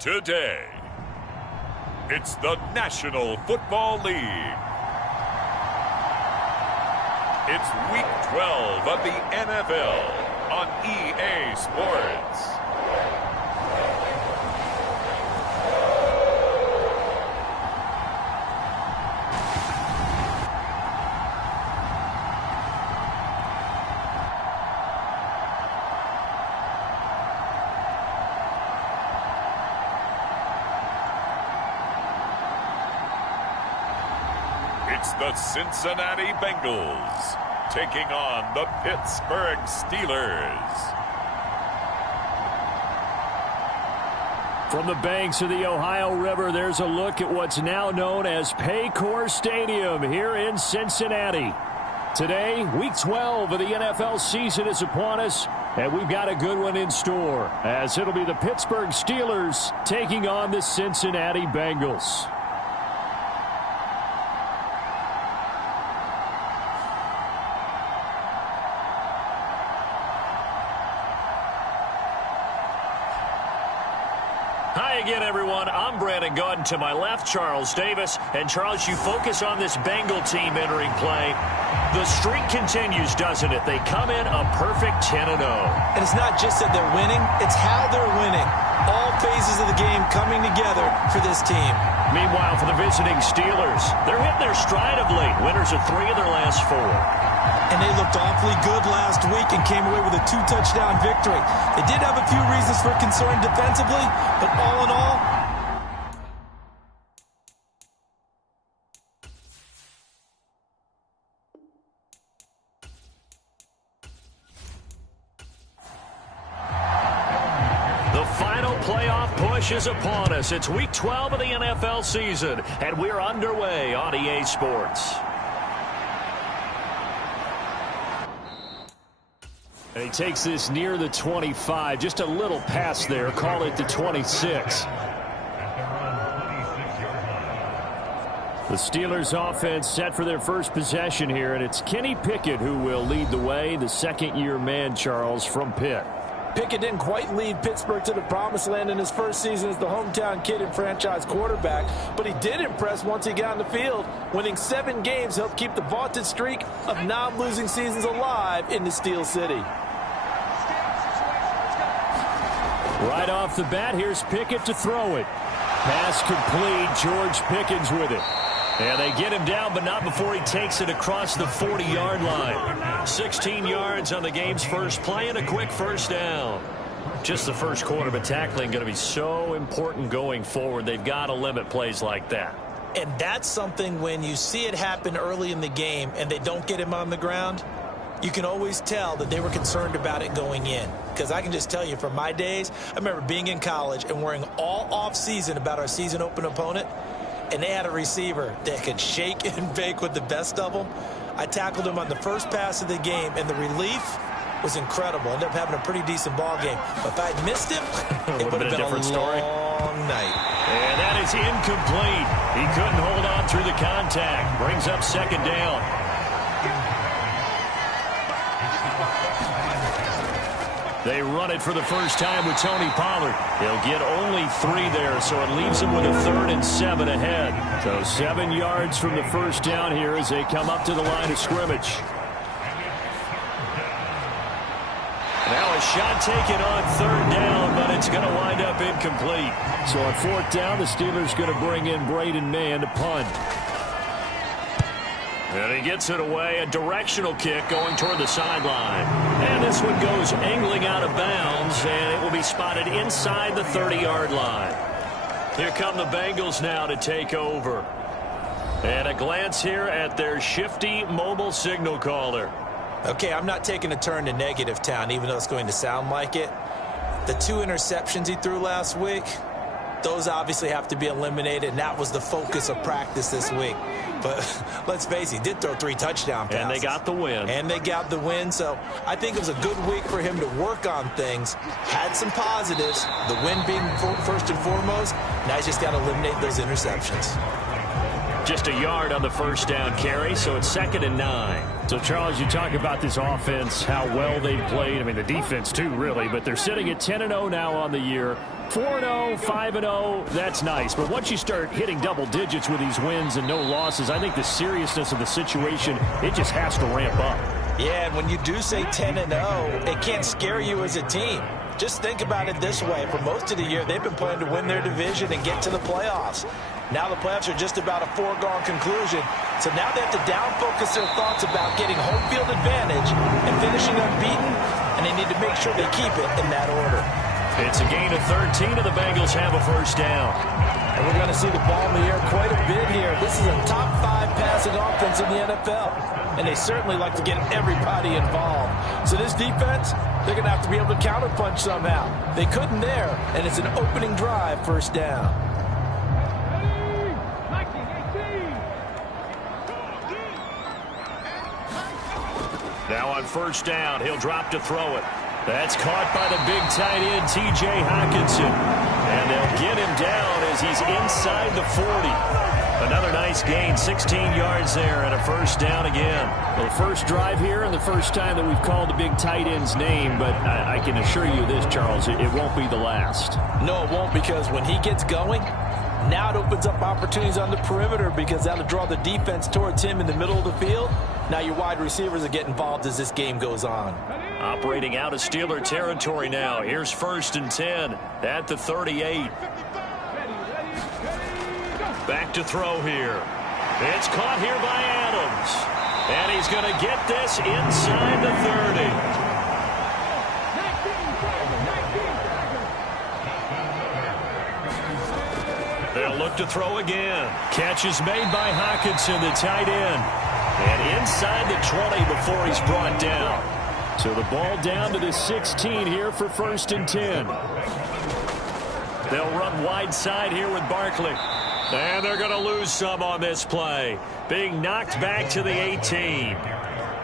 Today, it's the National Football League. It's Week 12 of the NFL on EA Sports. It's the Cincinnati Bengals taking on the Pittsburgh Steelers. From the banks of the Ohio River, there's a look at what's now known as Paycor Stadium here in Cincinnati. Today, Week 12 of the NFL season is upon us, and we've got a good one in store, as it'll be the Pittsburgh Steelers taking on the Cincinnati Bengals. Hi again, everyone. I'm Brandon Gauden. To my left, Charles Davis. And, Charles, you focus on this Bengal team entering play. The streak continues, doesn't it? They come in a perfect 10-0. And it's not just that they're winning, it's how they're winning. All phases of the game coming together for this team. Meanwhile, for the visiting Steelers, they're hitting their stride of late. Winners of 3 of their last 4. And they looked awfully good last week and came away with a 2-touchdown victory. They did have a few reasons for concern defensively, but all in all, the final playoff push is upon us. It's Week 12 of the NFL season, and we're underway on EA Sports. And he takes this near the 25. Just a little pass there. Call it the 26. The Steelers offense set for their first possession here, and it's Kenny Pickett who will lead the way, the second-year man, Charles, from Pitt. Pickett didn't quite lead Pittsburgh to the promised land in his first season as the hometown kid and franchise quarterback, but he did impress once he got on the field. Winning 7 games helped keep the vaunted streak of non-losing seasons alive in the Steel City. Right off the bat, here's Pickett to throw it. Pass complete. George Pickens with it. And they get him down, but not before he takes it across the 40-yard line. 16 yards on the game's first play and a quick first down. Just the first quarter, but tackling going to be so important going forward. They've got to limit plays like that. and that's something when you see it happen early in the game and they don't get him on the ground, you can always tell that they were concerned about it going in. Because I can just tell you from my days, I remember being in college and worrying all off-season about our season open opponent, and they had a receiver that could shake and bake with the best of them. I tackled him on the first pass of the game, and the relief was incredible. Ended up having a pretty decent ball game. But if I had missed him, it would have been a long night. And that is incomplete. He couldn't hold on through the contact. Brings up second down. They run it for the first time with Tony Pollard. He'll get only 3 there, so it leaves him with a 3rd and 7 ahead. So 7 yards from the first down here as they come up to the line of scrimmage. Now a shot taken on 3rd down, but it's going to wind up incomplete. So on 4th down, the Steelers going to bring in Braden Mann to punt. And he gets it away, a directional kick going toward the sideline. And this one goes angling out of bounds, and it will be spotted inside the 30-yard line. Here come the Bengals now to take over. And a glance here at their shifty mobile signal caller. Okay, I'm not taking a turn to negative town, even though it's going to sound like it. The 2 interceptions he threw last week, those obviously have to be eliminated, and that was the focus of practice this week. But let's face it, he did throw 3 touchdown passes. And they got the win. And they got the win, so I think it was a good week for him to work on things. Had some positives, the win being first and foremost. Now he's just got to eliminate those interceptions. just a yard on the first down carry, so it's 2nd and 9. So, Charles, you talk about this offense, how well they've played. I mean, the defense, too, really. But they're sitting at 10-0 now on the year. 4-0, 5-0, that's nice. But once you start hitting double digits with these wins and no losses, I think the seriousness of the situation, it just has to ramp up. Yeah, and when you do say 10-0, it can't scare you as a team. Just think about it this way. For most of the year, they've been playing to win their division and get to the playoffs. Now the playoffs are just about a foregone conclusion. So now they have to down-focus their thoughts about getting home field advantage and finishing unbeaten, and they need to make sure they keep it in that order. It's a gain of 13, and the Bengals have a first down. And we're going to see the ball in the air quite a bit here. This is a top 5 passing offense in the NFL. And they certainly like to get everybody involved. So this defense, they're going to have to be able to counterpunch somehow. They couldn't there, and it's an opening drive, first down. Now on first down, he'll drop to throw it. That's caught by the big tight end, T.J. Hockenson. And they'll get him down as he's inside the 40. Another nice gain, 16 yards there, and a first down again. Well, the first drive here and the first time that we've called the big tight end's name, but I can assure you this, Charles, it won't be the last. No, it won't, because when he gets going, now it opens up opportunities on the perimeter because that'll draw the defense towards him in the middle of the field. Now your wide receivers will get involved as this game goes on. Operating out of Steeler territory now. Here's 1st and 10 at the 38. Back to throw here. It's caught here by Adams. And he's going to get this inside the 30. They'll look to throw again. Catch is made by Hockenson, the tight end. And inside the 20 before he's brought down. So the ball down to the 16 here for 1st and 10. They'll run wide side here with Barkley. And they're going to lose some on this play. Being knocked back to the 18.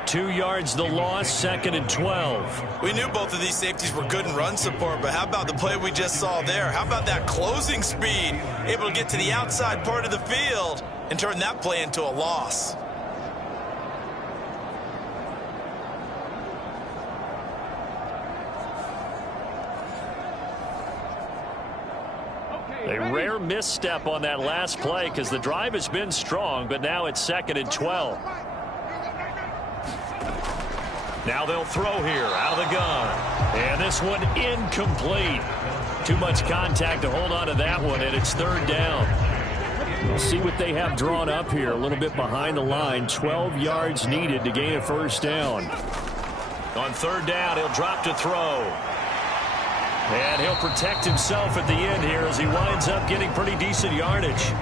2 yards the loss, 2nd and 12. We knew both of these safeties were good in run support, but how about the play we just saw there? How about that closing speed? Able to get to the outside part of the field and turn that play into a loss. A rare misstep on that last play because the drive has been strong, but now it's 2nd and 12. Now they'll throw here out of the gun. And this one incomplete. Too much contact to hold on to that one, and it's 3rd down. We'll see what they have drawn up here. A little bit behind the line. 12 yards needed to gain a first down. On 3rd down, he'll drop to throw. And he'll protect himself at the end here as he winds up getting pretty decent yardage.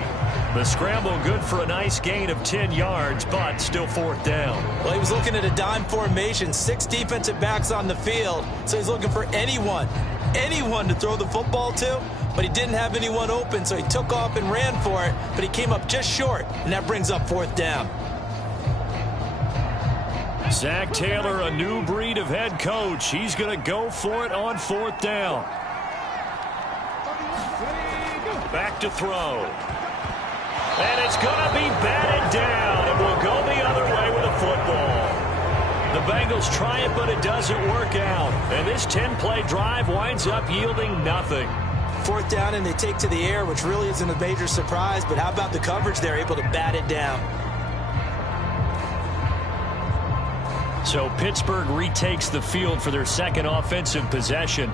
The scramble good for a nice gain of 10 yards, but still 4th down. Well, he was looking at a dime formation, 6 defensive backs on the field, so he's looking for anyone to throw the football to, but he didn't have anyone open, so he took off and ran for it, but he came up just short, and that brings up 4th down. Zach Taylor, a new breed of head coach. He's going to go for it on 4th down. Back to throw. And it's going to be batted down, and will go the other way with a football. The Bengals try it, but it doesn't work out. And this 10-play drive winds up yielding nothing. 4th down, and they take to the air, which really isn't a major surprise, but how about the coverage there, able to bat it down? So Pittsburgh retakes the field for their 2nd offensive possession.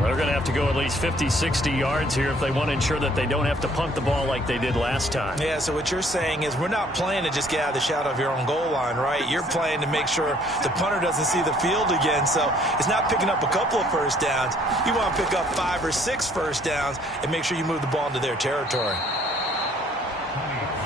They're going to have to go at least 50, 60 yards here if they want to ensure that they don't have to punt the ball like they did last time. Yeah, so what you're saying is we're not playing to just get out of the shadow of your own goal line, right? You're playing to make sure the punter doesn't see the field again. So it's not picking up a couple of first downs. You want to pick up 5 or 6 first downs and make sure you move the ball into their territory.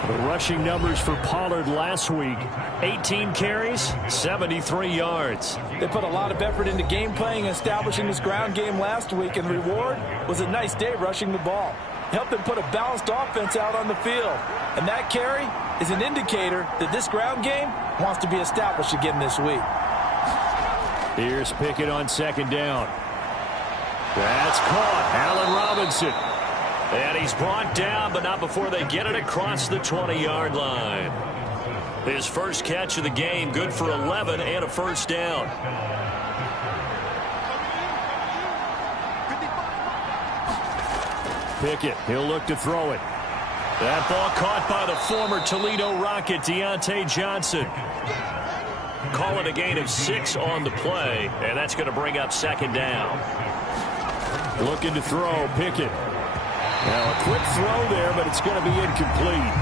The rushing numbers for Pollard last week, 18 carries, 73 yards. They put a lot of effort into game playing and establishing this ground game last week, and the reward was a nice day rushing the ball. Helped them put a balanced offense out on the field. And that carry is an indicator that this ground game wants to be established again this week. Here's Pickett on 2nd down. That's caught. Allen Robinson. And he's brought down, but not before they get it across the 20-yard line. His first catch of the game, good for 11 and a first down. Pickett, he'll look to throw it. That ball caught by the former Toledo Rocket, Deontay Johnson. Call it a gain of 6 on the play, and that's going to bring up second down. Looking to throw, Pickett. Now a quick throw there, but it's going to be incomplete.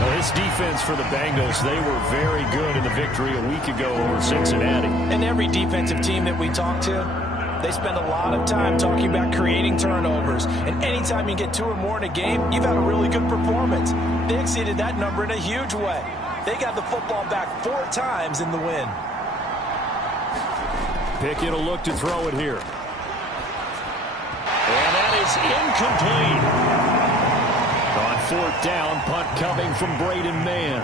Now, this defense for the Bengals, they were very good in the victory a week ago over Cincinnati. And every defensive team that we talk to, they spend a lot of time talking about creating turnovers. And anytime you get 2 or more in a game, you've had a really good performance. They exceeded that number in a huge way. They got the football back 4 times in the win. Pickett will look to throw it here. And that is incomplete. On 4th down, punt coming from Braden Mann.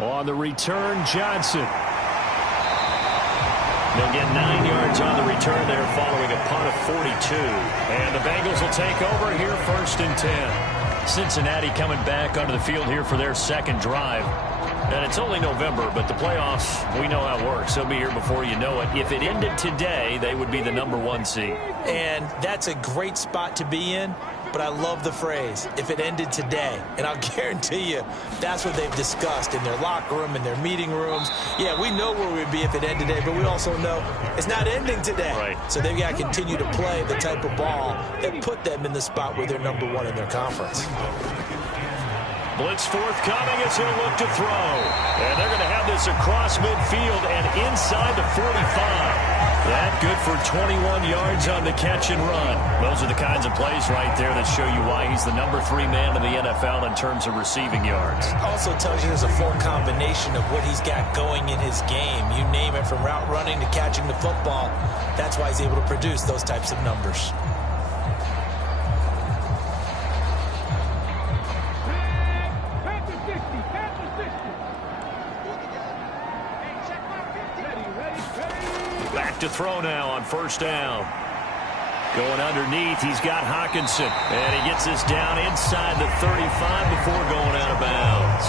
On the return, Johnson. They'll get 9 yards on the return there following a punt of 42. And the Bengals will take over here 1st and 10. Cincinnati coming back onto the field here for their second drive. And it's only November, but the playoffs, we know how it works. They'll be here before you know it. If it ended today, they would be the #1 seed. And that's a great spot to be in. But I love the phrase, if it ended today. And I'll guarantee you, that's what they've discussed in their locker room, in their meeting rooms. Yeah, we know where we'd be if it ended today, but we also know it's not ending today. Right. So they've got to continue to play the type of ball that put them in the spot where they're #1 in their conference. Blitz forthcoming as he'll look to throw. And they're going to have this across midfield and inside the 45. That good for 21 yards on the catch and run. Those are the kinds of plays right there that show you why he's the #3 man in the NFL in terms of receiving yards. Also tells you there's a full combination of what he's got going in his game. You name it, from route running to catching the football. That's why he's able to produce those types of numbers. To throw now on 1st down. Going underneath, he's got Hawkinson. And he gets this down inside the 35 before going out of bounds.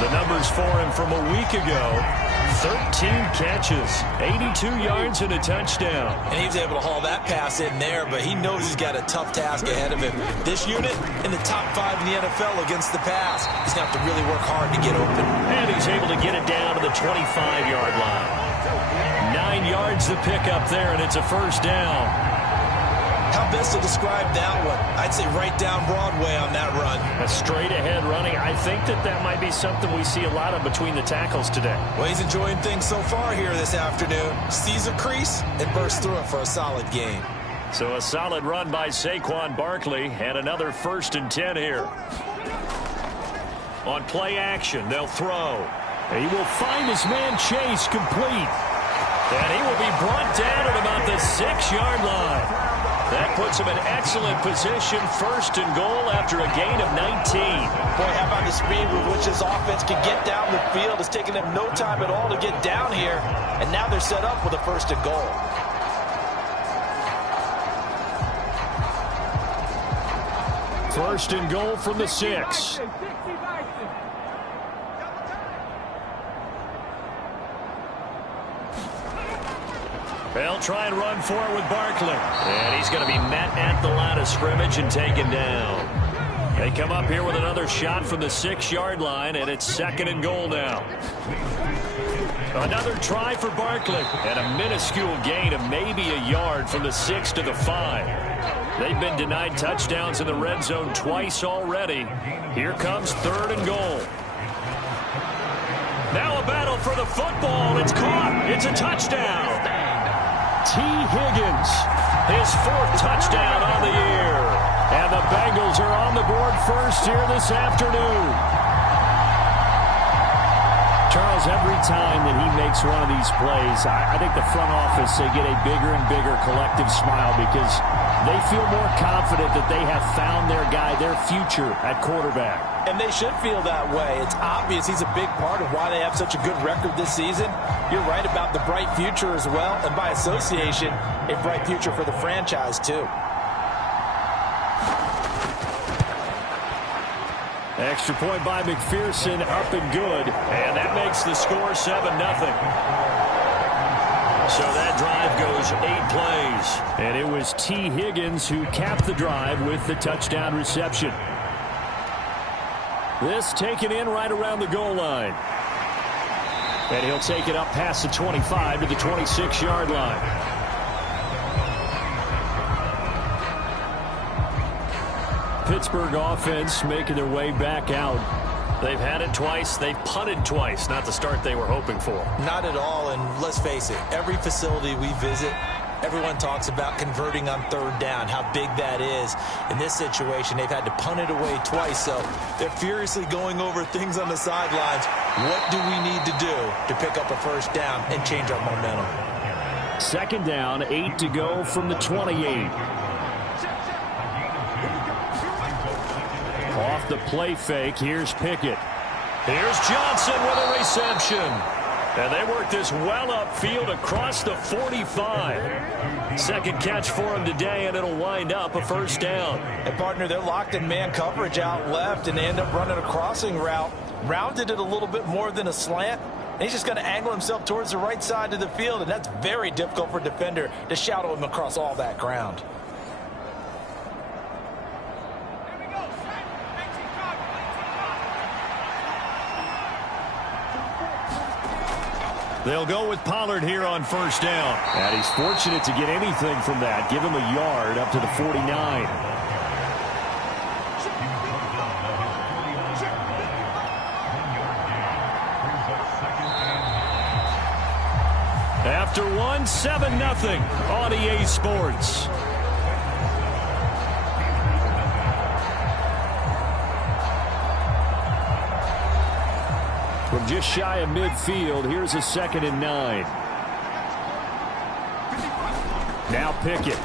The numbers for him from a week ago, 13 catches, 82 yards and a touchdown. And he was able to haul that pass in there, but he knows he's got a tough task ahead of him. This unit in the top 5 in the NFL against the pass. He's going to have to really work hard to get open. And he's able to get it down to the 25-yard line. 9 yards to pick up there, and it's a 1st down. How best to describe that one? I'd say right down Broadway on that run. A straight-ahead running. I think that might be something we see a lot of between the tackles today. Well, he's enjoying things so far here this afternoon. Sees a crease and bursts through it for a solid gain. So a solid run by Saquon Barkley, and another 1st and 10 here. On play action, they'll throw. He will find his man Chase complete. And he will be brought down at about the 6-yard line. That puts him in excellent position, 1st and goal after a gain of 19. Boy, how about the speed with which this offense can get down the field? It's taken them no time at all to get down here. And now they're set up with a 1st and goal. First and goal from the 6. They'll try and run for it with Barkley. And he's going to be met at the line of scrimmage and taken down. They come up here with another shot from the 6-yard line, and it's 2nd and goal now. Another try for Barkley. And a minuscule gain of maybe a yard from the 6 to the 5. They've been denied touchdowns in the red zone twice already. Here comes 3rd and goal. Now a battle for the football. It's caught. It's a touchdown. T. Higgins, his 4th touchdown on the year. And the Bengals are on the board first here this afternoon. Charles, every time that he makes one of these plays, I think the front office, they get a bigger and bigger collective smile because they feel more confident that they have found their guy, their future at quarterback. And they should feel that way. It's obvious he's a big part of why they have such a good record this season. You're right about the bright future as well, and by association, a bright future for the franchise too. Extra point by McPherson, up and good. And that makes the score 7-0. So that drive goes 8 plays. And it was T. Higgins who capped the drive with the touchdown reception. This taken in right around the goal line. And he'll take it up past the 25 to the 26-yard line. Pittsburgh offense making their way back out. They've had it twice. They've punted twice. Not the start they were hoping for. Not at all, and let's face it, every facility we visit, everyone talks about converting on third down, how big that is. In this situation, they've had to punt it away twice, so they're furiously going over things on the sidelines. What do we need to do to pick up a first down and change our momentum? Second down, 8 to go from the 28. Off the play fake, here's Pickett. Here's Johnson with a reception. And they work this well upfield across the 45. Second catch for him today, and it'll wind up a first down. And, partner, they're locked in man coverage out left, and they end up running a crossing route. Rounded it a little bit more than a slant. And he's just going to angle himself towards the right side of the field, and that's very difficult for a defender to shadow him across all that ground. They'll go with Pollard here on first down. And he's fortunate to get anything from that. Give him a yard up to the 49. After one, 7-0 on EA Sports. From just shy of midfield, here's a 2nd and 9. Now Pickett.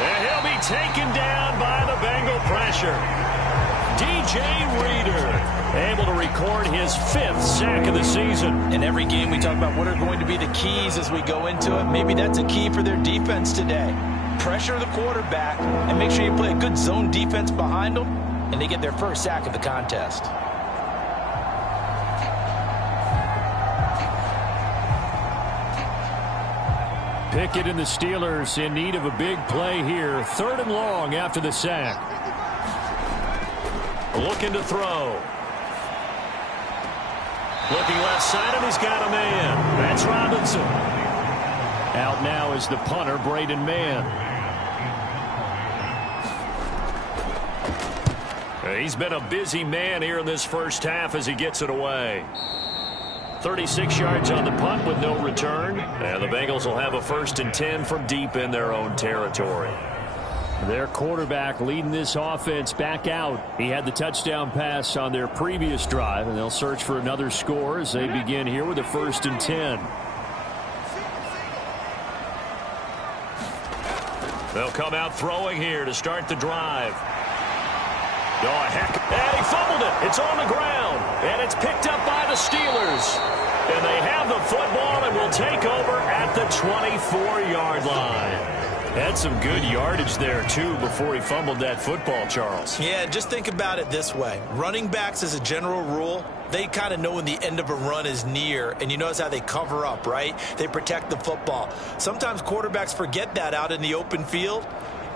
And he'll be taken down by the Bengal pressure. DJ Reader able to record his 5th sack of the season. In every game we talk about what are going to be the keys as we go into it. Maybe that's a key for their defense today. Pressure the quarterback and make sure you play a good zone defense behind them, and they get their first sack of the contest. Pickett and the Steelers in need of a big play here. 3rd and long after the sack. Looking to throw. Looking left side, and he's got a man. That's Robinson. Out now is the punter, Braden Mann. He's been a busy man here in this first half as he gets it away. 36 yards on the punt with no return. And the Bengals will have a 1st and 10 from deep in their own territory. Their quarterback leading this offense back out. He had the touchdown pass on their previous drive, and they'll search for another score as they begin here with a 1st and 10. They'll come out throwing here to start the drive. Oh, heck. And he fumbled it. It's on the ground. And it's picked up by the Steelers. And they have the football and will take over at the 24-yard line. Had some good yardage there, too, before he fumbled that football, Charles. Yeah, just think about it this way. Running backs, as a general rule, they kind of know when the end of a run is near, and you notice how they cover up, right? They protect the football. Sometimes quarterbacks forget that out in the open field.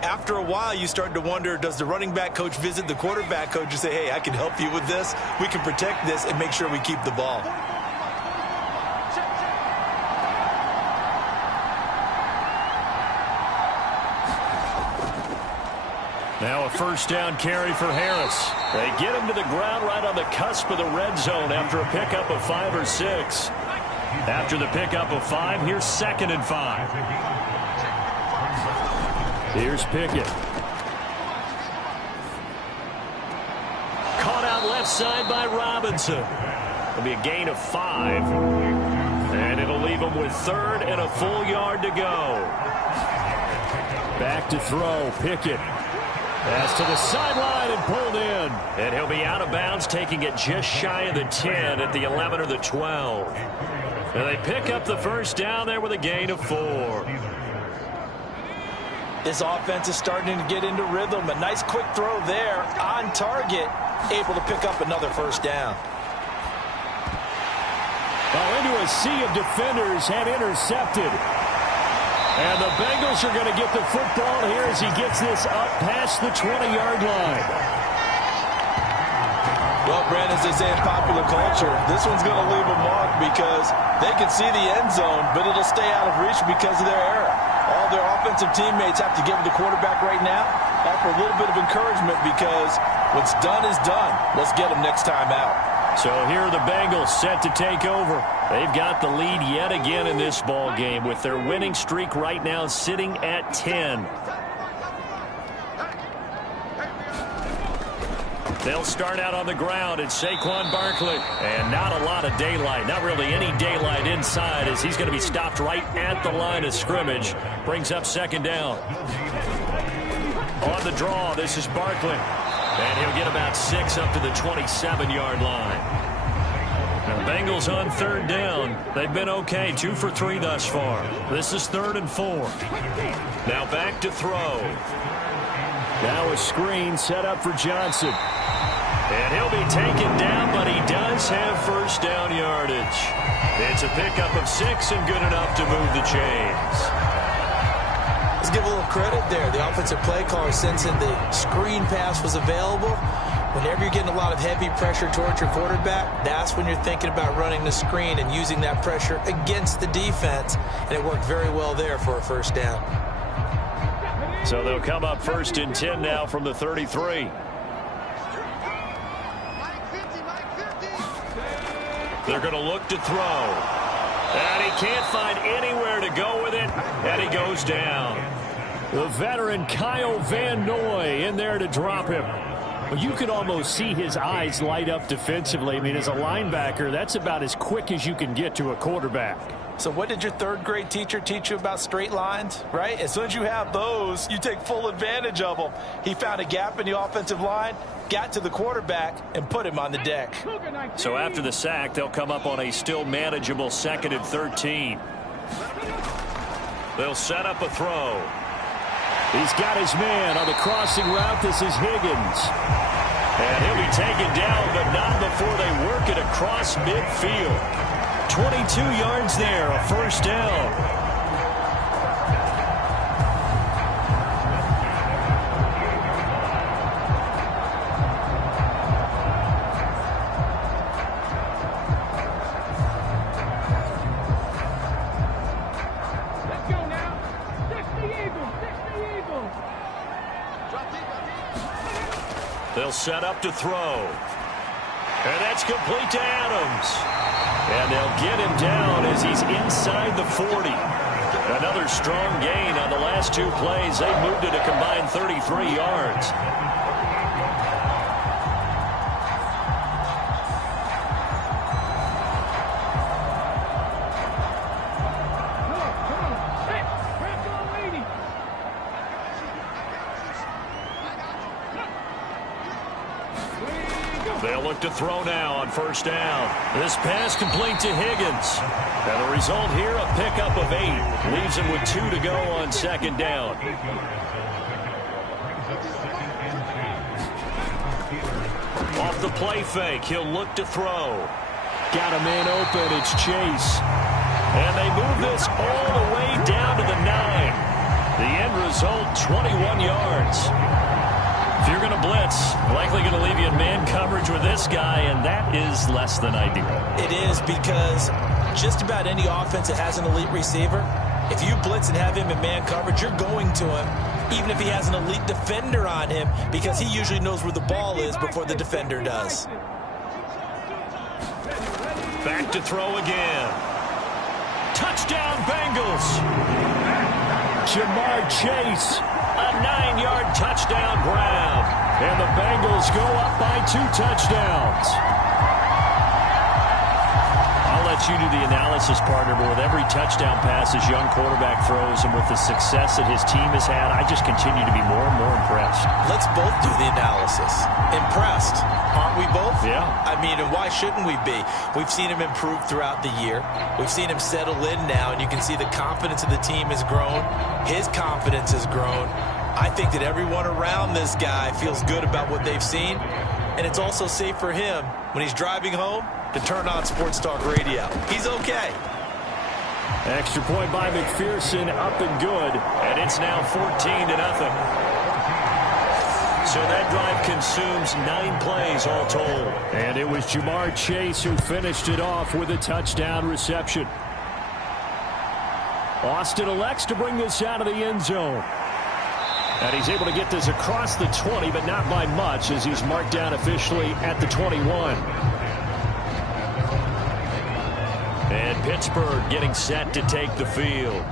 After a while, you start to wonder, does the running back coach visit the quarterback coach and say, hey, I can help you with this. We can protect this and make sure we keep the ball. Now a 1st down carry for Harris. They get him to the ground right on the cusp of the red zone after a pickup of 5 or 6. After the pickup of 5, here's 2nd and 5. Here's Pickett. Caught out left side by Robinson. It'll be a gain of 5. And it'll leave him with 3rd and a full yard to go. Back to throw. Pickett. Pass to the sideline and pulled in. And he'll be out of bounds, taking it just shy of the 10 at the 11 or the 12. And they pick up the first down there with a gain of 4. This offense is starting to get into rhythm. A nice quick throw there on target, able to pick up another first down. Into a sea of defenders and intercepted. And the Bengals are going to get the football here as he gets this up past the 20-yard line. Well, Brandon, as they say in popular culture, this one's going to leave a mark because they can see the end zone, but it'll stay out of reach because of their error. All their offensive teammates have to give the quarterback right now, offer a little bit of encouragement because what's done is done. Let's get them next time out. So here are the Bengals set to take over. They've got the lead yet again in this ball game with their winning streak right now sitting at 10. They'll start out on the ground. It's Saquon Barkley. And not a lot of daylight. Not really any daylight inside as he's going to be stopped right at the line of scrimmage. Brings up 2nd down. On the draw, this is Barkley. And he'll get about 6 up to the 27-yard line. Now, the Bengals on 3rd down. They've been okay, 2 for 3 thus far. This is 3rd and 4. Now back to throw. Now a screen set up for Johnson. And he'll be taken down, but he does have first down yardage. It's a pickup of 6 and good enough to move the chains. Let's give a little credit there. The offensive play caller, sensing the screen pass was available. Whenever you're getting a lot of heavy pressure towards your quarterback, that's when you're thinking about running the screen and using that pressure against the defense. And it worked very well there for a first down. So they'll come up 1st and 10 now from the 33. They're going to look to throw. And he can't find anywhere to go with it. And he goes down. The veteran Kyle Van Noy in there to drop him. But you can almost see his eyes light up defensively. I mean, as a linebacker, that's about as quick as you can get to a quarterback. So what did your 3rd grade teacher teach you about straight lines, right? As soon as you have those, you take full advantage of them. He found a gap in the offensive line, got to the quarterback, and put him on the deck. So after the sack, they'll come up on a still manageable 2nd and 13. They'll set up a throw. He's got his man on the crossing route. This is Higgins. And he'll be taken down, but not before they work it across midfield. 22 yards there, a first down. They'll set up to throw. And that's complete to Adams. And they'll get him down as he's inside the 40. Another strong gain on the last 2 plays. They've moved it a combined 33 yards. They'll look to throw now on first down. This pass complete to Higgins. And the result here, a pickup of 8. Leaves him with 2 to go on 2nd down. Off the play fake, he'll look to throw. Got a man open, it's Chase. And they move this all the way down to the 9. The end result, 21 yards. If you're going to blitz, likely going to leave you in man coverage with this guy, and that is less than ideal. It is, because just about any offense that has an elite receiver, if you blitz and have him in man coverage, you're going to him, even if he has an elite defender on him, because he usually knows where the ball is before the defender does. Back to throw again. Touchdown, Bengals. Jamar Chase. A 9-yard touchdown grab. And the Bengals go up by 2 touchdowns. I'll let you do the analysis, partner, but with every touchdown pass his young quarterback throws and with the success that his team has had, I just continue to be more and more impressed. Let's both do the analysis. Impressed. Aren't we both? Yeah. I mean, and why shouldn't we be? We've seen him improve throughout the year. We've seen him settle in now, and you can see the confidence of the team has grown. His confidence has grown. I think that everyone around this guy feels good about what they've seen, and it's also safe for him when he's driving home to turn on Sports Talk Radio. He's okay. Extra point by McPherson, up and good, and it's now 14-0. So that drive consumes 9 plays all told. And it was Jamar Chase who finished it off with a touchdown reception. Austin elects to bring this out of the end zone. And he's able to get this across the 20, but not by much, as he's marked down officially at the 21. And Pittsburgh getting set to take the field.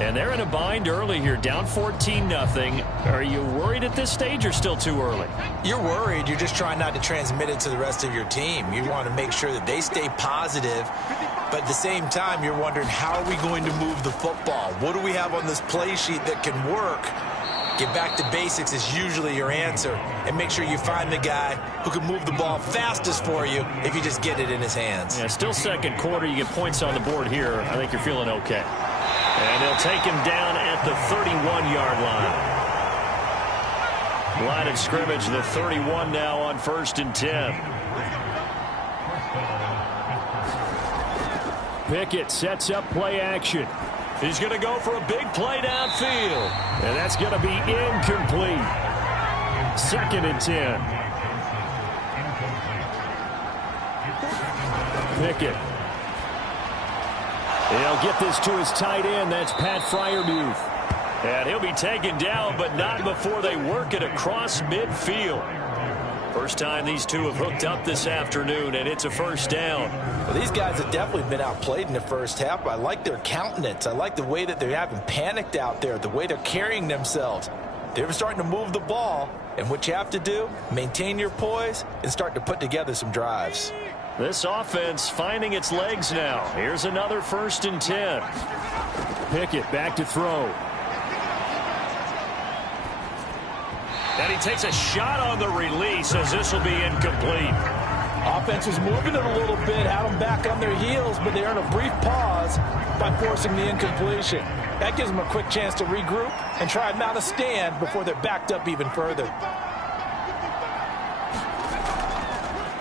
And they're in a bind early here, down 14-0. Are you worried at this stage or still too early? You're worried. You're just trying not to transmit it to the rest of your team. You want to make sure that they stay positive. But at the same time, you're wondering, how are we going to move the football? What do we have on this play sheet that can work? Get back to basics is usually your answer. And make sure you find the guy who can move the ball fastest for you if you just get it in his hands. Yeah, still second quarter. You get points on the board here. I think you're feeling okay. And they'll take him down at the 31-yard line. Line of scrimmage, the 31 now on 1st and 10. Pickett sets up play action. He's going to go for a big play downfield. And that's going to be incomplete. 2nd and 10. Pickett. He'll get this to his tight end. That's Pat Freiermuth. And he'll be taken down, but not before they work it across midfield. First time these two have hooked up this afternoon, and it's a first down. Well, these guys have definitely been outplayed in the first half. I like their countenance. I like the way that they haven't panicked out there, the way they're carrying themselves. They're starting to move the ball, and what you have to do, maintain your poise and start to put together some drives. This offense finding its legs now. Here's another 1st and 10. Pickett back to throw. And he takes a shot on the release as this will be incomplete. Offense was moving it a little bit, had them back on their heels, but they earn a brief pause by forcing the incompletion. That gives them a quick chance to regroup and try and mount a stand before they're backed up even further.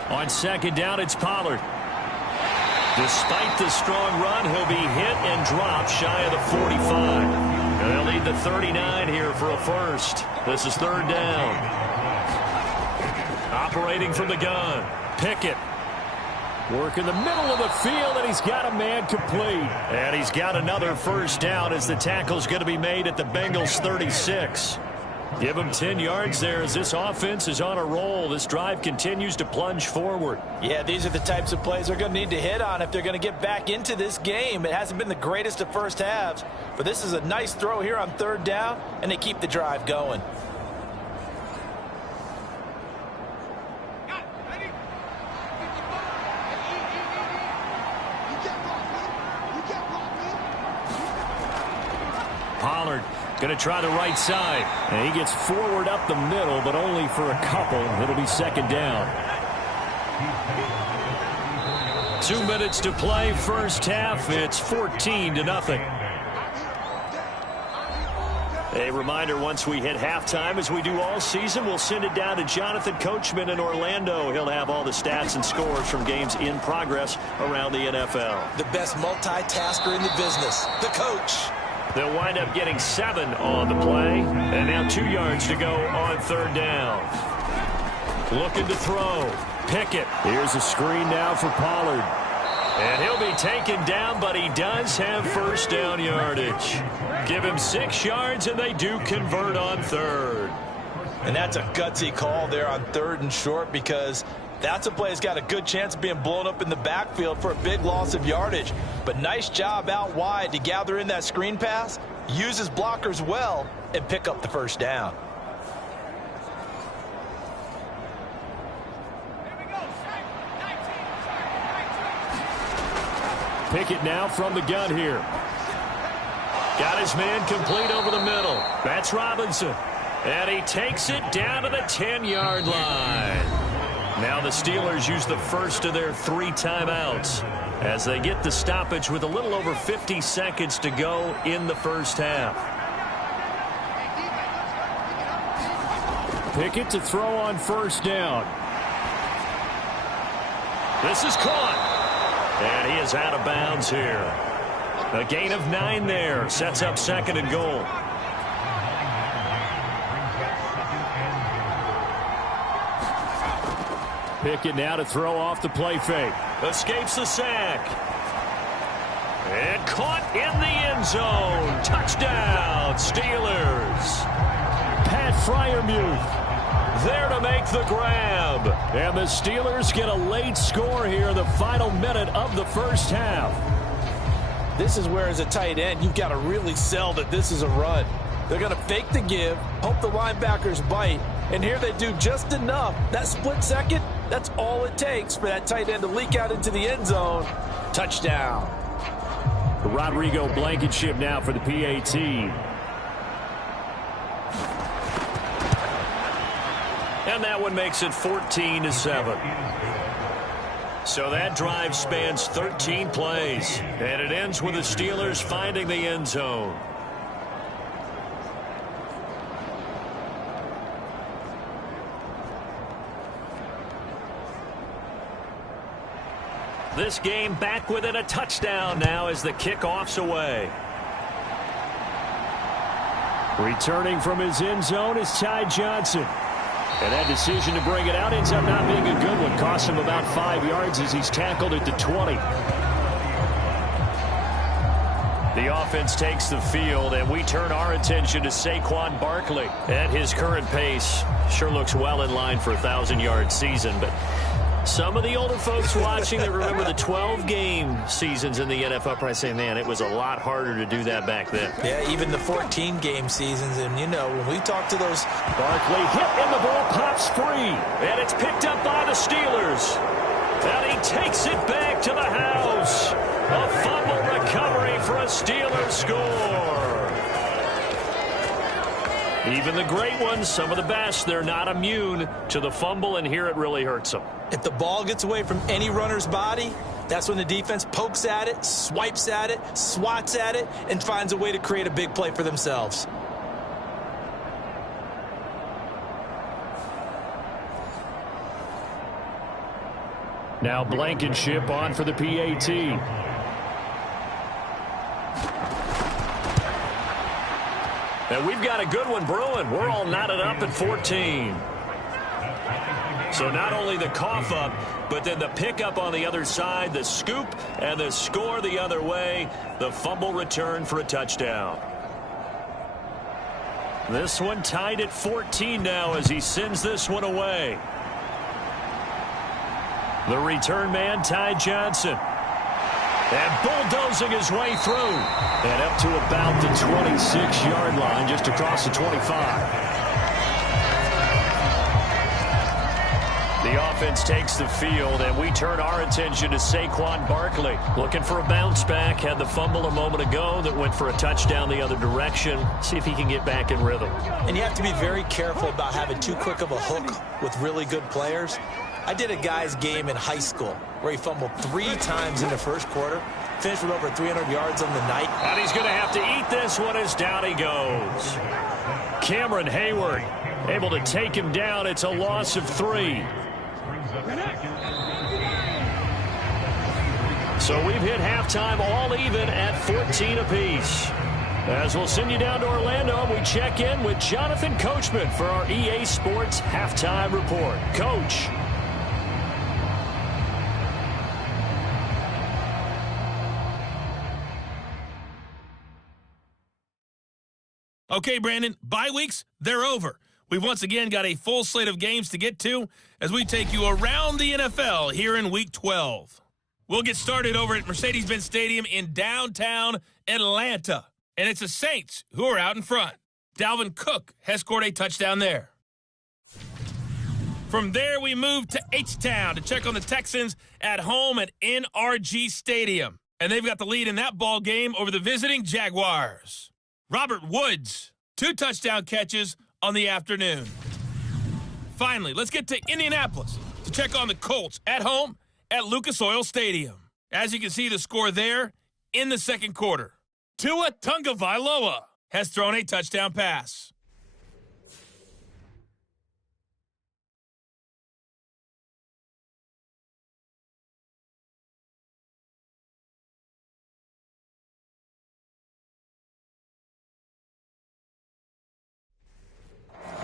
On 2nd down, it's Pollard. Despite the strong run, he'll be hit and dropped shy of the 45. And they'll need the 39 here for a first. This is 3rd down. Operating from the gun. Pickett. Work in the middle of the field, and he's got a man complete. And he's got another first down as the tackle's going to be made at the Bengals 36. Give him 10 yards there as this offense is on a roll. This drive continues to plunge forward. Yeah, these are the types of plays they're going to need to hit on if they're going to get back into this game. It hasn't been the greatest of first halves, but this is a nice throw here on 3rd down, and they keep the drive going. Pollard going to try the right side. And he gets forward up the middle, but only for a couple. It'll be 2nd down. 2 minutes to play, first half. It's 14-0. A reminder, once we hit halftime, as we do all season, we'll send it down to Jonathan Coachman in Orlando. He'll have all the stats and scores from games in progress around the NFL. The best multitasker in the business, the coach. They'll wind up getting 7 on the play. And now 2 yards to go on 3rd down. Looking to throw. Pickett. Here's a screen now for Pollard. And he'll be taken down, but he does have first down yardage. Give him 6 yards, and they do convert on 3rd. And that's a gutsy call there on 3rd and short, because that's a play that's got a good chance of being blown up in the backfield for a big loss of yardage. But nice job out wide to gather in that screen pass, use his blockers well, and pick up the first down. Pickett now from the gun here. Got his man complete over the middle. That's Robinson. And he takes it down to the 10-yard line. Now the Steelers use the first of their 3 timeouts as they get the stoppage with a little over 50 seconds to go in the first half. Pickett to throw on first down. This is caught. And he is out of bounds here. A gain of 9 there. Sets up second and goal. Pickett now to throw off the play fake. Escapes the sack. And caught in the end zone. Touchdown, Steelers. Pat Freiermuth there to make the grab. And the Steelers get a late score here in the final minute of the first half. This is where, as a tight end, you've got to really sell that this is a run. They're going to fake the give, hope the linebackers bite, and here they do just enough. That split second, that's all it takes for that tight end to leak out into the end zone. Touchdown. Rodrigo Blankenship now for the PAT. And that one makes it 14-7. So that drive spans 13 plays. And it ends with the Steelers finding the end zone. This game back within a touchdown now as the kickoff's away. Returning from his end zone is Ty Johnson. And that decision to bring it out ends up not being a good one. Cost him about 5 yards as he's tackled at the 20. The offense takes the field, and we turn our attention to Saquon Barkley. At his current pace, sure looks well in line for a 1,000-yard season, but some of the older folks watching that remember the 12-game seasons in the NFL probably say, man, it was a lot harder to do that back then. Yeah, even the 14-game seasons. And, you know, when we talk to those... Barkley hit and the ball pops free. And it's picked up by the Steelers. And he takes it back to the house. A fumble recovery for a Steelers score. Even the great ones, some of the best, they're not immune to the fumble, and here it really hurts them. If the ball gets away from any runner's body, that's when the defense pokes at it, swipes at it, swats at it, and finds a way to create a big play for themselves. Now Blankenship on for the PAT. And we've got a good one brewing. We're all knotted up at 14. So not only the cough up, but then the pickup on the other side, the scoop, and the score the other way. The fumble return for a touchdown. This one tied at 14 now as he sends this one away. The return man, Ty Johnson. And bulldozing his way through. And up to about the 26-yard line, just across the 25. The offense takes the field, and we turn our attention to Saquon Barkley. Looking for a bounce back. Had the fumble a moment ago that went for a touchdown the other direction. See if he can get back in rhythm. And you have to be very careful about having too quick of a hook with really good players. I did a guy's game in high school where he fumbled 3 times in the first quarter, finished with over 300 yards on the night. And he's going to have to eat this one as down he goes. Cameron Hayward able to take him down. It's a loss of 3. So we've hit halftime all even at 14 apiece. As we'll send you down to Orlando, we check in with Jonathan Coachman for our EA Sports Halftime Report. Coach. Okay, Brandon, bye weeks, they're over. We've once again got a full slate of games to get to as we take you around the NFL here in Week 12. We'll get started over at Mercedes-Benz Stadium in downtown Atlanta. And it's the Saints who are out in front. Dalvin Cook has scored a touchdown there. From there, we move to H-Town to check on the Texans at home at NRG Stadium. And they've got the lead in that ball game over the visiting Jaguars. Robert Woods, 2 touchdown catches on the afternoon. Finally, let's get to Indianapolis to check on the Colts at home at Lucas Oil Stadium. As you can see the score there in the second quarter. Tua Tagovailoa has thrown a touchdown pass.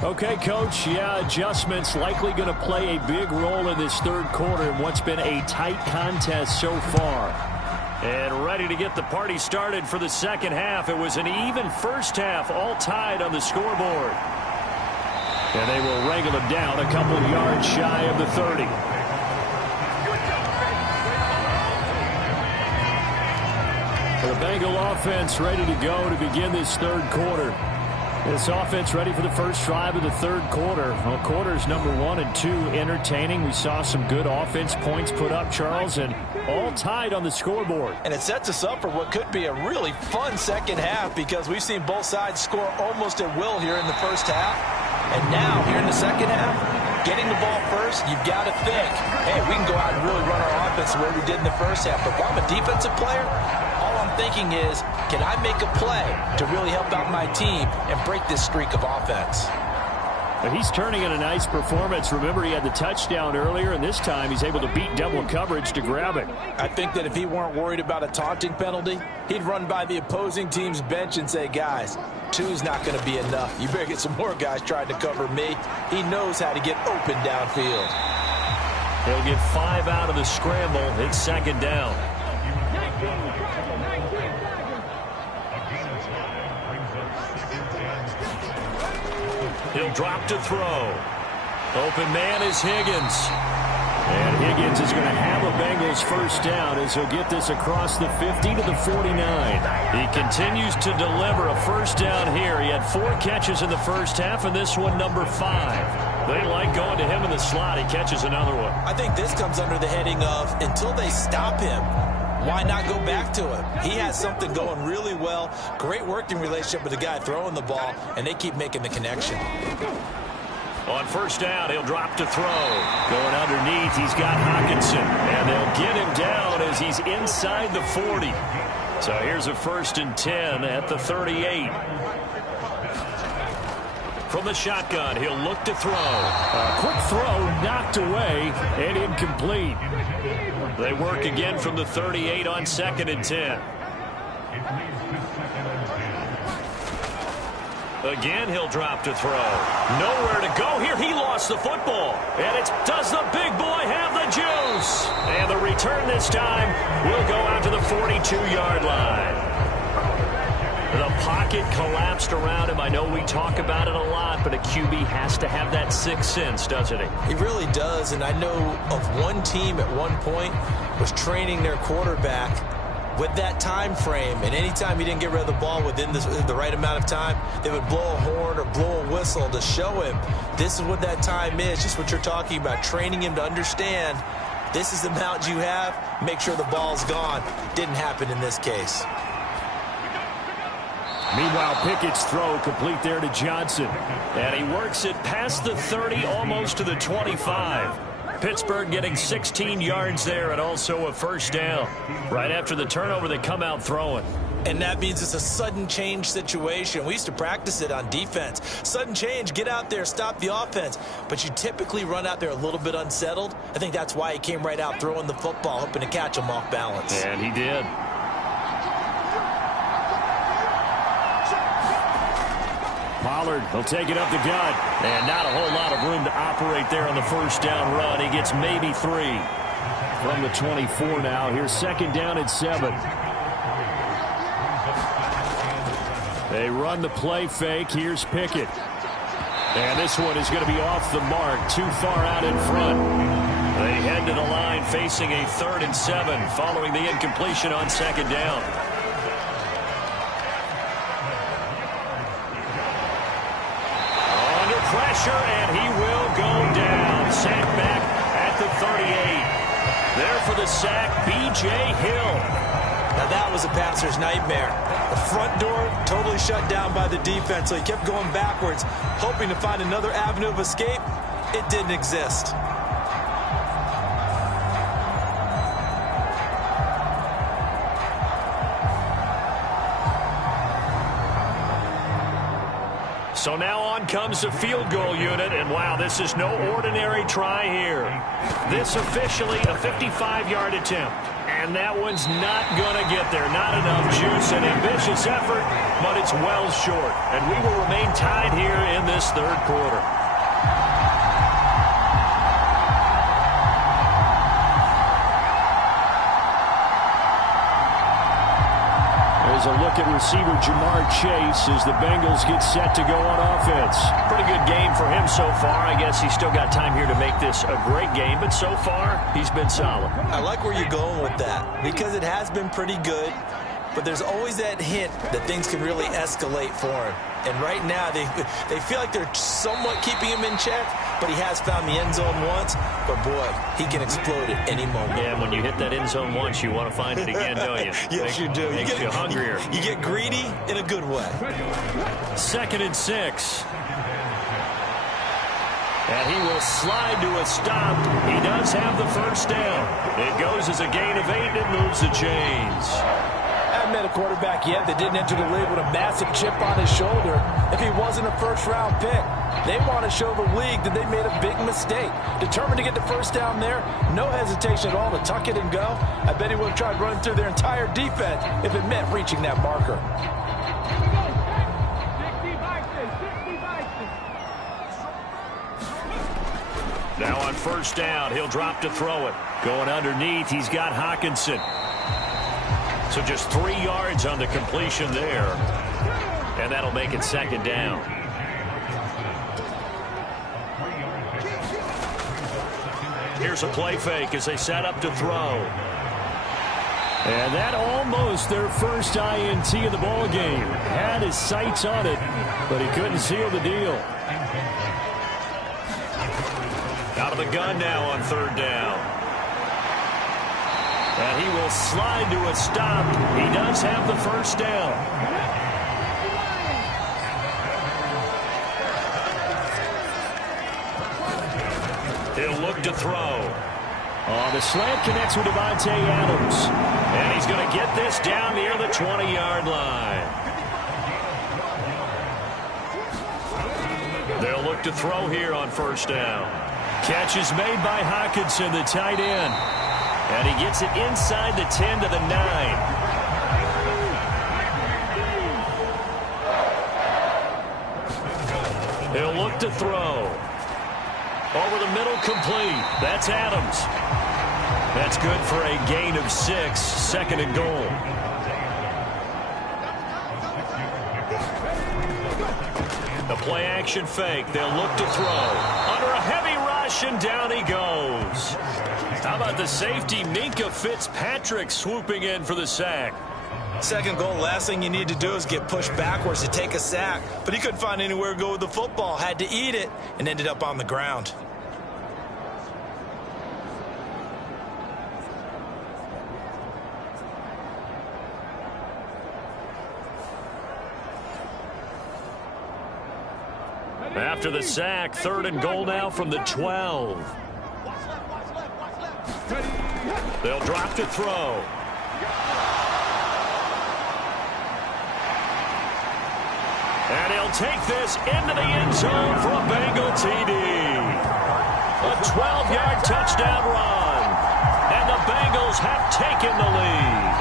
Okay, Coach, adjustments likely going to play a big role in this third quarter in what's been a tight contest so far. And ready to get the party started for the second half. It was an even first half, all tied on the scoreboard. And they will wrangle it down a couple yards shy of the 30. The Bengal offense ready to go to begin this third quarter. This offense ready for the first drive of the third quarter. Well, quarters number 1 and 2 entertaining. We saw some good offense points put up, Charles, and all tied on the scoreboard. And it sets us up for what could be a really fun second half because we've seen both sides score almost at will here in the first half. And now, here in the second half, getting the ball first, you've got to think, hey, we can go out and really run our offense the way we did in the first half. But if I'm a defensive player, all I'm thinking is, can I make a play to really help out my team and break this streak of offense? But he's turning in a nice performance. Remember, he had the touchdown earlier, and this time he's able to beat double coverage to grab it. I think that if he weren't worried about a taunting penalty, he'd run by the opposing team's bench and say, guys, 2's not going to be enough. You better get some more guys trying to cover me. He knows how to get open downfield. He'll get 5 out of the scramble. It's second down. He'll drop to throw. Open man is Higgins. And Higgins is going to have a Bengals first down as he'll get this across the 50 to the 49. He continues to deliver a first down here. He had 4 catches in the first half, and this one number 5. They like going to him in the slot. He catches another one. I think this comes under the heading of until they stop him, why not go back to him? He has something going really well. Great working relationship with the guy throwing the ball, and they keep making the connection. On first down, he'll drop to throw. Going underneath, he's got Hockenson. And they'll get him down as he's inside the 40. So here's a 1st and 10 at the 38. From the shotgun, he'll look to throw. A quick throw knocked away and incomplete. They work again from the 38 on 2nd and 10. Again, he'll drop to throw. Nowhere to go here. He lost the football. And does the big boy have the juice? And the return this time will go out to the 42-yard line. The pocket collapsed around him. I know we talk about it a lot, but a QB has to have that 6th sense, doesn't he? He really does, and I know of one team at one point was training their quarterback with that time frame, and anytime he didn't get rid of the ball within the right amount of time, they would blow a horn or blow a whistle to show him this is what that time is, just what you're talking about, training him to understand this is the amount you have, make sure the ball's gone. Didn't happen in this case. Meanwhile, Pickett's throw complete there to Johnson. And he works it past the 30, almost to the 25. Pittsburgh getting 16 yards there and also a first down. Right after the turnover, they come out throwing. And that means it's a sudden change situation. We used to practice it on defense. Sudden change, get out there, stop the offense. But you typically run out there a little bit unsettled. I think that's why he came right out throwing the football, hoping to catch him off balance. And he did. Pollard, he'll take it up the gut. And not a whole lot of room to operate there on the first down run. He gets maybe 3 from the 24 now. Here's second down at 7. They run the play fake. Here's Pickett. And this one is going to be off the mark. Too far out in front. They head to the line facing a 3rd and 7 following the incompletion on second down. Pressure, and he will go down. Sack back at the 38. There for the sack, B.J. Hill. Now that was a passer's nightmare. The front door totally shut down by the defense, so he kept going backwards, hoping to find another avenue of escape. It didn't exist. So now on comes the field goal unit, and wow, this is no ordinary try here. This officially a 55-yard attempt, and that one's not going to get there. Not enough juice, an ambitious effort, but it's well short, and we will remain tied here in this third quarter. There's a look at receiver Jamar Chase as the Bengals get set to go on offense. Pretty good game for him so far. I guess he's still got time here to make this a great game, but so far he's been solid. I like where you're going with that because it has been pretty good, but there's always that hint that things can really escalate for him. And right now they feel like they're somewhat keeping him in check, but he has found the end zone once. But, boy, he can explode at any moment. Yeah, when you hit that end zone once, you want to find it again, don't you? Yes, you do. Makes you hungrier. You get greedy in a good way. 2nd and 6. And he will slide to a stop. He does have the first down. It goes as a gain of 8, and it moves the chains. I haven't met a quarterback yet that didn't enter the league with a massive chip on his shoulder if he wasn't a first-round pick. They want to show the league that they made a big mistake. Determined to get the first down there, no hesitation at all to tuck it and go. I bet he would have tried running through their entire defense if it meant reaching that marker. Now on first down, he'll drop to throw it. Going underneath, he's got Hawkinson. So just 3 yards on the completion there. And that'll make it 2nd down. Here's a play fake as they set up to throw. And that almost their first INT of the ball game. Had his sights on it, but he couldn't seal the deal. Out of the gun now on 3rd down. And he will slide to a stop. He does have the first down. He'll look to throw. The slant connects with Devontae Adams. And he's going to get this down near the 20-yard line. They'll look to throw here on first down. Catch is made by Hawkinson, the tight end. And he gets it inside the 10 to the 9. He'll look to throw. Over the middle, complete. That's Adams. That's good for a gain of 6, 2nd and goal. The play action fake. They'll look to throw. Under a heavy rush, and down he goes. How about the safety, Minka Fitzpatrick, swooping in for the sack. 2nd goal, last thing you need to do is get pushed backwards to take a sack. But he couldn't find anywhere to go with the football. Had to eat it and ended up on the ground. After the sack, 3rd and goal now from the 12. They'll drop to throw. And he'll take this into the end zone for a Bengal TD. A 12-yard touchdown run. And the Bengals have taken the lead.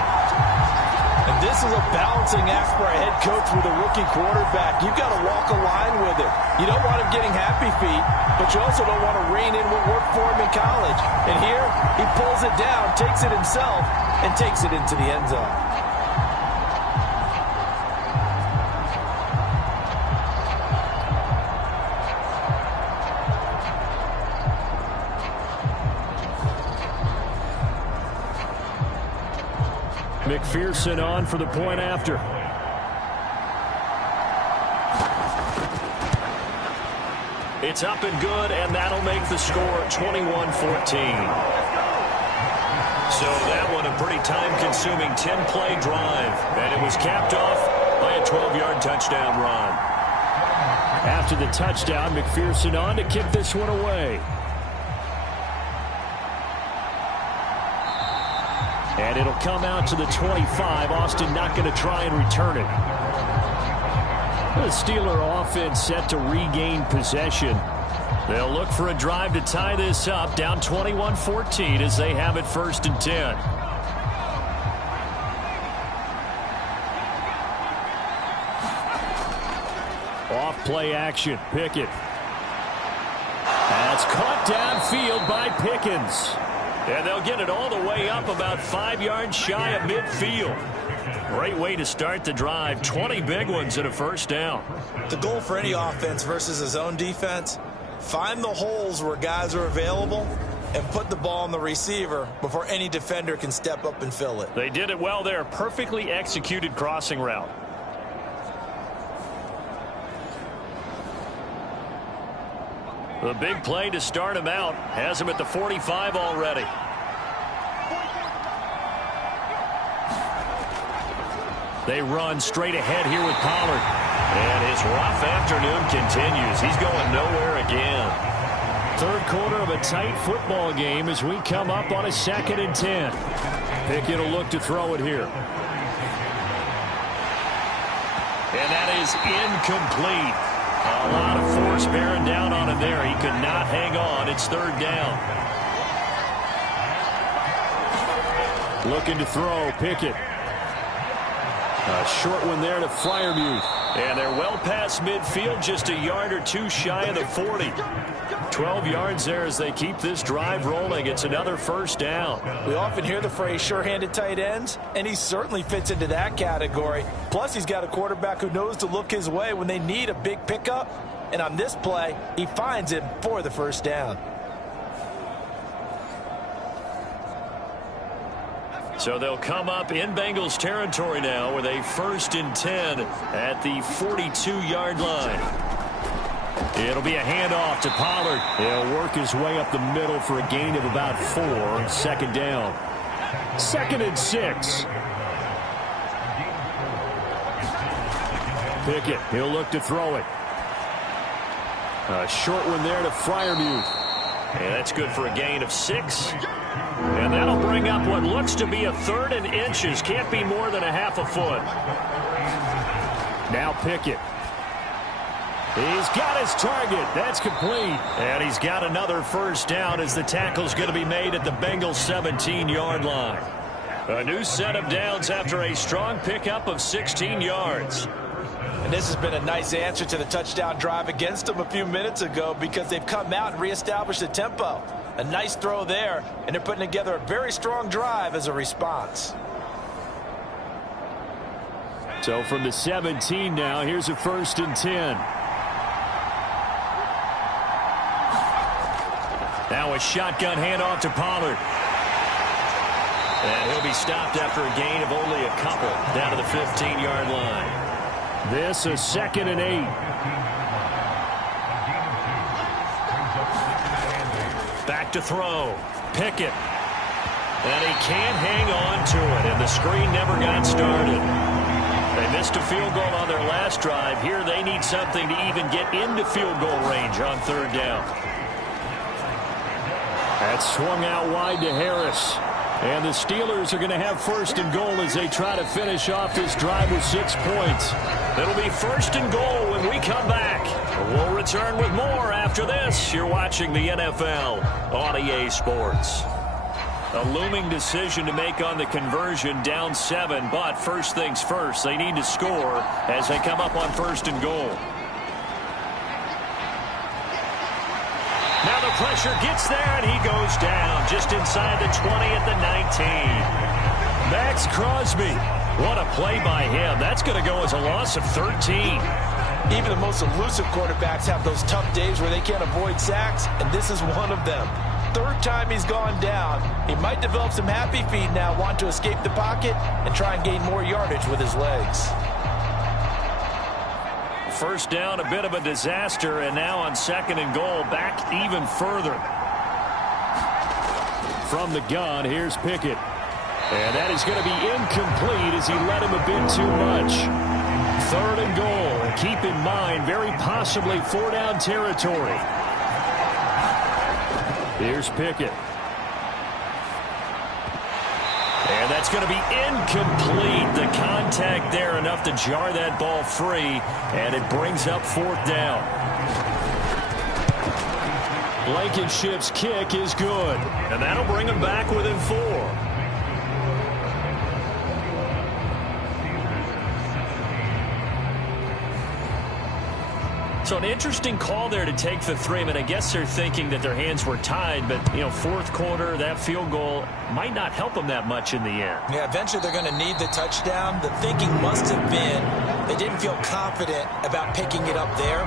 And this is a balancing act for a head coach with a rookie quarterback. You've got to walk a line with it. You don't want him getting happy feet, but you also don't want to rein in what worked for him in college. And here, he pulls it down, takes it himself, and takes it into the end zone. McPherson on for the point after. It's up and good, and that'll make the score 21-14. So that one a pretty time-consuming 10-play drive, and it was capped off by a 12-yard touchdown run. After the touchdown, McPherson on to kick this one away. And it'll come out to the 25. Austin not going to try and return it. The Steeler offense set to regain possession. They'll look for a drive to tie this up, down 21-14 as they have it 1st and 10. Off play action, Pickett. That's caught downfield by Pickens. And they'll get it all the way up about 5 yards shy of midfield. Great way to start the drive. 20 big ones and a first down. The goal for any offense versus his own defense, find the holes where guys are available and put the ball on the receiver before any defender can step up and fill it. They did it well there. Perfectly executed crossing route. The big play to start him out has him at the 45 already. They run straight ahead here with Pollard. And his rough afternoon continues. He's going nowhere again. Third quarter of a tight football game as we come up on a 2nd and 10. Pickett will look to throw it here. And that is incomplete. A lot of force bearing down on him there. He could not hang on. It's 3rd down. Looking to throw, Pickett. A short one there to Freiermuth. And they're well past midfield, just a yard or two shy of the 40. 12 yards there as they keep this drive rolling. It's another first down. We often hear the phrase sure-handed tight ends, and he certainly fits into that category. Plus, he's got a quarterback who knows to look his way when they need a big pickup. And on this play, he finds him for the first down. So they'll come up in Bengals territory now with a 1st and 10 at the 42-yard line. It'll be a handoff to Pollard. He'll work his way up the middle for a gain of about 4. 2nd down. 2nd and 6. Pickett, he'll look to throw it. A short one there to Freiermuth. And that's good for a gain of 6. And that'll bring up what looks to be a 3rd and inches. Can't be more than a half a foot. Now Pickett. He's got his target. That's complete. And he's got another first down as the tackle's going to be made at the Bengals 17-yard line. A new set of downs after a strong pickup of 16 yards. And this has been a nice answer to the touchdown drive against them a few minutes ago because they've come out and reestablished the tempo. A nice throw there, and they're putting together a very strong drive as a response. So from the 17 now, here's a 1st and 10. Now a shotgun handoff to Pollard. And he'll be stopped after a gain of only a couple down to the 15-yard line. This a 2nd and 8. Back to throw. Pickett. And he can't hang on to it, and the screen never got started. They missed a field goal on their last drive. Here they need something to even get into field goal range on 3rd down. That's swung out wide to Harris. And the Steelers are going to have 1st and goal as they try to finish off this drive with 6 points. It'll be 1st and goal when we come back. We'll return with more after this. You're watching the NFL on EA Sports. A looming decision to make on the conversion, down 7, but first things first, they need to score as they come up on 1st and goal. Now the pressure gets there, and he goes down just inside the 20 at the 19. Max Crosby. What a play by him. That's going to go as a loss of 13. Even the most elusive quarterbacks have those tough days where they can't avoid sacks, and this is one of them. 3rd time he's gone down. He might develop some happy feet now, want to escape the pocket and try and gain more yardage with his legs. First down, a bit of a disaster, and now on 2nd and goal, back even further. from the gun. Here's Pickett. And that is going to be incomplete as he led him a bit too much. 3rd and goal. And keep in mind, very possibly 4-down territory. Here's Pickett. And that's going to be incomplete. The contact there enough to jar that ball free. And it brings up 4th down. Blankenship's kick is good. And that'll bring him back within 4. So an interesting call there to take the 3. I mean, I guess they're thinking that their hands were tied, but, you know, 4th quarter, that field goal might not help them that much in the end. Yeah, eventually they're going to need the touchdown. The thinking must have been they didn't feel confident about picking it up there,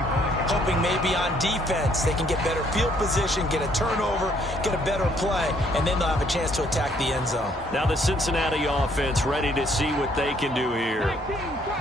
hoping maybe on defense they can get better field position, get a turnover, get a better play, and then they'll have a chance to attack the end zone. Now the Cincinnati offense ready to see what they can do here.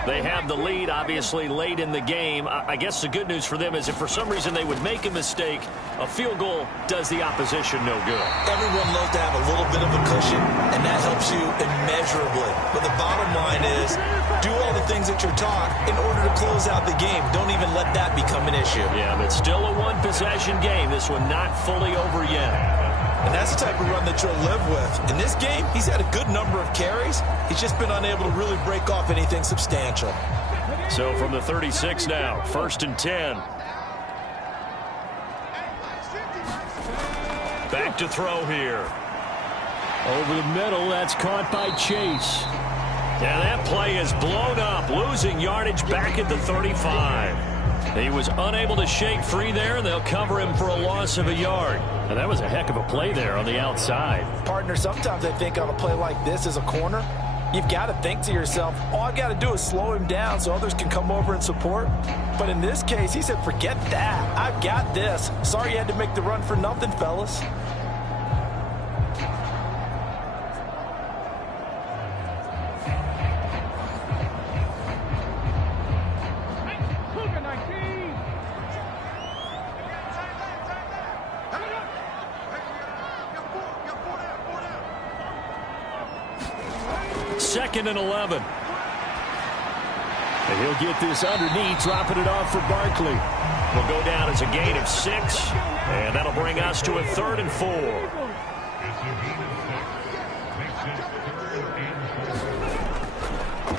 They have the lead, obviously, late in the game. I guess the good news for them is if for some reason they would make a mistake, a field goal does the opposition no good. Everyone loves to have a little bit of a cushion, and that helps you immeasurably. But the bottom line is do all the things that you're taught in order to close out the game. Don't even let that become an issue. Yeah, but still a one-possession game. This one not fully over yet. And that's the type of run that you'll live with. In this game, he's had a good number of carries. He's just been unable to really break off anything substantial. So from the 36 now, 1st and 10. Back to throw here. Over the middle, that's caught by Chase. Yeah, that play is blown up, losing yardage back at the 35. He was unable to shake free there, and they'll cover him for a loss of a yard. And that was a heck of a play there on the outside. Partner, sometimes I think on a play like this as a corner, you've got to think to yourself, all I've got to do is slow him down so others can come over and support. But in this case, he said, forget that. I've got this. Sorry you had to make the run for nothing, fellas. Second and 11. And he'll get this underneath, dropping it off for Barkley. Will go down as a gain of 6, and that'll bring us to a 3rd and 4.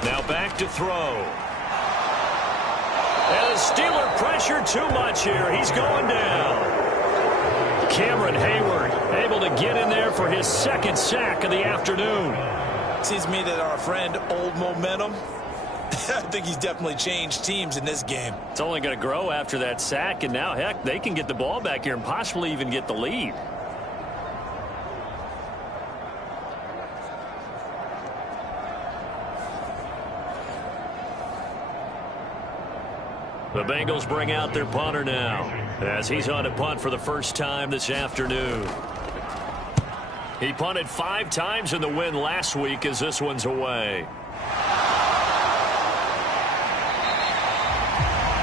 Now back to throw. And the Steeler pressure too much here. He's going down. Cameron Hayward able to get in there for his 2nd sack of the afternoon. Seems to me that our friend, Old Momentum, I think he's definitely changed teams in this game. It's only going to grow after that sack, and now, heck, they can get the ball back here and possibly even get the lead. The Bengals bring out their punter now as he's on a punt for the first time this afternoon. He punted 5 times in the win last week as this one's away.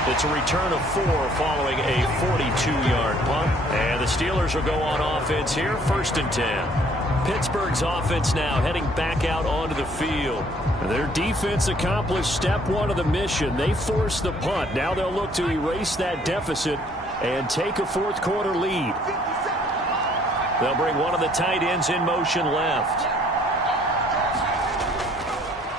It's a return of 4 following a 42-yard punt. And the Steelers will go on offense here, 1st and 10. Pittsburgh's offense now heading back out onto the field. Their defense accomplished step 1 of the mission. They forced the punt. Now they'll look to erase that deficit and take a 4th quarter lead. They'll bring one of the tight ends in motion left.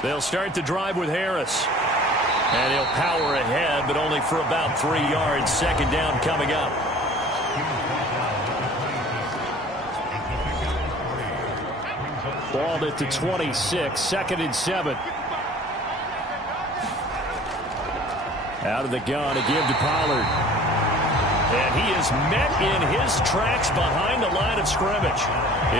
They'll start the drive with Harris. And he'll power ahead, but only for about 3 yards. 2nd down coming up. Ball at the 26, 2nd and 7. Out of the gun to give to Pollard. And he is met in his tracks behind the line of scrimmage.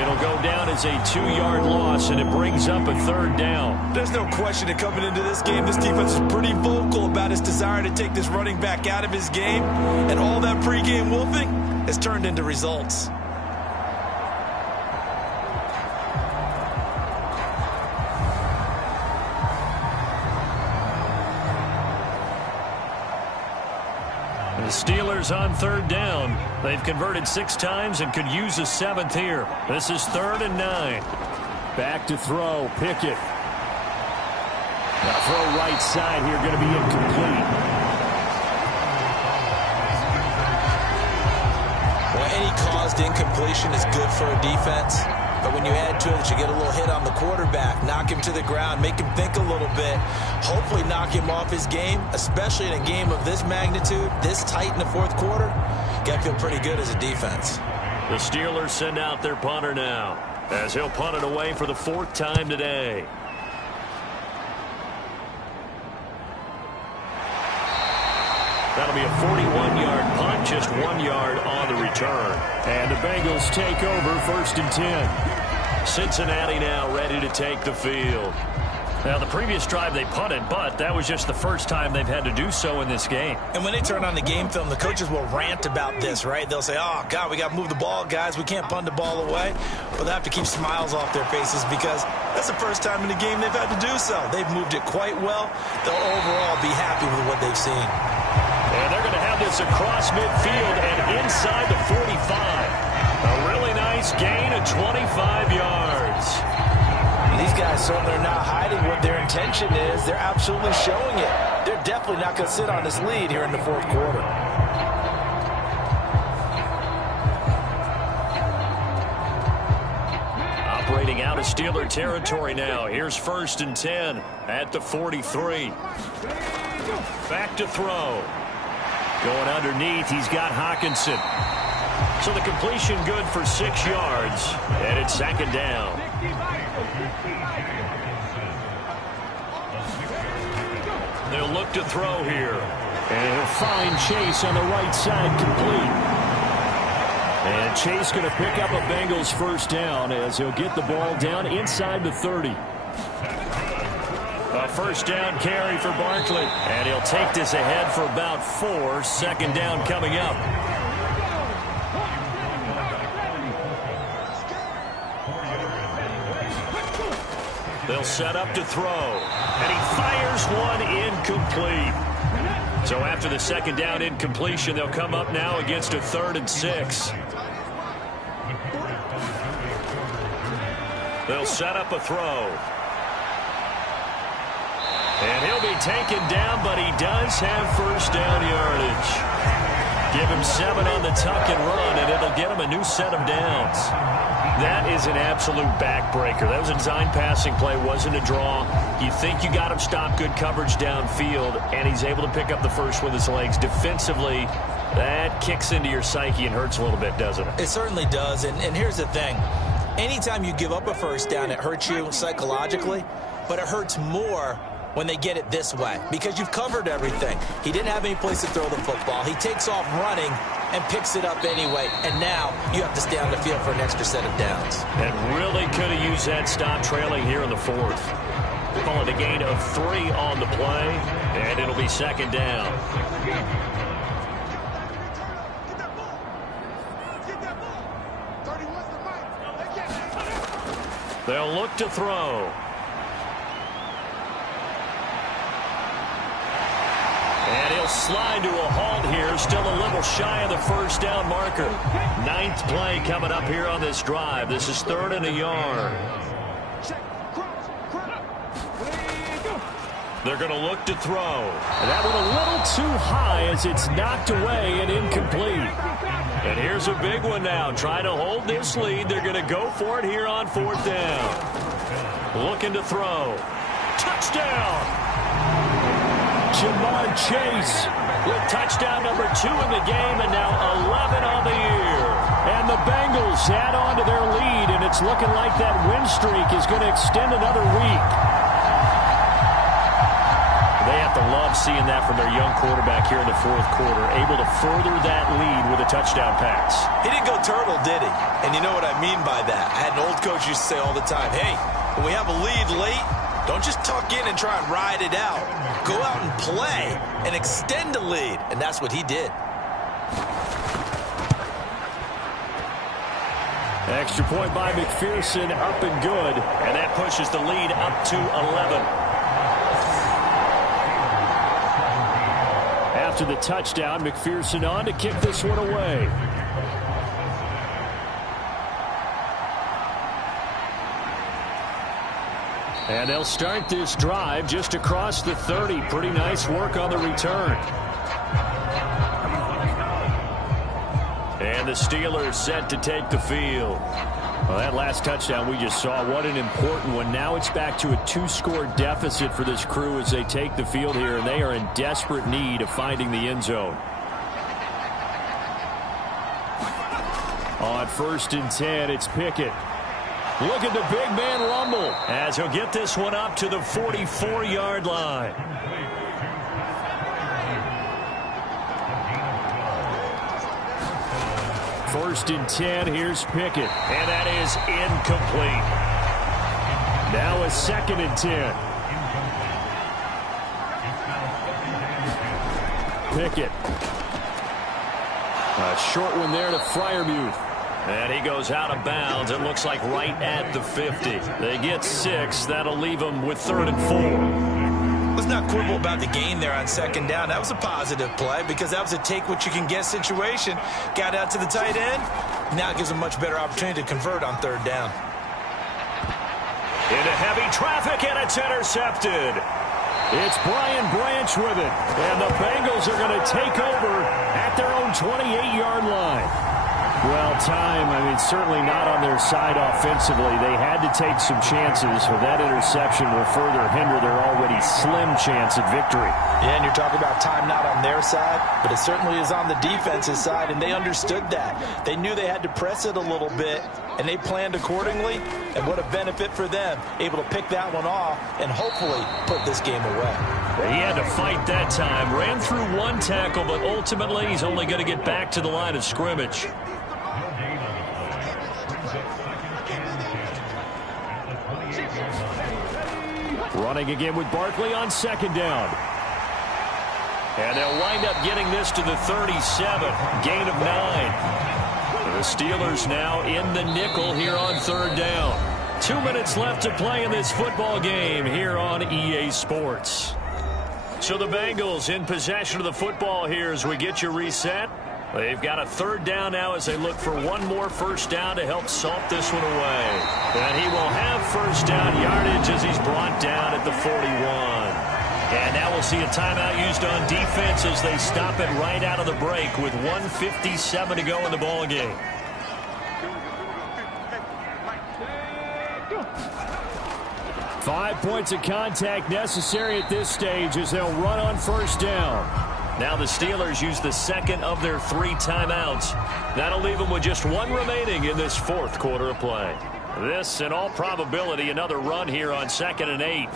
It'll go down as a 2-yard loss, and it brings up a 3rd down. There's no question that coming into this game, this defense is pretty vocal about its desire to take this running back out of his game. And all that pregame wolfing has turned into results. The Steelers on third down. They've converted 6 times and could use a 7th here. This is 3rd and 9. Back to throw, Pickett. Throw right side here, going to be incomplete. Well, any caused incompletion is good for a defense. But when you add to it that you get a little hit on the quarterback, knock him to the ground, make him think a little bit, hopefully knock him off his game, especially in a game of this magnitude, this tight in the fourth quarter, you got to feel pretty good as a defense. The Steelers send out their punter now, as he'll punt it away for the 4th time today. That'll be a 41-yard punt, just 1 yard on the return. And the Bengals take over 1st and 10. Cincinnati now ready to take the field. Now, the previous drive they punted, but that was just the first time they've had to do so in this game. And when they turn on the game film, the coaches will rant about this, right? They'll say, oh, God, we got to move the ball, guys. We can't punt the ball away. But they have to keep smiles off their faces because that's the first time in the game they've had to do so. They've moved it quite well. They'll overall be happy with what they've seen. And they're going to have this across midfield and inside the 45. A really nice gain of 25 yards. These guys certainly are not hiding what their intention is. They're absolutely showing it. They're definitely not going to sit on this lead here in the fourth quarter. Operating out of Steeler territory now. Here's 1st and 10 at the 43. Back to throw. Going underneath, he's got Hawkinson. So the completion good for 6 yards, and it's 2nd down. They'll look to throw here. And he'll find Chase on the right side, complete. And Chase going to pick up a Bengals 1st down as he'll get the ball down inside the 30. A 1st down carry for Barkley. And he'll take this ahead for about 4. 2nd down coming up. They'll set up to throw. And he fires one incomplete. So after the 2nd down incompletion, they'll come up now against a 3rd and 6. They'll set up a throw. And he'll be taken down, but he does have 1st down yardage. Give him 7 on the tuck and run, and it'll get him a new set of downs. That is an absolute backbreaker. That was a design passing play, wasn't a draw. You think you got him stopped, good coverage downfield, and he's able to pick up the first with his legs. Defensively, that kicks into your psyche and hurts a little bit, doesn't it? It certainly does, and here's the thing. Anytime you give up a 1st down, it hurts you psychologically, but it hurts more when they get it this way because you've covered everything. He didn't have any place to throw the football. He takes off running and picks it up anyway, and now you have to stay on the field for an extra set of downs. And really could have used that stop trailing here in the 4th. We'll call it a gain of 3 on the play, and it'll be 2nd down. They'll look to throw. And he'll slide to a halt here, still a little shy of the 1st down marker. 9th play coming up here on this drive. This is 3rd and a yard. They're going to look to throw. And that one a little too high as it's knocked away and incomplete. And here's a big one now. Trying to hold this lead. They're going to go for it here on 4th down. Looking to throw. Touchdown! Jamar Chase with touchdown number 2 in the game and now 11 on the year. And the Bengals add on to their lead, and it's looking like that win streak is going to extend another week. They have to love seeing that from their young quarterback here in the 4th quarter, able to further that lead with a touchdown pass. He didn't go turtle, did he? And you know what I mean by that. I had an old coach used to say all the time, hey, when we have a lead late, don't just tuck in and try and ride it out. Go out and play and extend the lead. And that's what he did. Extra point by McPherson, up and good. And that pushes the lead up to 11. after the touchdown. McPherson on to kick this one away. And they'll start this drive just across the 30. Pretty nice work on the return. And the Steelers set to take the field. Well, that last touchdown we just saw, what an important one. Now it's back to a 2-score deficit for this crew as they take the field here, and they are in desperate need of finding the end zone. On 1st and 10, it's Pickett. Look at the big man rumble as he'll get this one up to the 44-yard line. First and 10, here's Pickett, and that is incomplete. Now a 2nd and 10. Pickett. A short one there to Freiermuth. And he goes out of bounds. It looks like right at the 50. They get 6. That'll leave them with 3rd and 4. Let's not quibble about the gain there on 2nd down. That was a positive play because that was a take-what-you-can-get situation. Got out to the tight end. Now it gives them a much better opportunity to convert on 3rd down. Into heavy traffic, and it's intercepted. It's Brian Branch with it. And the Bengals are going to take over at their own 28-yard line. Well, time, certainly not on their side offensively. They had to take some chances, but that interception will further hinder their already slim chance at victory. Yeah, and you're talking about time not on their side, but it certainly is on the defense's side, and they understood that. They knew they had to press it a little bit, and they planned accordingly, and what a benefit for them, able to pick that one off and hopefully put this game away. He had to fight that time. Ran through one tackle, but ultimately he's only going to get back to the line of scrimmage. Running again with Barkley on 2nd down. And they'll wind up getting this to the 37. Gain of 9. The Steelers now in the nickel here on 3rd down. 2 minutes left to play in this football game here on EA Sports. So the Bengals in possession of the football here as we get you reset. They've got a 3rd down now as they look for one more 1st down to help salt this one away. And he will have 1st down yardage as he's brought down at the 41. And now we'll see a timeout used on defense as they stop it right out of the break with 1:57 to go in the ball game. Five points of contact necessary at this stage as they'll run on 1st down. Now the Steelers use the 2nd of their 3 timeouts. That'll leave them with just 1 remaining in this 4th quarter of play. This, in all probability, another run here on 2nd and 8.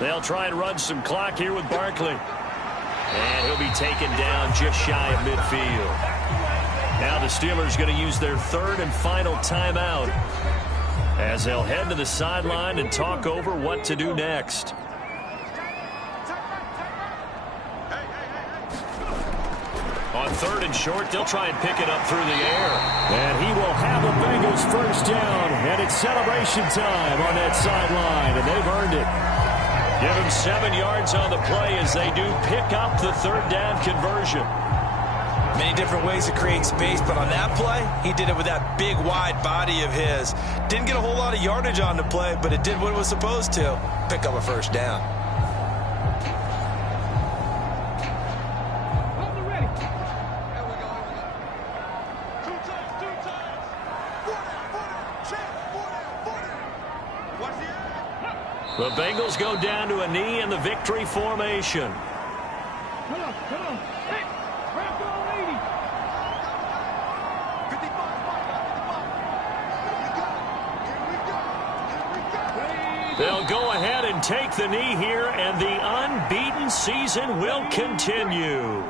They'll try and run some clock here with Barkley. And he'll be taken down just shy of midfield. Now the Steelers going to use their 3rd and final timeout as they'll head to the sideline and talk over what to do next. On 3rd and short, they'll try and pick it up through the air. And he will have the Bengals 1st down. And it's celebration time on that sideline, and they've earned it. Give him 7 yards on the play as they do pick up the 3rd down conversion. Many different ways to create space, but on that play, he did it with that big, wide body of his. Didn't get a whole lot of yardage on the play, but it did what it was supposed to. Pick up a 1st down. The Bengals go down to a knee in the victory formation. Come on. Hey, grab the old lady. 55. They'll go ahead and take the knee here, and the unbeaten season will continue.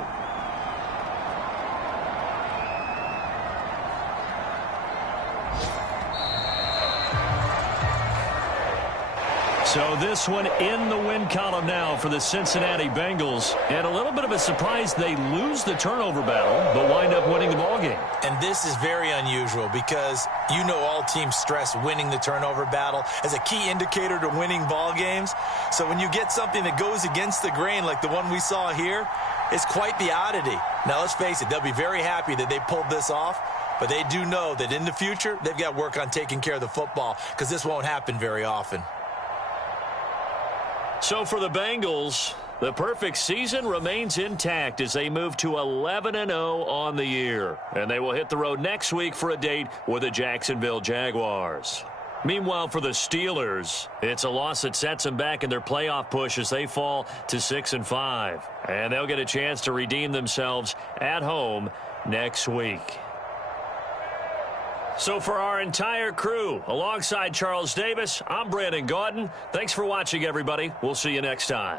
So this one in the win column now for the Cincinnati Bengals. And a little bit of a surprise, they lose the turnover battle, but wind up winning the ballgame. And this is very unusual because you know all teams stress winning the turnover battle as a key indicator to winning ball games. So when you get something that goes against the grain like the one we saw here, it's quite the oddity. Now, let's face it, they'll be very happy that they pulled this off, but they do know that in the future, they've got work on taking care of the football because this won't happen very often. So for the Bengals, the perfect season remains intact as they move to 11-0 on the year. And they will hit the road next week for a date with the Jacksonville Jaguars. Meanwhile, for the Steelers, it's a loss that sets them back in their playoff push as they fall to 6-5. And they'll get a chance to redeem themselves at home next week. So for our entire crew, alongside Charles Davis, I'm Brandon Gaudin. Thanks for watching, everybody. We'll see you next time.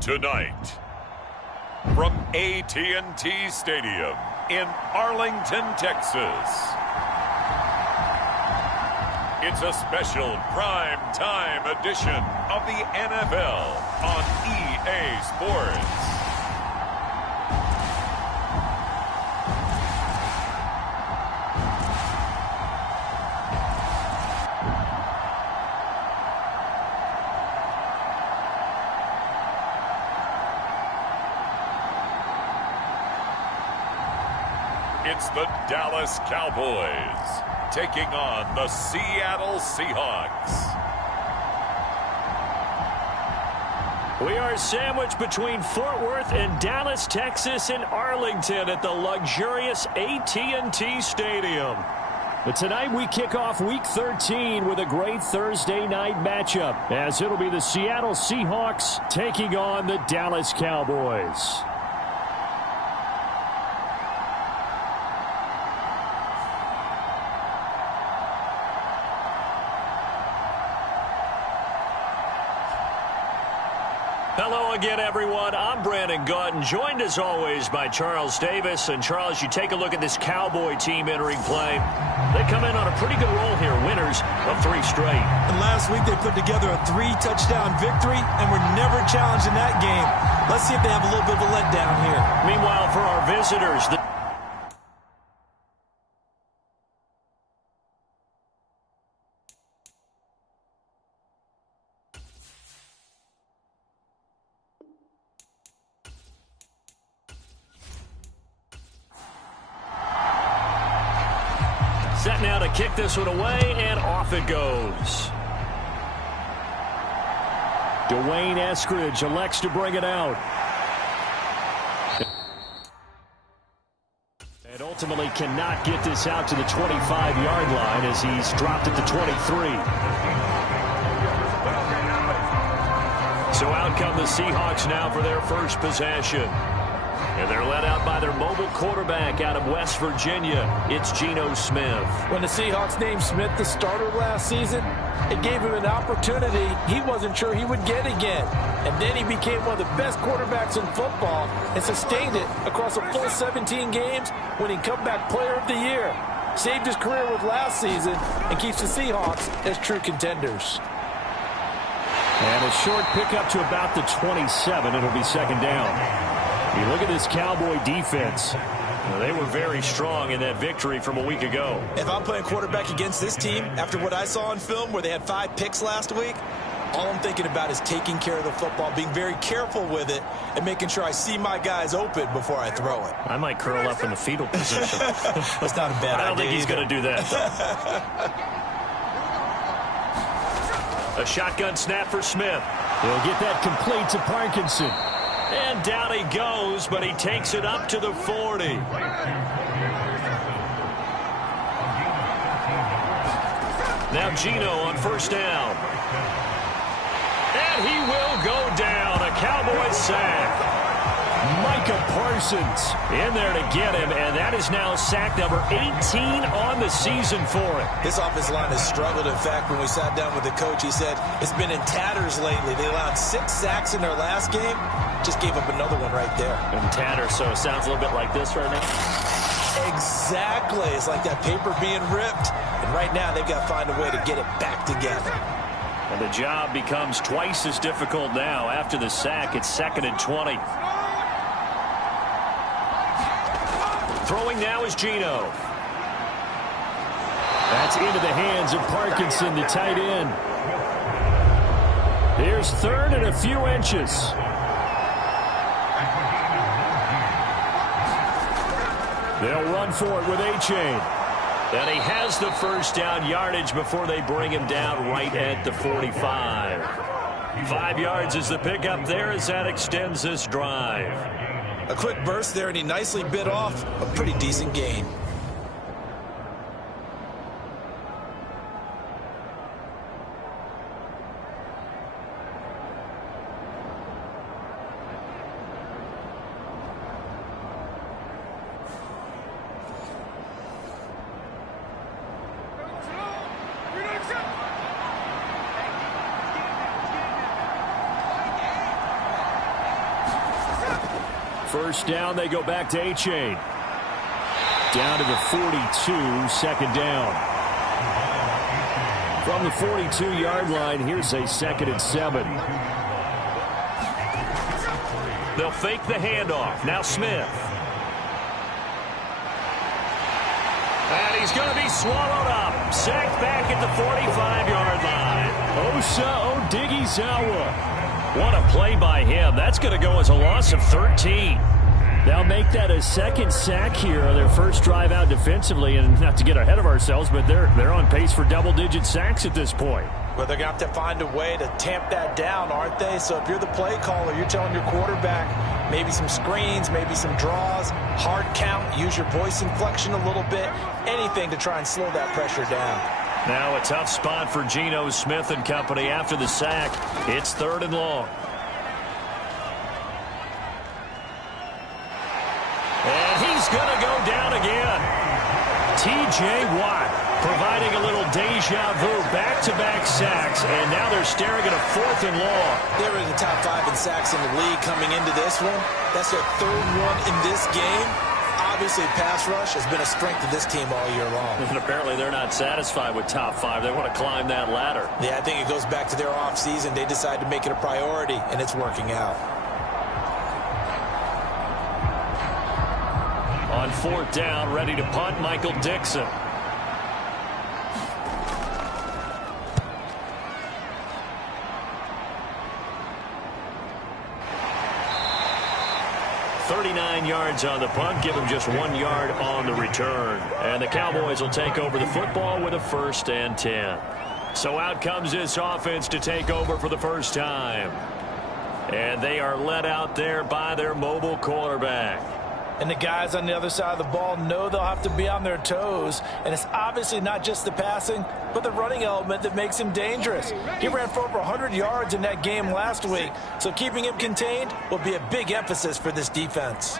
Tonight, from AT&T Stadium in Arlington, Texas, it's a special prime time edition of the NFL on EA Sports. It's the Dallas Cowboys taking on the Seattle Seahawks. We are sandwiched between Fort Worth and Dallas, Texas, and Arlington at the luxurious AT&T Stadium. But tonight we kick off Week 13 with a great Thursday night matchup, as it'll be the Seattle Seahawks taking on the Dallas Cowboys. Hello again, everyone. I'm Brandon Gautin, joined as always by Charles Davis. And Charles, you take a look at this Cowboy team entering play. They come in on a pretty good roll here, winners of 3 straight. And last week they put together a 3-touchdown victory and were never challenged in that game. Let's see if they have a little bit of a letdown here. Meanwhile, for our visitors, set now to kick this one away, and off it goes. Dwayne Eskridge elects to bring it out. And ultimately cannot get this out to the 25-yard line as he's dropped at the 23. So out come the Seahawks now for their first possession. And they're led out by their mobile quarterback out of West Virginia. It's Geno Smith. When the Seahawks named Smith the starter last season, it gave him an opportunity he wasn't sure he would get again. And then he became one of the best quarterbacks in football and sustained it across a full 17 games, winning Comeback Player of the Year. Saved his career with last season and keeps the Seahawks as true contenders. And a short pickup to about the 27. It'll be second down. You look at this Cowboy defense. Well, they were very strong in that victory from a week ago. If I'm playing quarterback against this team, after what I saw on film where they had 5 picks last week, all I'm thinking about is taking care of the football, being very careful with it, and making sure I see my guys open before I throw it. I might curl up in the fetal position. That's not a bad idea. I don't think he's going to do that, though. A shotgun snap for Smith. He'll get that complete to Parkinson. And down he goes, but he takes it up to the 40. Now Geno on first down. And he will go down. A Cowboy sack. Micah Parsons in there to get him, and that is now sack number 18 on the season for it. This offensive line has struggled. In fact, when we sat down with the coach, he said it's been in tatters lately. They allowed 6 sacks in their last game. Just gave up another one right there. In tatters, so it sounds a little bit like this right now. Exactly. It's like that paper being ripped. And right now, they've got to find a way to get it back together. And the job becomes twice as difficult now. After the sack, it's 2nd and 20. Throwing now is Geno. That's into the hands of Parkinson, the tight end. Here's 3rd and a few inches. They'll run for it with A-Chain. And he has the first down yardage before they bring him down right at the 45. 5 yards is the pickup there as that extends this drive. A quick burst there, and he nicely bit off a pretty decent gain. first down. They go back to A-Chain. Down to the 42, second down. From the 42-yard line, here's a 2nd and 7. They'll fake the handoff. Now Smith. And he's going to be swallowed up. Sacked back at the 45-yard line. Osa Odighizuwa. What a play by him. That's going to go as a loss of 13. They'll make that a 2nd sack here on their first drive out defensively. And not to get ahead of ourselves, but they're on pace for double-digit sacks at this point. Well, they're going to have to find a way to tamp that down, aren't they? So if you're the play caller, you're telling your quarterback maybe some screens, maybe some draws, hard count, use your voice inflection a little bit, anything to try and slow that pressure down. Now a tough spot for Geno Smith and company after the sack. It's 3rd and long. And he's going to go down again. T.J. Watt providing a little deja vu, back-to-back sacks, and now they're staring at a 4th and long. They were in the top 5 in sacks in the league coming into this one. That's their 3rd one in this game. Obviously, pass rush has been a strength of this team all year long. And apparently they're not satisfied with top 5. They want to climb that ladder. Yeah, I think it goes back to their offseason. They decided to make it a priority, and it's working out. On 4th down, ready to punt, Michael Dixon. $39 yards on the punt, give him just 1 yard on the return. And the Cowboys will take over the football with a 1st and 10. So out comes this offense to take over for the first time. And they are led out there by their mobile quarterback. And the guys on the other side of the ball know they'll have to be on their toes. And it's obviously not just the passing, but the running element that makes him dangerous. He ran for over 100 yards in that game last week, so keeping him contained will be a big emphasis for this defense.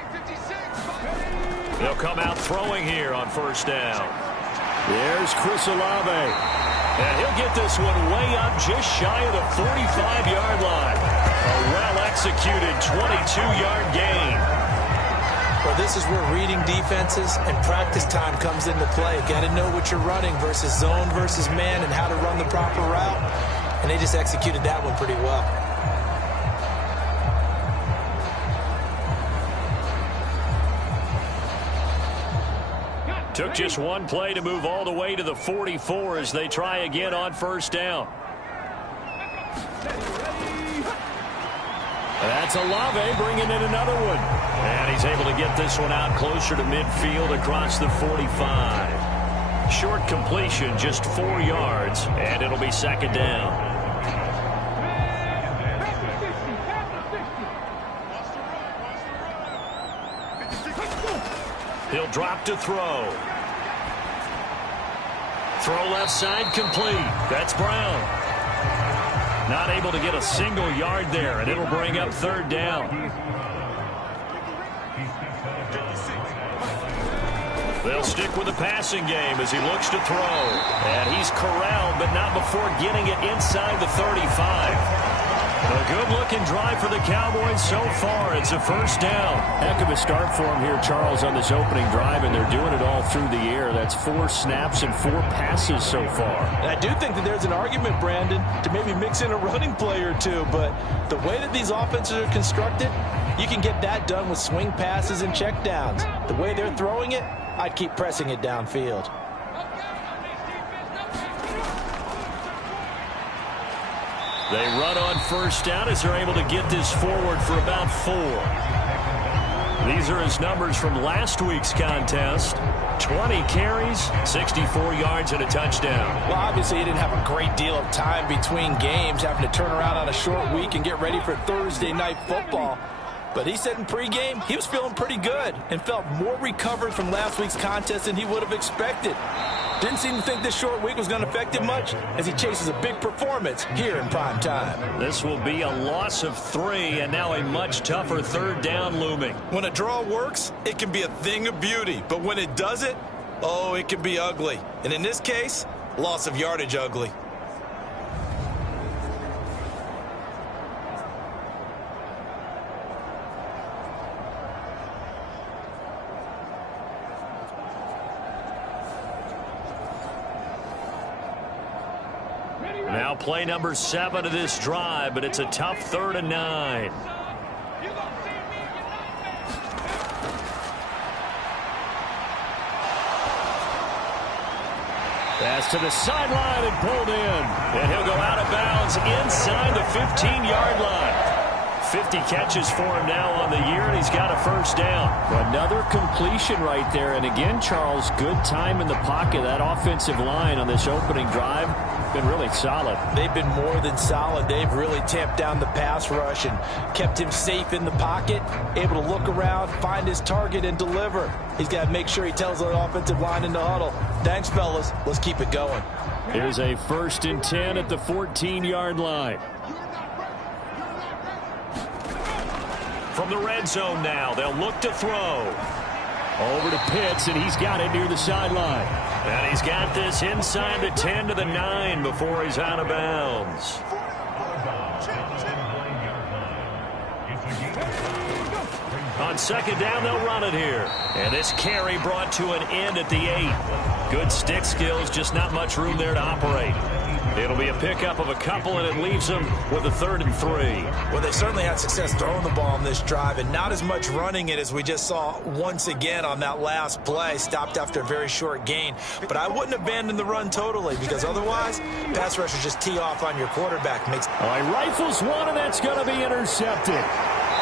They'll come out throwing here on 1st down. There's Chris Olave. And he'll get this one way up just shy of the 45-yard line. A well-executed 22-yard gain. Well, this is where reading defenses and practice time comes into play. Got to know what you're running versus zone versus man and how to run the proper route. And they just executed that one pretty well. Took just one play to move all the way to the 44 as they try again on 1st down. That's Olave bringing in another one. And he's able to get this one out closer to midfield across the 45. Short completion, just 4 yards, and it'll be 2nd down. He'll drop to throw. Throw left side complete. That's Brown. Not able to get a single yard there, and it'll bring up 3rd down. They'll stick with the passing game as he looks to throw. And he's corralled, but not before getting it inside the 35. A good-looking drive for the Cowboys so far. It's a 1st down. Heck of a start for him here, Charles, on this opening drive, and they're doing it all through the air. That's 4 snaps and 4 passes so far. And I do think that there's an argument, Brandon, to maybe mix in a running play or two, but the way that these offenses are constructed, you can get that done with swing passes and checkdowns. The way they're throwing it, I'd keep pressing it downfield. They run on 1st down as they're able to get this forward for about 4. These are his numbers from last week's contest. 20 carries, 64 yards, and a touchdown. Well, obviously, he didn't have a great deal of time between games, having to turn around on a short week and get ready for Thursday night football. But he said in pregame he was feeling pretty good and felt more recovered from last week's contest than he would have expected. Didn't seem to think this short week was going to affect him much as he chases a big performance here in prime time. This will be a loss of 3 and now a much tougher 3rd down looming. When a draw works, it can be a thing of beauty. But when it doesn't, oh, it can be ugly. And in this case, loss of yardage ugly. Now play number 7 of this drive, but it's a tough 3rd and 9. Pass to the sideline and pulled in. And he'll go out of bounds inside the 15-yard line. 50 catches for him now on the year, and he's got a first down. Another completion right there. And again, Charles, good time in the pocket. That offensive line on this opening drive been really solid. They've been more than solid. They've really tamped down the pass rush and kept him safe in the pocket, able to look around, find his target, and deliver. He's got to make sure he tells the offensive line in the huddle, thanks, fellas. Let's keep it going. Here's a 1st and 10 at the 14-yard line. From the red zone now, they'll look to throw. Over to Pitts, and he's got it near the sideline. And he's got this inside the 10 to the 9 before he's out of bounds. On 2nd down, they'll run it here. And this carry brought to an end at the 8. Good stick skills, just not much room there to operate. It'll be a pickup of a couple, and it leaves them with a 3rd and 3. Well, they certainly had success throwing the ball on this drive, and not as much running it as we just saw once again on that last play. Stopped after a very short gain. But I wouldn't abandon the run totally, because otherwise, pass rushers just tee off on your quarterback. All right, rifles one, and that's going to be intercepted.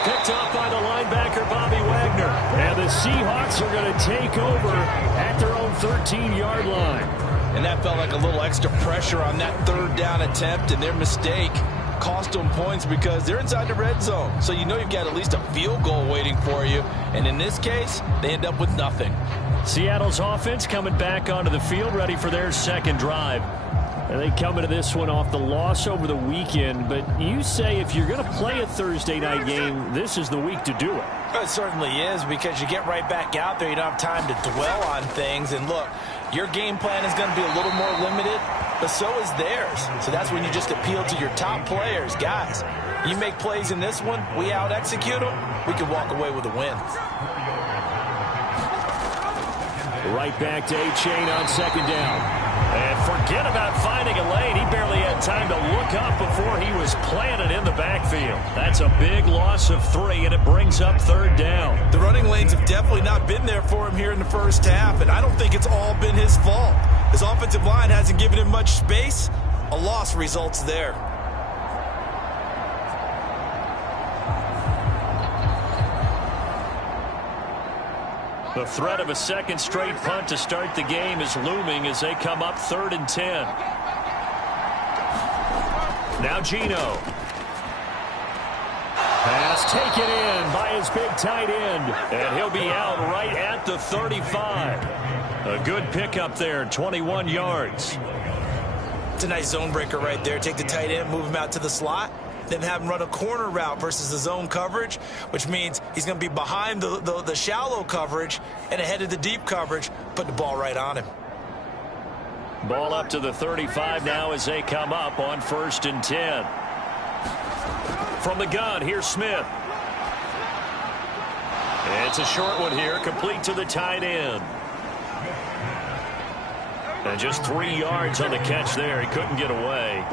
Picked up by the linebacker, Bobby Wagner. And the Seahawks are going to take over at their own 13-yard line. And that felt like a little extra pressure on that 3rd down attempt, and their mistake cost them points because they're inside the red zone. So you know you've got at least a field goal waiting for you. And in this case, they end up with nothing. Seattle's offense coming back onto the field, ready for their 2nd drive. And they come into this one off the loss over the weekend. But you say if you're going to play a Thursday night game, this is the week to do it. It certainly is, because you get right back out there. You don't have time to dwell on things. And look, your game plan is going to be a little more limited, but so is theirs. So that's when you just appeal to your top players. Guys, you make plays in this one, we out-execute them, we can walk away with a win. Right back to A-Chain on 2nd down. And forget about finding a lane. He barely had time to look up before he was planted in the backfield. That's a big loss of 3, and it brings up 3rd down. The running lanes have definitely not been there for him here in the first half, and I don't think it's all been his fault. His offensive line hasn't given him much space. A loss results there. The threat of a 2nd straight punt to start the game is looming as they come up 3rd and 10. Now Geno. Pass taken in by his big tight end. And he'll be out right at the 35. A good pickup there, 21 yards. It's a nice zone breaker right there. Take the tight end, move him out to the slot, then have him run a corner route versus the zone coverage, which means he's going to be behind the shallow coverage and ahead of the deep coverage, put the ball right on him. Ball up to the 35 now as they come up on 1st and 10. From the gun, here's Smith. It's a short one here, complete to the tight end. And just 3 yards on the catch there. He couldn't get away.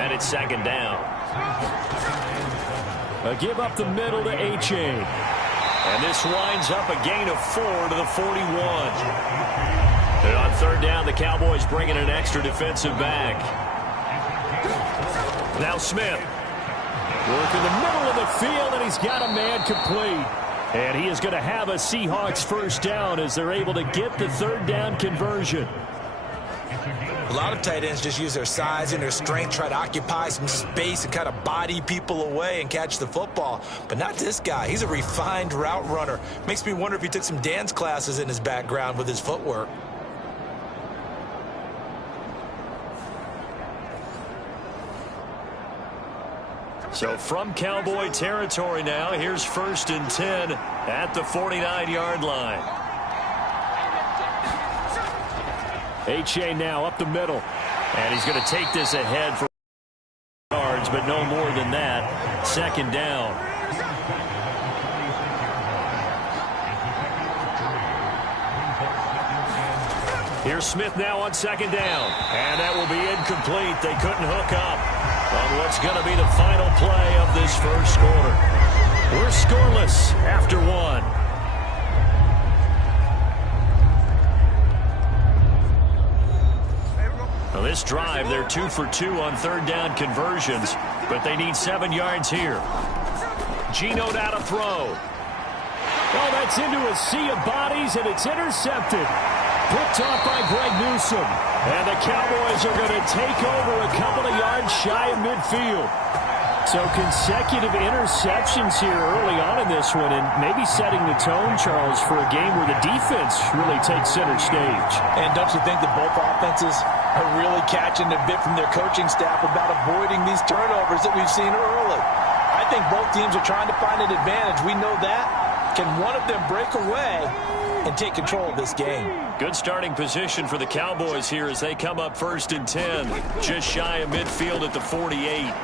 And it's 2nd down. A give up the middle to A-Chain. And this winds up a gain of 4 to the 41. And on 3rd down, the Cowboys bring in an extra defensive back. Now Smith. Work in the middle of the field, and he's got a man complete. And he is going to have a Seahawks 1st down as they're able to get the 3rd down conversion. A lot of tight ends just use their size and their strength, try to occupy some space and kind of body people away and catch the football. But not this guy. He's a refined route runner. Makes me wonder if he took some dance classes in his background with his footwork. So from Cowboy territory now, here's 1st and 10 at the 49-yard line. A-Chain now up the middle. And he's going to take this ahead for yards, but no more than that. 2nd down. Here's Smith now on second down. And that will be incomplete. They couldn't hook up on what's going to be the final play of this first quarter. We're scoreless after one. Well, this drive, they're 2 for 2 on third down conversions, but they need 7 yards here. Geno now to throw. Oh, that's into a sea of bodies, and it's intercepted. Picked off by Greg Newsome. And the Cowboys are going to take over a couple of yards shy of midfield. So consecutive interceptions here early on in this one, and maybe setting the tone, Charles, for a game where the defense really takes center stage. And don't you think that both offenses are really catching a bit from their coaching staff about avoiding these turnovers that we've seen early? I think both teams are trying to find an advantage. We know that. Can one of them break away and take control of this game? Good starting position for the Cowboys here as they come up 1st and 10, just shy of midfield at the 48.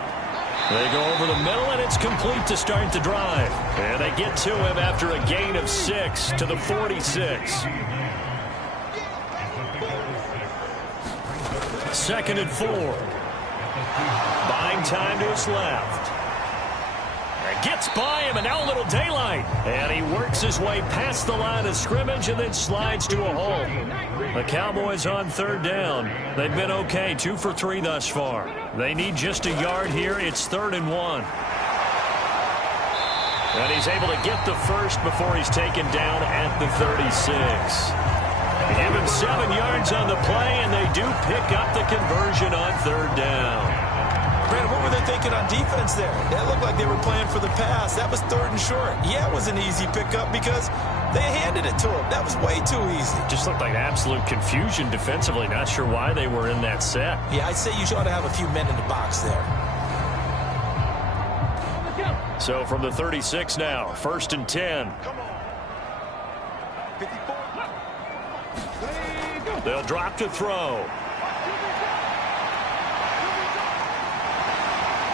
They go over the middle, and it's complete to start the drive. And they get to him after a gain of 6 to the 46. 2nd and 4. Buying time to his left. And gets by him, and now a little daylight. And he works his way past the line of scrimmage and then slides to a hole. The Cowboys on third down. They've been okay, 2 for 3 thus far. They need just a yard here. It's 3rd and 1. And he's able to get the first before he's taken down at the 36. Give him 7 yards on the play, and they do pick up the conversion on third down. Brandon, what were they thinking on defense there? That looked like they were playing for the pass. That was 3rd and short. Yeah, it was an easy pickup because they handed it to him. That was way too easy. Just looked like absolute confusion defensively. Not sure why they were in that set. Yeah, I'd say you ought to have a few men in the box there. So from the 36 now, 1st and 10. They'll drop to throw.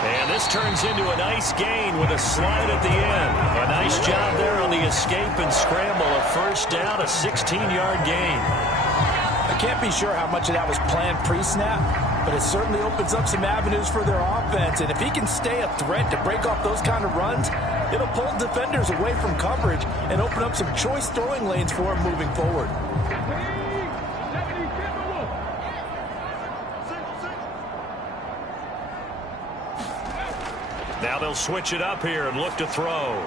And this turns into a nice gain with a slide at the end. A nice job there on the escape and scramble. A 1st down, a 16-yard gain. I can't be sure how much of that was planned pre-snap, but it certainly opens up some avenues for their offense. And if he can stay a threat to break off those kind of runs, it'll pull defenders away from coverage and open up some choice throwing lanes for him moving forward. Now they'll switch it up here and look to throw.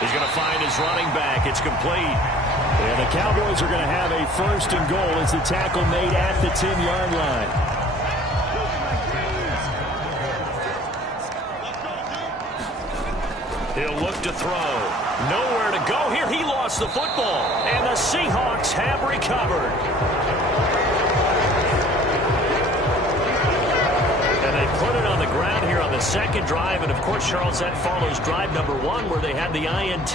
He's going to find his running back. It's complete. And the Cowboys are going to have a 1st and goal as the tackle made at the 10-yard line. He'll look to throw. Nowhere to go here. He lost the football. And the Seahawks have recovered. And they put it on the ground here on the 2nd drive. And, of course, Charles, that follows drive number 1 where they had the INT.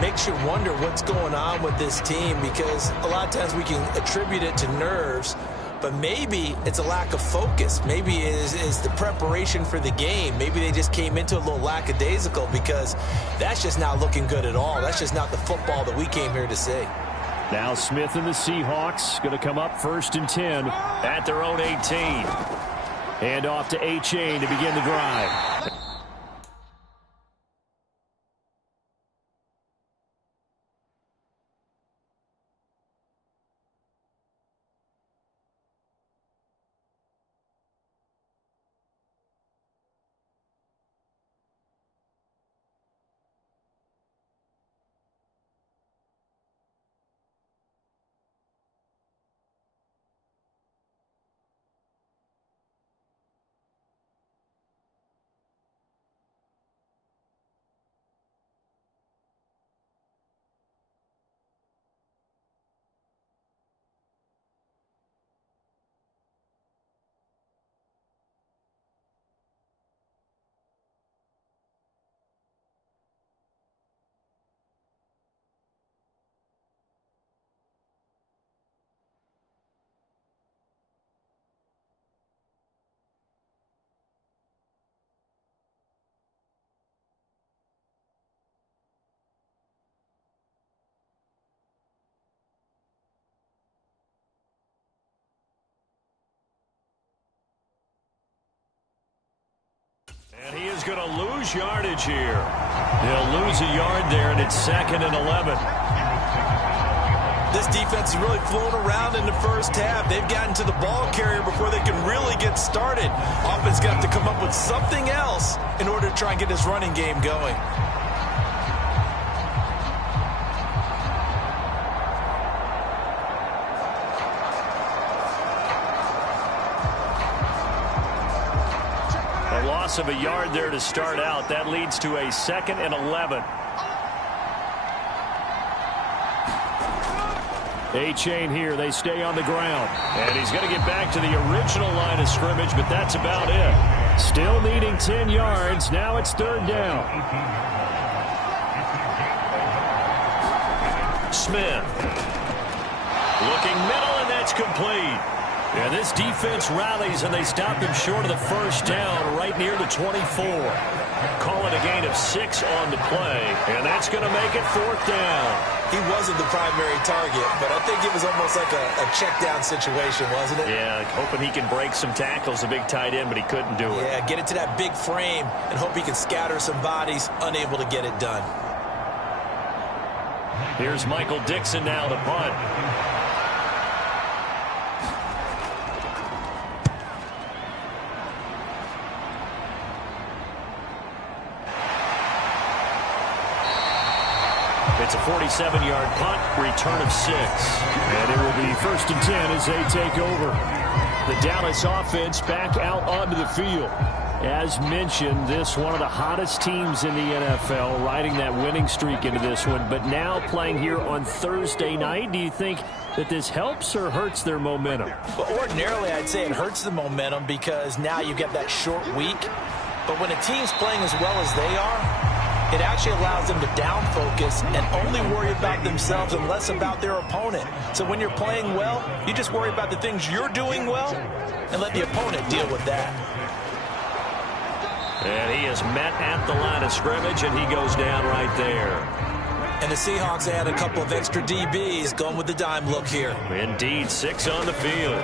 Makes you wonder what's going on with this team because a lot of times we can attribute it to nerves, but maybe it's a lack of focus. Maybe it is the preparation for the game. Maybe they just came into a little lackadaisical because that's just not looking good at all. That's just not the football that we came here to see. Now Smith and the Seahawks going to come up 1st and 10 at their own 18. And off to A-Chain to begin the drive. is going to lose yardage here. He'll lose a yard there, and it's 2nd and 11. This defense has really flown around in the first half. They've gotten to the ball carrier before they can really get started. Offense got to come up with something else in order to try and get this running game going. A loss of a yard there to start out. That leads to a 2nd and 11. A-chain here. They stay on the ground. And he's going to get back to the original line of scrimmage, but that's about it. Still needing 10 yards. Now it's 3rd down. Smith. Looking middle, and that's complete. And this defense rallies, and they stop him short of the 1st down right near the 24. Call it a gain of 6 on the play, and that's going to make it 4th down. He wasn't the primary target, but I think it was almost like a check-down situation, wasn't it? Yeah, hoping he can break some tackles, a big tight end, but he couldn't do it. Yeah, get it to that big frame and hope he can scatter some bodies, unable to get it done. Here's Michael Dixon now to punt. It's a 47-yard punt, return of 6. And it will be 1st and 10 as they take over. The Dallas offense back out onto the field. As mentioned, this one of the hottest teams in the NFL, riding that winning streak into this one, but now playing here on Thursday night. Do you think that this helps or hurts their momentum? Well, ordinarily, I'd say it hurts the momentum because now you get that short week. But when a team's playing as well as they are, it actually allows them to down focus and only worry about themselves and less about their opponent. So when you're playing well, you just worry about the things you're doing well and let the opponent deal with that. And he is met at the line of scrimmage, and he goes down right there. And the Seahawks add a couple of extra DBs going with the dime look here. Indeed, 6 on the field.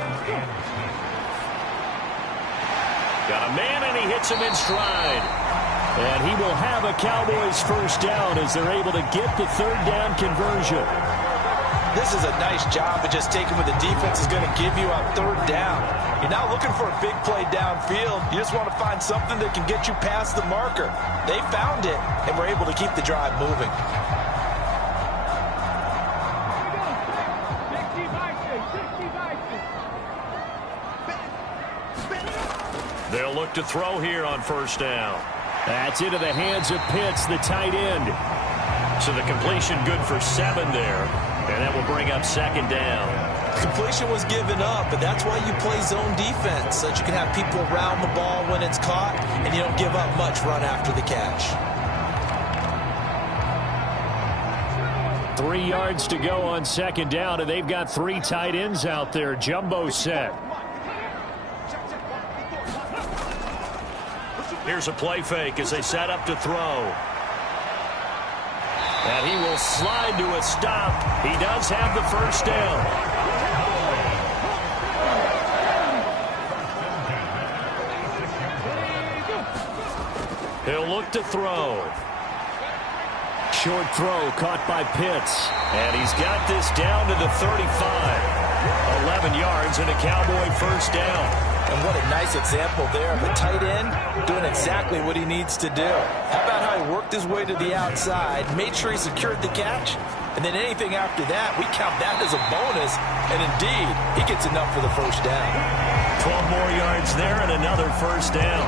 Got a man, and he hits him in stride. And he will have a Cowboys 1st down as they're able to get the 3rd down conversion. This is a nice job of just taking what the defense is going to give you on 3rd down. You're not looking for a big play downfield. You just want to find something that can get you past the marker. They found it, and were able to keep the drive moving. They'll look to throw here on 1st down. That's into the hands of Pitts, the tight end. So the completion good for 7 there. And that will bring up 2nd down. Completion was given up, but that's why you play zone defense, so that you can have people around the ball when it's caught, and you don't give up much run after the catch. 3 yards to go on 2nd down, and they've got 3 tight ends out there. Jumbo set. Here's a play fake as they set up to throw. And he will slide to a stop. He does have the 1st down. He'll look to throw. Short throw caught by Pitts. And he's got this down to the 35. 11 yards and a Cowboy 1st down. And what a nice example there of a tight end doing exactly what he needs to do. How about how he worked his way to the outside, made sure he secured the catch, and then anything after that, we count that as a bonus. And indeed, he gets enough for the 1st down. 12 more yards there and another 1st down.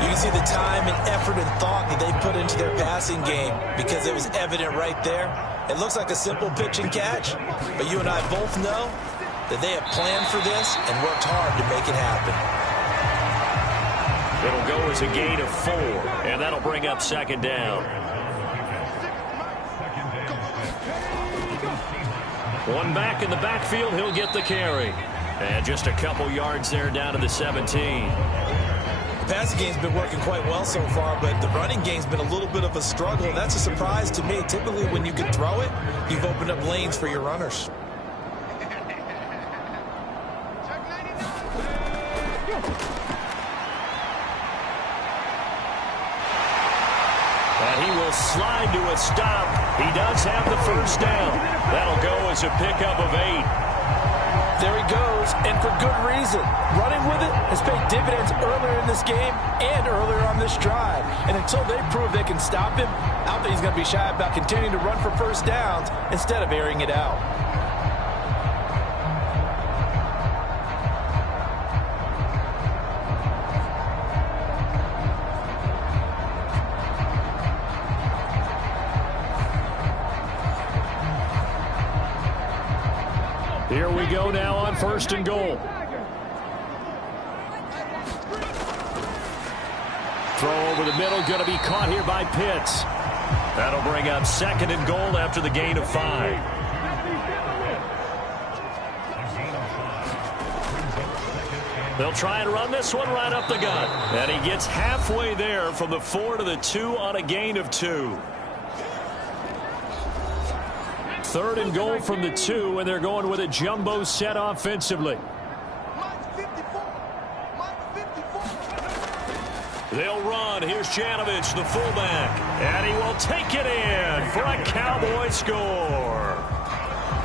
You can see the time and effort and thought that they put into their passing game because it was evident right there. It looks like a simple pitch and catch, but you and I both know that they have planned for this and worked hard to make it happen. It'll go as a gain of 4, and that'll bring up 2nd down. One back in the backfield, he'll get the carry. And just a couple yards there down to the 17. The passing game's been working quite well so far, but the running game's been a little bit of a struggle, and that's a surprise to me. Typically, when you can throw it, you've opened up lanes for your runners. And he will slide to a stop. He does have the first down. That'll go as a pickup of 8. There he goes, and for good reason. Running with it has paid dividends earlier in this game and earlier on this drive. And until they prove they can stop him, I don't think he's going to be shy about continuing to run for first downs instead of airing it out. Here we go now on 1st and goal. Throw over the middle, going to be caught here by Pitts. That'll bring up 2nd and goal after the gain of 5. They'll try and run this one right up the gut. And he gets halfway there from the 4 to the 2 on a gain of 2. 3rd and goal from the 2, and they're going with a jumbo set offensively. They'll run. Here's Janovich, the fullback, and he will take it in for a Cowboy score.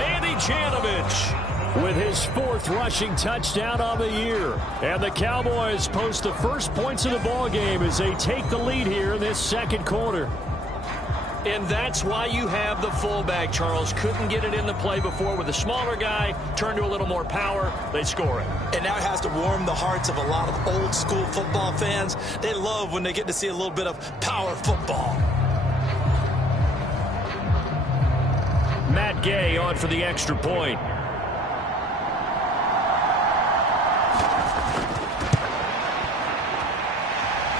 Andy Janovich with his 4th rushing touchdown on the year. And the Cowboys post the first points of the ballgame as they take the lead here in this 2nd quarter. And that's why you have the fullback, Charles. Couldn't get it in the play before with a smaller guy. Turned to a little more power. They score it. And now it has to warm the hearts of a lot of old school football fans. They love when they get to see a little bit of power football. Matt Gay on for the extra point.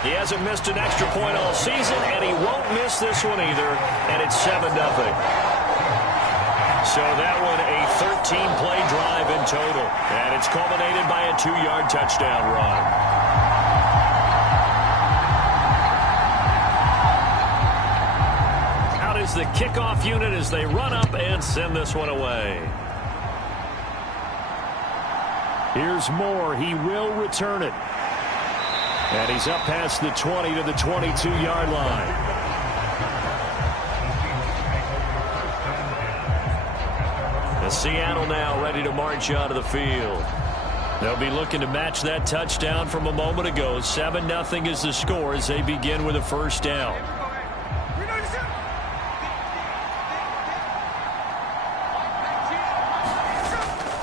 He hasn't missed an extra point all season, and he won't miss this one either, and it's 7-0. So that one a 13-play drive in total, and it's culminated by a 2-yard touchdown run. Out is the kickoff unit as they run up and send this one away. Here's Moore. He will return it. And he's up past the 20 to the 22-yard line. And Seattle now ready to march out of the field. They'll be looking to match that touchdown from a moment ago. 7-0 is the score as they begin with a first down.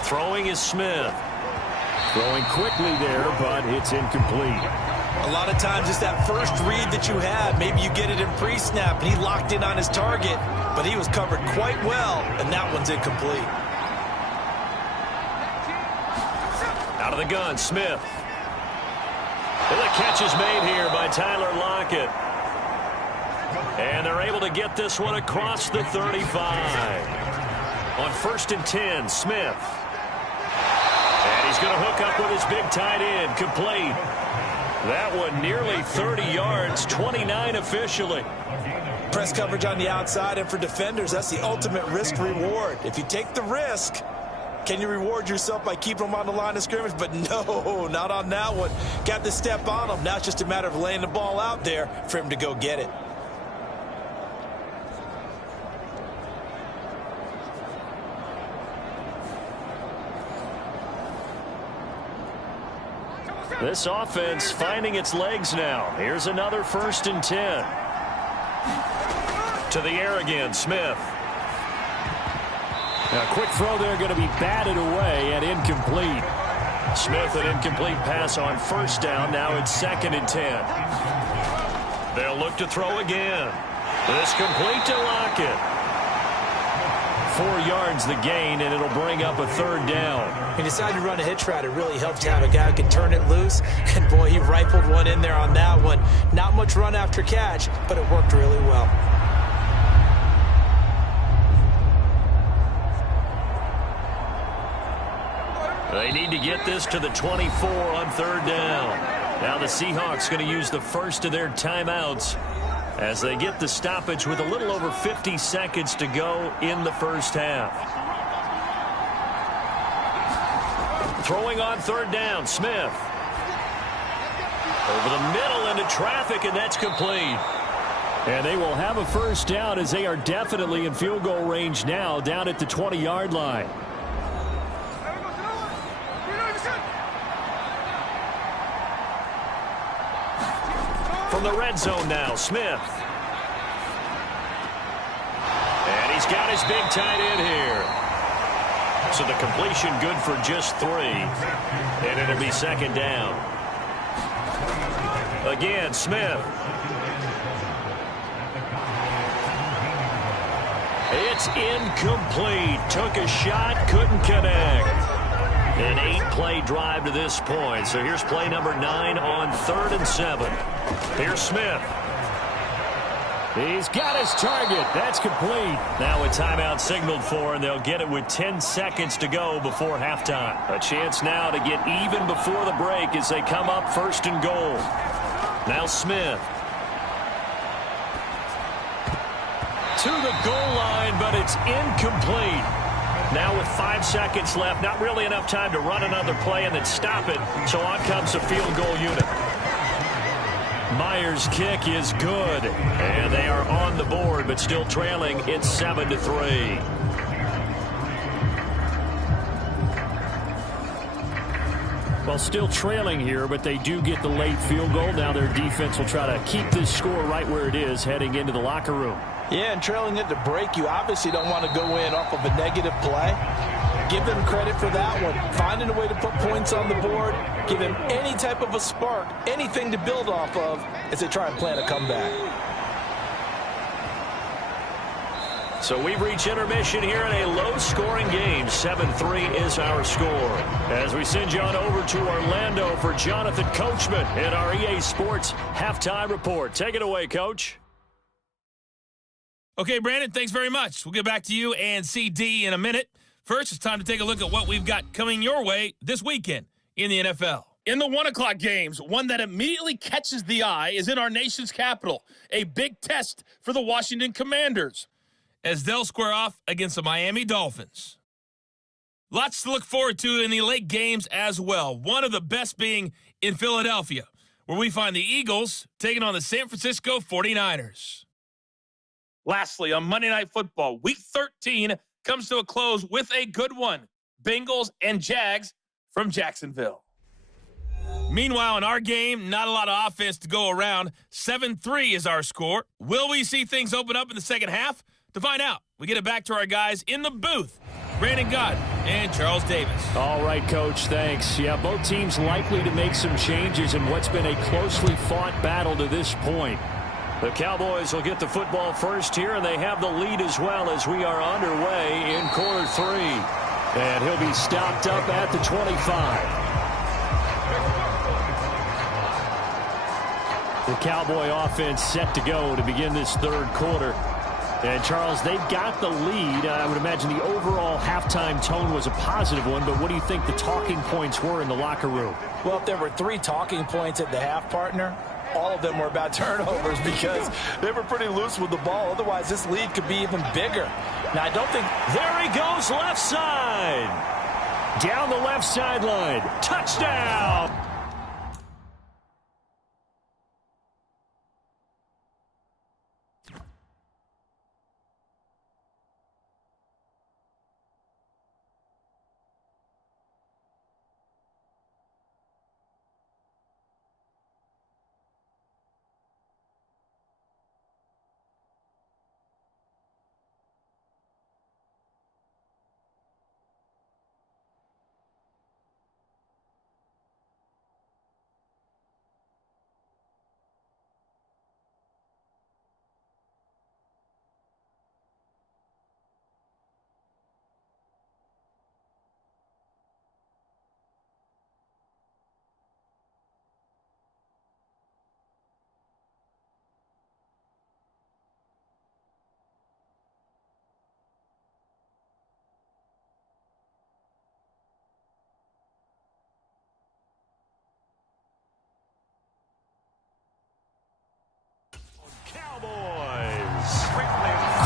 Throwing is Smith. Throwing quickly there, but it's incomplete. A lot of times it's that first read that you have. Maybe you get it in pre-snap, and he locked in on his target, but he was covered quite well, and that one's incomplete. Out of the gun, Smith. And the catch is made here by Tyler Lockett. And they're able to get this one across the 35. On 1st and 10, Smith. And he's going to hook up with his big tight end, complete. That one nearly 30 yards, 29 officially. Press coverage on the outside, and for defenders, that's the ultimate risk-reward. If you take the risk, can you reward yourself by keeping them on the line of scrimmage? But no, not on that one. Got to step on them. Now it's just a matter of laying the ball out there for him to go get it. This offense finding its legs now. Here's another 1st and 10. To the air again, Smith. A quick throw there going to be batted away and incomplete. Smith, an incomplete pass on 1st down. Now it's 2nd and 10. They'll look to throw again. This complete to Lockett. 4 yards the gain, and it'll bring up a 3rd down. He decided to run a hitch route. It really helps to have a guy who can turn it loose. And, boy, he rifled one in there on that one. Not much run after catch, but it worked really well. They need to get this to the 24 on 3rd down. Now the Seahawks going to use the first of their timeouts as they get the stoppage with a little over 50 seconds to go in the first half. Throwing on 3rd down, Smith. Over the middle into traffic, and that's complete. And they will have a first down as they are definitely in field goal range now, down at the 20-yard line. From the red zone now, Smith. And he's got his big tight end here. So the completion good for just 3. And it'll be second down. Again, Smith. It's incomplete. Took a shot, couldn't connect. An 8-play drive to this point. So here's play number 9 on 3rd and 7. Here's Smith. He's got his target. That's complete. Now a timeout signaled for, and they'll get it with 10 seconds to go before halftime. A chance now to get even before the break as they come up 1st and goal. Now Smith. To the goal line, but it's incomplete. Now with 5 seconds left, not really enough time to run another play and then stop it. So on comes a field goal unit. Myers' kick is good. And they are on the board, but still trailing. It's 7-3. Well, still trailing here, but they do get the late field goal. Now their defense will try to keep this score right where it is heading into the locker room. Yeah, and trailing at the break, you obviously don't want to go in off of a negative play. Give them credit for that one. Finding a way to put points on the board, give them any type of a spark, anything to build off of as they try and plan a comeback. So we've reached intermission here in a low-scoring game. 7-3 is our score. As we send you on over to Orlando for Jonathan Coachman in our EA Sports Halftime Report. Take it away, Coach. Okay, Brandon, thanks very much. We'll get back to you and CD in a minute. First, it's time to take a look at what we've got coming your way this weekend in the NFL. In the 1 o'clock games, one that immediately catches the eye is in our nation's capital, a big test for the Washington Commanders, as they'll square off against the Miami Dolphins. Lots to look forward to in the late games as well. One of the best being in Philadelphia, where we find the Eagles taking on the San Francisco 49ers. Lastly, on Monday Night Football, Week 13 comes to a close with a good one. Bengals and Jags from Jacksonville. Meanwhile, in our game, not a lot of offense to go around. 7-3 is our score. Will we see things open up in the second half? To find out, we get it back to our guys in the booth, Brandon Gott and Charles Davis. All right, Coach, thanks. Yeah, both teams likely to make some changes in what's been a closely fought battle to this point. The Cowboys will get the football first here, and they have the lead as well as we are underway in quarter 3. And he'll be stopped up at the 25. The Cowboy offense set to go to begin this 3rd quarter. And, Charles, they've got the lead. I would imagine the overall halftime tone was a positive one, but what do you think the talking points were in the locker room? Well, if there were 3 talking points at the half, partner, all of them were about turnovers because they were pretty loose with the ball. Otherwise, this lead could be even bigger. Now, I don't think... There he goes, left side. Down the left sideline. Touchdown.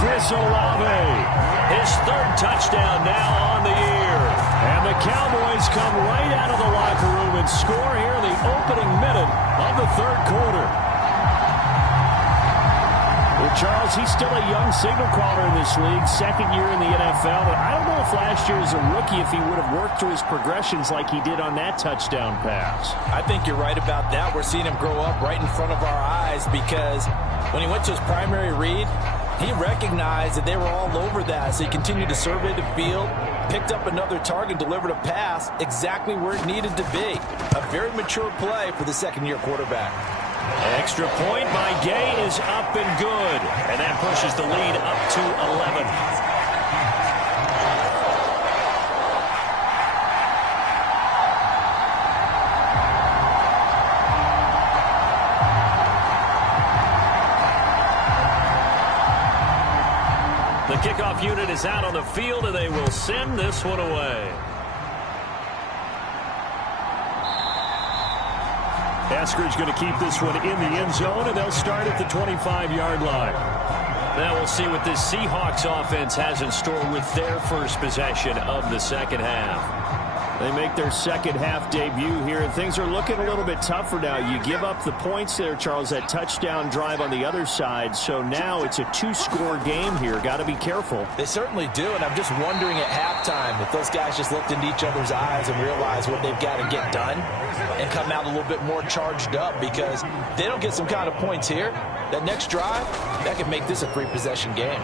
Chris Olave, his 3rd touchdown now on the year. And the Cowboys come right out of the locker room and score here in the opening minute of the 3rd quarter. Charles, he's still a young signal caller in this league, second year in the NFL. But I don't know if last year as a rookie, if he would have worked through his progressions like he did on that touchdown pass. I think you're right about that. We're seeing him grow up right in front of our eyes because when he went to his primary read, he recognized that they were all over that. So he continued to survey the field, picked up another target, delivered a pass exactly where it needed to be. A very mature play for the second-year quarterback. Extra point by Gay is up and good. And that pushes the lead up to 11. The kickoff unit is out on the field, and they will send this one away. Eskridge going to keep this one in the end zone, and they'll start at the 25-yard line. Now we'll see what this Seahawks offense has in store with their first possession of the second half. They make their second half debut here, and things are looking a little bit tougher now. You give up the points there, Charles, that touchdown drive on the other side. So now it's a two-score game here. Got to be careful. They certainly do, and I'm just wondering at halftime if those guys just looked into each other's eyes and realized what they've got to get done and come out a little bit more charged up, because if they don't get some kind of points here, that next drive, that could make this a three-possession game.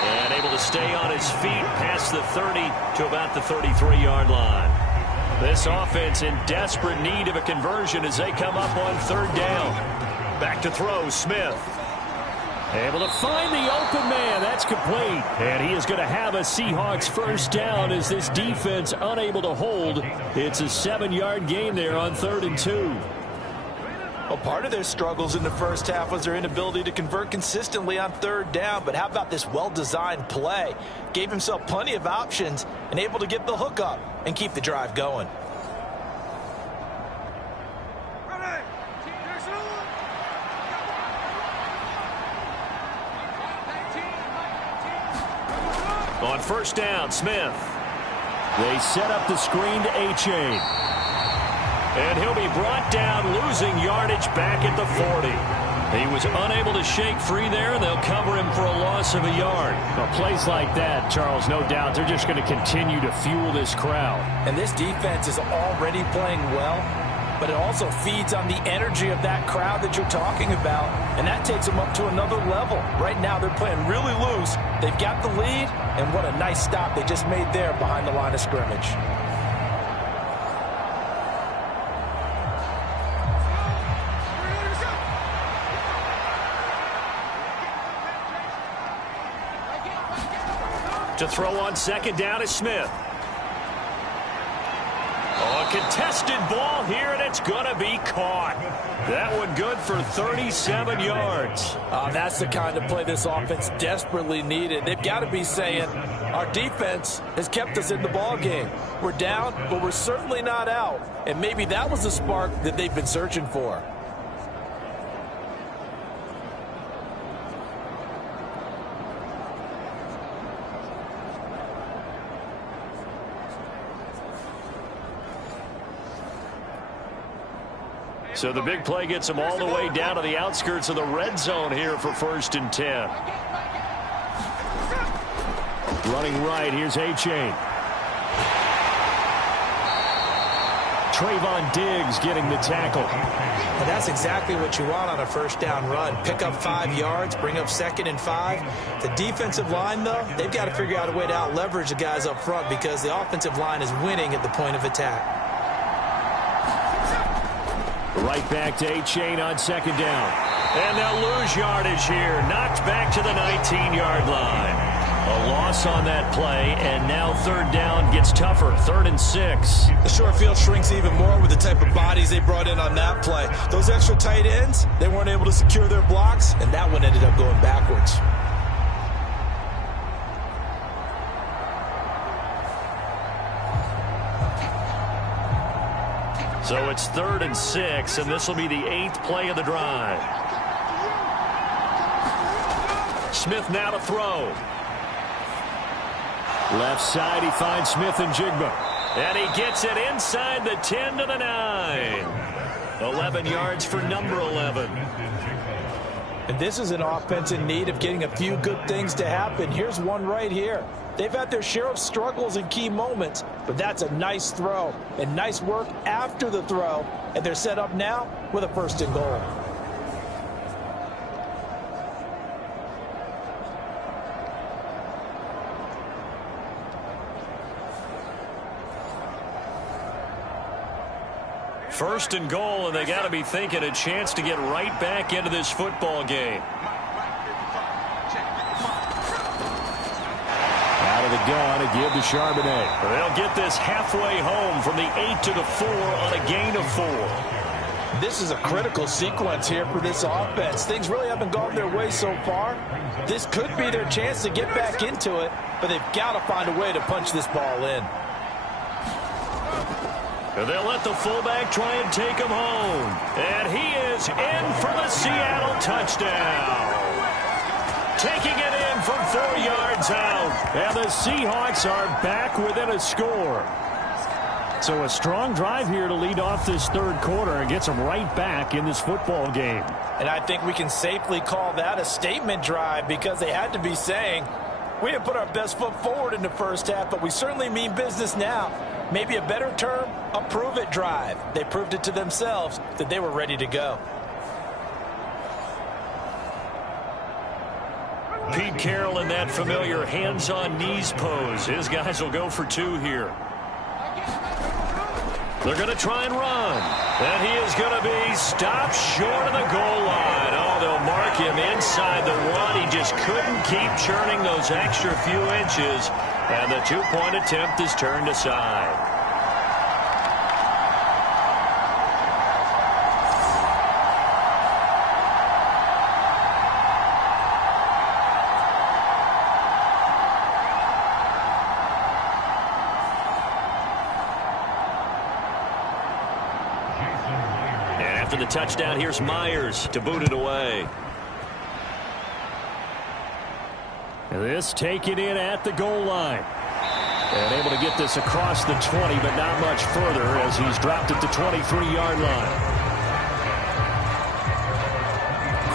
And able to stay on his feet past the 30 to about the 33-yard line. This offense in desperate need of a conversion as they come up on third down. Back to throw, Smith. Able to find the open man. That's complete. And he is going to have a Seahawks first down as this defense unable to hold. It's a 7-yard gain there on 3rd and 2. Well, part of their struggles in the first half was their inability to convert consistently on third down. But how about this well-designed play? Gave himself plenty of options and able to get the hook up and keep the drive going. On first down, Smith. They set up the screen to A-Chain. And he'll be brought down, losing yardage back at the 40. He was unable to shake free there, and they'll cover him for a loss of a yard. Well, plays like that, Charles, no doubt, they're just going to continue to fuel this crowd. And this defense is already playing well, but it also feeds on the energy of that crowd that you're talking about, and that takes them up to another level. Right now, they're playing really loose. They've got the lead, and what a nice stop they just made there behind the line of scrimmage. To throw on second down is Smith. Oh, a contested ball here, and it's going to be caught. That one good for 37 yards. That's the kind of play this offense desperately needed. They've got to be saying, our defense has kept us in the ball game. We're down, but we're certainly not out. And maybe that was the spark that they've been searching for. So the big play gets them all the way down to the outskirts of the red zone here for 1st and 10. Running right, here's A-Chain. Trayvon Diggs getting the tackle. And that's exactly what you want on a first down run. Pick up 5 yards, bring up 2nd and 5. The defensive line, though, they've got to figure out a way to out-leverage the guys up front because the offensive line is winning at the point of attack. Right back to A-Chain on 2nd down. And they'll lose yardage here. Knocked back to the 19-yard line. A loss on that play, and now 3rd down gets tougher. 3rd and 6. The short field shrinks even more with the type of bodies they brought in on that play. Those extra tight ends, they weren't able to secure their blocks, and that one ended up going backwards. So it's 3rd and 6, and this will be the 8th play of the drive. Smith now to throw. Left side, he finds Smith and Jigba. And he gets it inside the 10 to the 9. 11 yards for number 11. And this is an offense in need of getting a few good things to happen. Here's one right here. They've had their share of struggles in key moments, but that's a nice throw and nice work after the throw. And they're set up now with a 1st and goal. First and goal, and they got to be thinking a chance to get right back into this football game. Out of the gun, a give to Charbonnet. They'll get this halfway home from the 8 to the 4 on a gain of 4. This is a critical sequence here for this offense. Things really haven't gone their way so far. This could be their chance to get back into it, but they've got to find a way to punch this ball in. They'll let the fullback try and take him home. And he is in for the Seattle touchdown. Taking it in from 4 yards out. And the Seahawks are back within a score. So a strong drive here to lead off this 3rd quarter and gets them right back in this football game. And I think we can safely call that a statement drive because they had to be saying, we didn't put our best foot forward in the first half, but we certainly mean business now. Maybe a better term, a prove-it drive. They proved it to themselves that they were ready to go. Pete Carroll in that familiar hands-on knees pose. His guys will go for 2 here. They're going to try and run. And he is going to be stopped short of the goal line. Oh, they'll mark him inside the 1. He just couldn't keep churning those extra few inches. And the 2-point attempt is turned aside. And after the touchdown, here's Myers to boot it away. This taken in at the goal line. And able to get this across the 20, but not much further as he's dropped at the 23-yard line.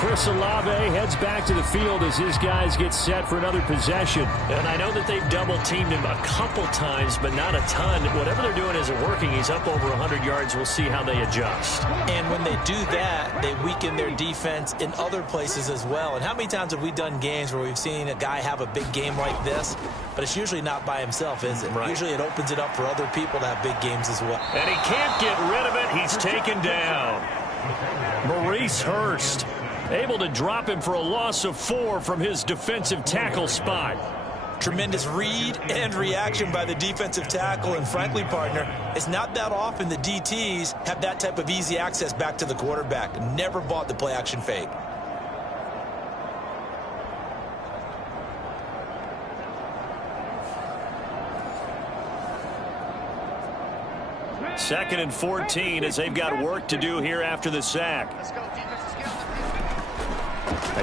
Chris Olave heads back to the field as his guys get set for another possession. And I know that they've double-teamed him a couple times, but not a ton. Whatever they're doing isn't working. He's up over 100 yards. We'll see how they adjust. And when they do that, they weaken their defense in other places as well. And how many times have we done games where we've seen a guy have a big game like this, but it's usually not by himself, is it? Right. Usually it opens it up for other people to have big games as well. And he can't get rid of it. He's taken down. Maurice Hurst able to drop him for a loss of 4 from his defensive tackle spot. Tremendous read and reaction by the defensive tackle. And frankly, partner, it's not that often the DTs have that type of easy access back to the quarterback. Never bought the play action fake. Second and 14 as they've got work to do here after the sack.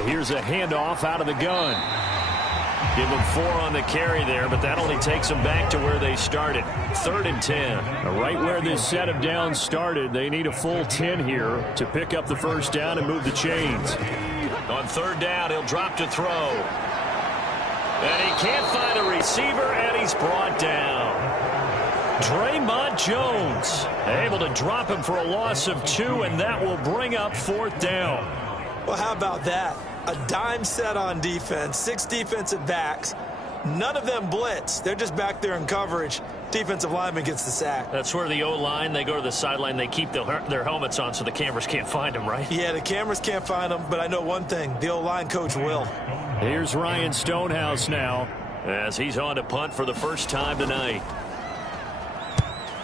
Here's a handoff out of the gun. Give them 4 on the carry there, but that only takes them back to where they started. 3rd and 10. Right where this set of downs started, they need a full 10 here to pick up the first down and move the chains. On 3rd down, he'll drop to throw. And he can't find a receiver, and he's brought down. Draymond Jones able to drop him for a loss of 2, and that will bring up 4th down. Well, how about that? A dime set on defense, 6 defensive backs. None of them blitz. They're just back there in coverage. Defensive lineman gets the sack. That's where the O-line, they go to the sideline, they keep their helmets on so the cameras can't find them, right? Yeah, the cameras can't find them, but I know one thing. The O-line coach will. Here's Ryan Stonehouse now, as he's on to punt for the first time tonight.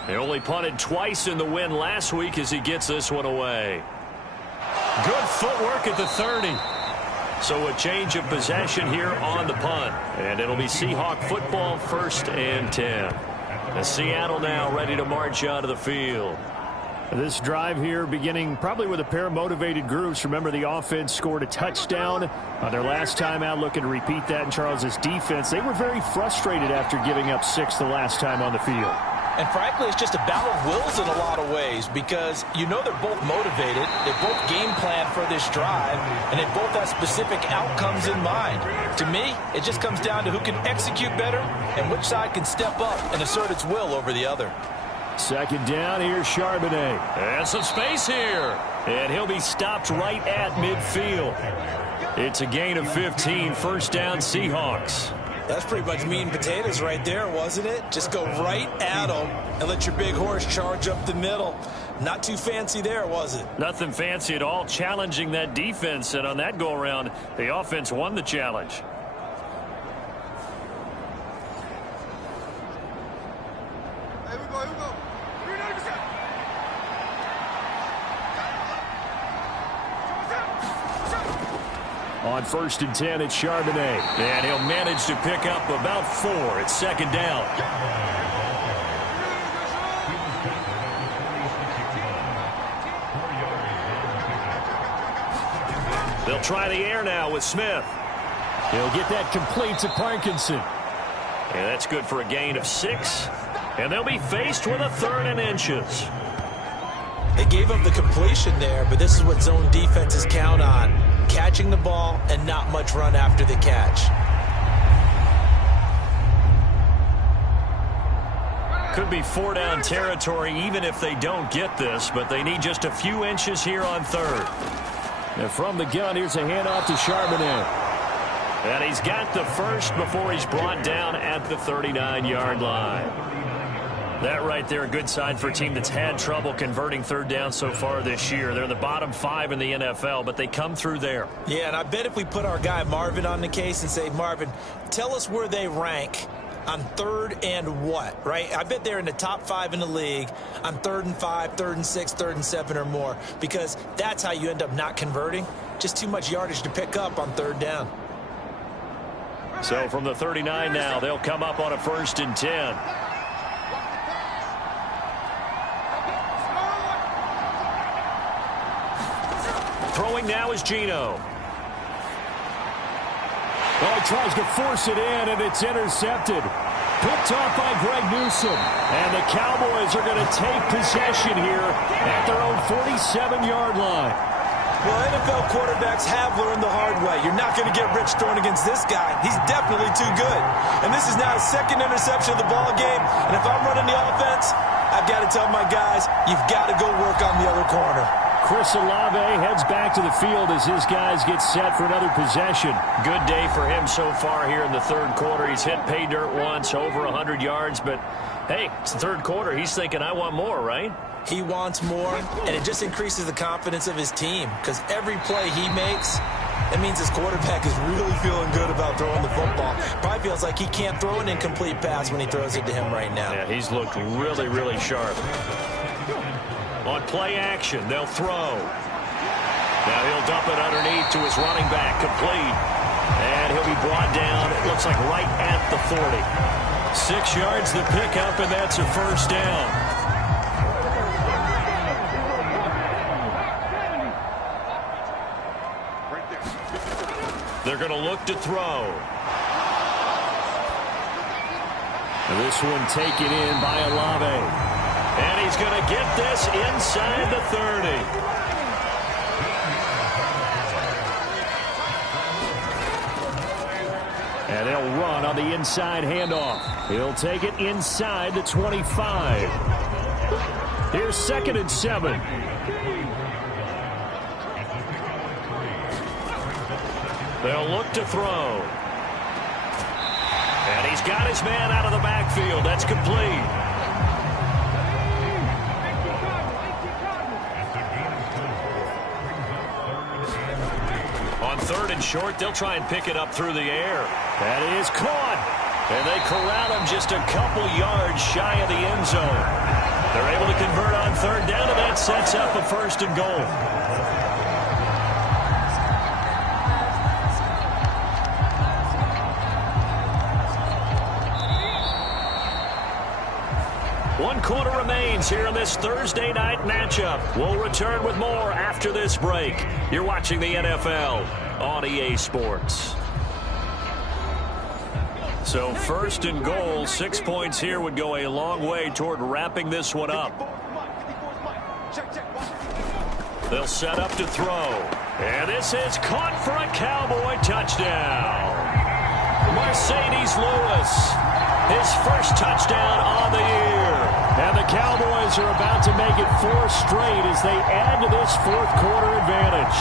They only punted twice in the win last week as he gets this one away. Good footwork at the 30. So a change of possession here on the punt. And it'll be Seahawk football, 1st and 10. And Seattle now ready to march out of the field. This drive here beginning probably with a pair of motivated groups. Remember, the offense scored a touchdown on their last time out, looking to repeat that in Charles's defense. They were very frustrated after giving up 6 the last time on the field. And frankly, it's just a battle of wills in a lot of ways because you know they're both motivated, they both game plan for this drive, and they both have specific outcomes in mind. To me, it just comes down to who can execute better and which side can step up and assert its will over the other. Second down, here's Charbonnet. And some space here. And he'll be stopped right at midfield. It's a gain of 15, first down Seahawks. That's pretty much meat and potatoes right there, wasn't it? Just go right at them and let your big horse charge up the middle. Not too fancy there, was it? Nothing fancy at all, challenging that defense. And on that go-around, the offense won the challenge. Here we go. On first and 10, it's Charbonnet. And he'll manage to pick up about 4. It's second down. They'll try the air now with Smith. He'll get that complete to Parkinson. And that's good for a gain of 6. And they'll be faced with a 3rd and inches. They gave up the completion there, but this is what zone defenses count on. Catching the ball and not much run after the catch. Could be 4-down territory even if they don't get this, but they need just a few inches here on 3rd. And from the gun, here's a handoff to Charbonnet. And he's got the first before he's brought down at the 39-yard line. That right there, a good sign for a team that's had trouble converting 3rd down so far this year. They're the bottom 5 in the NFL, but they come through there. Yeah, and I bet if we put our guy Marvin on the case and say, Marvin, tell us where they rank on 3rd and what, right? I bet they're in the top 5 in the league on 3rd and 5, 3rd and 6, 3rd and 7 or more, because that's how you end up not converting. Just too much yardage to pick up on 3rd down. So from the 39 now, they'll come up on a first and 10. Throwing now is Geno. Well, he tries to force it in, and it's intercepted. Picked off by Greg Newsome. And the Cowboys are going to take possession here at their own 47-yard line. Well, NFL quarterbacks have learned the hard way. You're not going to get rich throwing against this guy. He's definitely too good. And this is now his 2nd interception of the ball game. And if I'm running the offense, I've got to tell my guys, you've got to go work on the other corner. Chris Olave heads back to the field as his guys get set for another possession. Good day for him so far here in the 3rd quarter. He's hit pay dirt once, over 100 yards. But, hey, it's the 3rd quarter. He's thinking, I want more, right? He wants more, and it just increases the confidence of his team because every play he makes, that means his quarterback is really feeling good about throwing the football. Probably feels like he can't throw an incomplete pass when he throws it to him right now. Yeah, he's looked really, really sharp. On play action, they'll throw. Now he'll dump it underneath to his running back, complete. And he'll be brought down, it looks like right at the 40. 6 yards the pickup, and that's a first down. They're going to look to throw. This one taken in by Olave. And he's going to get this inside the 30. And they'll run on the inside handoff. He'll take it inside the 25. Here's 2nd and 7. They'll look to throw. And he's got his man out of the backfield. That's complete. On 3rd and short, they'll try and pick it up through the air. That is caught. And they corral him just a couple yards shy of the end zone. They're able to convert on 3rd down, and that sets up a 1st and goal. One quarter remains here in this Thursday night matchup. We'll return with more after this break. You're watching the NFL on EA Sports. So first and goal, 6 points here would go a long way toward wrapping this one up. They'll set up to throw. And this is caught for a Cowboy touchdown. Mercedes Lewis, his first touchdown on the year. And the Cowboys are about to make it 4 straight as they add to this fourth quarter advantage.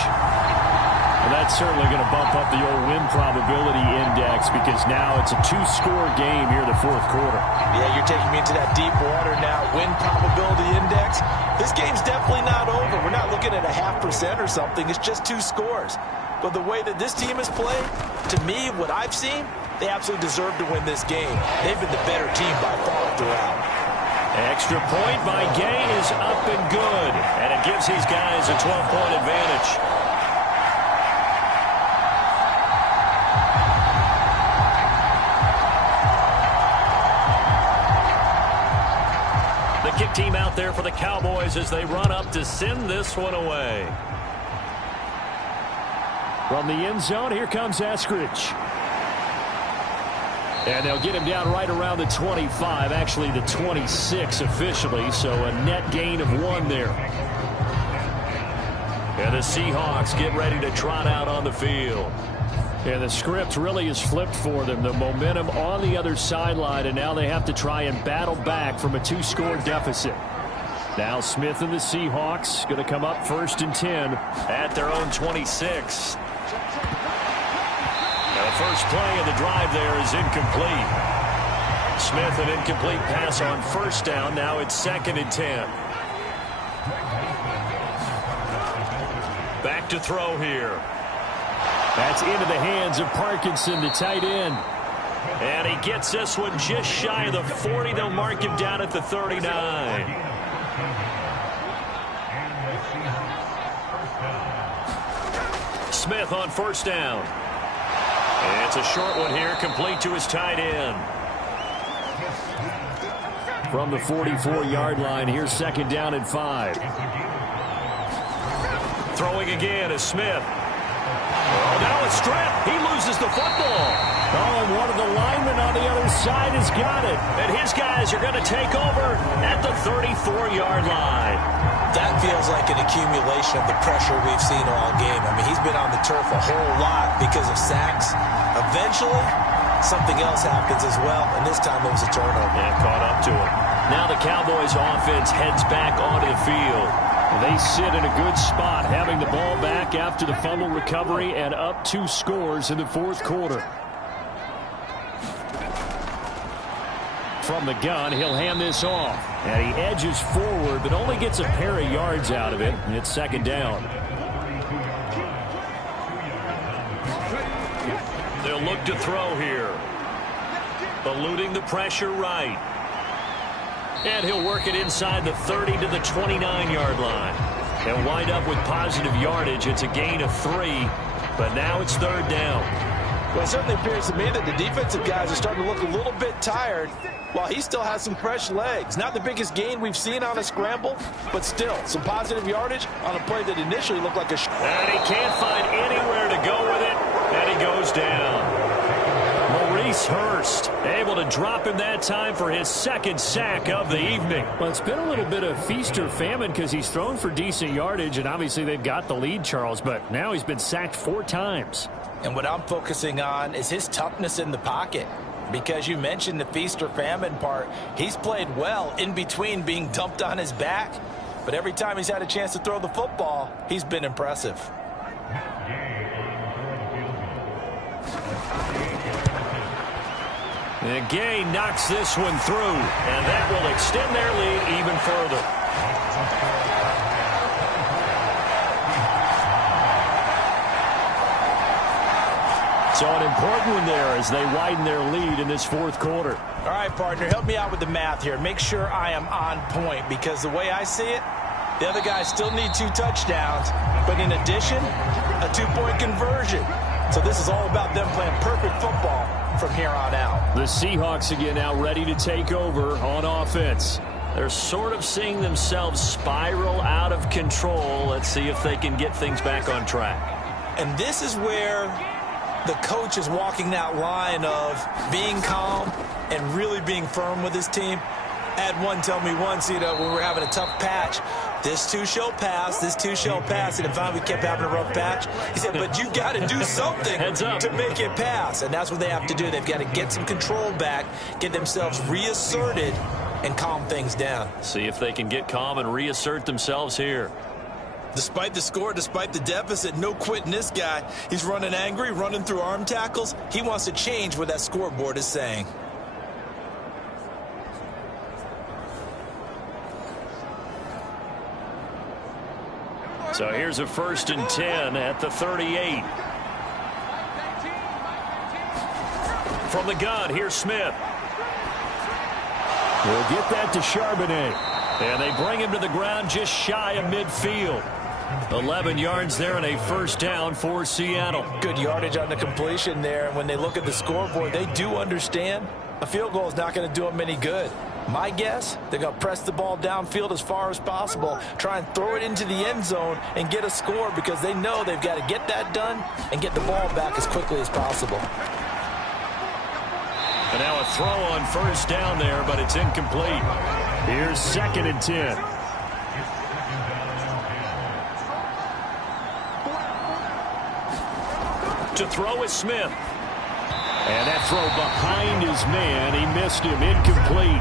And that's certainly going to bump up the old win probability index because now it's a 2-score game here in the fourth quarter. Yeah, you're taking me into that deep water now. Win probability index. This game's definitely not over. We're not looking at a 0.5% or something. It's just 2 scores. But the way that this team has played, to me, what I've seen, they absolutely deserve to win this game. They've been the better team by far throughout. Extra point by Gay is up and good. And it gives these guys a 12-point advantage. Kick team out there for the Cowboys as they run up to send this one away. From the end zone, here comes Eskridge. And they'll get him down right around the 25, actually the 26 officially, so a net gain of 1 there. And the Seahawks get ready to trot out on the field. And the script really is flipped for them. The momentum on the other sideline, and now they have to try and battle back from a 2-score deficit. Now Smith and the Seahawks going to come up first and 10 at their own 26. Now the first play of the drive there is incomplete. Smith, an incomplete pass on first down. Now it's 2nd and 10. Back to throw here. That's into the hands of Parkinson, the tight end. And he gets this one just shy of the 40. They'll mark him down at the 39. Smith on first down. And it's a short one here, complete to his tight end. From the 44-yard line, here's 2nd down and 5. Throwing again is Smith. Oh, now it's stripped. He loses the football. Oh, and one of the linemen on the other side has got it. And his guys are going to take over at the 34-yard line. That feels like an accumulation of the pressure we've seen all game. I mean, he's been on the turf a whole lot because of sacks. Eventually, something else happens as well, and this time it was a turnover. Yeah, caught up to him. Now the Cowboys offense heads back onto the field. They sit in a good spot, having the ball back after the fumble recovery and up 2 scores in the fourth quarter. From the gun, he'll hand this off. And he edges forward, but only gets a pair of yards out of it. It's 2nd down. They'll look to throw here. Eluding the pressure right. And he'll work it inside the 30 to the 29-yard line. They'll wind up with positive yardage. It's a gain of 3, but now it's 3rd down. Well, it certainly appears to me that the defensive guys are starting to look a little bit tired while he still has some fresh legs. Not the biggest gain we've seen on a scramble, but still some positive yardage on a play that initially looked like a... And he can't find anywhere to go with it, and he goes down. Maurice Hurst able to drop him that time for his 2nd sack of the evening. Well, it's been a little bit of feast or famine because he's thrown for decent yardage, and obviously they've got the lead, Charles, but now he's been sacked 4 times. And what I'm focusing on is his toughness in the pocket. Because you mentioned the feast or famine part, he's played well in between being dumped on his back. But every time he's had a chance to throw the football, he's been impressive. And Gay knocks this one through, and that will extend their lead even further. So an important one there as they widen their lead in this fourth quarter. All right, partner, help me out with the math here. Make sure I am on point, because the way I see it, the other guys still need 2 touchdowns, but in addition, a 2-point conversion. So this is all about them playing perfect football from here on out. The Seahawks again now ready to take over on offense. They're sort of seeing themselves spiral out of control. Let's see if they can get things back on track. And this is where the coach is walking that line of being calm and really being firm with his team. I had one tell me once, when we were having a tough patch, this too shall pass, this too shall pass. And finally we kept having a rough patch. He said, but you got to do something to make it pass. And that's what they have to do. They've got to get some control back, get themselves reasserted, and calm things down. See if they can get calm and reassert themselves here. Despite the score, despite the deficit, no quitting this guy. He's running angry, running through arm tackles. He wants to change what that scoreboard is saying. So here's a 1st and 10 at the 38. From the gun, here's Smith. We'll get that to Charbonnet. And they bring him to the ground just shy of midfield. 11 yards there and a 1st down for Seattle. Good yardage on the completion there. And when they look at the scoreboard, they do understand a field goal is not going to do them any good. My guess, they're going to press the ball downfield as far as possible, try and throw it into the end zone and get a score because they know they've got to get that done and get the ball back as quickly as possible. And now a throw on 1st down there, but it's incomplete. Here's 2nd and 10. To throw is Smith. And that throw behind his man, he missed him, incomplete.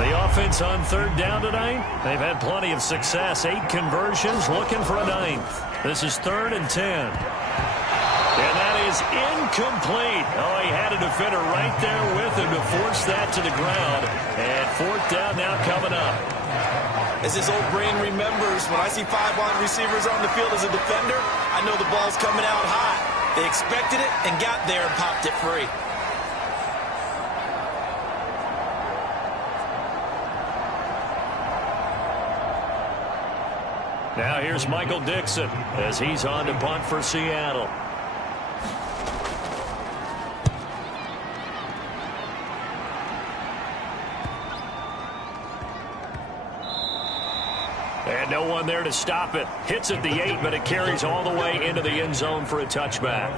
The offense on 3rd down tonight, they've had plenty of success. 8 conversions, looking for a 9th. This is 3rd and 10. And that is incomplete. Oh, he had a defender right there with him to force that to the ground. And 4th down now coming up. As this old brain remembers, when I see 5 wide receivers on the field as a defender, I know the ball's coming out hot. They expected it and got there and popped it free. Now here's Michael Dixon as he's on to punt for Seattle. And no one there to stop it. Hits at the 8, but it carries all the way into the end zone for a touchback.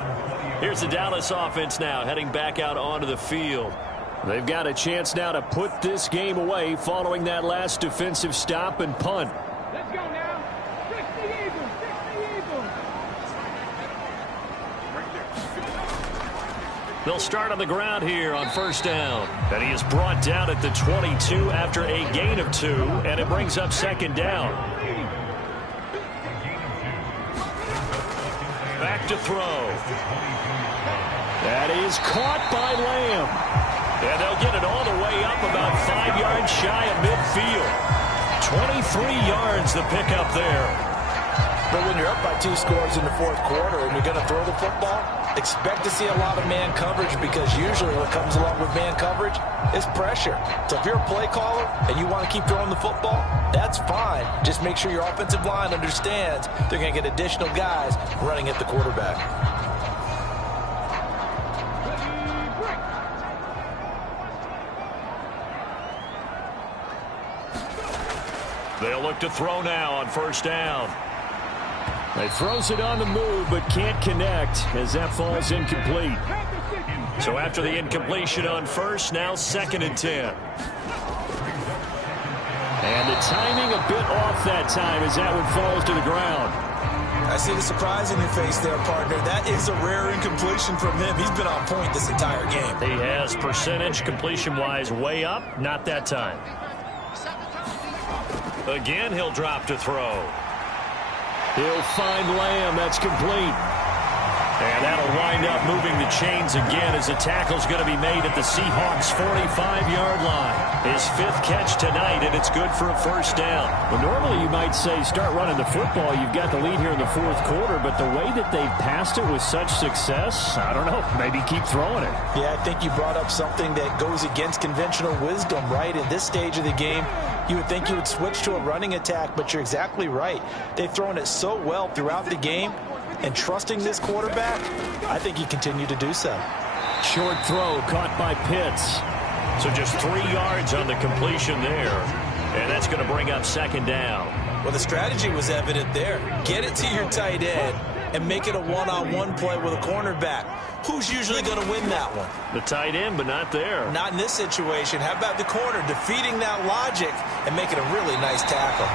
Here's the Dallas offense now heading back out onto the field. They've got a chance now to put this game away following that last defensive stop and punt. Let's go now. 60 Eagles. 60 Eagles. They'll start on the ground here on 1st down. And he is brought down at the 22 after a gain of 2, and it brings up 2nd down. Back to throw. That is caught by Lamb. And they'll get it all the way up about 5 yards shy of midfield. 23 yards the pickup there. But when you're up by 2 scores in the 4th quarter and you're going to throw the football, expect to see a lot of man coverage because usually what comes along with man coverage is pressure. So if you're a play caller and you want to keep throwing the football, that's fine. Just make sure your offensive line understands they're going to get additional guys running at the quarterback. They'll look to throw now on 1st down. He throws it on the move but can't connect as that falls incomplete. So after the incompletion on 1st, now 2nd and 10. And the timing a bit off that time as that one falls to the ground. I see the surprise in your face there, partner. That is a rare incompletion from him. He's been on point this entire game. He has percentage completion-wise way up, not that time. Again, he'll drop to throw. He'll find Lamb. That's complete. And that'll wind up moving the chains again as the tackle's going to be made at the Seahawks' 45-yard line. His 5th catch tonight, and it's good for a 1st down. Well, normally you might say start running the football. You've got the lead here in the 4th quarter, but the way that they've passed it with such success, I don't know, maybe keep throwing it. Yeah, I think you brought up something that goes against conventional wisdom, right? In this stage of the game, you would think you would switch to a running attack, but you're exactly right. They've thrown it so well throughout the game, and trusting this quarterback, I think he continued to do so. Short throw caught by Pitts. So just 3 yards on the completion there. And that's going to bring up 2nd down. Well, the strategy was evident there. Get it to your tight end, and make it a one-on-one play with a cornerback. Who's usually going to win that one? The tight end, but not there. Not in this situation. How about the corner defeating that logic and making a really nice tackle?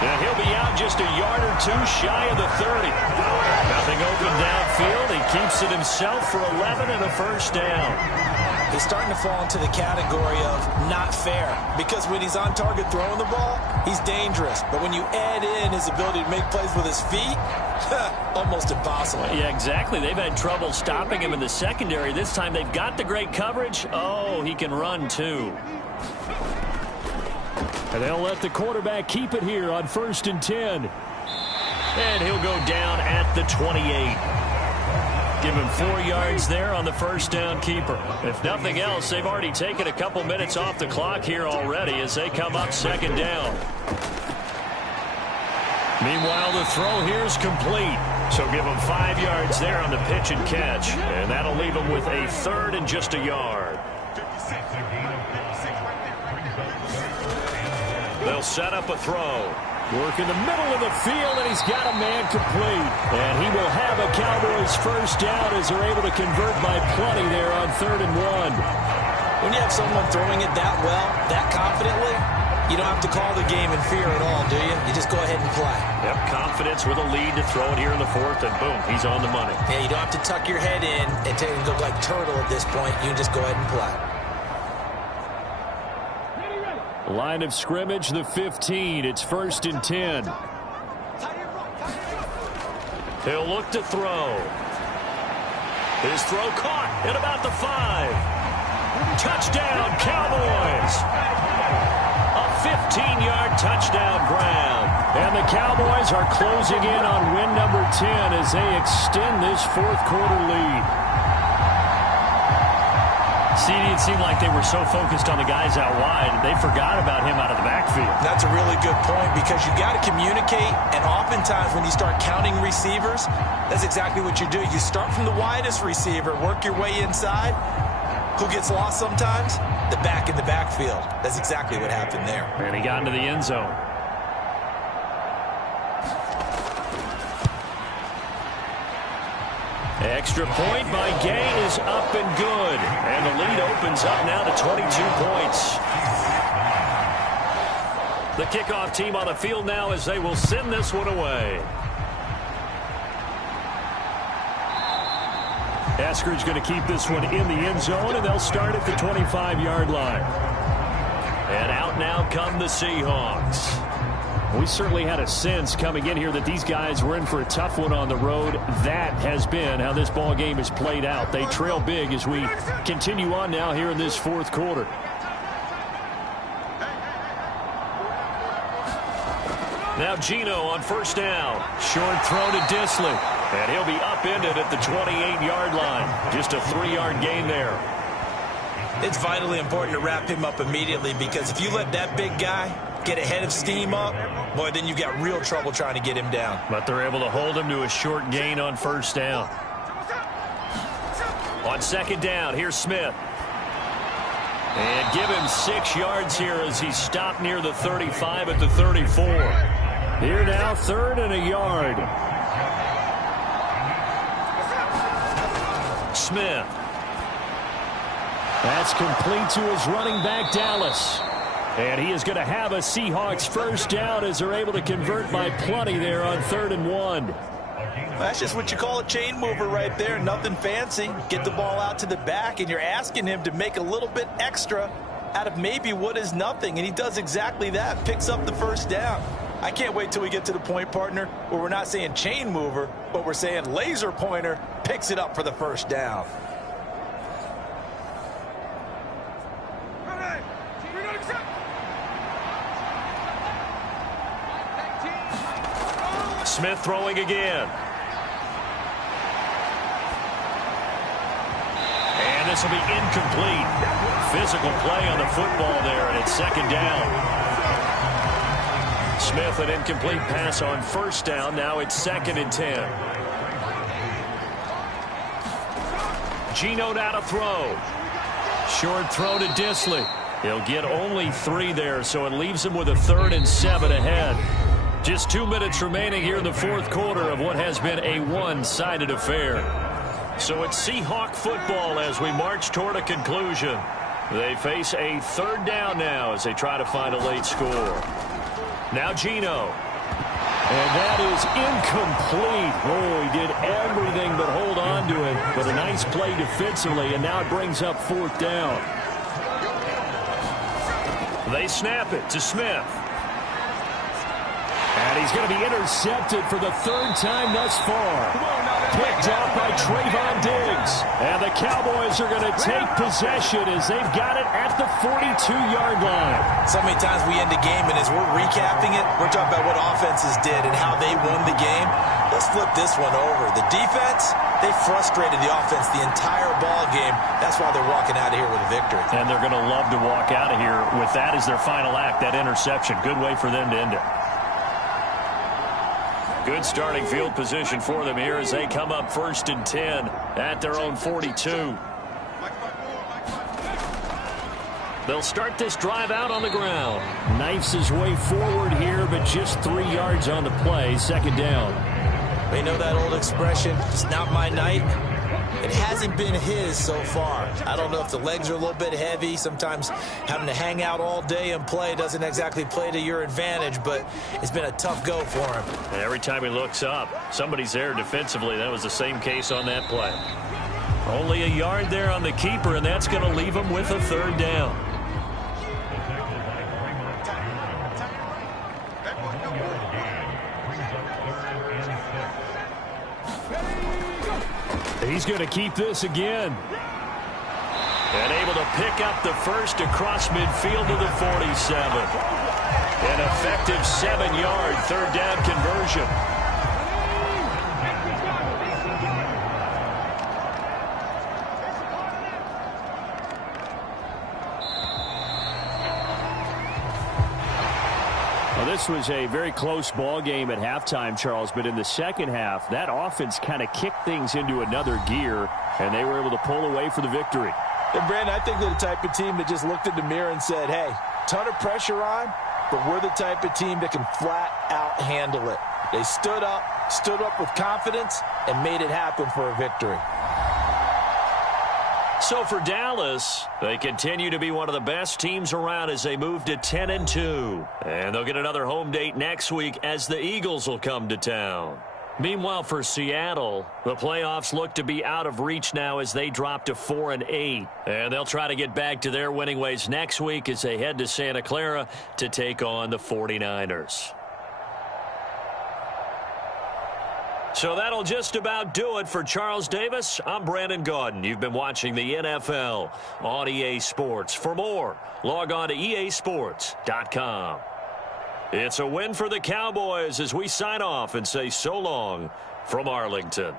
And he'll be out just a yard or two shy of the 30. Nothing open downfield. He keeps it himself for 11 and a first down. He's starting to fall into the category of not fair, because when he's on target throwing the ball, he's dangerous. But when you add in his ability to make plays with his feet, almost impossible. Yeah, exactly. They've had trouble stopping him in the secondary. This time they've got the great coverage. Oh, he can run too. And they'll let the quarterback keep it here on 1st and 10. And he'll go down at the 28. Give him 4 yards there on the first down keeper. If nothing else, they've already taken a couple minutes off the clock here already as they come up 2nd down. Meanwhile, the throw here is complete. So give him 5 yards there on the pitch and catch. And that'll leave him with a 3rd and just a yard. They'll set up a throw. Work in the middle of the field, and he's got a man complete. And he will have a Cowboys first down as they're able to convert by plenty there on 3rd and 1. When you have someone throwing it that well, that confidently, you don't have to call the game in fear at all, do you? You just go ahead and play. Yep, confidence with a lead to throw it here in the 4th, and boom, he's on the money. Yeah, you don't have to tuck your head in and take and go like turtle at this point. You can just go ahead and play. Line of scrimmage, the 15. It's 1st and 10. He'll look to throw. His throw caught at about the 5. Touchdown, Cowboys. A 15-yard touchdown grab. And the Cowboys are closing in on win number 10 as they extend this 4th quarter lead. See, it seemed like they were so focused on the guys out wide, they forgot about him out of the backfield. That's a really good point, because you got to communicate, and oftentimes when you start counting receivers, that's exactly what you do. You start from the widest receiver, work your way inside. Who gets lost sometimes? The back in the backfield. That's exactly what happened there. And he got into the end zone. Extra point by Gay is up and good. And the lead opens up now to 22 points. The kickoff team on the field now as they will send this one away. Eskridge going to keep this one in the end zone, and they'll start at the 25-yard line. And out now come the Seahawks. We certainly had a sense coming in here that these guys were in for a tough one on the road. That has been how this ball game has played out. They trail big as we continue on now here in this 4th quarter. Now Geno on 1st down. Short throw to Disley. And he'll be upended at the 28-yard line. Just a 3-yard gain there. It's vitally important to wrap him up immediately, because if you let that big guy get a head of steam up, boy, then you got real trouble trying to get him down. But they're able to hold him to a short gain on 1st down. On 2nd down, here's Smith. And give him 6 yards here as he's stopped near the 35 at the 34. Here now, 3rd and a yard. Smith. That's complete to his running back, Dallas. And he is going to have a Seahawks first down as they're able to convert by plenty there on 3rd and 1. That's just what you call a chain mover right there. Nothing fancy. Get the ball out to the back, and you're asking him to make a little bit extra out of maybe what is nothing. And he does exactly that, picks up the first down. I can't wait till we get to the point, partner, where we're not saying chain mover, but we're saying laser pointer, picks it up for the first down. Smith throwing again. And this will be incomplete. Physical play on the football there, and it's 2nd down. Smith, an incomplete pass on 1st down. Now it's 2nd and 10. Geno now to throw. Short throw to Disley. He'll get only 3 there, so it leaves him with a 3rd and 7 ahead. Just 2 minutes remaining here in the fourth quarter of what has been a one-sided affair. So it's Seahawk football as we march toward a conclusion. They face a third down now as they try to find a late score. Now Geno. And that is incomplete. Oh, he did everything but hold on to it. But a nice play defensively, and now it brings up fourth down. They snap it to Smith. And he's going to be intercepted for the third time thus far. Picked off by Trayvon Diggs. And the Cowboys are going to take possession as they've got it at the 42-yard line. So many times we end a game, and as we're recapping it, we're talking about what offenses did and how they won the game. Let's flip this one over. The defense, they frustrated the offense the entire ball game. That's why they're walking out of here with a victory. And they're going to love to walk out of here with that as their final act, that interception. Good way for them to end it. Good starting field position for them here as they come up 1st and 10 at their own 42. They'll start this drive out on the ground. Knifes his way forward here, but just 3 yards on the play. Second down. They know that old expression, it's not my night. It hasn't been his so far. I don't know if the legs are a little bit heavy. Sometimes having to hang out all day and play doesn't exactly play to your advantage, but it's been a tough go for him. And every time he looks up, somebody's there defensively. That was the same case on that play. Only a yard there on the keeper, and that's going to leave him with a third down. He's going to keep this again. And able to pick up the first across midfield to the 47. An effective 7-yard third down conversion. Well, this was a very close ball game at halftime, Charles, but in the second half, that offense kind of kicked things into another gear, and they were able to pull away for the victory. And, Brandon, I think they're the type of team that just looked in the mirror and said, hey, ton of pressure on, but we're the type of team that can flat out handle it. They stood up with confidence, and made it happen for a victory. So for Dallas, they continue to be one of the best teams around as they move to 10-2. And they'll get another home date next week as the Eagles will come to town. Meanwhile, for Seattle, the playoffs look to be out of reach now as they drop to 4-8. And they'll try to get back to their winning ways next week as they head to Santa Clara to take on the 49ers. So that'll just about do it for Charles Davis. I'm Brandon Gaudin. You've been watching the NFL on EA Sports. For more, log on to easports.com. It's a win for the Cowboys as we sign off and say so long from Arlington.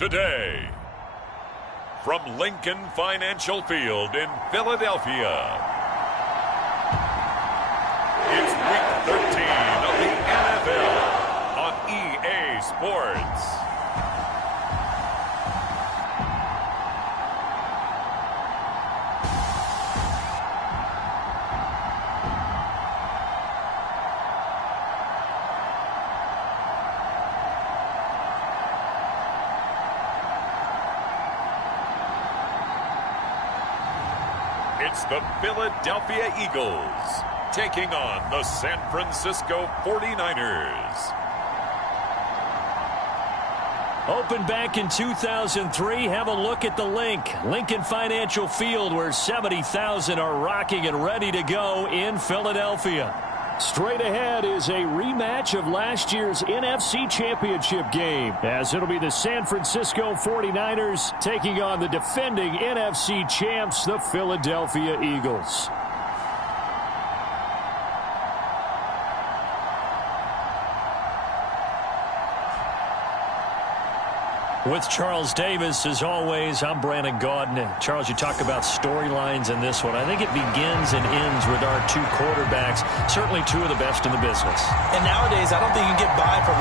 today. From Lincoln Financial Field in Philadelphia, it's Week 13 of the NFL on EA Sports. It's the Philadelphia Eagles taking on the San Francisco 49ers. Opened back in 2003. Have a look at the link. Lincoln Financial Field, where 70,000 are rocking and ready to go in Philadelphia. Straight ahead is a rematch of last year's NFC Championship game, as it'll be the San Francisco 49ers taking on the defending NFC champs, the Philadelphia Eagles. With Charles Davis, as always, I'm Brandon Gaudin. Charles, you talk about storylines in this one. I think it begins and ends with our two quarterbacks, certainly two of the best in the business. And nowadays, I don't think you can get by for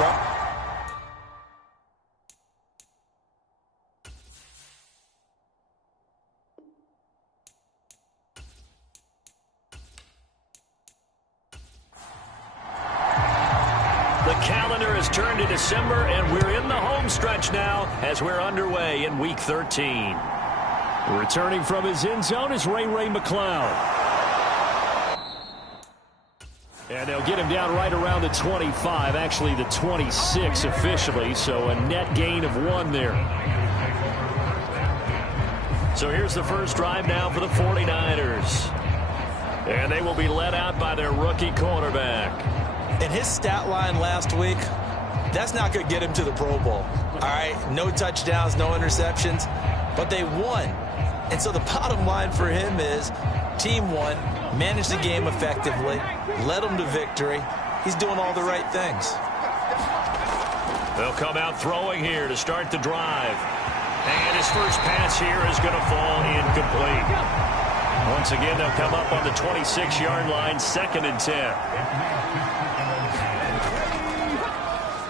The calendar has turned to December, and we're in the home stretch now as we're underway in Week 13. Returning from his end zone is Ray McCloud. And they'll get him down right around the 25, actually the 26 officially, so a net gain of 1 there. So here's the first drive now for the 49ers. And they will be led out by their rookie quarterback. And his stat line last week, that's not going to get him to the Pro Bowl. All right, no touchdowns, no interceptions, but they won. And so the bottom line for him is team won, managed the game effectively, led them to victory. He's doing all the right things. They'll come out throwing here to start the drive. And his first pass here is going to fall incomplete. Once again, they'll come up on the 26-yard line, 2nd and 10.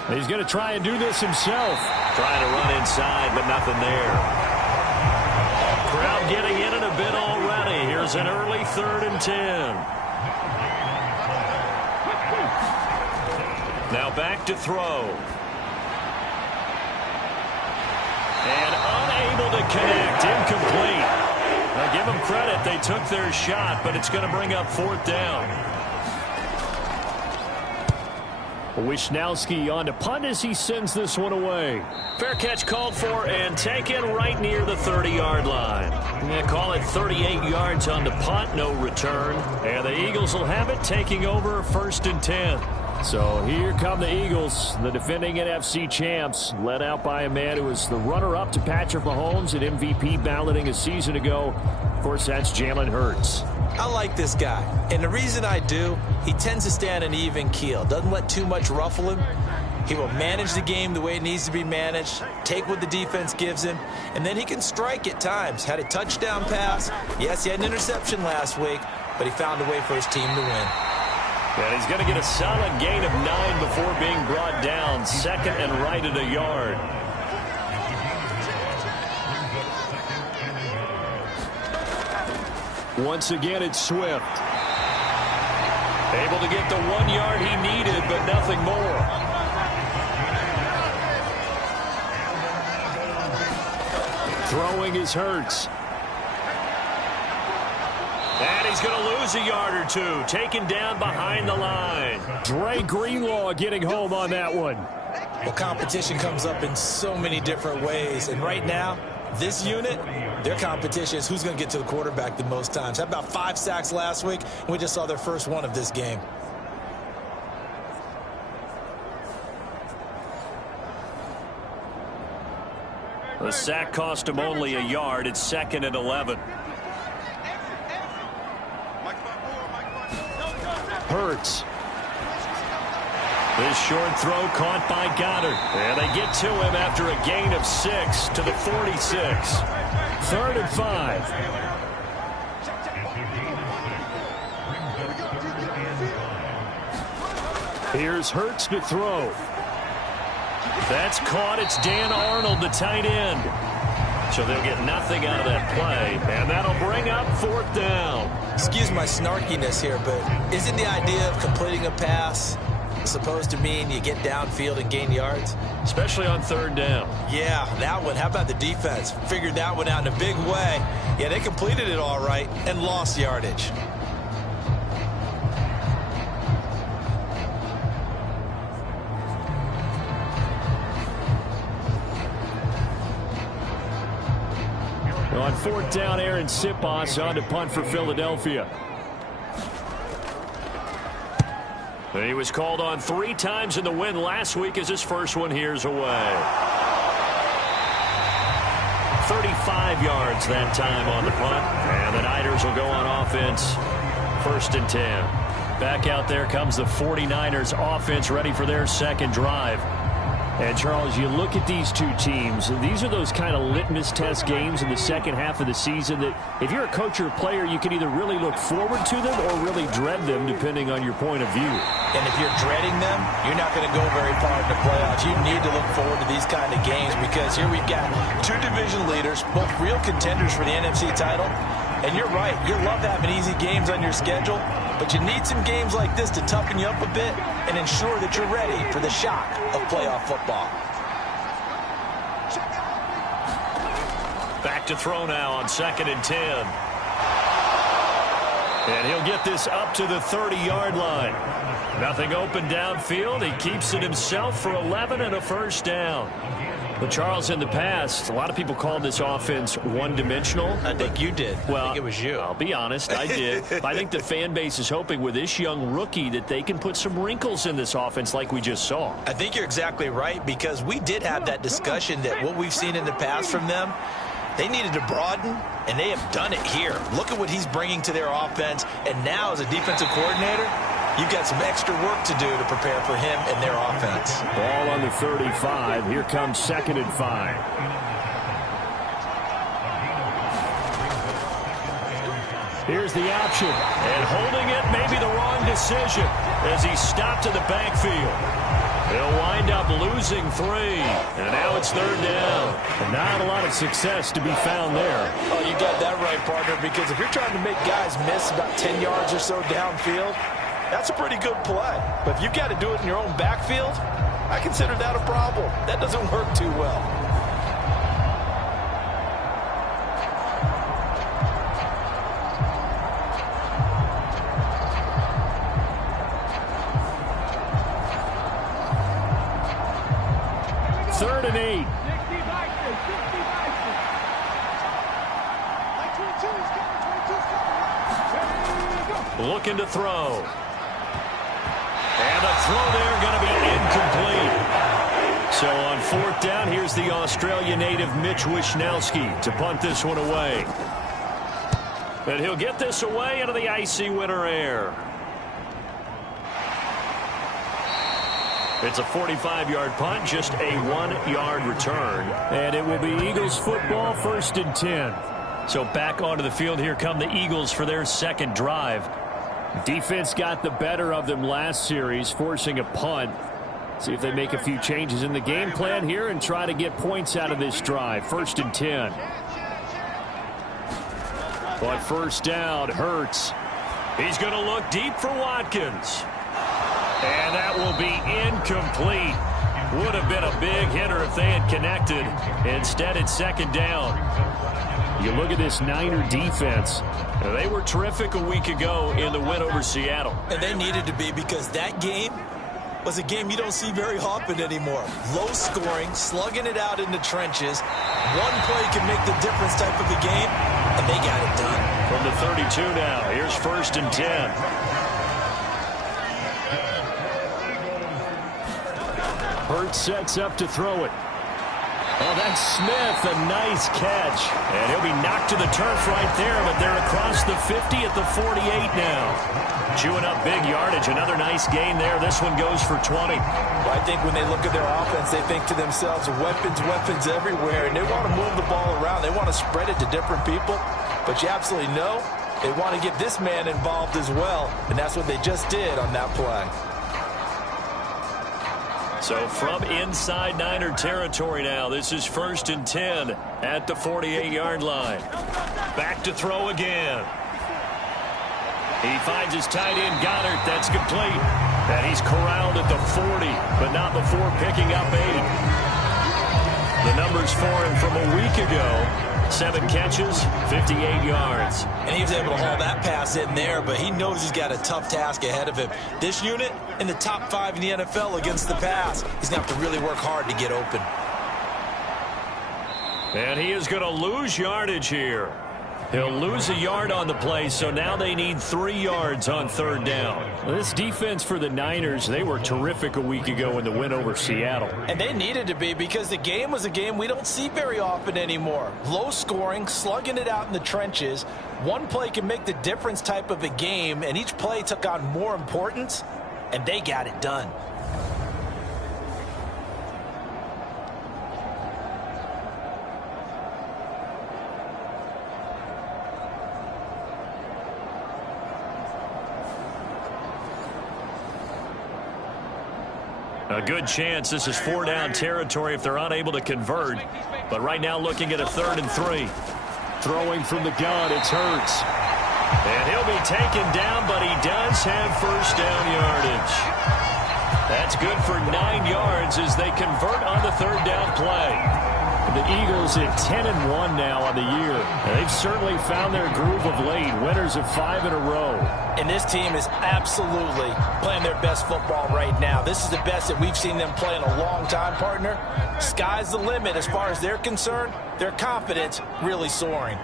He's going to try and do this himself. Trying to run inside, but nothing there. Crowd getting in it a bit already. Here's an early 3rd and 10. Now back to throw. And unable to connect. Incomplete. Now give them credit. They took their shot, but it's going to bring up 4th down. Wisnowski on to punt as he sends this one away. Fair catch called for and taken right near the 30-yard line. They call it 38 yards on the punt, no return. And the Eagles will have it, taking over 1st and 10. So here come the Eagles, the defending NFC champs, led out by a man who was the runner-up to Patrick Mahomes at MVP balloting a season ago. Of course, that's Jalen Hurts. I like this guy, and the reason I do, he tends to stay on an even keel, doesn't let too much ruffle him. He will manage the game the way it needs to be managed, take what the defense gives him, and then he can strike at times. Had a touchdown pass. Yes, he had an interception last week, but he found a way for his team to win. And he's going to get a solid gain of 9 before being brought down, 2nd and right at a yard. Once again, it's Swift. Able to get the 1 yard he needed, but nothing more. Throwing is Hurts. And he's going to lose a yard or two. Taken down behind the line. Dre Greenlaw getting home on that one. Well, competition comes up in so many different ways. And right now, this unit, their competition is who's going to get to the quarterback the most times. Had about 5 sacks last week, and we just saw their first one of this game. The sack cost him only a yard. It's 2nd and 11. Hurts. This short throw caught by Goddard. And they get to him after a gain of 6 to the 46. 3rd and 5. Here's Hurts to throw. That's caught. It's Dan Arnold, the tight end. So they'll get nothing out of that play. And that'll bring up 4th down. Excuse my snarkiness here, but isn't the idea of completing a pass supposed to mean you get downfield and gain yards? Especially on 3rd down. Yeah, that one. How about the defense? Figured that one out in a big way. Yeah, they completed it all right and lost yardage. On 4th down, Aaron Sipos on to punt for Philadelphia. And he was called on 3 times in the win last week as his first one here's away. 35 yards that time on the punt. And the Niners will go on offense. 1st and 10. Back out there comes the 49ers offense ready for their second drive. And, Charles, you look at these two teams, these are those kind of litmus test games in the second half of the season that if you're a coach or a player, you can either really look forward to them or really dread them, depending on your point of view. And if you're dreading them, you're not going to go very far in the playoffs. You need to look forward to these kind of games because here we've got 2 division leaders, both real contenders for the NFC title. And you're right, you love having easy games on your schedule, but you need some games like this to toughen you up a bit and ensure that you're ready for the shock of playoff football. Back to throw now on 2nd and 10. And he'll get this up to the 30-yard line. Nothing open downfield. He keeps it himself for 11 and a 1st down. But, Charles, in the past, a lot of people called this offense one-dimensional. I think you did. Well, I think it was you. I'll be honest, I did. But I think the fan base is hoping with this young rookie that they can put some wrinkles in this offense like we just saw. I think you're exactly right because we did have that discussion that what we've seen in the past from them, they needed to broaden, and they have done it here. Look at what he's bringing to their offense, and now as a defensive coordinator, you've got some extra work to do to prepare for him and their offense. Ball on the 35. Here comes 2nd and 5. Here's the option. And holding it may be the wrong decision as he stopped in the backfield. He'll wind up losing 3. And now it's 3rd down. Not a lot of success to be found there. Oh, you got that right, partner, because if you're trying to make guys miss about 10 yards or so downfield, that's a pretty good play. But if you've got to do it in your own backfield, I consider that a problem. That doesn't work too well. Third and 8. Looking to throw. And the throw there going to be incomplete. So on 4th down, here's the Australia native Mitch Wishnowsky to punt this one away. And he'll get this away into the icy winter air. It's a 45-yard punt, just a 1-yard return. And it will be Eagles football, 1st and 10. So back onto the field, here come the Eagles for their second drive. Defense got the better of them last series, forcing a punt. See if they make a few changes in the game plan here and try to get points out of this drive. 1st and 10. On 1st down, Hurts. He's going to look deep for Watkins. And that will be incomplete. Would have been a big hitter if they had connected. Instead, it's 2nd down. You look at this Niner defense. They were terrific a week ago in the win over Seattle. And they needed to be because that game was a game you don't see very often anymore. Low scoring, slugging it out in the trenches. One play can make the difference type of a game, and they got it done. From the 32 now, here's 1st and 10. Hurts sets up to throw it. Oh, that's Smith, a nice catch. And he'll be knocked to the turf right there, but they're across the 50 at the 48 now. Chewing up big yardage. Another nice gain there. This one goes for 20. Well, I think when they look at their offense, they think to themselves, weapons everywhere, and they want to move the ball around. They want to spread it to different people, but you absolutely know they want to get this man involved as well, and that's what they just did on that play. So from inside Niner territory now, this is 1st and 10 at the 48-yard line. Back to throw again. He finds his tight end, Goddard. That's complete. And he's corralled at the 40, but not before picking up 8. The numbers for him from a week ago. 7 catches, 58 yards. And he was able to haul that pass in there, but he knows he's got a tough task ahead of him. This unit in the top 5 in the NFL against the pass. He's going to have to really work hard to get open. And he is going to lose yardage here. He'll lose a yard on the play, so now they need 3 yards on 3rd down. This defense for the Niners, they were terrific a week ago in the win over Seattle. And they needed to be, because the game was a game we don't see very often anymore. Low scoring, slugging it out in the trenches. One play can make the difference type of a game, and each play took on more importance, and they got it done. A good chance this is 4-down territory if they're unable to convert. But right now looking at a 3rd and 3. Throwing from the gun, it's Hurts. And he'll be taken down, but he does have 1st down yardage. That's good for 9 yards as they convert on the 3rd down play. The Eagles at 10-1 now on the year. And they've certainly found their groove of late. Winners of 5 in a row. And this team is absolutely playing their best football right now. This is the best that we've seen them play in a long time, partner. Sky's the limit as far as they're concerned. Their confidence really soaring.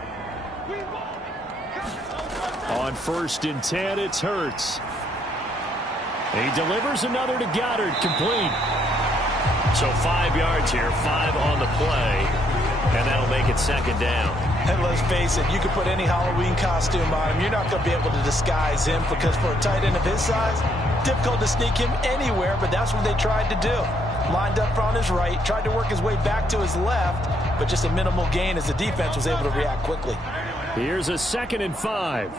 On 1st and 10, it's Hurts. He delivers another to Goddard, complete. So 5 yards here, 5 on the play, and that'll make it 2nd down. And let's face it, you can put any Halloween costume on him. You're not going to be able to disguise him, because for a tight end of his size, difficult to sneak him anywhere, but that's what they tried to do. Lined up on his right, tried to work his way back to his left, but just a minimal gain as the defense was able to react quickly. Here's a 2nd and 5.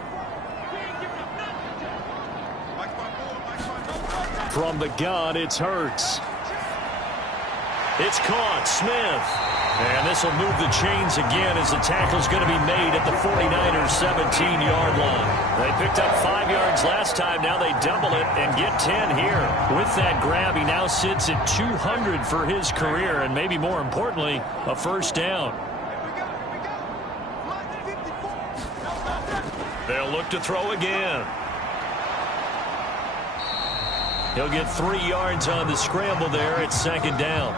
From the gun, it's Hurts. It's caught, Smith. And this will move the chains again as the tackle's going to be made at the 49ers 17-yard line. They picked up 5 yards last time. Now they double it and get 10 here. With that grab, he now sits at 200 for his career, and maybe more importantly, a 1st down. They'll look to throw again. He'll get 3 yards on the scramble there at 2nd down.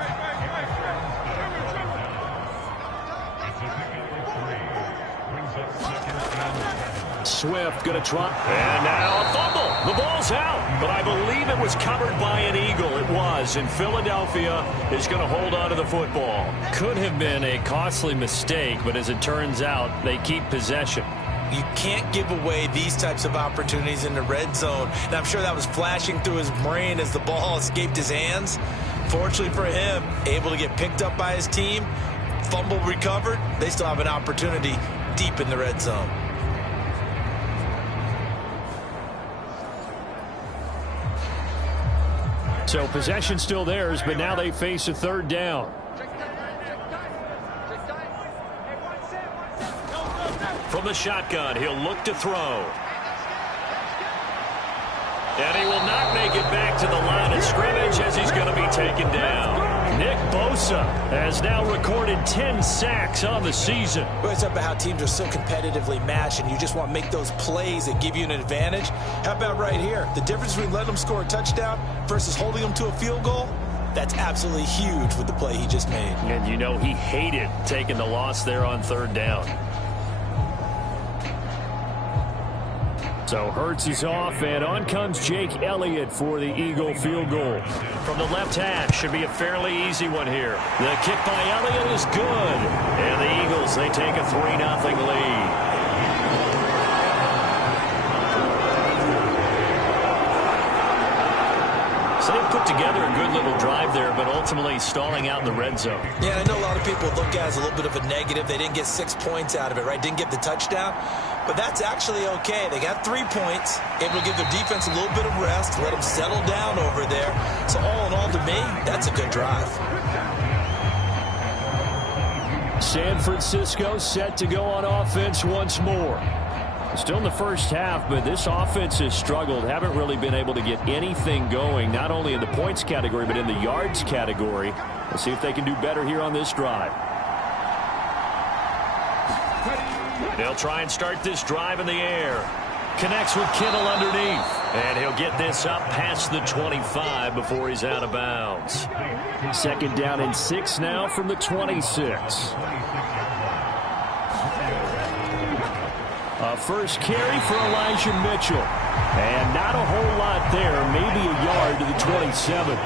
Swift going to try. And now a fumble. The ball's out, but I believe it was covered by an Eagle. It was, and Philadelphia is going to hold on to the football. Could have been a costly mistake, but as it turns out, they keep possession. You can't give away these types of opportunities in the red zone. And I'm sure that was flashing through his brain as the ball escaped his hands. Fortunately for him, able to get picked up by his team, fumble recovered. They still have an opportunity deep in the red zone. So possession still theirs, but now they face a 3rd down. From the shotgun, he'll look to throw. And he will not make it back to the line of scrimmage as he's going to be taken down. Nick Bosa has now recorded 10 sacks on the season. Well, it's about how teams are so competitively matched, and you just want to make those plays that give you an advantage. How about right here? The difference between letting them score a touchdown versus holding them to a field goal, that's absolutely huge with the play he just made. And you know he hated taking the loss there on 3rd down. So Hurts is off, and on comes Jake Elliott for the Eagle field goal. From the left hash, should be a fairly easy one here. The kick by Elliott is good. And the Eagles, they take a 3-0 lead. So they put together a good little drive there, but ultimately stalling out in the red zone. Yeah, I know a lot of people look at it as a little bit of a negative. They didn't get 6 points out of it, right? Didn't get the touchdown. But that's actually okay. They got 3 points, able to give their defense a little bit of rest, let them settle down over there. So all in all, to me, that's a good drive. San Francisco set to go on offense once more. Still in the first half, but this offense has struggled. Haven't really been able to get anything going, not only in the points category, but in the yards category. We'll see if they can do better here on this drive. They'll try and start this drive in the air. Connects with Kittle underneath. And he'll get this up past the 25 before he's out of bounds. 2nd down and 6 now from the 26. A first carry for Elijah Mitchell. And not a whole lot there. Maybe a yard to the 27.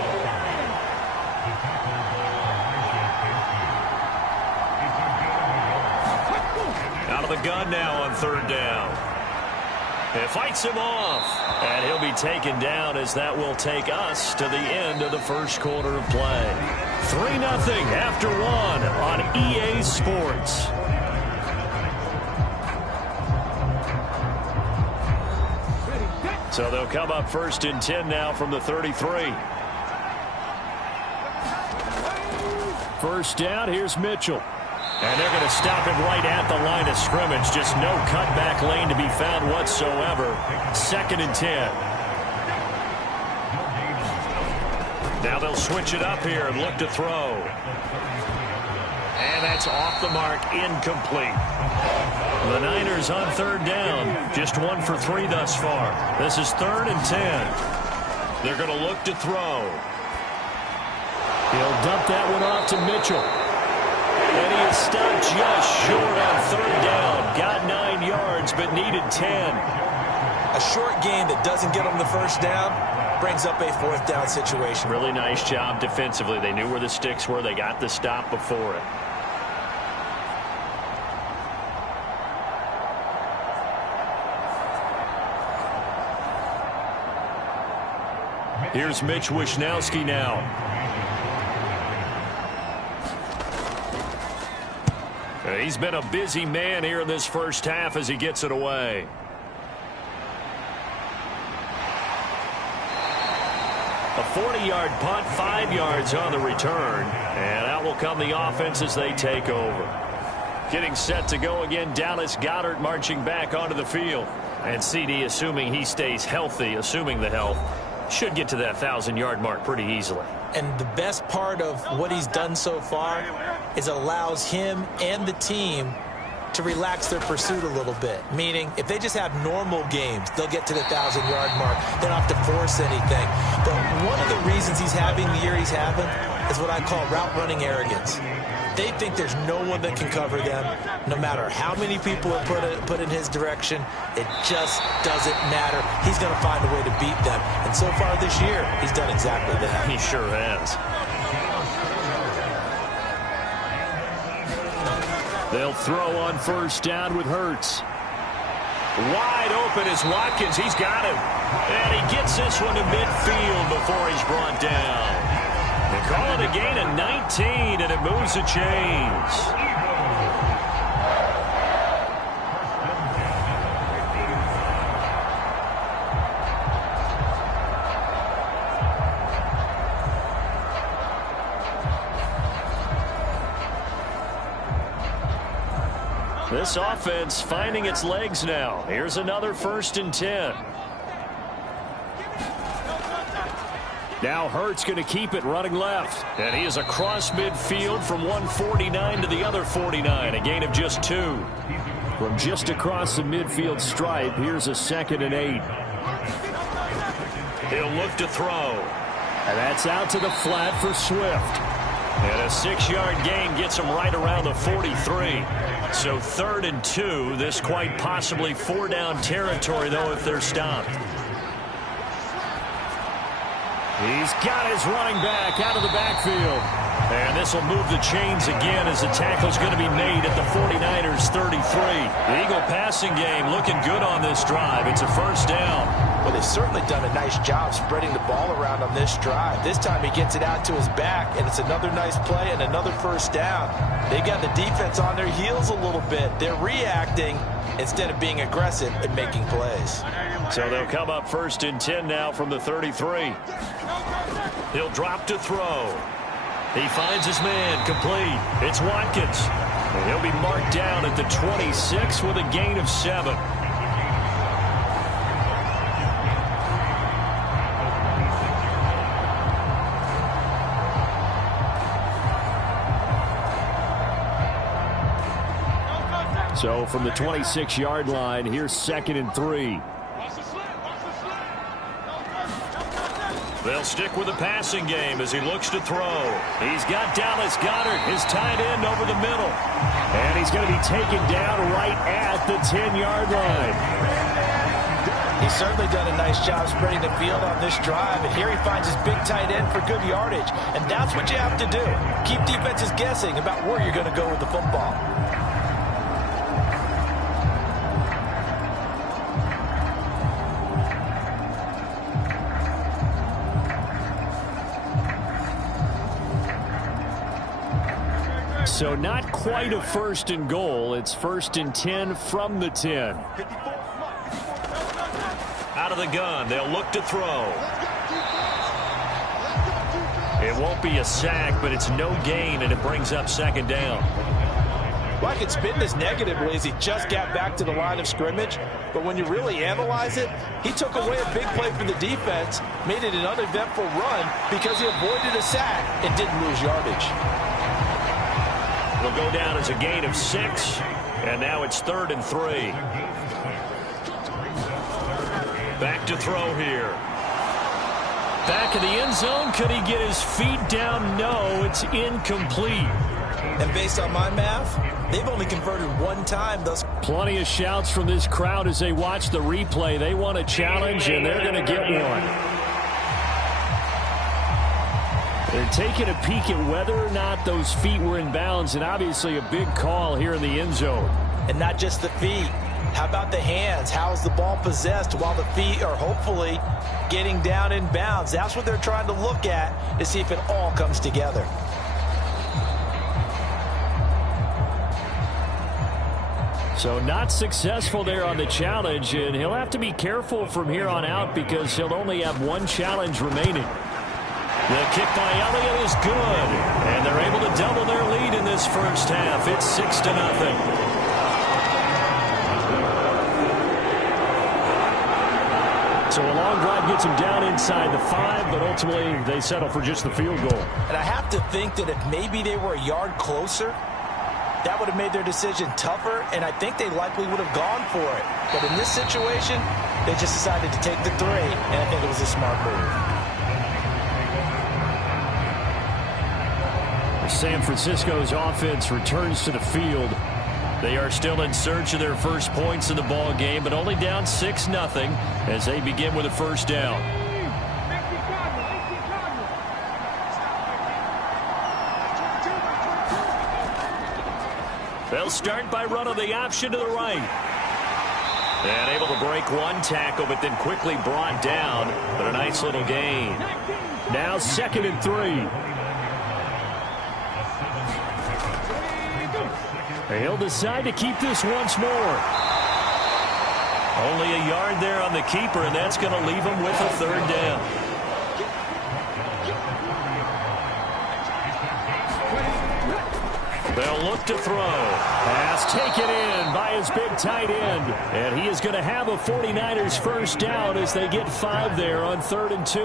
Out of the gun now on 3rd down. It fights him off. And he'll be taken down as that will take us to the end of the first quarter of play. 3-0 after 1 on EA Sports. So they'll come up 1st and 10 now from the 33. First down, here's Mitchell. And they're going to stop him right at the line of scrimmage. Just no cutback lane to be found whatsoever. 2nd and 10. Now they'll switch it up here and look to throw. And that's off the mark, incomplete. The Niners on 3rd down. Just 1 for 3 thus far. This is 3rd and 10. They're going to look to throw. He'll dump that one off to Mitchell. And he is stopped just short on 3rd down. Got 9 yards, but needed 10. A short gain that doesn't get them the 1st down brings up a 4th down situation. Really nice job defensively. They knew where the sticks were. They got the stop before it. Here's Mitch Wishnowski now. He's been a busy man here in this first half as he gets it away. A 40-yard punt, 5 yards on the return. And out will come the offense as they take over. Getting set to go again, Dallas Goedert marching back onto the field. And CD, assuming he stays healthy, assuming the health, should get to that 1,000-yard mark pretty easily. And the best part of what he's done so far is allows him and the team to relax their pursuit a little bit. Meaning, if they just have normal games, they'll get to the 1,000-yard mark. They don't have to force anything. But one of the reasons he's having the year he's having is what I call route running arrogance. They think there's no one that can cover them. No matter how many people are put in his direction, it just doesn't matter. He's going to find a way to beat them. And so far this year, he's done exactly that. He sure has. They'll throw on 1st down with Hurts. Wide open is Watkins. He's got him. And he gets this one to midfield before he's brought down. They call it a gain of 19, and it moves the chains. This offense finding its legs now. Here's another 1st and 10. Now Hurts going to keep it running left. And he is across midfield from 149 to the other 49. A gain of just 2. From just across the midfield stripe, here's a 2nd and 8. He'll look to throw. And that's out to the flat for Swift. And a 6-yard gain gets them right around the 43. So 3rd and 2. This quite possibly 4-down territory, though, if they're stopped. He's got his running back out of the backfield. And this will move the chains again as the tackle's going to be made at the 49ers 33. The Eagle passing game looking good on this drive. It's a 1st down. Well, they've certainly done a nice job spreading the ball around on this drive. This time he gets it out to his back, and it's another nice play and another 1st down. They got the defense on their heels a little bit. They're reacting instead of being aggressive and making plays. So they'll come up 1st and 10 now from the 33. He'll drop to throw. He finds his man complete. It's Watkins. And he'll be marked down at the 26 with a gain of 7. So from the 26-yard line, here's 2nd and 3. They'll stick with the passing game as he looks to throw. He's got Dallas Goedert, his tight end, over the middle. And he's going to be taken down right at the 10-yard line. He's certainly done a nice job spreading the field on this drive. And here he finds his big tight end for good yardage. And that's what you have to do. Keep defenses guessing about where you're going to go with the football. So not quite a 1st and goal. It's 1st and 10 from the 10. Out of the gun. They'll look to throw. It won't be a sack, but it's no gain, and it brings up 2nd down. Well, I could spin this negatively as he just got back to the line of scrimmage. But when you really analyze it, he took away a big play for the defense, made it an uneventful run because he avoided a sack and didn't lose yardage. It'll go down as a gain of 6, and now it's 3rd and 3. Back to throw here. Back in the end zone. Could he get his feet down? No, it's incomplete. And based on my math, they've only converted 1 time thus. Plenty of shouts from this crowd as they watch the replay. They want a challenge, and they're going to get one. They're taking a peek at whether or not those feet were in bounds, and obviously a big call here in the end zone. And not just the feet. How about the hands? How is the ball possessed while the feet are hopefully getting down in bounds? That's what they're trying to look at to see if it all comes together. So not successful there on the challenge, and he'll have to be careful from here on out because he'll only have 1 challenge remaining. The kick by Elliott is good, and they're able to double their lead in this 1st half. It's 6-0. So a long drive gets them down inside the 5, but ultimately they settle for just the field goal. And I have to think that if maybe they were a yard closer, that would have made their decision tougher, and I think they likely would have gone for it. But in this situation, they just decided to take the 3, and I think it was a smart move. San Francisco's offense returns to the field. They are still in search of their first points in the ball game, but only down 6-0 as they begin with a 1st down. They'll start by running the option to the right. And able to break 1 tackle, but then quickly brought down. But a nice little gain. Now 2nd and 3. He'll decide to keep this once more. Only a yard there on the keeper, and that's going to leave him with a 3rd down. They'll look to throw. Pass taken in by his big tight end. And he is going to have a 49ers 1st down as they get 5 there on 3rd and 2.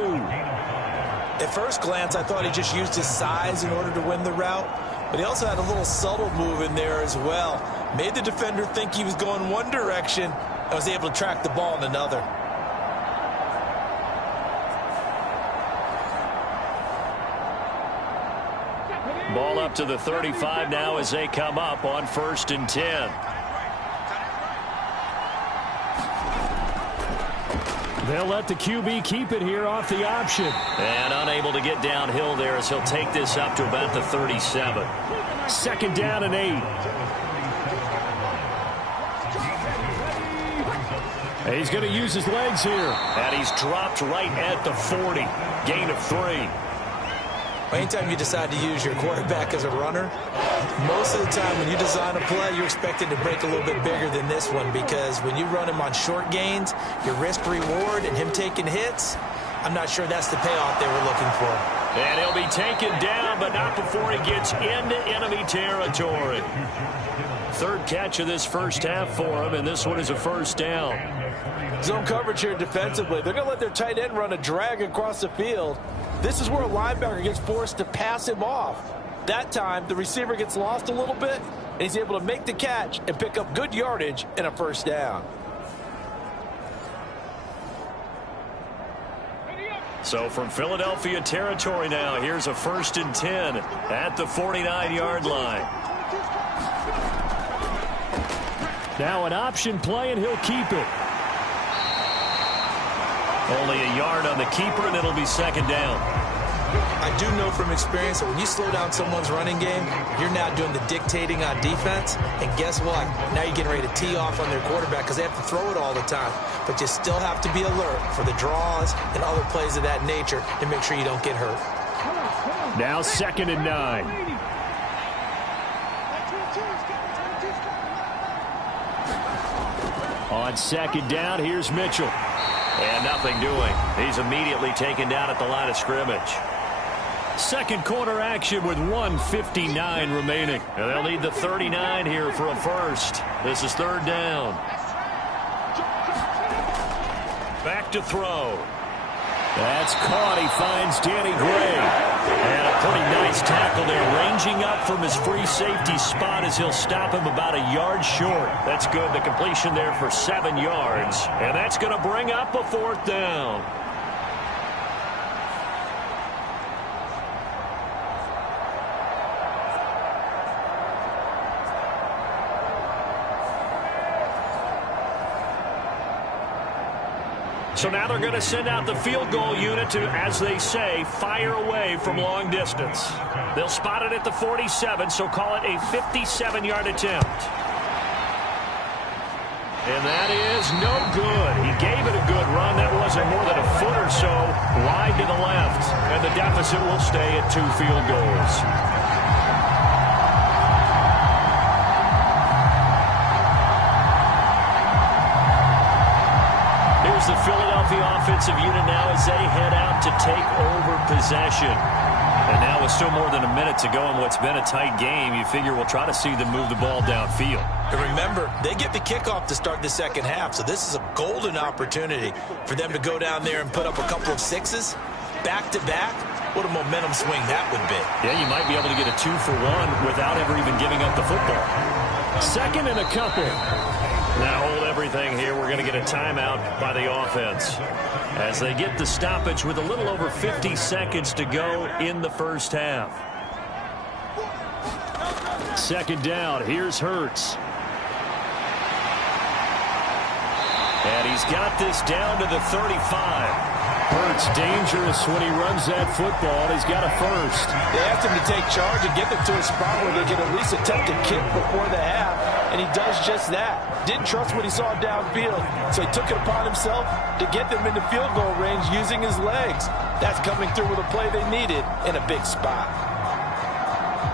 At first glance, I thought he just used his size in order to win the route. But he also had a little subtle move in there as well. Made the defender think he was going one direction and was able to track the ball in another. Ball up to the 35 now as they come up on 1st and 10. They'll let the QB keep it here off the option. And unable to get downhill there as he'll take this up to about the 37. 2nd down and 8. He's going to use his legs here. And he's dropped right at the 40. Gain of 3. Anytime you decide to use your quarterback as a runner, most of the time when you design a play, you're expected to break a little bit bigger than this one, because when you run him on short gains, your risk-reward and him taking hits, I'm not sure that's the payoff they were looking for. And he'll be taken down, but not before he gets into enemy territory. 3rd catch of this first half for him, and this one is a 1st down. Zone coverage here defensively. They're going to let their tight end run a drag across the field. This is where a linebacker gets forced to pass him off. That time, the receiver gets lost a little bit, and he's able to make the catch and pick up good yardage and a 1st down. So from Philadelphia territory now, here's a 1st and 10 at the 49-yard line. Now an option play, and he'll keep it. Only a yard on the keeper, and it'll be 2nd down. I do know from experience that when you slow down someone's running game, you're now doing the dictating on defense. And guess what? Now you're getting ready to tee off on their quarterback because they have to throw it all the time. But you still have to be alert for the draws and other plays of that nature to make sure you don't get hurt. Now 2nd and 9. On 2nd down, here's Mitchell. And nothing doing. He's immediately taken down at the line of scrimmage. 2nd quarter action with 1:59 remaining. And they'll need the 39 here for a 1st. This is 3rd down. Back to throw. That's caught. He finds Danny Gray. And a pretty nice tackle there, ranging up from his free safety spot as he'll stop him about a yard short. That's good. The completion there for 7 yards. And that's going to bring up a 4th down. So now they're going to send out the field goal unit to, as they say, fire away from long distance. They'll spot it at the 47, so call it a 57-yard attempt. And that is no good. He gave it a good run. That wasn't more than a foot or so wide to the left. And the deficit will stay at 2 field goals. The Philadelphia offensive unit now as they head out to take over possession. And now with still more than a minute to go in what's been a tight game, you figure we'll try to see them move the ball downfield. And remember, they get the kickoff to start the 2nd half, so this is a golden opportunity for them to go down there and put up a couple of 6s back-to-back. What a momentum swing that would be. Yeah, you might be able to get a 2-for-1 without ever even giving up the football. 2nd and a couple. Now hold everything here. We're going to get a timeout by the offense as they get the stoppage with a little over 50 seconds to go in the 1st half. 2nd down. Here's Hurts. And he's got this down to the 35. Hurts dangerous when he runs that football, and he's got a 1st. They asked him to take charge and get them to a spot where they can at least attempt to kick before the half, and he does just that. Didn't trust what he saw downfield, so he took it upon himself to get them into field goal range using his legs. That's coming through with a play they needed in a big spot.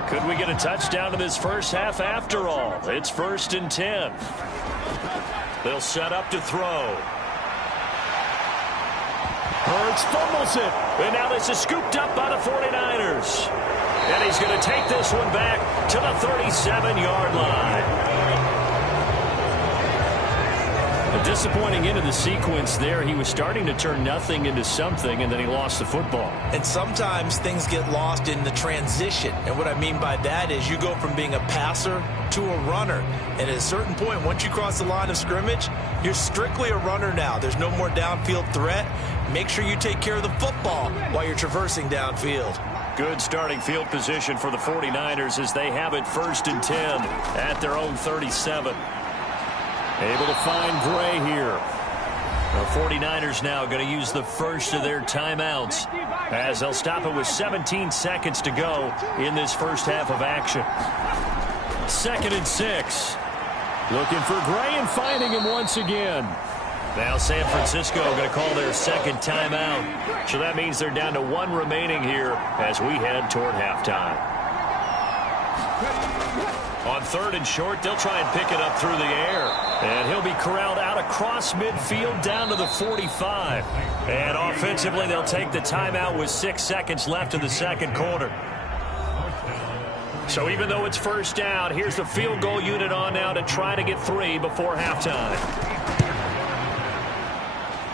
Could we get a touchdown in this first half after all? It's 1st and 10. They'll set up to throw. Hurts fumbles it. And now this is scooped up by the 49ers. And he's going to take this one back to the 37-yard line. A disappointing end of the sequence there. He was starting to turn nothing into something, and then he lost the football. And sometimes things get lost in the transition. And what I mean by that is you go from being a passer to a runner. And at a certain point, once you cross the line of scrimmage, you're strictly a runner now. There's no more downfield threat. Make sure you take care of the football while you're traversing downfield. Good starting field position for the 49ers as they have it 1st and 10 at their own 37. Able to find Gray here. The 49ers now going to use the first of their timeouts as they'll stop it with 17 seconds to go in this first half of action. 2nd and 6. Looking for Gray and finding him once again. Now San Francisco going to call their second timeout. So that means they're down to 1 remaining here as we head toward halftime. On 3rd and short, they'll try and pick it up through the air. And he'll be corralled out across midfield down to the 45. And offensively, they'll take the timeout with 6 seconds left in the second quarter. So even though it's first down, here's the field goal unit on now to try to get 3 before halftime.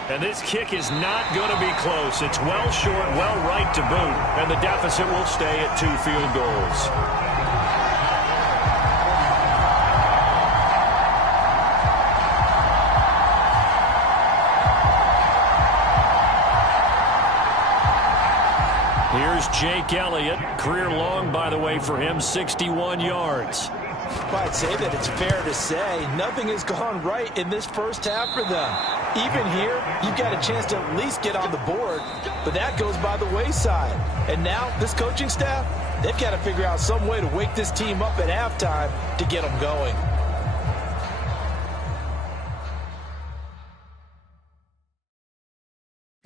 And this kick is not going to be close. It's well short, well right to boot. And the deficit will stay at 2 field goals. Here's Jake Elliott. Career long, by the way, for him, 61 yards. Well, I'd say that it's fair to say nothing has gone right in this first half for them. Even here, you've got a chance to at least get on the board, but that goes by the wayside. And now, this coaching staff, they've got to figure out some way to wake this team up at halftime to get them going.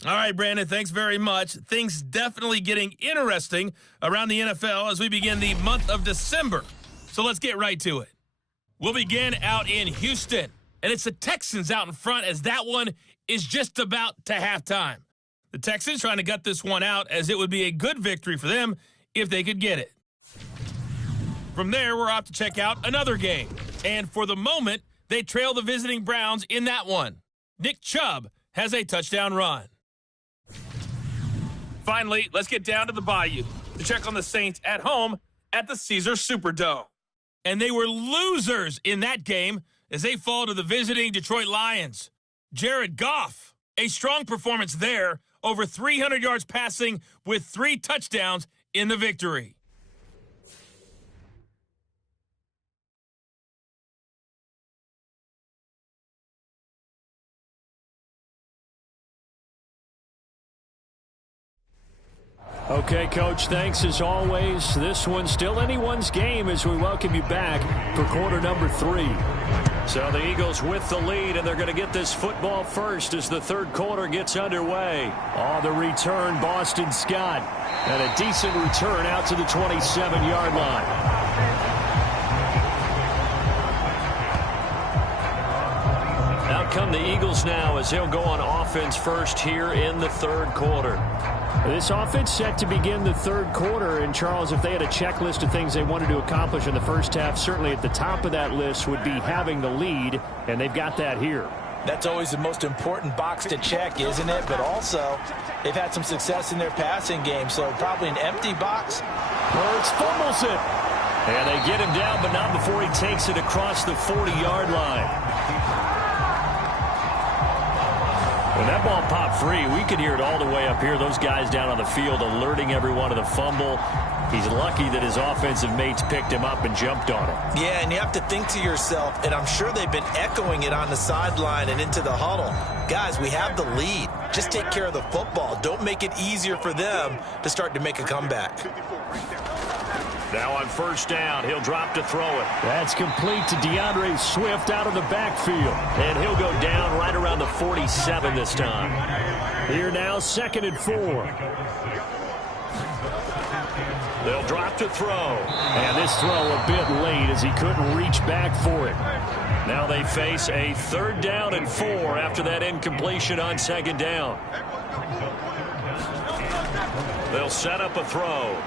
All right, Brandon, thanks very much. Things definitely getting interesting around the NFL as we begin the month of December. So let's get right to it. We'll begin out in Houston, and it's the Texans out in front as that one is just about to halftime. The Texans trying to gut this one out as it would be a good victory for them if they could get it. From there, we're off to check out another game. And for the moment, they trail the visiting Browns in that one. Nick Chubb has a touchdown run. Finally, let's get down to the Bayou to check on the Saints at home at the Caesars Superdome. And they were losers in that game as they fall to the visiting Detroit Lions. Jared Goff, a strong performance there, over 300 yards passing with 3 touchdowns in the victory. Okay, Coach, thanks as always. This one's still anyone's game as we welcome you back for quarter number 3. So the Eagles with the lead, and they're going to get this football first as the third quarter gets underway. On the return, Boston Scott, and a decent return out to the 27-yard line. Out come the Eagles now as they'll go on offense first here in the third quarter. This offense set to begin the third quarter, and Charles, if they had a checklist of things they wanted to accomplish in the first half, certainly at the top of that list would be having the lead, and they've got that here. That's always the most important box to check, isn't it? But also, they've had some success in their passing game, so probably an empty box. Hurts fumbles it. And they get him down, but not before he takes it across the 40-yard line. When that ball popped free, we could hear it all the way up here. Those guys down on the field alerting everyone of the fumble. He's lucky that his offensive mates picked him up and jumped on him. Yeah, and you have to think to yourself, and I'm sure they've been echoing it on the sideline and into the huddle. Guys, we have the lead. Just take care of the football. Don't make it easier for them to start to make a comeback. Now on first down, he'll drop to throw it. That's complete to DeAndre Swift out of the backfield. And he'll go down right around the 47 this time. Here now, 2nd and 4. They'll drop to throw. And this throw a bit late as he couldn't reach back for it. Now they face a 3rd down and 4 after that incompletion on 2nd down. They'll set up a throw.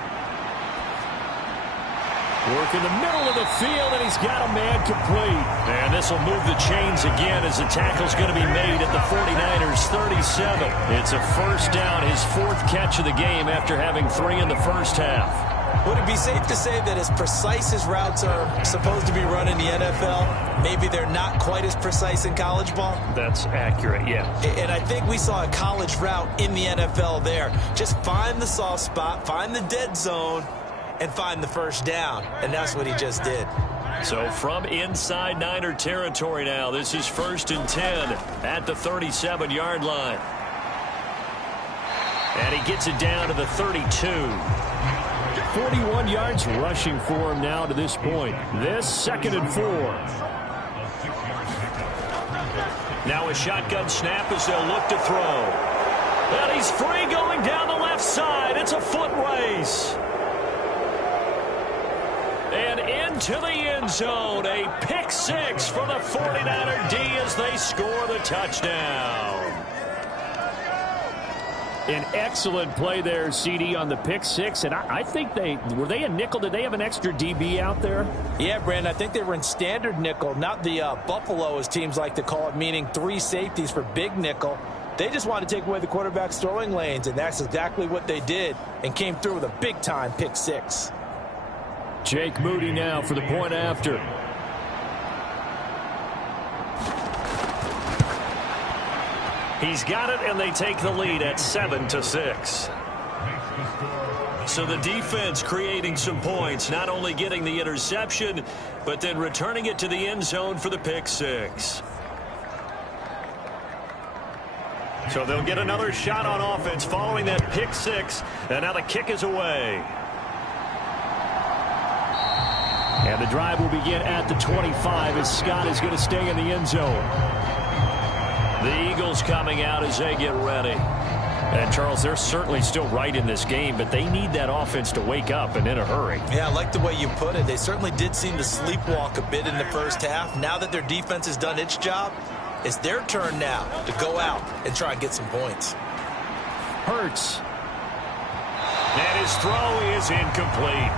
Work in the middle of the field, and he's got a man complete. And this will move the chains again as the tackle's going to be made at the 49ers 37. It's a first down, his 4th catch of the game after having 3 in the first half. Would it be safe to say that as precise as routes are supposed to be run in the NFL, maybe they're not quite as precise in college ball? That's accurate, yeah. And I think we saw a college route in the NFL there. Just find the soft spot, find the dead zone, and find the first down. And that's what he just did. So from inside Niner territory now, this is 1st and 10 at the 37-yard line. And he gets it down to the 32. 41 yards rushing for him now to this point. This 2nd and 4. Now a shotgun snap as they'll look to throw. And he's free going down the left side. It's a foot race. And into the end zone. A pick six for the 49er D as they score the touchdown. An excellent play there, CD, on the pick six. And I think were they a nickel? Did they have an extra DB out there? Yeah, Brandon, I think they were in standard nickel, not the Buffalo, as teams like to call it, meaning 3 safeties for big nickel. They just wanted to take away the quarterback's throwing lanes, and that's exactly what they did, and came through with a big-time pick six. Jake Moody now for the point after. He's got it, and they take the lead at 7-6. So the defense creating some points, not only getting the interception, but then returning it to the end zone for the pick six. So they'll get another shot on offense following that pick six, and now the kick is away. And the drive will begin at the 25 as Scott is going to stay in the end zone. The Eagles coming out as they get ready. And, Charles, they're certainly still right in this game, but they need that offense to wake up and in a hurry. Yeah, I like the way you put it. They certainly did seem to sleepwalk a bit in the first half. Now that their defense has done its job, it's their turn now to go out and try and get some points. Hurts. And his throw is incomplete.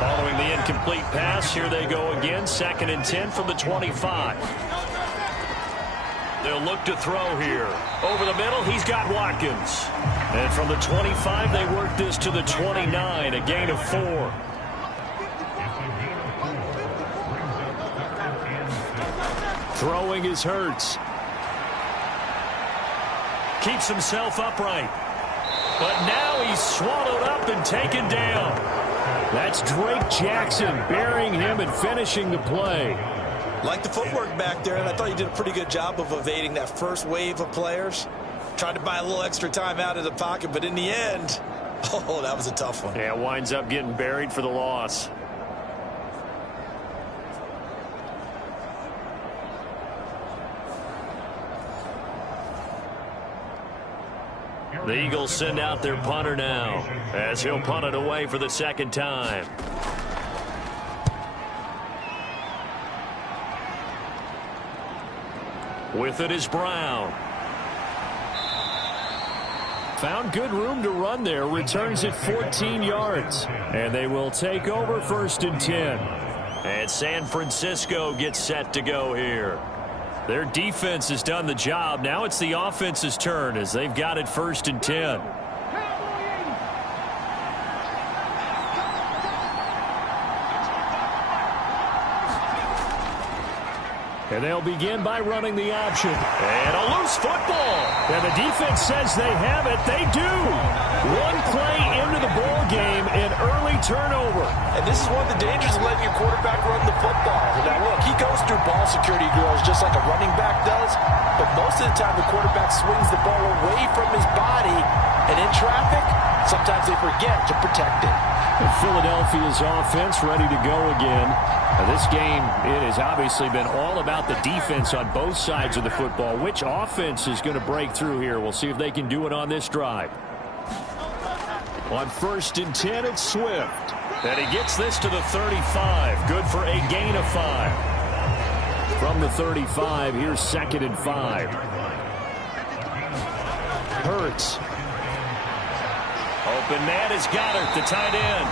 Following the incomplete pass, here they go again. 2nd and 10 from the 25. They'll look to throw here. Over the middle, he's got Watkins. And from the 25, they work this to the 29, a gain of 4. Throwing is Hurts. Keeps himself upright. But now he's swallowed up and taken down. That's Drake Jackson burying him and finishing the play. Like the footwork back there, and I thought you did a pretty good job of evading that first wave of players. Tried to buy a little extra time out of the pocket, but in the end, oh, that was a tough one. Yeah, winds up getting buried for the loss. The Eagles send out their punter now, as he'll punt it away for the 2nd time. With it is Brown. Found good room to run there. Returns it 14 yards. And they will take over 1st and 10. And San Francisco gets set to go here. Their defense has done the job. Now it's the offense's turn as they've got it 1st and 10. And they'll begin by running the option. And a loose football. And the defense says they have it. They do. One play into the ball game, an early turnover. And this is one of the dangers of letting your quarterback run the football. Now, look, he goes through ball security drills just like a running back does. But most of the time, the quarterback swings the ball away from his body. And in traffic, sometimes they forget to protect it. And Philadelphia's offense ready to go again. Now, this game, it has obviously been all about the defense on both sides of the football. Which offense is going to break through here? We'll see if they can do it on this drive. On 1st and 10, it's Swift. And he gets this to the 35. Good for a gain of 5. From the 35, here's 2nd and 5. Hurts. Open man is Goddard, the tight end.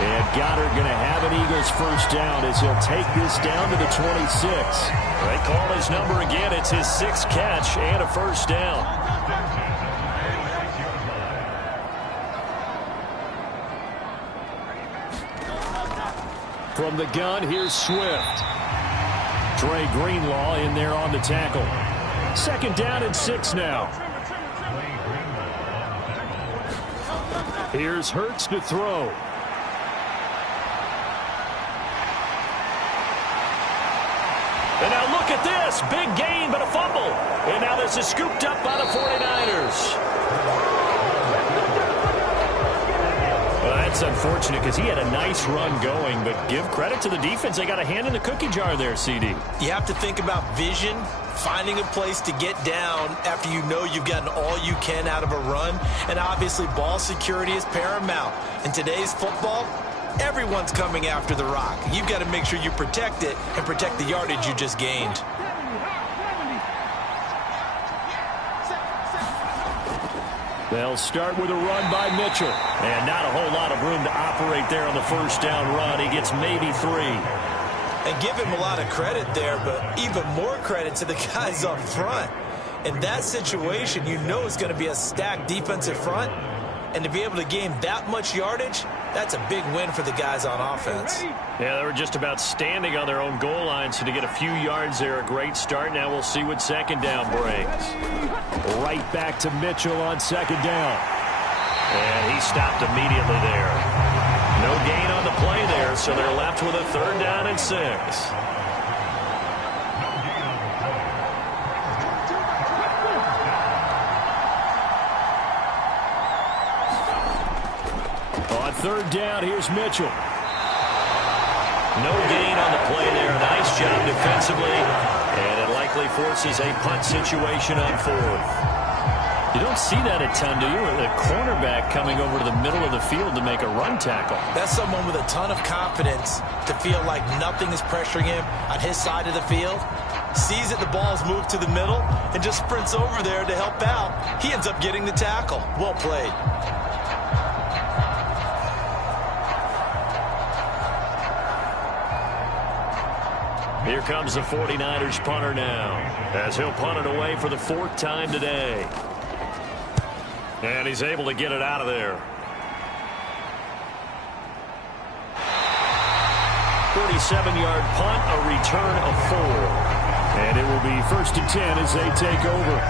And Goddard going to have an Eagles first down as he'll take this down to the 26. They call his number again. It's his 6th catch and a first down. From the gun, here's Swift. Dre Greenlaw in there on the tackle. 2nd down and 6 now. Here's Hurts to throw. And now look at this. Big gain, but a fumble. And now this is scooped up by the 49ers. Well, that's unfortunate because he had a nice run going, but give credit to the defense. They got a hand in the cookie jar there, CD. You have to think about vision, finding a place to get down after you know you've gotten all you can out of a run, and obviously ball security is paramount. In today's football, everyone's coming after the rock. You've got to make sure you protect it and protect the yardage you just gained. They'll start with a run by Mitchell. And not a whole lot of room to operate there on the 1st down run. He gets maybe 3. And give him a lot of credit there, but even more credit to the guys up front. In that situation, you know it's going to be a stacked defensive front. And to be able to gain that much yardage, that's a big win for the guys on offense. Yeah, they were just about standing on their own goal line, so to get a few yards there, a great start. Now we'll see what 2nd down brings. Right back to Mitchell on 2nd down. And he stopped immediately there. No gain on the play there, so they're left with a 3rd down and 6. On 3rd down, here's Mitchell. No gain on the play there. Nice job defensively. And it likely forces a punt situation on 4th. You don't see that a ton, do you? With a cornerback coming over to the middle of the field to make a run tackle. That's someone with a ton of confidence to feel like nothing is pressuring him on his side of the field. Sees that the ball's moved to the middle and just sprints over there to help out. He ends up getting the tackle. Well played. Here comes the 49ers punter now, as he'll punt it away for the 4th time today. And he's able to get it out of there. 47-yard punt, a return of 4. And it will be 1st and 10 as they take over.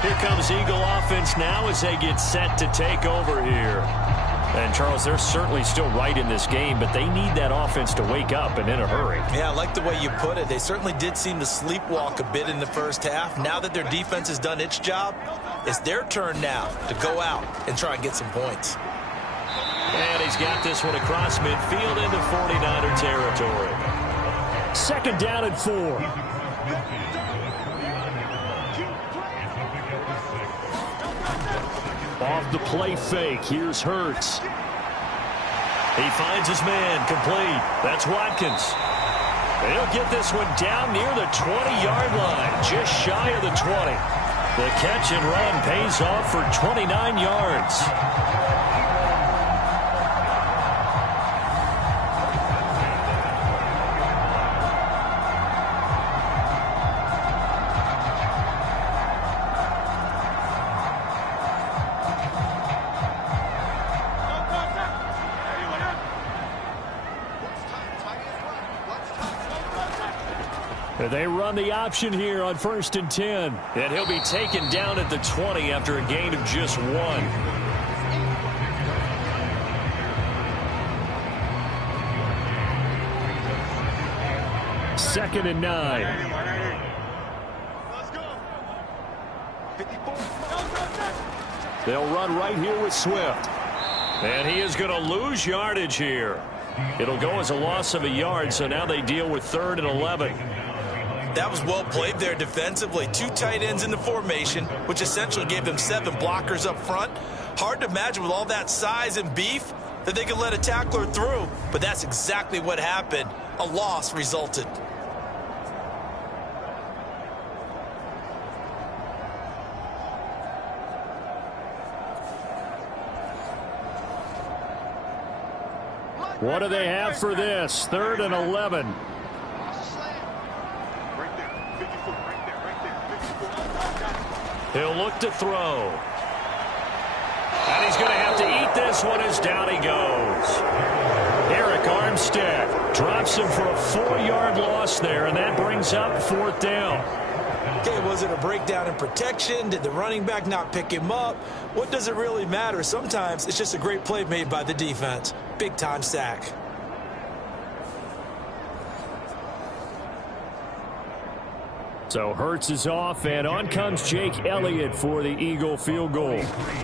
Here comes Eagle offense now as they get set to take over here. And, Charles, they're certainly still right in this game, but they need that offense to wake up and in a hurry. Yeah, I like the way you put it. They certainly did seem to sleepwalk a bit in the 1st half. Now that their defense has done its job, it's their turn now to go out and try and get some points. And he's got this one across midfield into 49er territory. 2nd down and 4. Off the play fake, here's Hurts. He finds his man, complete. That's Watkins. He'll get this one down near the 20-yard line, just shy of the 20. The catch and run pays off for 29 yards. They run the option here on 1st and 10. And he'll be taken down at the 20 after a gain of just 1. 2nd and 9. They'll run right here with Swift. And he is going to lose yardage here. It'll go as a loss of a yard, so now they deal with 3rd and 11. That was well played there defensively. 2 tight ends in the formation, which essentially gave them 7 blockers up front. Hard to imagine with all that size and beef that they could let a tackler through, but that's exactly what happened. A loss resulted. What do they have for this? 3rd and 11. He'll look to throw. And he's going to have to eat this one as down he goes. Eric Armstead Drops him for a 4-yard loss there, and that brings up 4th down. Okay, was it a breakdown in protection? Did the running back not pick him up? What does it really matter? Sometimes it's just a great play made by the defense. Big-time sack. So Hurts is off, and on comes Jake Elliott for the Eagle field goal.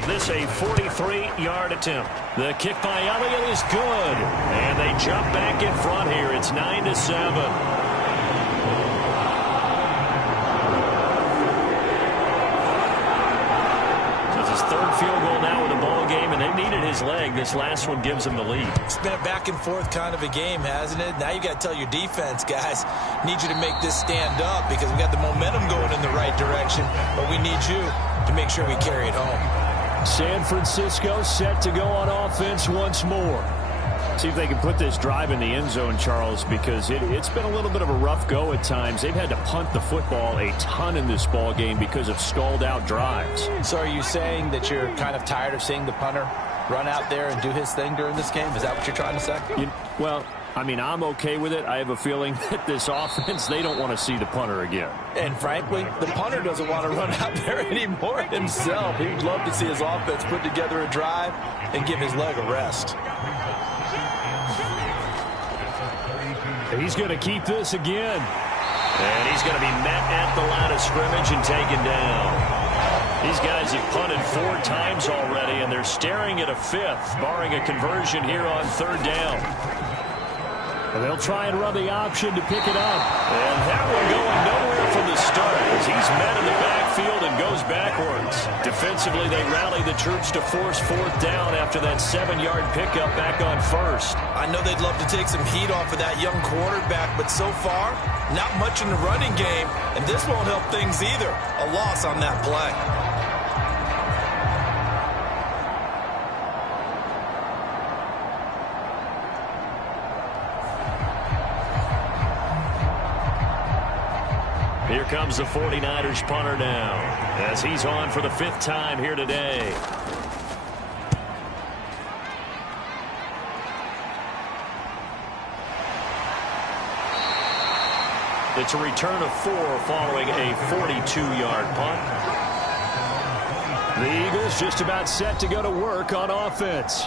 This a 43-yard attempt. The kick by Elliott is good, and they jump back in front here. It's 9-7. Field goal now with a ball game, and they needed his leg. This last one gives them the lead. It's been a back and forth kind of a game, hasn't it? Now you got to tell your defense, guys, need you to make this stand up because we got the momentum going in the right direction, but we need you to make sure we carry it home. San Francisco set to go on offense once more. See if they can put this drive in the end zone, Charles, because it's been a little bit of a rough go at times. They've had to punt the football a ton in this ball game because of stalled-out drives. So are you saying that you're kind of tired of seeing the punter run out there and do his thing during this game? Is that what you're trying to say? Well, I mean, I'm okay with it. I have a feeling that this offense, they don't want to see the punter again. And frankly, the punter doesn't want to run out there anymore himself. He'd love to see his offense put together a drive and give his leg a rest. He's going to keep this again. And he's going to be met at the line of scrimmage and taken down. These guys have punted 4 times already, and they're staring at a 5th, barring a conversion here on 3rd down. And they'll try and run the option to pick it up. And that one going nowhere from the start as he's met in the backfield and goes backwards. Defensively, they rally the troops to force 4th down after that 7-yard pickup back on 1st. I know they'd love to take some heat off of that young quarterback, but so far, not much in the running game, and this won't help things either. A loss on that play. Here comes the 49ers punter now as he's on for the 5th time here today. It's a return of 4 following a 42-yard punt. The Eagles just about set to go to work on offense.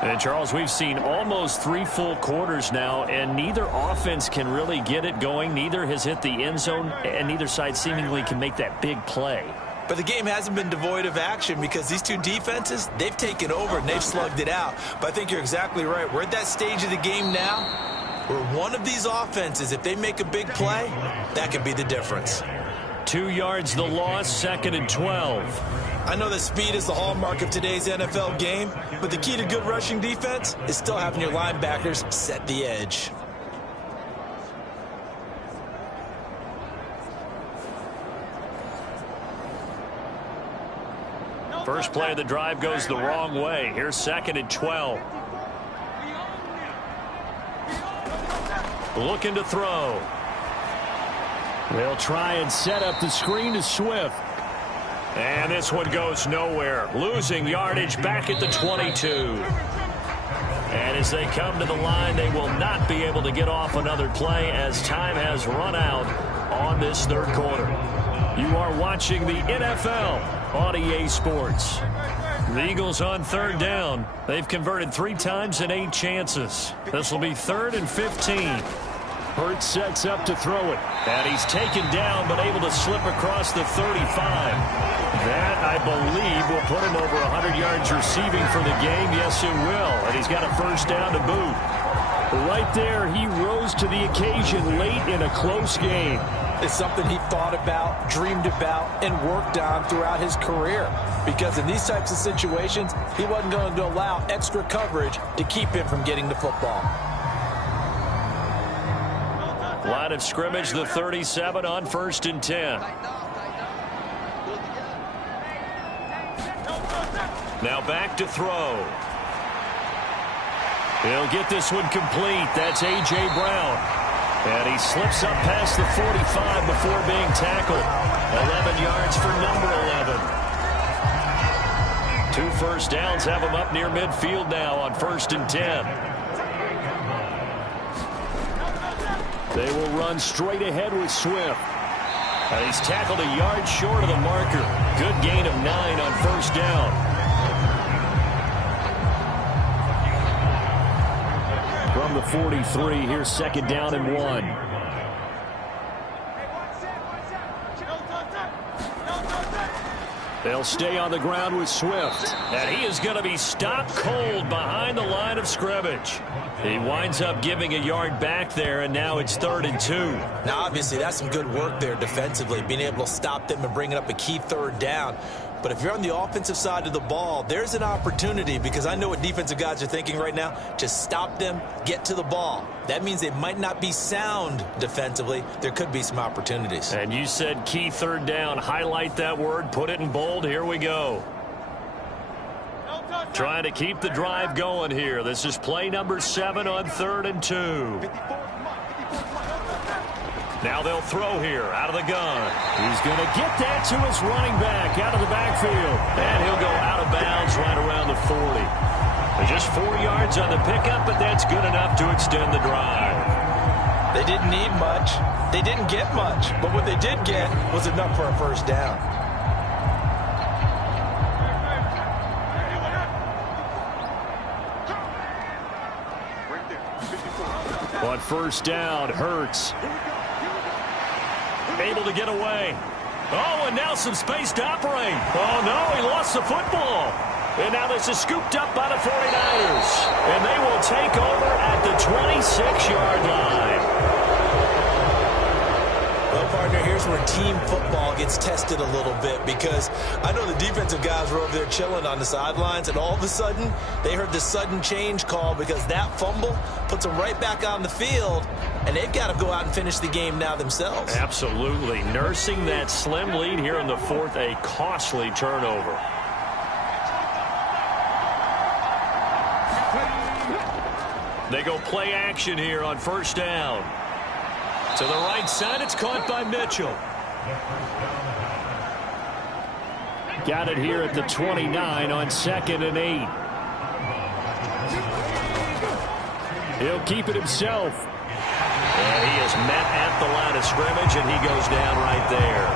And, Charles, we've seen almost 3 full quarters now, and neither offense can really get it going. Neither has hit the end zone, and neither side seemingly can make that big play. But the game hasn't been devoid of action because these two defenses, they've taken over and they've slugged it out. But I think you're exactly right. We're at that stage of the game now where one of these offenses, if they make a big play, that could be the difference. 2 yards the loss, 2nd and 12. I know that speed is the hallmark of today's NFL game, but the key to good rushing defense is still having your linebackers set the edge. First play of the drive goes the wrong way. Here's 2nd and 12. Looking to throw. They'll try and set up the screen to Swift. And this one goes nowhere. Losing yardage back at the 22. And as they come to the line, they will not be able to get off another play as time has run out on this 3rd quarter. You are watching the NFL on EA Sports. The Eagles on 3rd down. They've converted 3 times in 8 chances. This will be 3rd and 15. Hurts sets up to throw it. And he's taken down but able to slip across the 35. That, I believe, will put him over 100 yards receiving for the game. Yes, it will. And he's got a 1st down to boot. Right there, he rose to the occasion late in a close game. It's something he thought about, dreamed about, and worked on throughout his career. Because in these types of situations, he wasn't going to allow extra coverage to keep him from getting the football. Line of scrimmage, the 37 on 1st and 10. Now back to throw. He'll get this one complete. That's A.J. Brown. And he slips up past the 45 before being tackled. 11 yards for number 11. 2 first downs have him up near midfield now on 1st and 10. They will run straight ahead with Swift. And he's tackled a yard short of the marker. Good gain of 9 on first down. From the 43, here's second down and 1. They'll stay on the ground with Swift. And he is going to be stopped cold behind the line of scrimmage. He winds up giving a yard back there, and now it's 3rd and 2. Now, obviously, that's some good work there defensively, being able to stop them and bringing up a key 3rd down. But if you're on the offensive side of the ball, there's an opportunity, because I know what defensive guys are thinking right now. Just stop them, get to the ball. That means they might not be sound defensively. There could be some opportunities. And you said key 3rd down. Highlight that word. Put it in bold. Here we go. Trying to keep the drive going here. This is play number 7 on 3rd and 2. Now they'll throw here out of the gun. He's going to get that to his running back out of the backfield. And he'll go out of bounds right around the 40. Just 4 yards on the pickup, but that's good enough to extend the drive. They didn't need much. They didn't get much. But what they did get was enough for a first down. On first down, Hurts able to get away. Oh, and now some space to operate. Oh, no, he lost the football. And now this is scooped up by the 49ers. And they will take over at the 26-yard line. Well, partner, here's where team football gets tested a little bit, because I know the defensive guys were over there chilling on the sidelines, and all of a sudden they heard the sudden change call, because that fumble puts them right back on the field, and they've got to go out and finish the game now themselves. Absolutely. Nursing that slim lead here in the 4th, a costly turnover. They go play action here on first down. To the right side, it's caught by Mitchell. Got it here at the 29 on 2nd and 8. He'll keep it himself. And he is met at the line of scrimmage, and he goes down right there.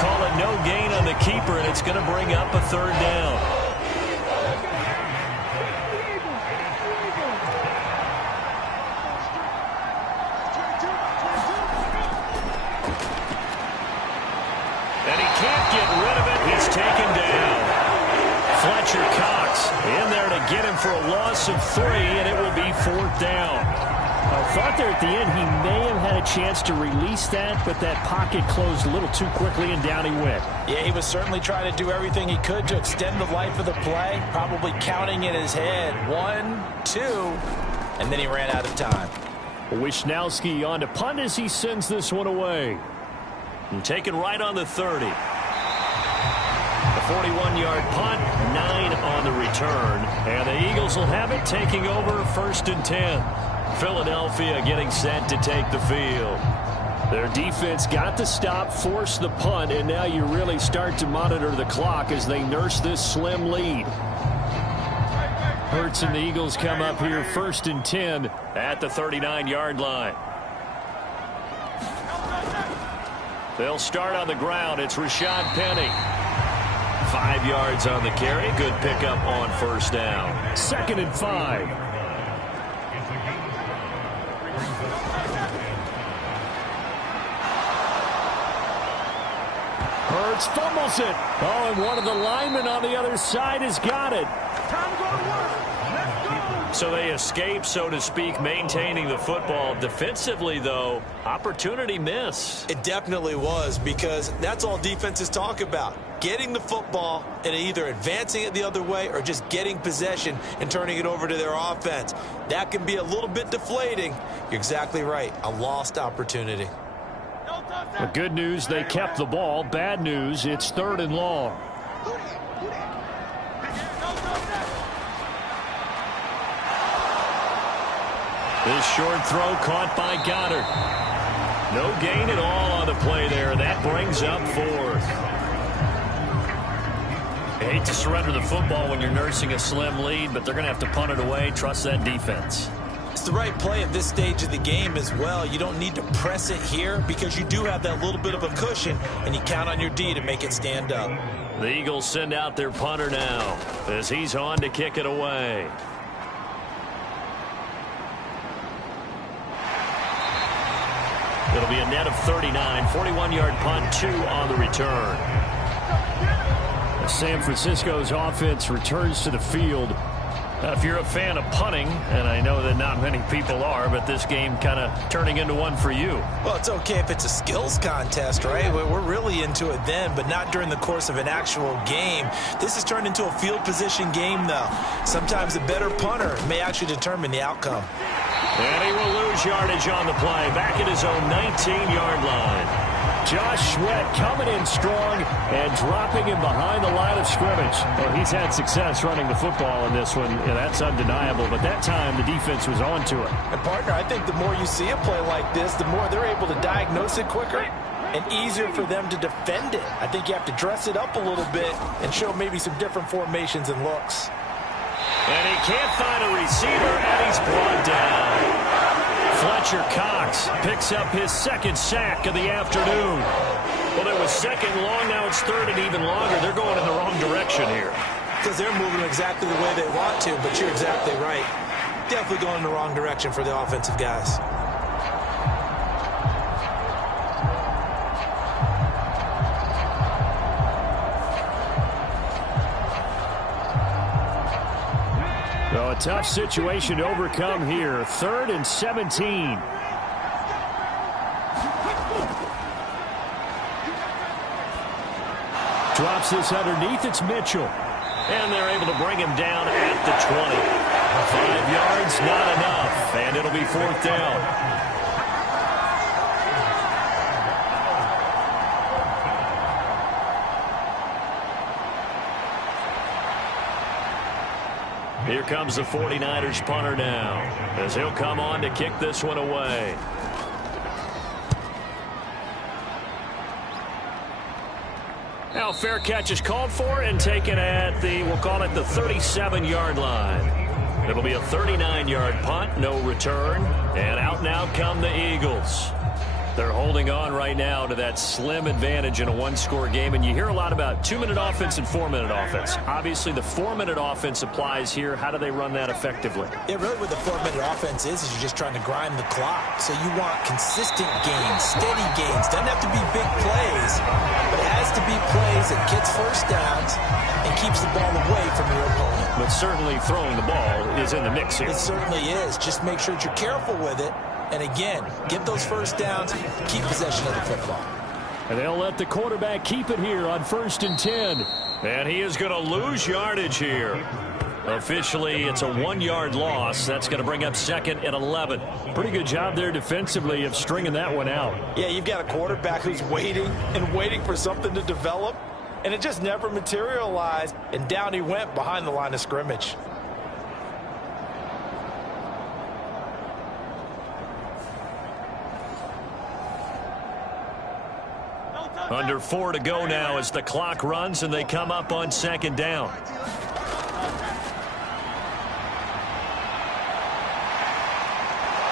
Call it no gain on the keeper, and it's going to bring up a 3rd down. Taken down. Fletcher Cox in there to get him for a loss of 3, and it will be 4th down. I thought there at the end he may have had a chance to release that, but that pocket closed a little too quickly, and down he went. Yeah, he was certainly trying to do everything he could to extend the life of the play, probably counting in his head 1, 2, and then he ran out of time. Wisnowski on to punt as he sends this one away. And taken right on the 30. A 41-yard punt, 9 on the return. And the Eagles will have it, taking over 1st and 10. Philadelphia getting set to take the field. Their defense got the stop, forced the punt, and now you really start to monitor the clock as they nurse this slim lead. Hurts and the Eagles come up here 1st and 10 at the 39-yard line. They'll start on the ground. It's Rashad Penny. 5 yards on the carry. Good pickup on first down. 2nd and 5. Hurts fumbles it. Oh, and one of the linemen on the other side has got it. Time to go to work. Let's go. So they escape, so to speak, maintaining the football. Defensively, though, opportunity miss. It definitely was, because that's all defenses talk about. Getting the football and either advancing it the other way or just getting possession and turning it over to their offense. That can be a little bit deflating. You're exactly right. A lost opportunity. The good news, they kept the ball. Bad news, it's 3rd and long. This short throw caught by Goddard. No gain at all on the play there. That brings up 4th. I hate to surrender the football when you're nursing a slim lead, but they're going to have to punt it away. Trust that defense. It's the right play at this stage of the game as well. You don't need to press it here because you do have that little bit of a cushion, and you count on your D to make it stand up. The Eagles send out their punter now as he's on to kick it away. It'll be a net of 39, 41-yard punt, 2 on the return. San Francisco's offense returns to the field. If you're a fan of punting, and I know that not many people are, but this game kind of turning into one for you. Well, it's okay if it's a skills contest, right? We're really into it then, but not during the course of an actual game. This has turned into a field position game, though. Sometimes a better punter may actually determine the outcome. And he will lose yardage on the play, back at his own 19-yard line. Josh Sweat coming in strong and dropping him behind the line of scrimmage. Well, he's had success running the football in this one, and that's undeniable. But that time, the defense was on to it. And, partner, I think the more you see a play like this, the more they're able to diagnose it quicker and easier for them to defend it. I think you have to dress it up a little bit and show maybe some different formations and looks. And he can't find a receiver, and he's brought down. Fletcher Cox picks up his second sack of the afternoon. Well, it was second long, now it's third and even longer. They're going in the wrong direction here. Because they're moving exactly the way they want to, but you're exactly right. Definitely going in the wrong direction for the offensive guys. So a tough situation to overcome here. 3rd and 17. Drops this underneath. It's Mitchell. And they're able to bring him down at the 20. 5 yards, not enough. And it'll be 4th down. Here comes the 49ers punter now, as he'll come on to kick this one away. Now fair catch is called for and taken at the, we'll call it the 37-yard line. It'll be a 39-yard punt, no return, and out now come the Eagles. They're holding on right now to that slim advantage in a one-score game, and you hear a lot about 2-minute offense and 4-minute offense. Obviously, the 4-minute offense applies here. How do they run that effectively? Yeah, really what the 4-minute offense is you're just trying to grind the clock. So you want consistent gains, steady gains. Doesn't have to be big plays, but it has to be plays that gets first downs and keeps the ball away from your opponent. But certainly throwing the ball is in the mix here. It certainly is. Just make sure that you're careful with it. And again, get those first downs, keep possession of the football. And they'll let the quarterback keep it here on 1st and 10. And he is going to lose yardage here. Officially, it's a 1-yard loss. That's going to bring up 2nd and 11. Pretty good job there defensively of stringing that one out. Yeah, you've got a quarterback who's waiting and waiting for something to develop, and it just never materialized, and down he went behind the line of scrimmage. Under 4 to go now as the clock runs and they come up on 2nd down.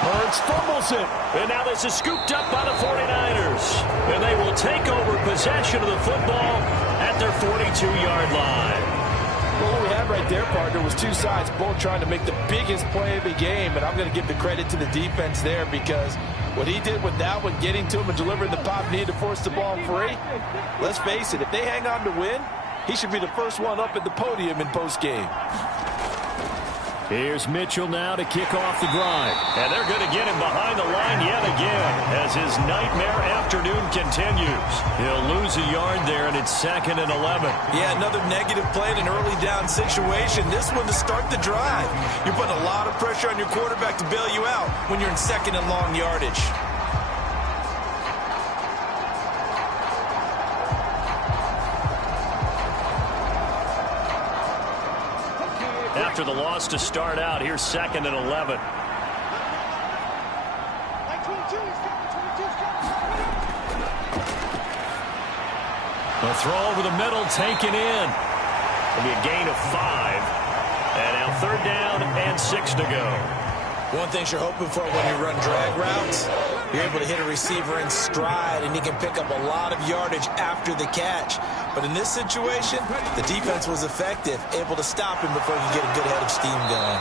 Hurts fumbles it. And now this is scooped up by the 49ers. And they will take over possession of the football at their 42-yard line. Well, what we had right there, partner, was two sides both trying to make the biggest play of the game. And I'm going to give the credit to the defense there because what he did with that one, getting to him and delivering the pop needed to force the ball free, let's face it, if they hang on to win, he should be the first one up at the podium in postgame. Here's Mitchell now to kick off the drive. And they're going to get him behind the line yet again as his nightmare afternoon continues. He'll lose a yard there, and it's 2nd and 11. Yeah, another negative play in an early down situation. This one to start the drive. You're putting a lot of pressure on your quarterback to bail you out when you're in 2nd and long yardage. After the loss to start out, here's 2nd and 11. A throw over the middle, taken in. It'll be a gain of 5. And now 3rd down and 6 to go. One thing you're hoping for when you run drag routes, you're able to hit a receiver in stride, and he can pick up a lot of yardage after the catch. But in this situation, the defense was effective, able to stop him before he could get a good head of steam going.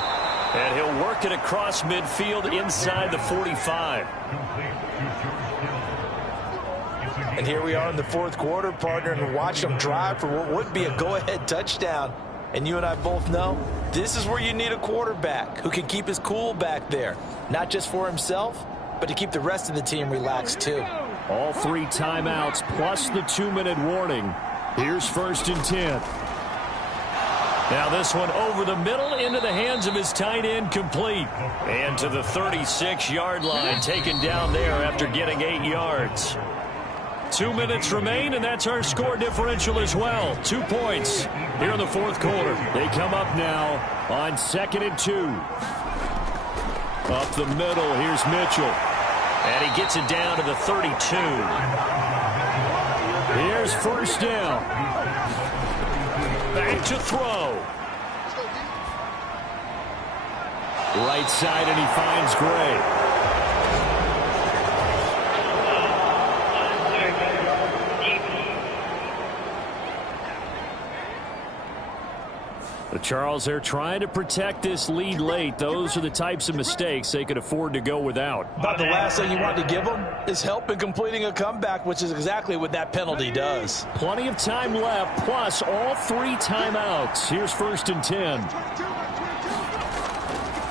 And he'll work it across midfield inside the 45. And here we are in the fourth quarter, partner, and watch them drive for what would be a go-ahead touchdown. And you and I both know this is where you need a quarterback who can keep his cool back there, not just for himself, but to keep the rest of the team relaxed too. All 3 timeouts plus the 2-minute warning. Here's 1st and 10. Now this one over the middle into the hands of his tight end, complete. And to the 36-yard line, taken down there after getting 8 yards. 2 minutes remain, and that's our score differential as well. 2 points here in the fourth quarter. They come up now on 2nd and 2. Up the middle, here's Mitchell. And he gets it down to the 32. Here's 1st down. Back to throw. Right side, and he finds Gray. But Charles, they're trying to protect this lead late. Those are the types of mistakes they could afford to go without. About the last thing you want to give them is help in completing a comeback, which is exactly what that penalty does. Plenty of time left, plus all 3 timeouts. Here's 1st and 10.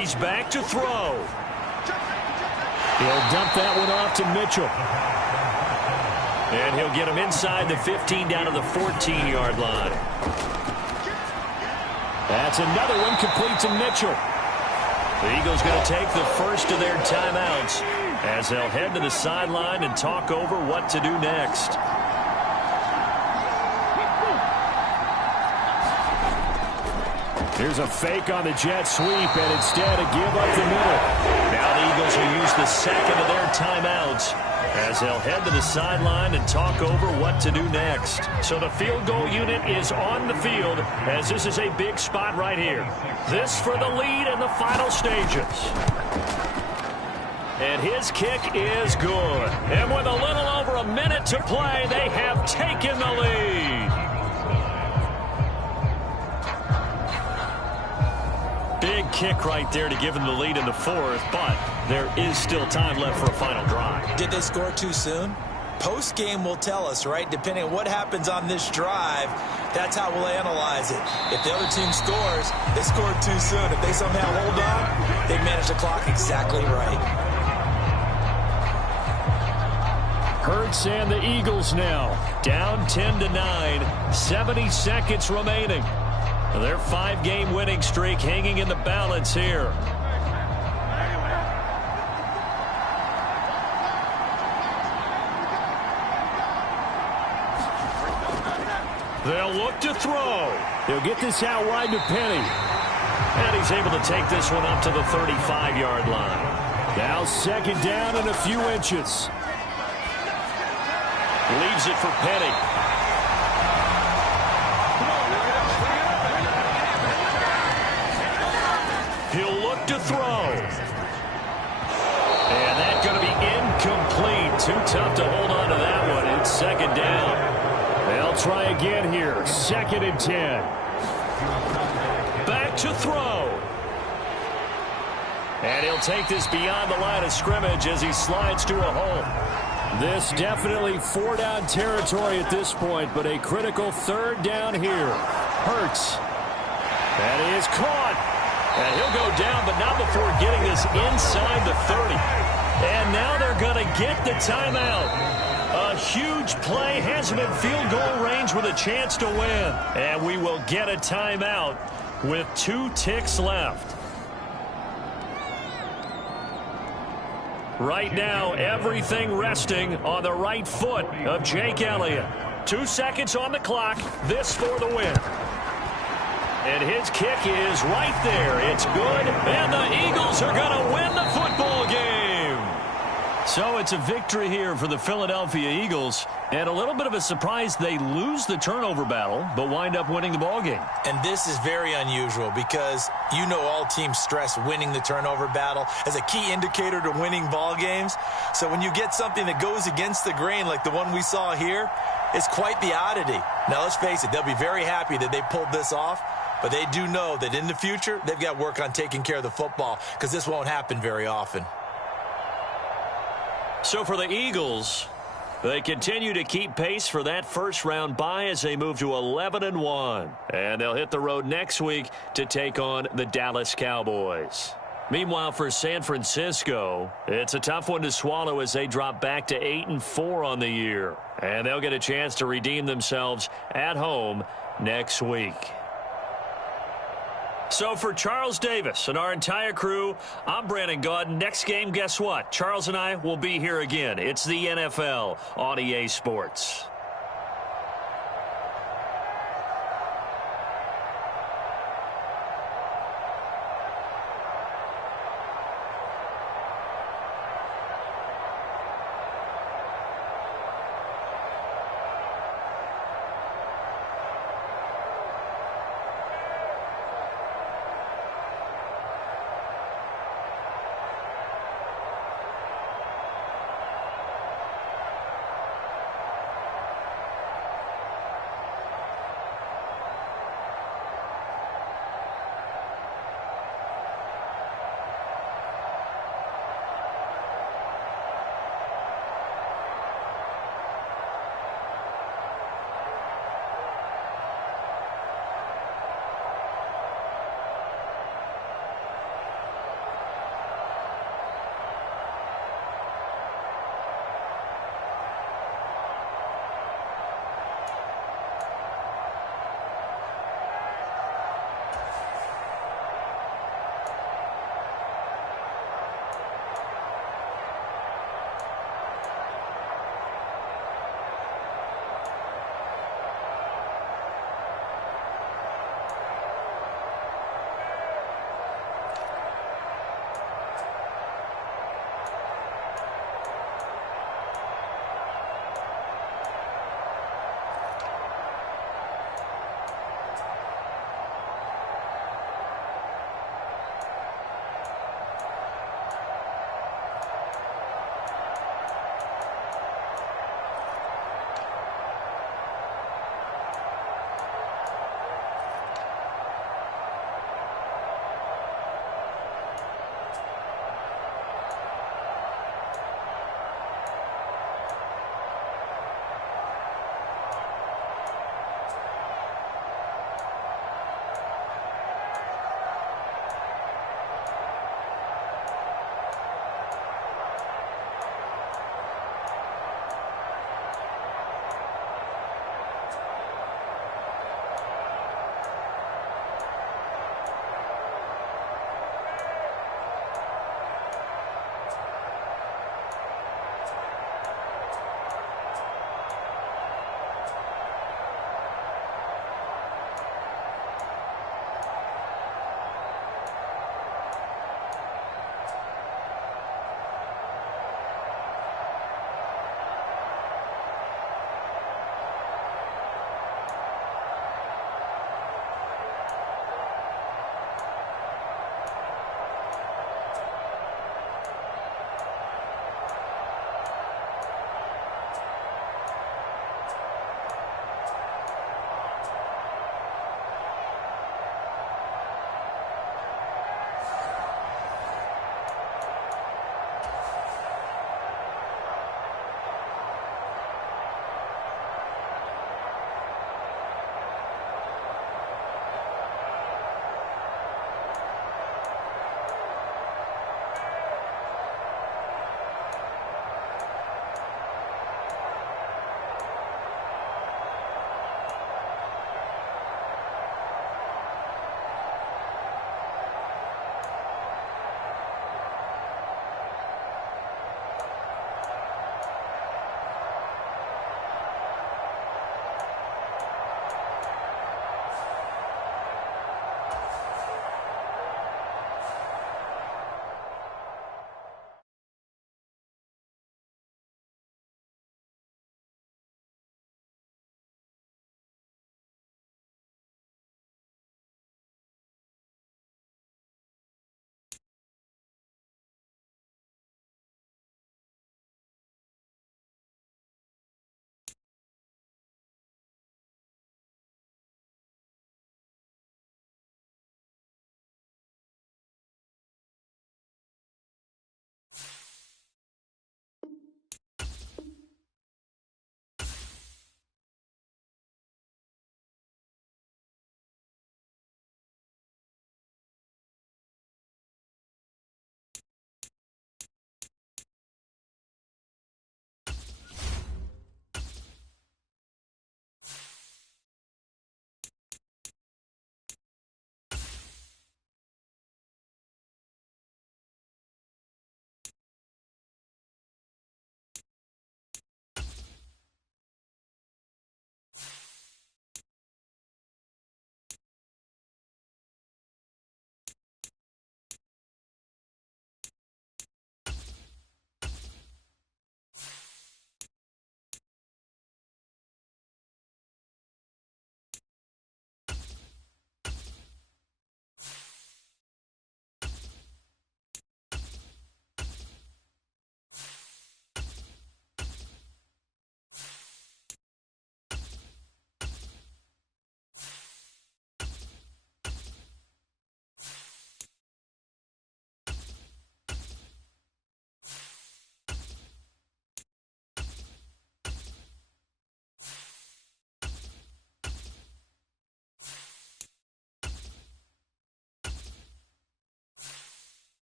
He's back to throw. He'll dump that one off to Mitchell. And he'll get him inside the 15 down to the 14-yard line. That's another one complete to Mitchell. The Eagles going to take the first of their timeouts as they'll head to the sideline and talk over what to do next. Here's a fake on the jet sweep, and instead a give up the middle. Now the Eagles will use the second of their timeouts as they'll head to the sideline and talk over what to do next. So the field goal unit is on the field as this is a big spot right here. This for the lead in the final stages. And his kick is good. And with a little over a minute to play, they have taken the lead. Big kick right there to give them the lead in the fourth, but there is still time left for a final drive. Did they score too soon? Post-game will tell us, right? Depending on what happens on this drive, that's how we'll analyze it. If the other team scores, they scored too soon. If they somehow hold on, they manage the clock exactly right. Hurts and the Eagles now down 10-9, 70 seconds remaining. Their 5-game winning streak hanging in the balance here. They'll look to throw. He'll get this out wide to Penny. And he's able to take this one up to the 35-yard line. Now 2nd down and a few inches. Leaves it for Penny. He'll look to throw. And that's going to be incomplete. Too tough to hold on to that one. It's 2nd down. They'll try again here. 2nd and 10. Back to throw. And he'll take this beyond the line of scrimmage as he slides to a hole. This definitely 4-down territory at this point, but a critical 3rd down here. Hurts. And he is caught. And he'll go down, but not before getting this inside the 30. And now they're going to get the timeout. A huge play has him in field goal range with a chance to win. And we will get a timeout with 2 ticks left. Right now, everything resting on the right foot of Jake Elliott. 2 seconds on the clock. This for the win. And his kick is right there. It's good. And the Eagles are going to win the football game. So a it's a victory here for the Philadelphia Eagles. And a little bit of a surprise, they lose the turnover battle, but wind up winning the ballgame. And this is very unusual because you know all teams stress winning the turnover battle as a key indicator to winning ball games. So when you get something that goes against the grain like the one we saw here, it's quite the oddity. Now, let's face it, they'll be very happy that they pulled this off, but they do know that in the future, they've got to work on taking care of the football because this won't happen very often. So for the Eagles, they continue to keep pace for that first-round bye as they move to 11-1. And they'll hit the road next week to take on the Dallas Cowboys. Meanwhile, for San Francisco, it's a tough one to swallow as they drop back to 8-4 on the year. And they'll get a chance to redeem themselves at home next week. So for Charles Davis and our entire crew, I'm Brandon Gaudin. Next game, guess what? Charles and I will be here again. It's the NFL on EA Sports.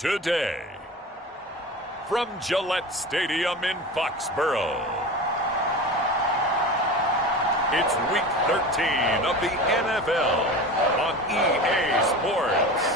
today. From Gillette Stadium in Foxborough, it's Week 13 of the NFL on EA Sports.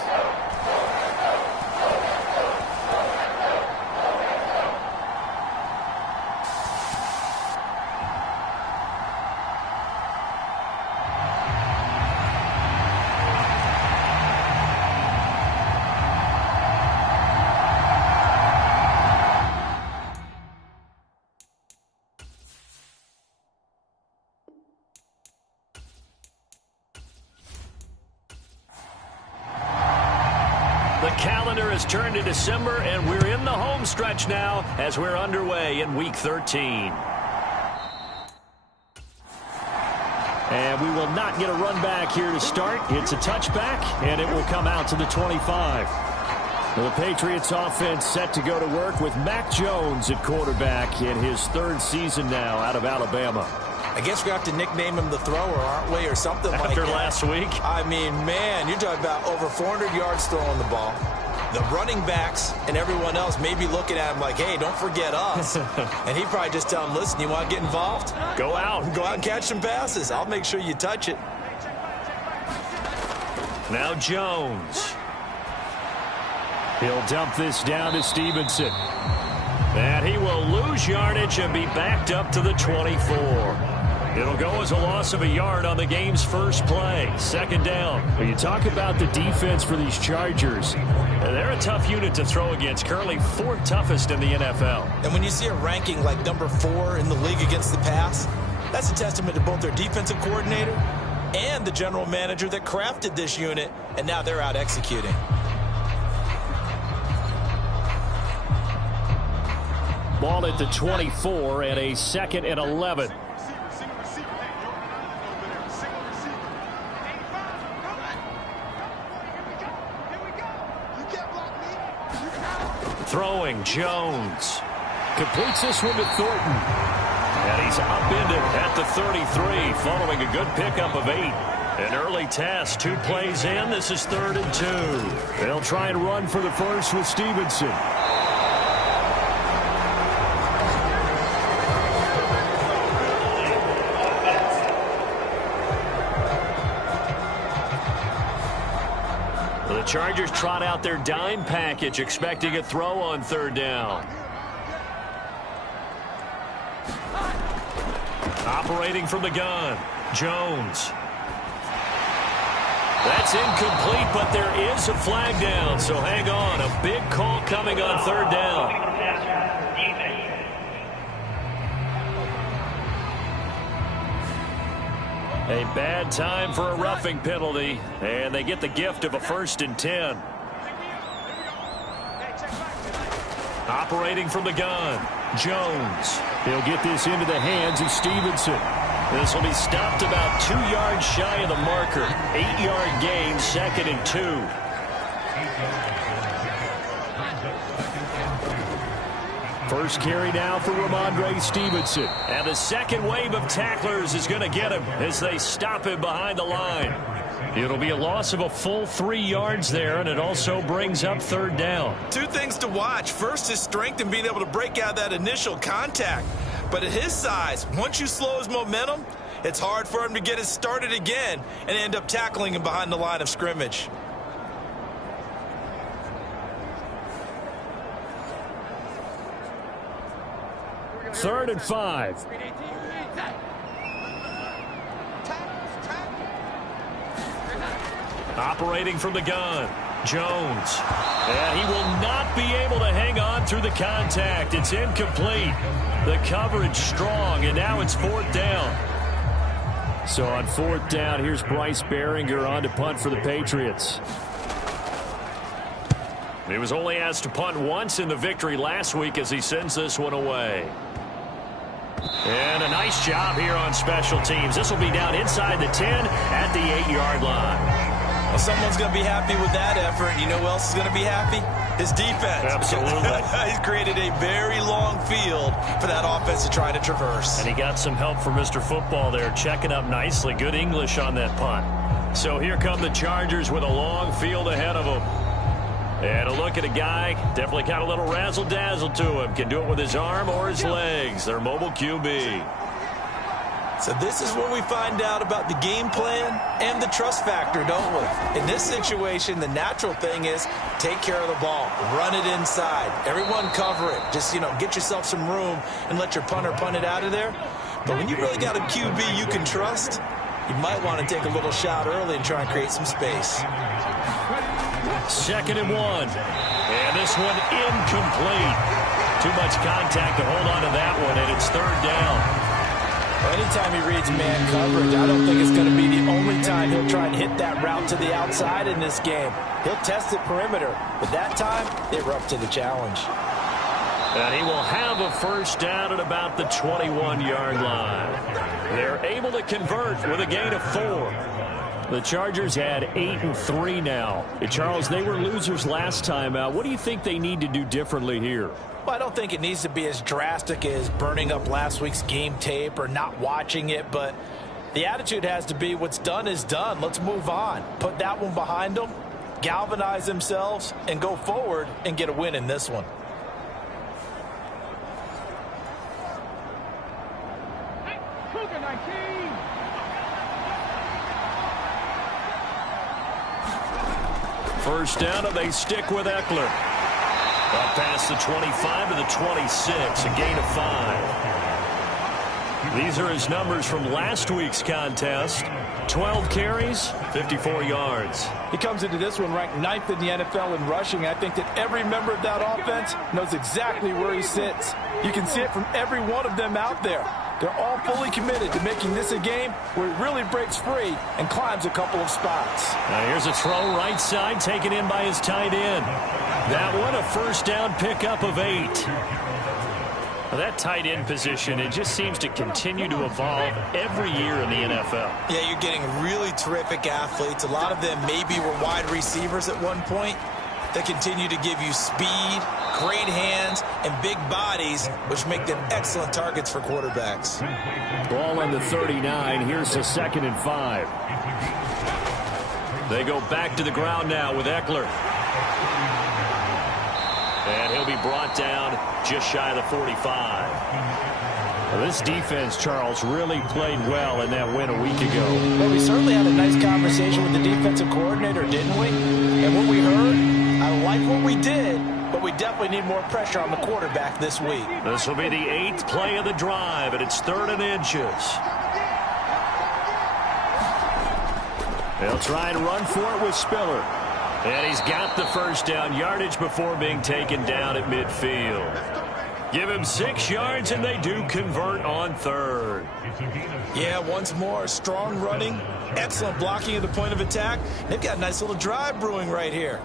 The calendar has turned to December, and we're in the home stretch now as we're underway in Week 13. And we will not get a run back here to start. It's a touchback, and it will come out to the 25. The Patriots offense set to go to work with Mac Jones at quarterback in his third season now out of Alabama. I guess we have to nickname him the thrower, aren't we, or something like that. After last week? I mean, man, you're talking about over 400 yards throwing the ball. The running backs and everyone else may be looking at him like, hey, don't forget us. And he'd probably just tell him, listen, you want to get involved? Go out. Go out and catch some passes. I'll make sure you touch it. Now Jones. He'll dump this down to Stevenson. And he will lose yardage and be backed up to the 24. It'll go as a loss of a yard on the game's first play. Second down. When you talk about the defense for these Chargers, they're a tough unit to throw against. Currently fourth toughest in the NFL. And when you see a ranking like number 4 in the league against the pass, that's a testament to both their defensive coordinator and the general manager that crafted this unit, and now they're out executing. Ball at the 24 and a 2nd and 11. Throwing, Jones. Completes this one to Thornton. And he's upended at the 33 following a good pickup of 8. An early test, 2 plays in. This is 3rd and 2. They'll try and run for the first with Stevenson. The Chargers trot out their dime package, expecting a throw on 3rd down. Operating from the gun, Jones. That's incomplete, but there is a flag down, so hang on. A big call coming on 3rd down. A bad time for a roughing penalty, and they get the gift of a 1st and 10. Operating from the gun, Jones. He'll get this into the hands of Stevenson. This will be stopped about 2 yards shy of the marker. 8-yard gain, 2nd and 2. First carry now for Ramondre Stevenson. And the second wave of tacklers is going to get him as they stop him behind the line. It'll be a loss of a full 3 yards there, and it also brings up 3rd down. 2 things to watch. First, his strength in being able to break out that initial contact. But at his size, once you slow his momentum, it's hard for him to get it started again and end up tackling him behind the line of scrimmage. Third and 5. Operating from the gun, Jones. And he will not be able to hang on through the contact. It's incomplete. The coverage strong, and now it's 4th down. So on 4th down, here's Bryce Behringer on to punt for the Patriots. He was only asked to punt once in the victory last week as he sends this one away. And a nice job here on special teams. This will be down inside the 10 at the 8-yard line. Well, someone's going to be happy with that effort. You know who else is going to be happy? His defense. Absolutely. He's created a very long field for that offense to try to traverse. And he got some help from Mr. Football there, checking up nicely. Good English on that punt. So here come the Chargers with a long field ahead of them. And a look at a guy, definitely got a little razzle-dazzle to him. Can do it with his arm or his legs. Their mobile QB. So this is where we find out about the game plan and the trust factor, don't we? In this situation, the natural thing is take care of the ball. Run it inside. Everyone cover it. Just, get yourself some room and let your punter punt it out of there. But when you really got a QB you can trust, you might want to take a little shot early and try and create some space. 2nd and 1. And this one incomplete. Too much contact to hold on to that one, and it's 3rd down. Anytime he reads man coverage, I don't think it's going to be the only time he'll try and hit that route to the outside in this game. He'll test the perimeter, but that time, they were up to the challenge. And he will have a 1st down at about the 21-yard line. They're able to convert with a gain of 4. The Chargers had 8-3 now. Hey, Charles, they were losers last time out. What do you think they need to do differently here? Well, I don't think it needs to be as drastic as burning up last week's game tape or not watching it, but the attitude has to be what's done is done. Let's move on. Put that one behind them, galvanize themselves, and go forward and get a win in this one. First down, and they stick with Eckler. Up past the 25 to the 26, a gain of 5. These are his numbers from last week's contest. 12 carries, 54 yards. He comes into this one ranked 9th in the NFL in rushing. I think that every member of that offense knows exactly where he sits. You can see it from every one of them out there. They're all fully committed to making this a game where he really breaks free and climbs a couple of spots. Now here's a throw right side, taken in by his tight end. That one, a 1st down pickup of 8. Well, that tight end position, it just seems to continue to evolve every year in the NFL. Yeah, you're getting really terrific athletes. A lot of them maybe were wide receivers at one point. They continue to give you speed, great hands, and big bodies, which make them excellent targets for quarterbacks. Ball on the 39. Here's the 2nd and 5. They go back to the ground now with Eckler. And he'll be brought down just shy of the 45. Well, this defense, Charles, really played well in that win a week ago. Well, we certainly had a nice conversation with the defensive coordinator, didn't we? And what we heard, I like what we did, but we definitely need more pressure on the quarterback this week. This will be the 8th play of the drive, and it's 3rd and inches. They'll try and run for it with Spiller. And he's got the 1st down yardage before being taken down at midfield. Give him 6 yards, and they do convert on 3rd. Yeah, once more, strong running, excellent blocking at the point of attack. They've got a nice little drive brewing right here.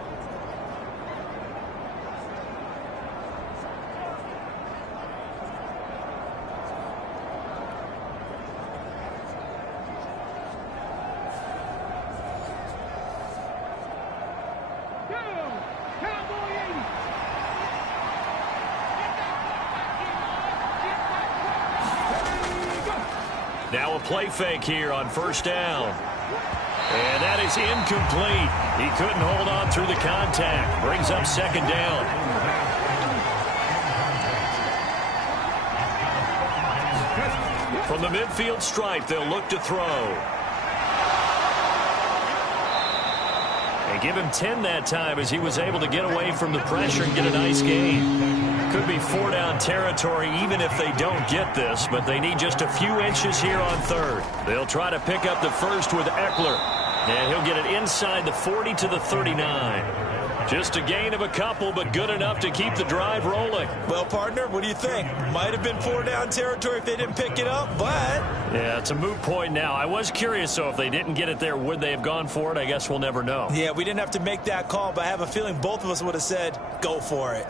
Now a play fake here on 1st down. And that is incomplete. He couldn't hold on through the contact. Brings up 2nd down. From the midfield stripe, they'll look to throw. And give him 10 that time as he was able to get away from the pressure and get a nice gain. Could be 4-down territory even if they don't get this, but they need just a few inches here on 3rd. They'll try to pick up the 1st with Eckler, and he'll get it inside the 40 to the 39. Just a gain of a couple, but good enough to keep the drive rolling. Well, partner, what do you think? Might have been 4-down territory if they didn't pick it up, but... Yeah, it's a moot point now. I was curious, so if they didn't get it there, would they have gone for it? I guess we'll never know. Yeah, we didn't have to make that call, but I have a feeling both of us would have said, go for it.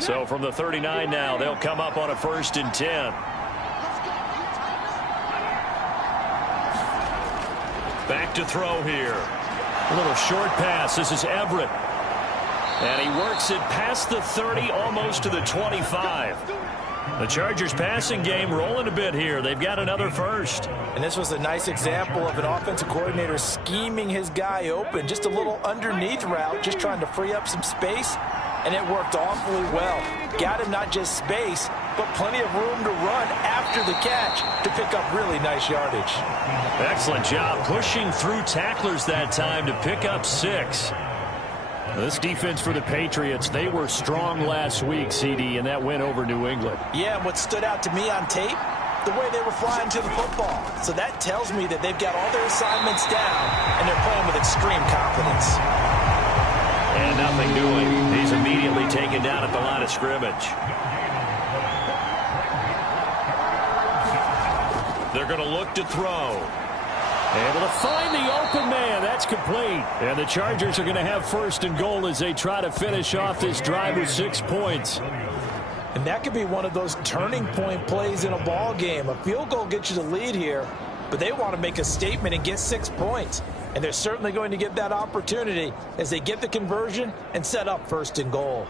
So from the 39 now, they'll come up on a 1st and 10. Back to throw here. A little short pass. This is Everett. And he works it past the 30, almost to the 25. The Chargers passing game rolling a bit here. They've got another first. And this was a nice example of an offensive coordinator scheming his guy open. Just a little underneath route, just trying to free up some space. And it worked awfully well. Got him not just space, but plenty of room to run after the catch to pick up really nice yardage. Excellent job pushing through tacklers that time to pick up 6. This defense for the Patriots, they were strong last week, CD, and that went over New England. Yeah, and what stood out to me on tape, the way they were flying to the football. So that tells me that they've got all their assignments down, and they're playing with extreme confidence. And nothing doing. He's immediately taken down at the line of scrimmage. They're going to look to throw. Able to find the open man. That's complete. And the Chargers are going to have first and goal as they try to finish off this drive with 6 points. And that could be one of those turning point plays in a ball game. A field goal gets you the lead here, but they want to make a statement and get 6 points. And they're certainly going to get that opportunity as they get the conversion and set up first and goal.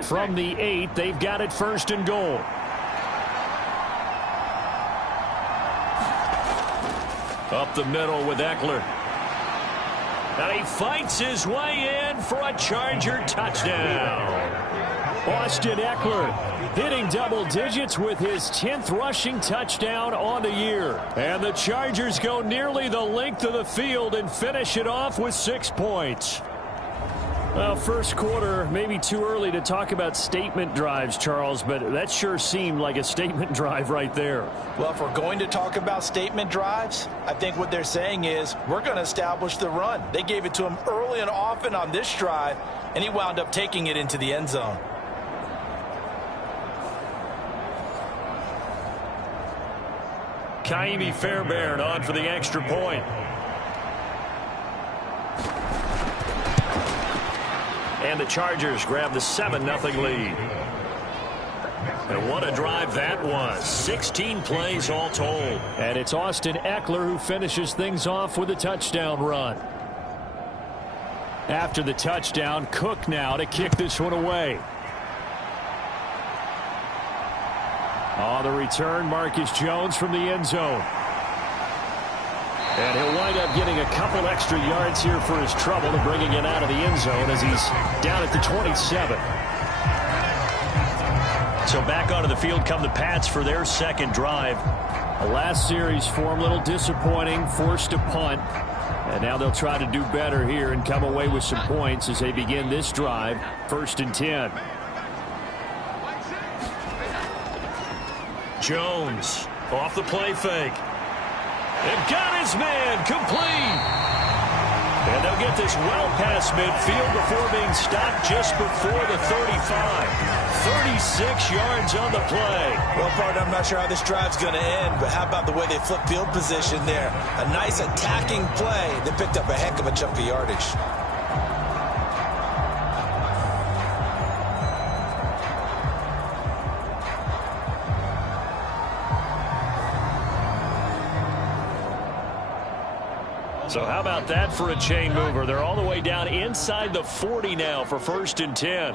From the 8, they've got it first and goal. Up the middle with Eckler. And he fights his way in for a Charger touchdown. Austin Eckler hitting double digits with his 10th rushing touchdown on the year. And the Chargers go nearly the length of the field and finish it off with 6 points. Well, first quarter, maybe too early to talk about statement drives, Charles, but that sure seemed like a statement drive right there. Well, if we're going to talk about statement drives, I think what they're saying is we're going to establish the run. They gave it to him early and often on this drive, and he wound up taking it into the end zone. Kaimi Fairbairn on for the extra point. And the Chargers grab the 7-0 lead. And what a drive that was. 16 plays all told. And it's Austin Eckler who finishes things off with a touchdown run. After the touchdown, Cook now to kick this one away. On the return, Marcus Jones from the end zone. And he'll wind up getting a couple extra yards here for his trouble and bringing it out of the end zone as he's down at the 27. So back onto the field come the Pats for their second drive. The last series for him, a little disappointing, forced to punt. And now they'll try to do better here and come away with some points as they begin this drive, 1st and 10. Jones off the play fake. And got his man complete. And they'll get this well past midfield before being stopped just before the 35. 36 yards on the play. Well, partner, I'm not sure how this drive's going to end, but how about the way they flip field position there? A nice attacking play that picked up a heck of a chunk of yardage. So how about that for a chain mover? They're all the way down inside the 40 now for 1st and 10.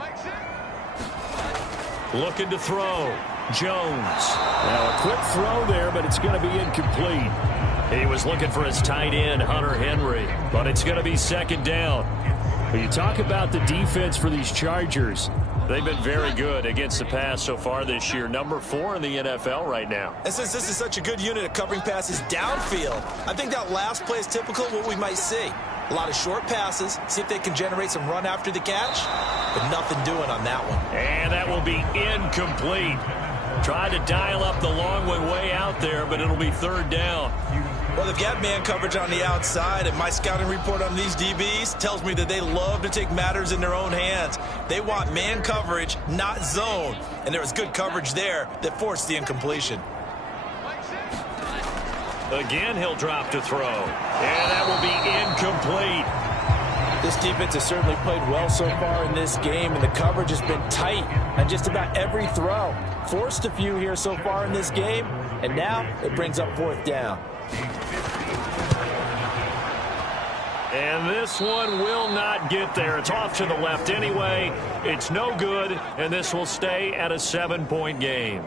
Looking to throw. Jones. Now a quick throw there, but it's going to be incomplete. He was looking for his tight end, Hunter Henry, but it's going to be 2nd down. When you talk about the defense for these Chargers, they've been very good against the pass so far this year. Number 4 in the NFL right now. And since this is such a good unit of covering passes downfield, I think that last play is typical of what we might see. A lot of short passes, see if they can generate some run after the catch, but nothing doing on that one. And that will be incomplete. Tried to dial up the long one way out there, but it'll be 3rd down. Well, they've got man coverage on the outside, and my scouting report on these DBs tells me that they love to take matters in their own hands. They want man coverage, not zone, and there was good coverage there that forced the incompletion. Again, he'll drop to throw, and that will be incomplete. This defense has certainly played well so far in this game, and the coverage has been tight on just about every throw. Forced a few here so far in this game, and now it brings up 4th down. And this one will not get there. It's off to the left anyway. It's no good, and this will stay at a 7-point game.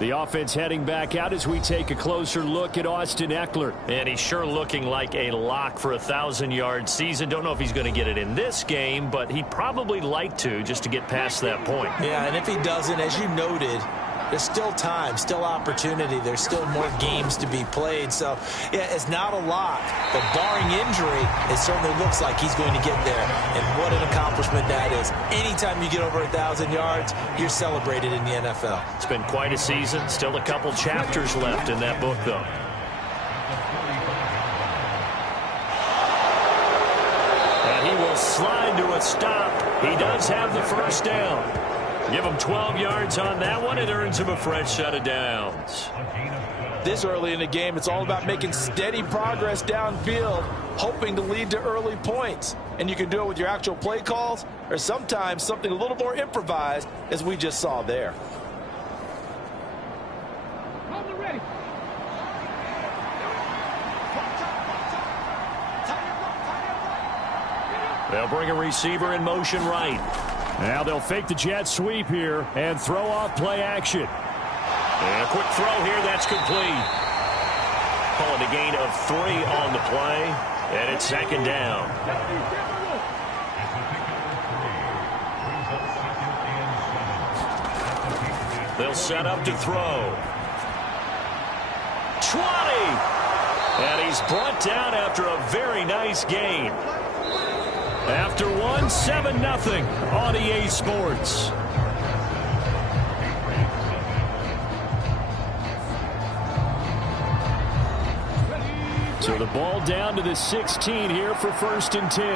The offense heading back out as we take a closer look at Austin Eckler. And he's sure looking like a lock for a 1,000-yard season. Don't know if he's going to get it in this game, but he'd probably like to just to get past that point. Yeah, and if he doesn't, as you noted, there's still time, still opportunity. There's still more games to be played. So, yeah, it's not a lock, but barring injury, it certainly looks like he's going to get there. And what an accomplishment that is. Anytime you get over 1,000 yards, you're celebrated in the NFL. It's been quite a season. Still a couple chapters left in that book, though. And he will slide to a stop. He does have the first down. Give him 12 yards on that one. It earns him a fresh set of downs. This early in the game, it's all about making steady progress downfield, hoping to lead to early points. And you can do it with your actual play calls or sometimes something a little more improvised, as we just saw there. They'll bring a receiver in motion right. Now they'll fake the jet sweep here and throw off play action. And a quick throw here, that's complete. Call it a gain of 3 on the play, and it's second down. They'll set up to throw. 20! And he's brought down after a very nice gain. After one, 7-0 on EA Sports. So the ball down to the 16 here for 1st and 10.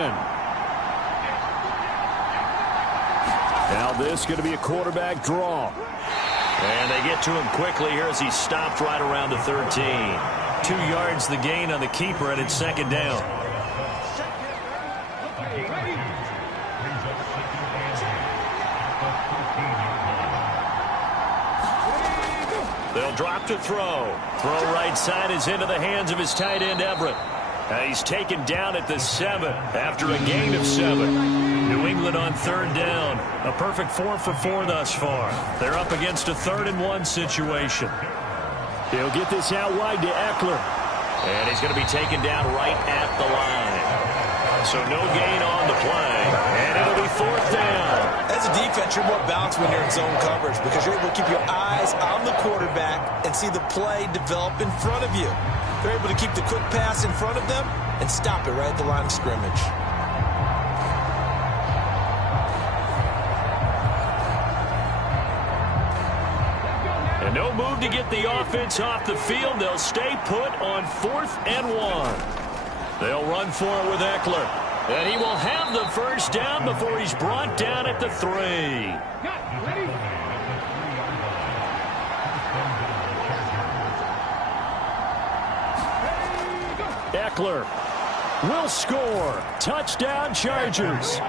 Now this going to be a quarterback draw. And they get to him quickly here as he stopped right around the 13. 2 yards the gain on the keeper, and it's second down. They'll drop to throw. Throw right side is into the hands of his tight end, Everett. He's taken down at the 7 after a gain of 7. New England on 3rd down. A perfect 4 for 4 thus far. They're up against a 3rd and 1 situation. He'll get this out wide to Eckler. And he's going to be taken down right at the line. So no gain on the play. And it'll be 4th down. As a defense, you're more balanced when you're in zone coverage because you're able to keep your eyes on the quarterback and see the play develop in front of you. They're able to keep the quick pass in front of them and stop it right at the line of scrimmage. And no move to get the offense off the field. They'll stay put on 4th and 1. They'll run for it with Eckler. And he will have the first down before he's brought down at the 3. Eckler will score. Touchdown, Chargers.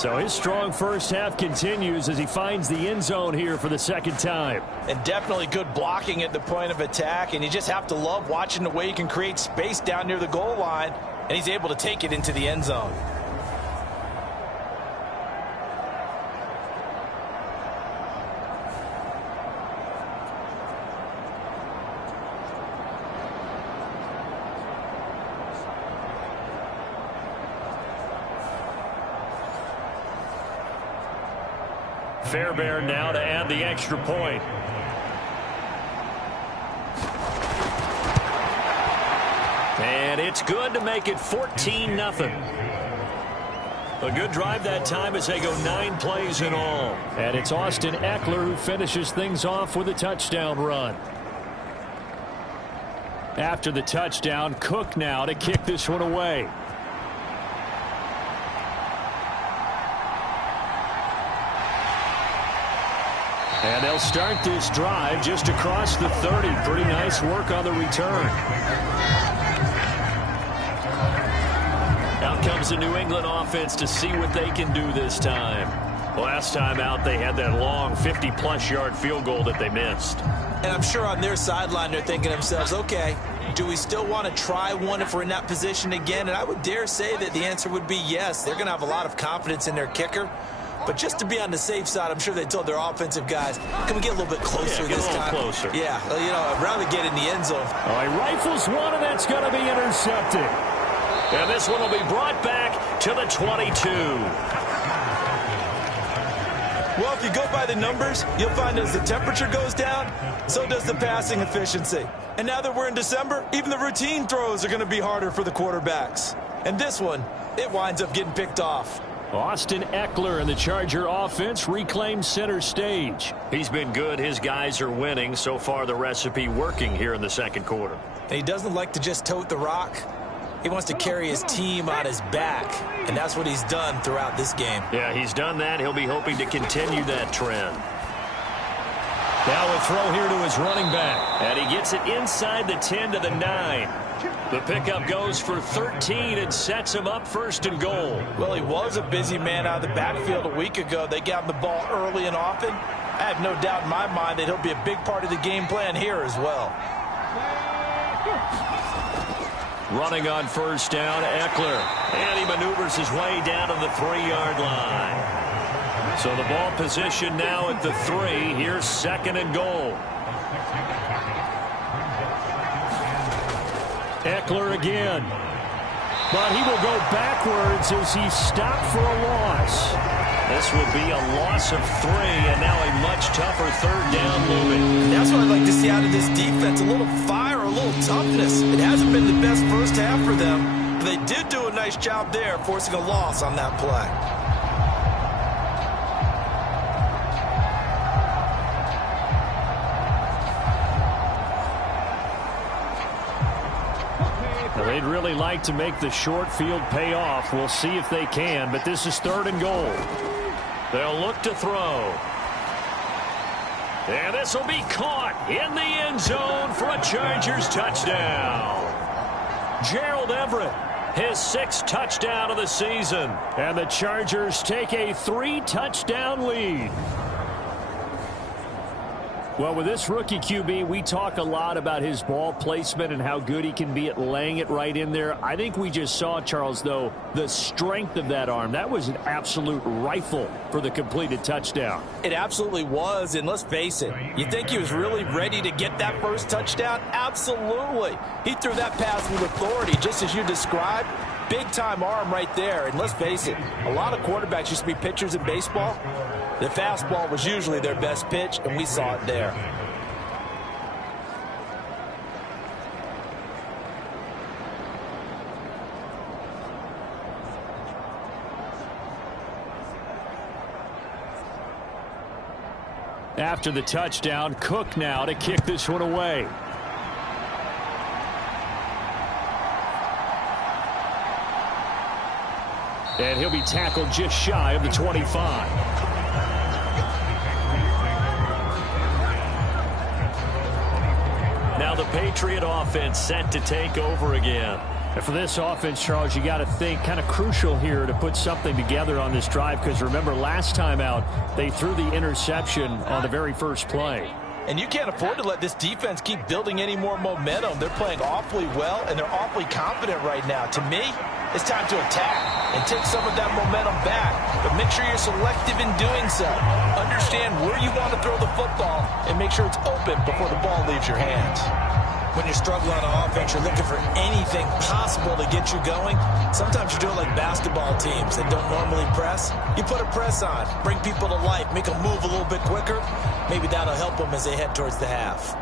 So his strong first half continues as he finds the end zone here for the 2nd time. And definitely good blocking at the point of attack. And you just have to love watching the way he can create space down near the goal line. And he's able to take it into the end zone. Fairbairn now to add the extra point. And it's good to make it 14-0. A good drive that time as they go 9 plays in all. And it's Austin Eckler who finishes things off with a touchdown run. After the touchdown, Cook now to kick this one away. And they'll start this drive just across the 30. Pretty nice work on the return. Out comes comes the New England offense to see what they can do this time. Last time out, they had that long 50-plus yard field goal that they missed. And I'm sure on their sideline they're thinking to themselves, okay, do we still want to try one if we're in that position again? And I would dare say that the answer would be yes. They're going to have a lot of confidence in their kicker. But just to be on the safe side, I'm sure they told their offensive guys, can we get a little bit closer this time? Closer. Yeah, I'd rather get in the end zone. All right, rifles one, and that's going to be intercepted. And this one will be brought back to the 22. Well, if you go by the numbers, you'll find as the temperature goes down, so does the passing efficiency. And now that we're in December, even the routine throws are going to be harder for the quarterbacks. And this one, it winds up getting picked off. Austin Eckler and the Charger offense reclaimed center stage. He's been good. His guys are winning. So far, the recipe working here in the second quarter. And he doesn't like to just tote the rock. He wants to carry his team on his back, and that's what he's done throughout this game. Yeah, he's done that. He'll be hoping to continue that trend. Now a throw here to his running back, and he gets it inside the 10 to the 9. The pickup goes for 13 and sets him up first and goal. Well, he was a busy man out of the backfield a week ago. They got him the ball early and often. I have no doubt in my mind that he'll be a big part of the game plan here as well. Running on first down, Eckler. And he maneuvers his way down to the 3-yard line. So the ball position now at the 3. Here's second and goal. Eckler again. But he will go backwards as he stopped for a loss. This will be a loss of 3, and now a much tougher third down looming. That's what I'd like to see out of this defense. A little fire, a little toughness. It hasn't been the best first half for them, but they did do a nice job there, forcing a loss on that play. They'd really like to make the short field pay off. We'll see if they can, but this is third and goal. They'll look to throw. And this will be caught in the end zone for a Chargers touchdown. Gerald Everett, his 6th touchdown of the season. And the Chargers take a 3-touchdown lead. Well, with this rookie QB, we talk a lot about his ball placement and how good he can be at laying it right in there. I think we just saw, Charles, though, the strength of that arm. That was an absolute rifle for the completed touchdown. It absolutely was, and let's face it, you think he was really ready to get that first touchdown? Absolutely. He threw that pass with authority, just as you described. Big-time arm right there, and let's face it, a lot of quarterbacks used to be pitchers in baseball. The fastball was usually their best pitch, and we saw it there. After the touchdown, Cook now to kick this one away. And he'll be tackled just shy of the 25. Now the Patriot offense set to take over again. And for this offense, Charles, you got to think kind of crucial here to put something together on this drive, because remember last time out they threw the interception on the very first play. And you can't afford to let this defense keep building any more momentum. They're playing awfully well, and they're awfully confident right now. To me, it's time to attack and take some of that momentum back. But make sure you're selective in doing so. Understand where you want to throw the football and make sure it's open before the ball leaves your hands. When you're struggling on offense, you're looking for anything possible to get you going. Sometimes you do it like basketball teams that don't normally press. You put a press on, bring people to life, make them move a little bit quicker. Maybe that'll help them as they head towards the half.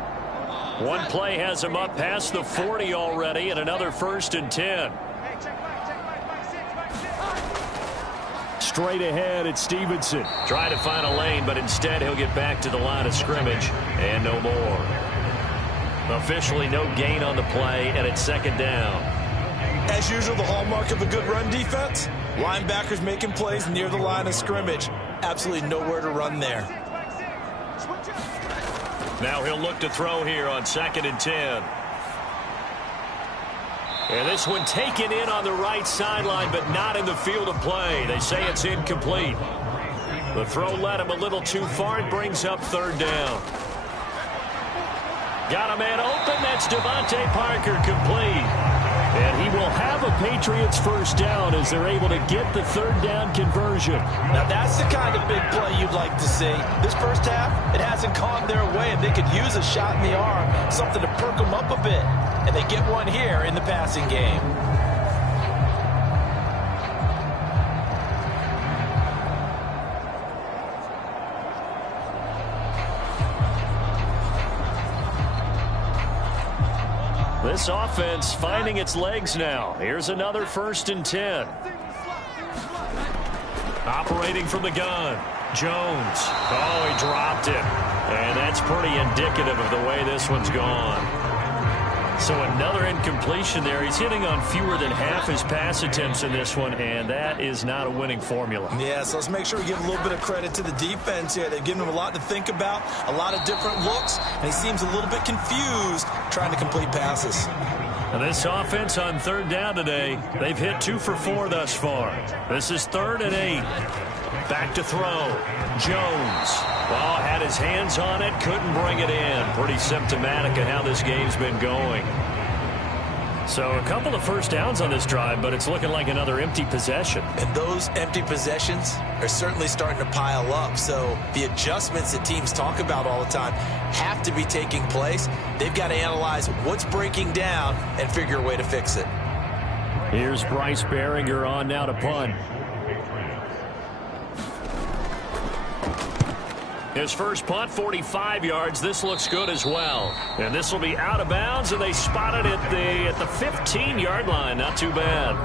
One play has him up past the 40 already, and another 1st and 10. Straight ahead at Stevenson. Trying to find a lane, but instead he'll get back to the line of scrimmage, and no more. Officially no gain on the play, and it's 2nd down. As usual, the hallmark of a good run defense, linebackers making plays near the line of scrimmage. Absolutely nowhere to run there. Now he'll look to throw here on 2nd and 10. And this one taken in on the right sideline, but not in the field of play. They say it's incomplete. The throw led him a little too far. It brings up third down. Got a man open. That's Devontae Parker, complete. And he will have a Patriots first down as they're able to get the third down conversion. Now, that's the kind of big play you'd like to see. This first half, it hasn't gone their way, and they could use a shot in the arm, something to perk them up a bit. And they get one here in the passing game. This offense finding its legs now. Here's another 1st and 10. Operating from the gun. Jones. Oh, he dropped it. And that's pretty indicative of the way this one's gone. So another incompletion there. He's hitting on fewer than half his pass attempts in this one, and that is not a winning formula. Yeah, so let's make sure we give a little bit of credit to the defense here. They've given him a lot to think about, a lot of different looks, and he seems a little bit confused trying to complete passes. And this offense on third down today, they've hit 2 for 4 thus far. This is 3rd and 8. Back to throw. Jones. Well, had his hands on it, couldn't bring it in. Pretty symptomatic of how this game's been going. So a couple of first downs on this drive, but it's looking like another empty possession. And those empty possessions are certainly starting to pile up. So the adjustments that teams talk about all the time have to be taking place. They've got to analyze what's breaking down and figure a way to fix it. Here's Bryce Behringer on now to punt. His first punt, 45 yards. This looks good as well. And this will be out of bounds, and they spotted it at the 15-yard line. Not too bad.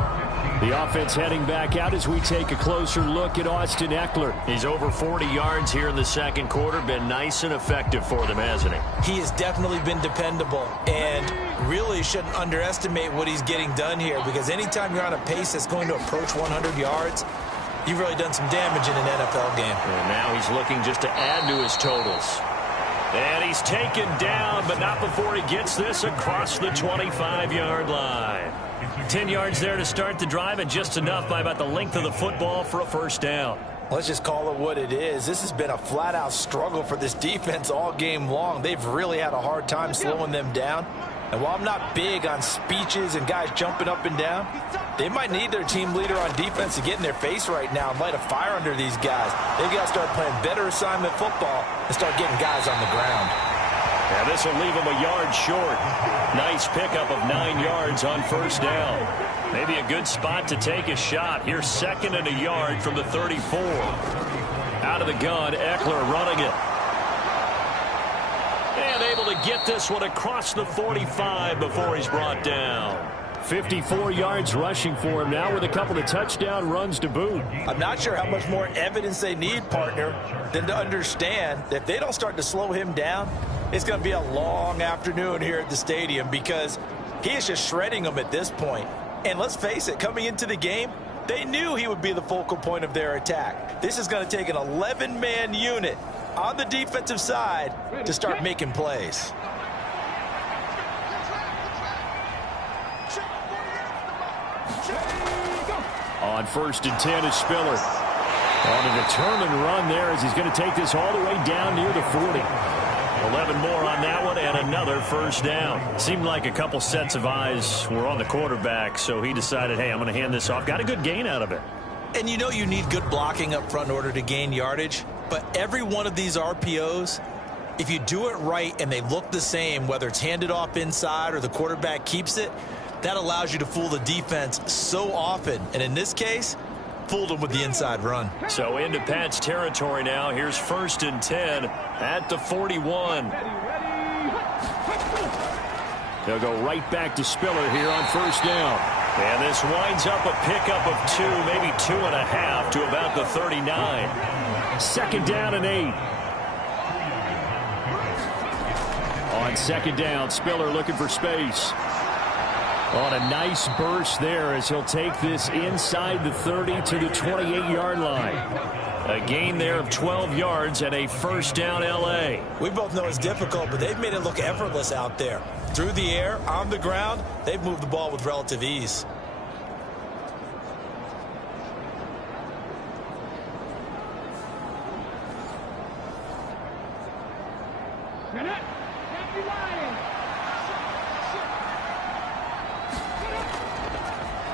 The offense heading back out as we take a closer look at Austin Eckler. He's over 40 yards here in the second quarter. Been nice and effective for them, hasn't he? He has definitely been dependable, and really shouldn't underestimate what he's getting done here, because anytime you're on a pace that's going to approach 100 yards, you've really done some damage in an NFL game. And now he's looking just to add to his totals. And he's taken down, but not before he gets this across the 25-yard line. 10 yards there to start the drive, and just enough by about the length of the football for a first down. Let's just call it what it is. This has been a flat-out struggle for this defense all game long. They've really had a hard time slowing them down. And while I'm not big on speeches and guys jumping up and down, they might need their team leader on defense to get in their face right now and light a fire under these guys. They've got to start playing better assignment football and start getting guys on the ground. Yeah, this will leave him a yard short. Nice pickup of 9 yards on first down. Maybe a good spot to take a shot. Here's 2nd and a yard from the 34. Out of the gun, Eckler running it. And able to get this one across the 45 before he's brought down. 54 yards rushing for him now with a couple of touchdown runs to boot. I'm not sure how much more evidence they need, partner, than to understand that if they don't start to slow him down, it's going to be a long afternoon here at the stadium, because he is just shredding them at this point. And let's face it, coming into the game, they knew he would be the focal point of their attack. This is going to take an 11-man unit on the defensive side to start making plays. On 1st and 10 is Spiller. On a determined run there as he's going to take this all the way down near the 40. 11 more on that one and another first down. Seemed like a couple sets of eyes were on the quarterback, so he decided, hey, I'm going to hand this off. Got a good gain out of it. And you know you need good blocking up front in order to gain yardage, but every one of these RPOs, if you do it right and they look the same, whether it's handed off inside or the quarterback keeps it, that allows you to fool the defense so often. And in this case, fooled them with the inside run. So into Pat's territory now. Here's 1st and 10 at the 41. They'll go right back to Spiller here on first down. And this winds up a pickup of 2, maybe 2.5 to about the 39. 2nd down and 8. On 2nd down, Spiller looking for space. On a nice burst there as he'll take this inside the 30 to the 28-yard line. A gain there of 12 yards and a first down L.A. We both know it's difficult, but they've made it look effortless out there. Through the air, on the ground, they've moved the ball with relative ease.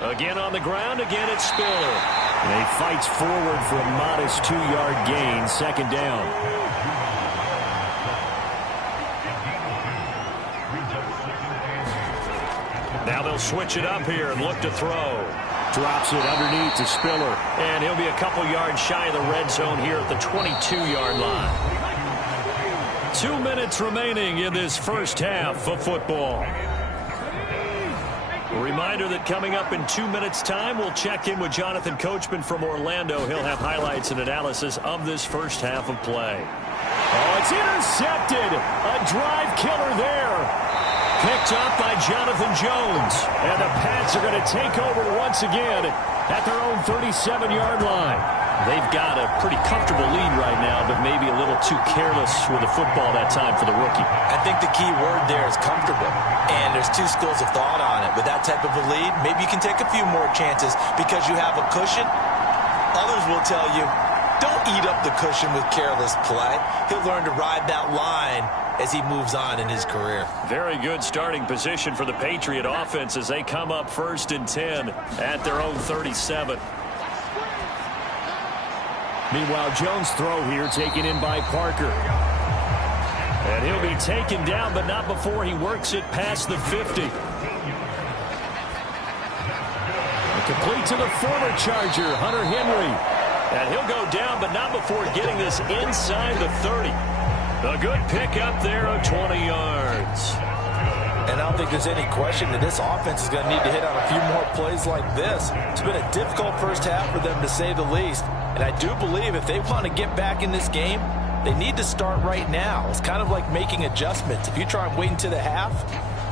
Again on the ground, again it's Spiller. And he fights forward for a modest 2-yard gain, second down. Now they'll switch it up here and look to throw. Drops it underneath to Spiller. And he'll be a couple yards shy of the red zone here at the 22-yard line. 2 minutes remaining in this first half of football. A reminder that coming up in 2 minutes' time, we'll check in with Jonathan Coachman from Orlando. He'll have highlights and analysis of this first half of play. Oh, it's intercepted. A drive killer there. Picked up by Jonathan Jones. And the Pats are going to take over once again at their own 37-yard line. They've got a pretty comfortable lead right now, but maybe a little too careless with the football that time for the rookie. I think the key word there is comfortable. And there's two schools of thought on it. With that type of a lead, maybe you can take a few more chances because you have a cushion. Others will tell you, don't eat up the cushion with careless play. He'll learn to ride that line as he moves on in his career. Very good starting position for the Patriot offense as they come up 1st and 10 at their own 37. Meanwhile, Jones' throw here taken in by Parker. And he'll be taken down, but not before he works it past the 50. And complete to the former Charger, Hunter Henry. And he'll go down, but not before getting this inside the 30. A good pickup there of 20 yards. And I don't think there's any question that this offense is going to need to hit on a few more plays like this. It's been a difficult first half for them, to say the least. And I do believe if they want to get back in this game, they need to start right now. It's kind of like making adjustments. If you try and wait until the half,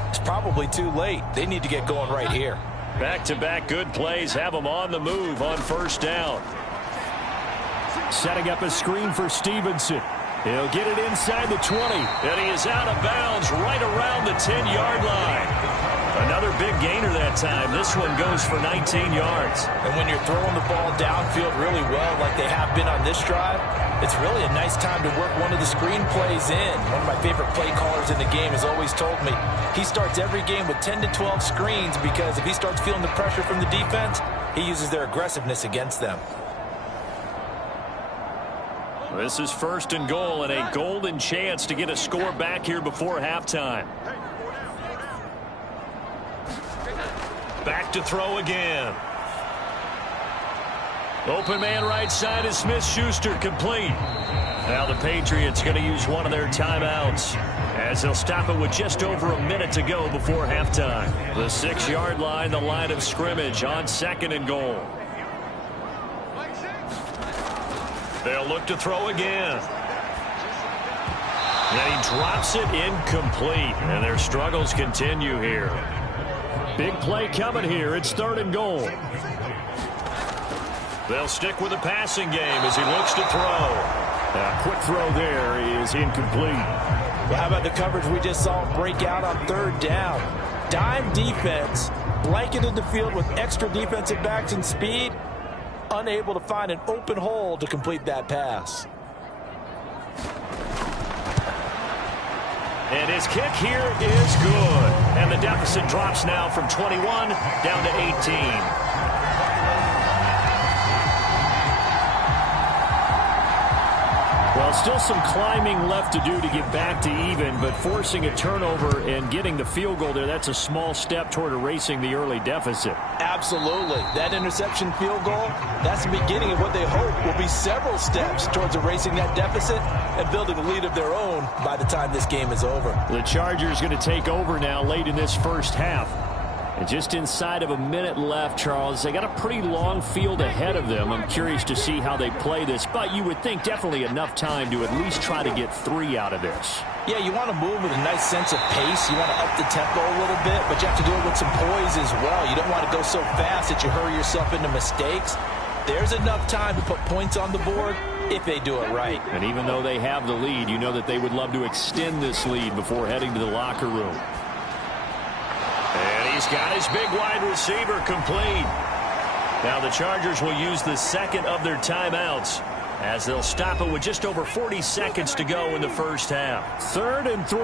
it's probably too late. They need to get going right here. Back-to-back good plays have them on the move on first down. Setting up a screen for Stevenson. He'll get it inside the 20, and he is out of bounds right around the 10-yard line. Another big gainer that time. This one goes for 19 yards. And when you're throwing the ball downfield really well like they have been on this drive, it's really a nice time to work one of the screen plays in. One of my favorite play callers in the game has always told me he starts every game with 10 to 12 screens because if he starts feeling the pressure from the defense, he uses their aggressiveness against them. This is 1st and goal and a golden chance to get a score back here before halftime. Back to throw again. Open man right side is Smith-Schuster, complete. Now the Patriots going to use one of their timeouts as they'll stop it with just over a minute to go before halftime. The 6-yard line, the line of scrimmage on 2nd and goal. They'll look to throw again. And he drops it incomplete. And their struggles continue here. Big play coming here. It's 3rd and goal. They'll stick with the passing game as he looks to throw. A quick throw there is incomplete. Well, how about the coverage we just saw break out on 3rd down? Dime defense, blanketed the field with extra defensive backs and speed. Unable to find an open hole to complete that pass. And his kick here is good. And the deficit drops now from 21 down to 18. Well, still some climbing left to do to get back to even, but forcing a turnover and getting the field goal there, that's a small step toward erasing the early deficit. Absolutely. That interception field goal, that's the beginning of what they hope will be several steps towards erasing that deficit and building a lead of their own by the time this game is over. The Chargers going to take over now late in this first half. And just inside of a minute left, Charles, they got a pretty long field ahead of them. I'm curious to see how they play this, but you would think definitely enough time to at least try to get 3 out of this. Yeah, you want to move with a nice sense of pace. You want to up the tempo a little bit, but you have to do it with some poise as well. You don't want to go so fast that you hurry yourself into mistakes. There's enough time to put points on the board if they do it right. And even though they have the lead, you know that they would love to extend this lead before heading to the locker room. He's got his big wide receiver complete. Now the Chargers will use the second of their timeouts as they'll stop it with just over 40 seconds to go in the first half. 3rd and 3.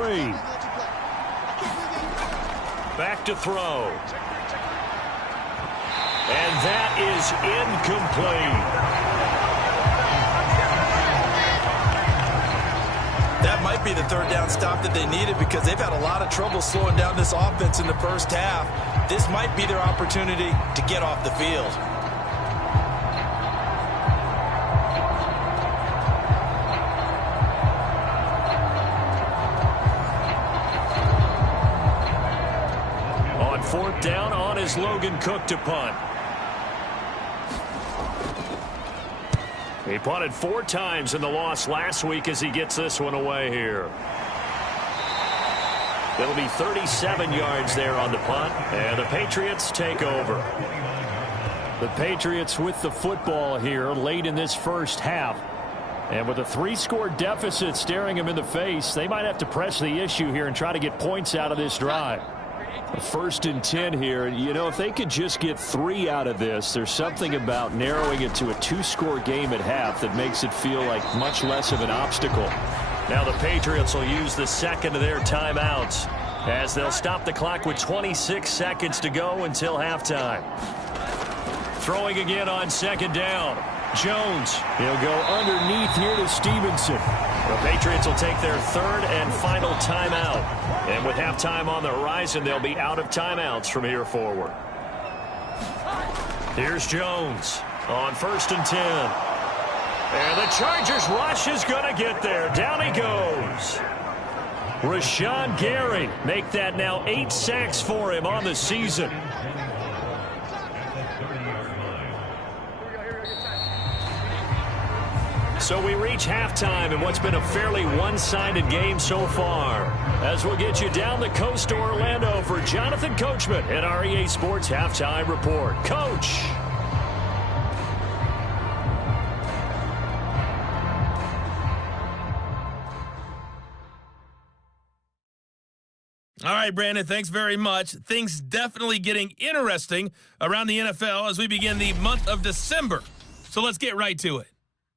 Back to throw. And that is incomplete. That might be the third down stop that they needed because they've had a lot of trouble slowing down this offense in the first half. This might be their opportunity to get off the field. On 4th down, on is Logan Cook to punt. He punted 4 times in the loss last week as he gets this one away here. It'll be 37 yards there on the punt, and the Patriots take over. The Patriots with the football here late in this first half. And with a 3-score deficit staring them in the face, they might have to press the issue here and try to get points out of this drive. 1st and 10 here. You know, if they could just get 3 out of this, there's something about narrowing it to a 2-score game at half that makes it feel like much less of an obstacle. Now the Patriots will use the second of their timeouts as they'll stop the clock with 26 seconds to go until halftime. Throwing again on 2nd down. Jones. He'll go underneath here to Stevenson. The Patriots will take their 3rd and final timeout. And with halftime on the horizon, they'll be out of timeouts from here forward. Here's Jones on 1st and 10. And the Chargers rush is going to get there. Down he goes. Rashawn Gary make that now 8 sacks for him on the season. So we reach halftime in what's been a fairly one-sided game so far. As we'll get you down the coast to Orlando for Jonathan Coachman at our EA Sports Halftime Report. Coach. All right, Brandon, thanks very much. Things definitely getting interesting around the NFL as we begin the month of December. So let's get right to it.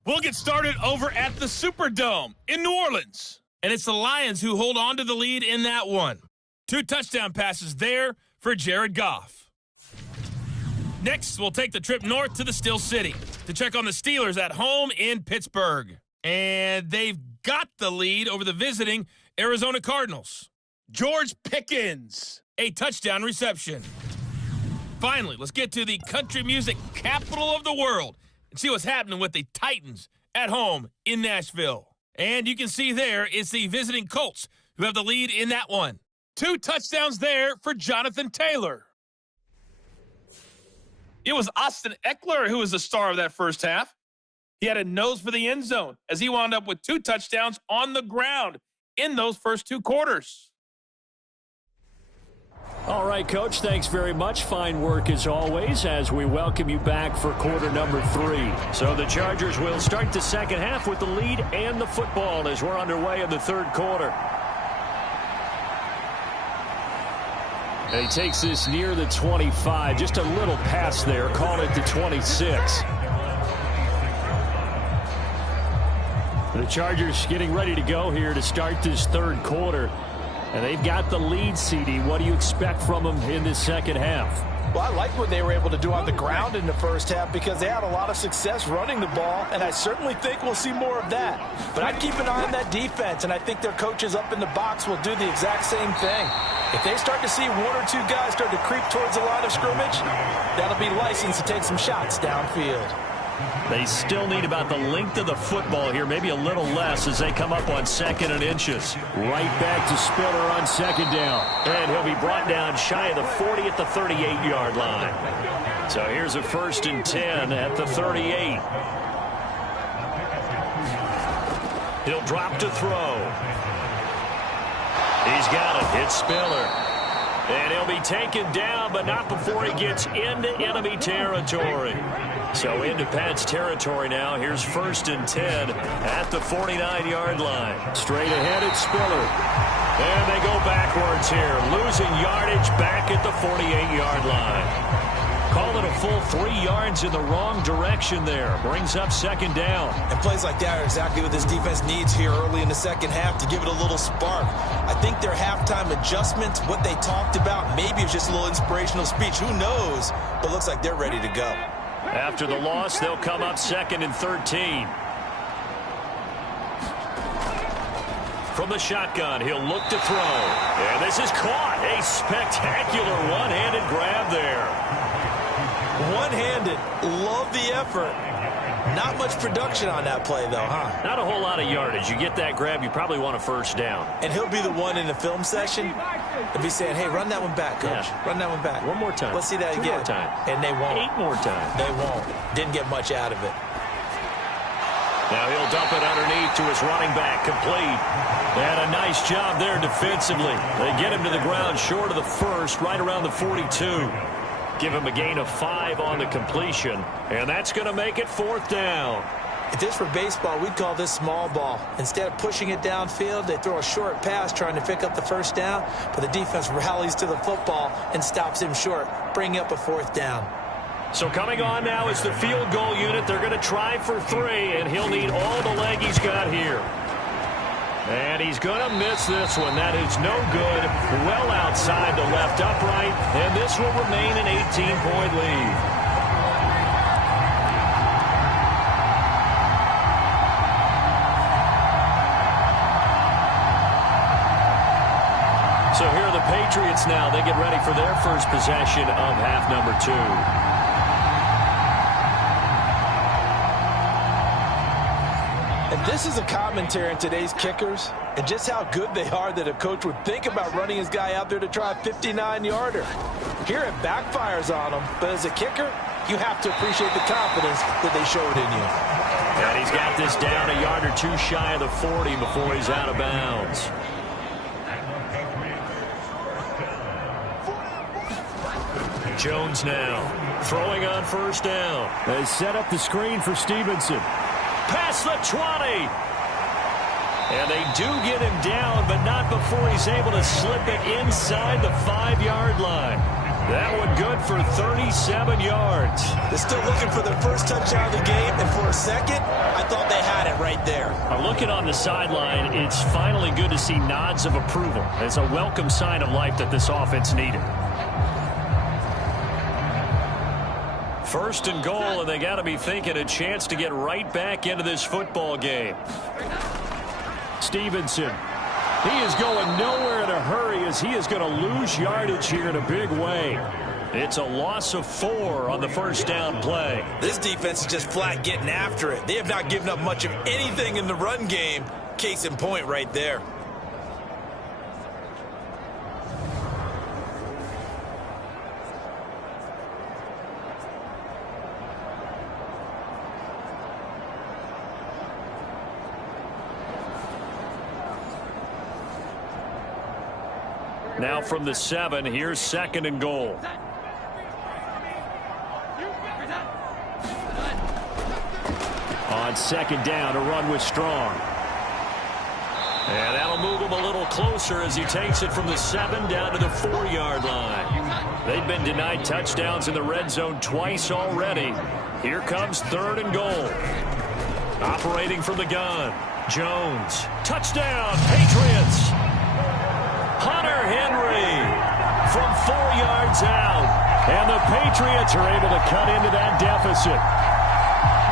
We'll get started over at the Superdome in New Orleans. And it's the Lions who hold on to the lead in that one. 2 touchdown passes there for Jared Goff. Next, we'll take the trip north to the Steel City to check on the Steelers at home in Pittsburgh. And they've got the lead over the visiting Arizona Cardinals. George Pickens, a touchdown reception. Finally, let's get to the country music capital of the world and see what's happening with the Titans at home in Nashville. And you can see there it's the visiting Colts who have the lead in that one. 2 touchdowns there for Jonathan Taylor. It was Austin Eckler who was the star of that first half. He had a nose for the end zone as he wound up with 2 touchdowns on the ground in those first 2 quarters. All right, Coach, thanks very much. Fine work as always as we welcome you back for quarter number 3. So the Chargers will start the second half with the lead and the football as we're underway in the 3rd quarter. And he takes this near the 25, just a little pass there, call it the 26. The Chargers getting ready to go here to start this 3rd quarter. And they've got the lead, CD. What do you expect from them in this second half? Well, I like what they were able to do on the ground in the first half because they had a lot of success running the ball, and I certainly think we'll see more of that. But I'd keep an eye on that defense, and I think their coaches up in the box will do the exact same thing. If they start to see 1 or 2 guys start to creep towards the line of scrimmage, that'll be license to take some shots downfield. They still need about the length of the football here, maybe a little less as they come up on 2nd and inches. Right back to Spiller on 2nd down. And he'll be brought down shy of the 40 at the 38-yard line. So here's a 1st and 10 at the 38. He'll drop to throw. He's got it. It's Spiller. And he'll be taken down, but not before he gets into enemy territory. So into Pat's territory now. Here's 1st and 10 at the 49-yard line. Straight ahead, it's Spiller. And they go backwards here, losing yardage back at the 48-yard line. Call it a full 3 yards in the wrong direction there. Brings up 2nd down. And plays like that are exactly what this defense needs here early in the second half to give it a little spark. I think their halftime adjustments, what they talked about, maybe it's just a little inspirational speech. Who knows? But looks like they're ready to go. After the loss, they'll come up 2nd and 13. From the shotgun, he'll look to throw. And this is caught. A spectacular one-handed grab there. One-handed. Love the effort. Not much production on that play, though, huh? Not a whole lot of yardage. You get that grab, you probably want a 1st down. And he'll be the one in the film session and be saying, hey, run that one back, coach. Yeah. Run that one back. One more time. Let's see that 2 again. more time. And they won't. 8 more times. They won't. Didn't get much out of it. Now he'll dump it underneath to his running back, complete. And a nice job there defensively. They get him to the ground short of the 1st, right around the 42. Give him a gain of 5 on the completion, and that's going to make it 4th down. If this were baseball, we'd call this small ball. Instead of pushing it downfield, they throw a short pass trying to pick up the 1st down, but the defense rallies to the football and stops him short, bringing up a 4th down. So coming on now is the field goal unit. They're going to try for 3, and he'll need all the leg he's got here. And he's going to miss this one. That is no good. Well outside the left upright, and this will remain an 18-point lead. So here are the Patriots now. They get ready for their first possession of half number 2. This is a commentary on today's kickers and just how good they are that a coach would think about running his guy out there to try a 59-yarder. Here it backfires on him, but as a kicker, you have to appreciate the confidence that they showed in you. And he's got this down a yard or 2 shy of the 40 before he's out of bounds. Jones now throwing on 1st down. They set up the screen for Stevenson. Past the 20. And they do get him down, but not before he's able to slip it inside the 5-yard line. That one good for 37 yards. They're still looking for their first touchdown of the game, and for a second, I thought they had it right there. Looking on the sideline, it's finally good to see nods of approval. It's a welcome sign of life that this offense needed. 1st and goal, and they got to be thinking a chance to get right back into this football game. Stevenson. He is going nowhere in a hurry as he is going to lose yardage here in a big way. It's a loss of 4 on the 1st down play. This defense is just flat getting after it. They have not given up much of anything in the run game. Case in point right there. Now from the 7, here's 2nd and goal. On 2nd down, a run with Strong. And that'll move him a little closer as he takes it from the 7 down to the 4-yard line. They've been denied touchdowns in the red zone twice already. Here comes 3rd and goal. Operating from the gun. Jones. Touchdown, Patriots. Hunter Henry from 4 yards out. And the Patriots are able to cut into that deficit.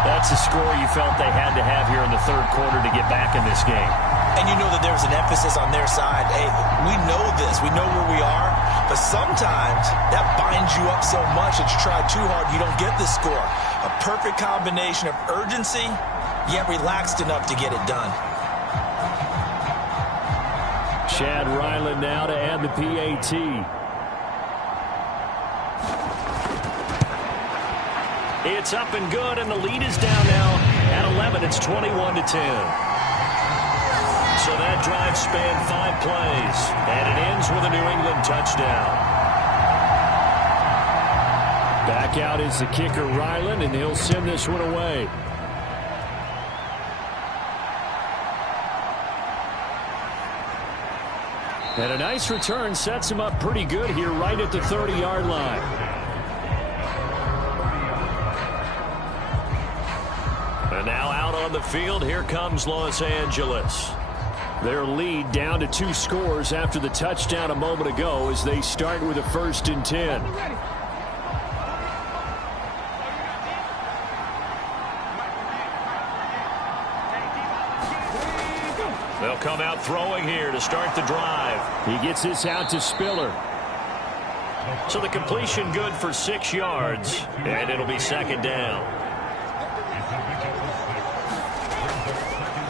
That's a score you felt they had to have here in the 3rd quarter to get back in this game. And you know that there was an emphasis on their side. Hey, we know this. We know where we are. But sometimes that binds you up so much that you try too hard, you don't get the score. A perfect combination of urgency, yet relaxed enough to get it done. Chad Ryland now to add the PAT. It's up and good, and the lead is down now at 11. It's 21-10. So that drive spanned 5 plays, and it ends with a New England touchdown. Back out is the kicker, Ryland, and he'll send this one away. And a nice return sets him up pretty good here right at the 30-yard line. And now out on the field, here comes Los Angeles. Their lead down to 2 scores after the touchdown a moment ago as they start with a 1st and 10. They'll come out throwing here to start the drive. He gets this out to Spiller. So the completion good for 6 yards, and it'll be 2nd down.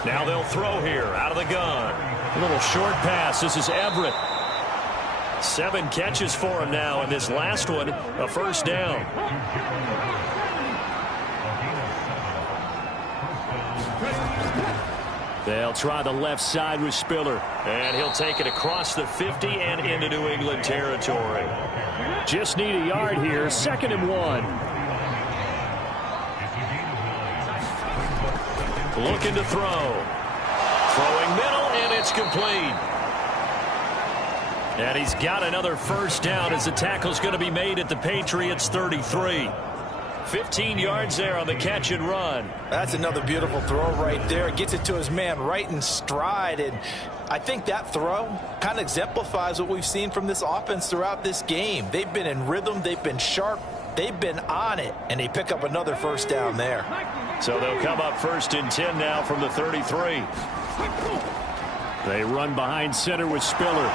Now they'll throw here out of the gun. A little short pass. This is Everett. 7 catches for him now, and this last one, a 1st down. They'll try the left side with Spiller. And he'll take it across the 50 and into New England territory. Just need a yard here. 2nd and 1. Looking to throw. Throwing middle, and it's complete. And he's got another 1st down as the tackle's going to be made at the Patriots' 33. 15 yards there on the catch and run. That's another beautiful throw right there. Gets it to his man right in stride. And I think that throw kind of exemplifies what we've seen from this offense throughout this game. They've been in rhythm. They've been sharp. They've been on it. And they pick up another 1st down there. So they'll come up 1st and 10 now from the 33. They run behind center with Spiller.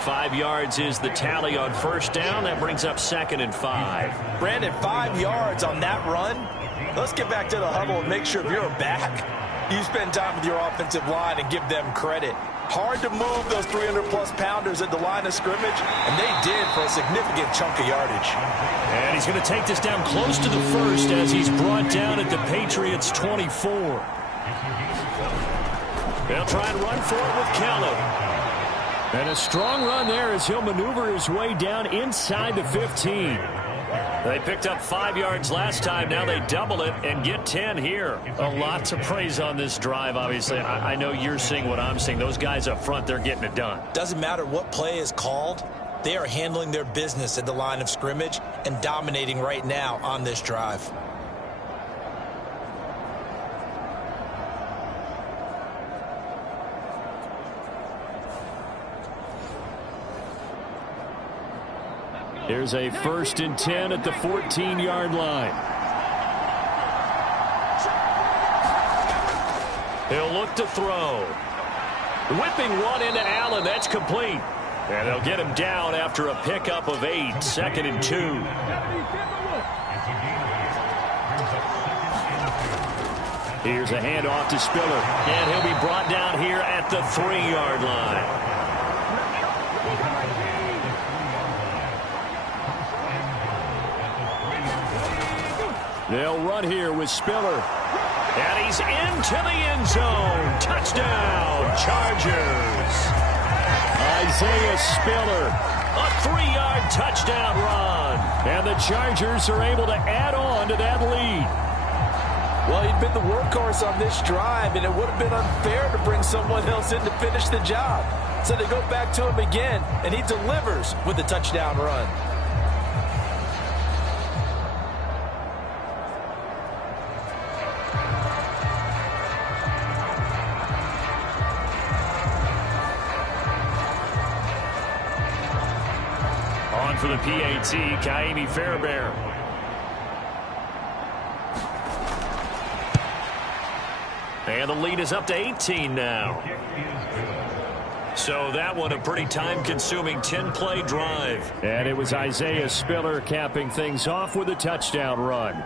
5 yards is the tally on 1st down. That brings up 2nd and 5. Brandon, 5 yards on that run. Let's get back to the huddle and make sure if you're back, you spend time with your offensive line and give them credit. Hard to move those 300-plus pounders at the line of scrimmage, and they did for a significant chunk of yardage. And he's going to take this down close to the 1st as he's brought down at the Patriots' 24. They'll try and run for it with Kelly. And a strong run there as he'll maneuver his way down inside the 15. They picked up 5 yards last time. Now they double it and get 10 here. A lot to praise on this drive, obviously. I know you're seeing what I'm seeing. Those guys up front, they're getting it done. Doesn't matter what play is called. They are handling their business at the line of scrimmage and dominating right now on this drive. Here's a 1st and 10 at the 14-yard line. He'll look to throw. Whipping one into Allen. That's complete. And they'll get him down after a pickup of 8. 2nd and 2. Here's a handoff to Spiller. And he'll be brought down here at the 3-yard line. They'll run here with Spiller. And he's into the end zone. Touchdown, Chargers. Isaiah Spiller. A 3-yard touchdown run. And the Chargers are able to add on to that lead. Well, he'd been the workhorse on this drive, and it would have been unfair to bring someone else in to finish the job. So they go back to him again, and he delivers with a touchdown run. For the PAT, Kaimi Fairbairn. And the lead is up to 18 now. So that one a pretty time-consuming 10-play drive. And it was Isaiah Spiller capping things off with a touchdown run.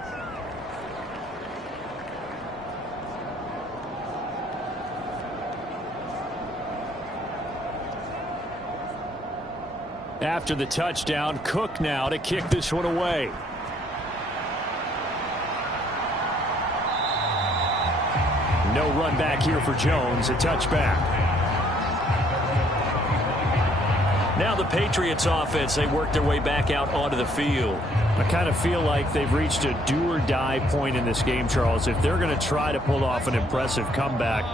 After the touchdown, Cook now to kick this one away. No run back here for Jones. A touchback. Now the Patriots offense, they work their way back out onto the field. I kind of feel like they've reached a do-or-die point in this game, Charles. If they're going to try to pull off an impressive comeback,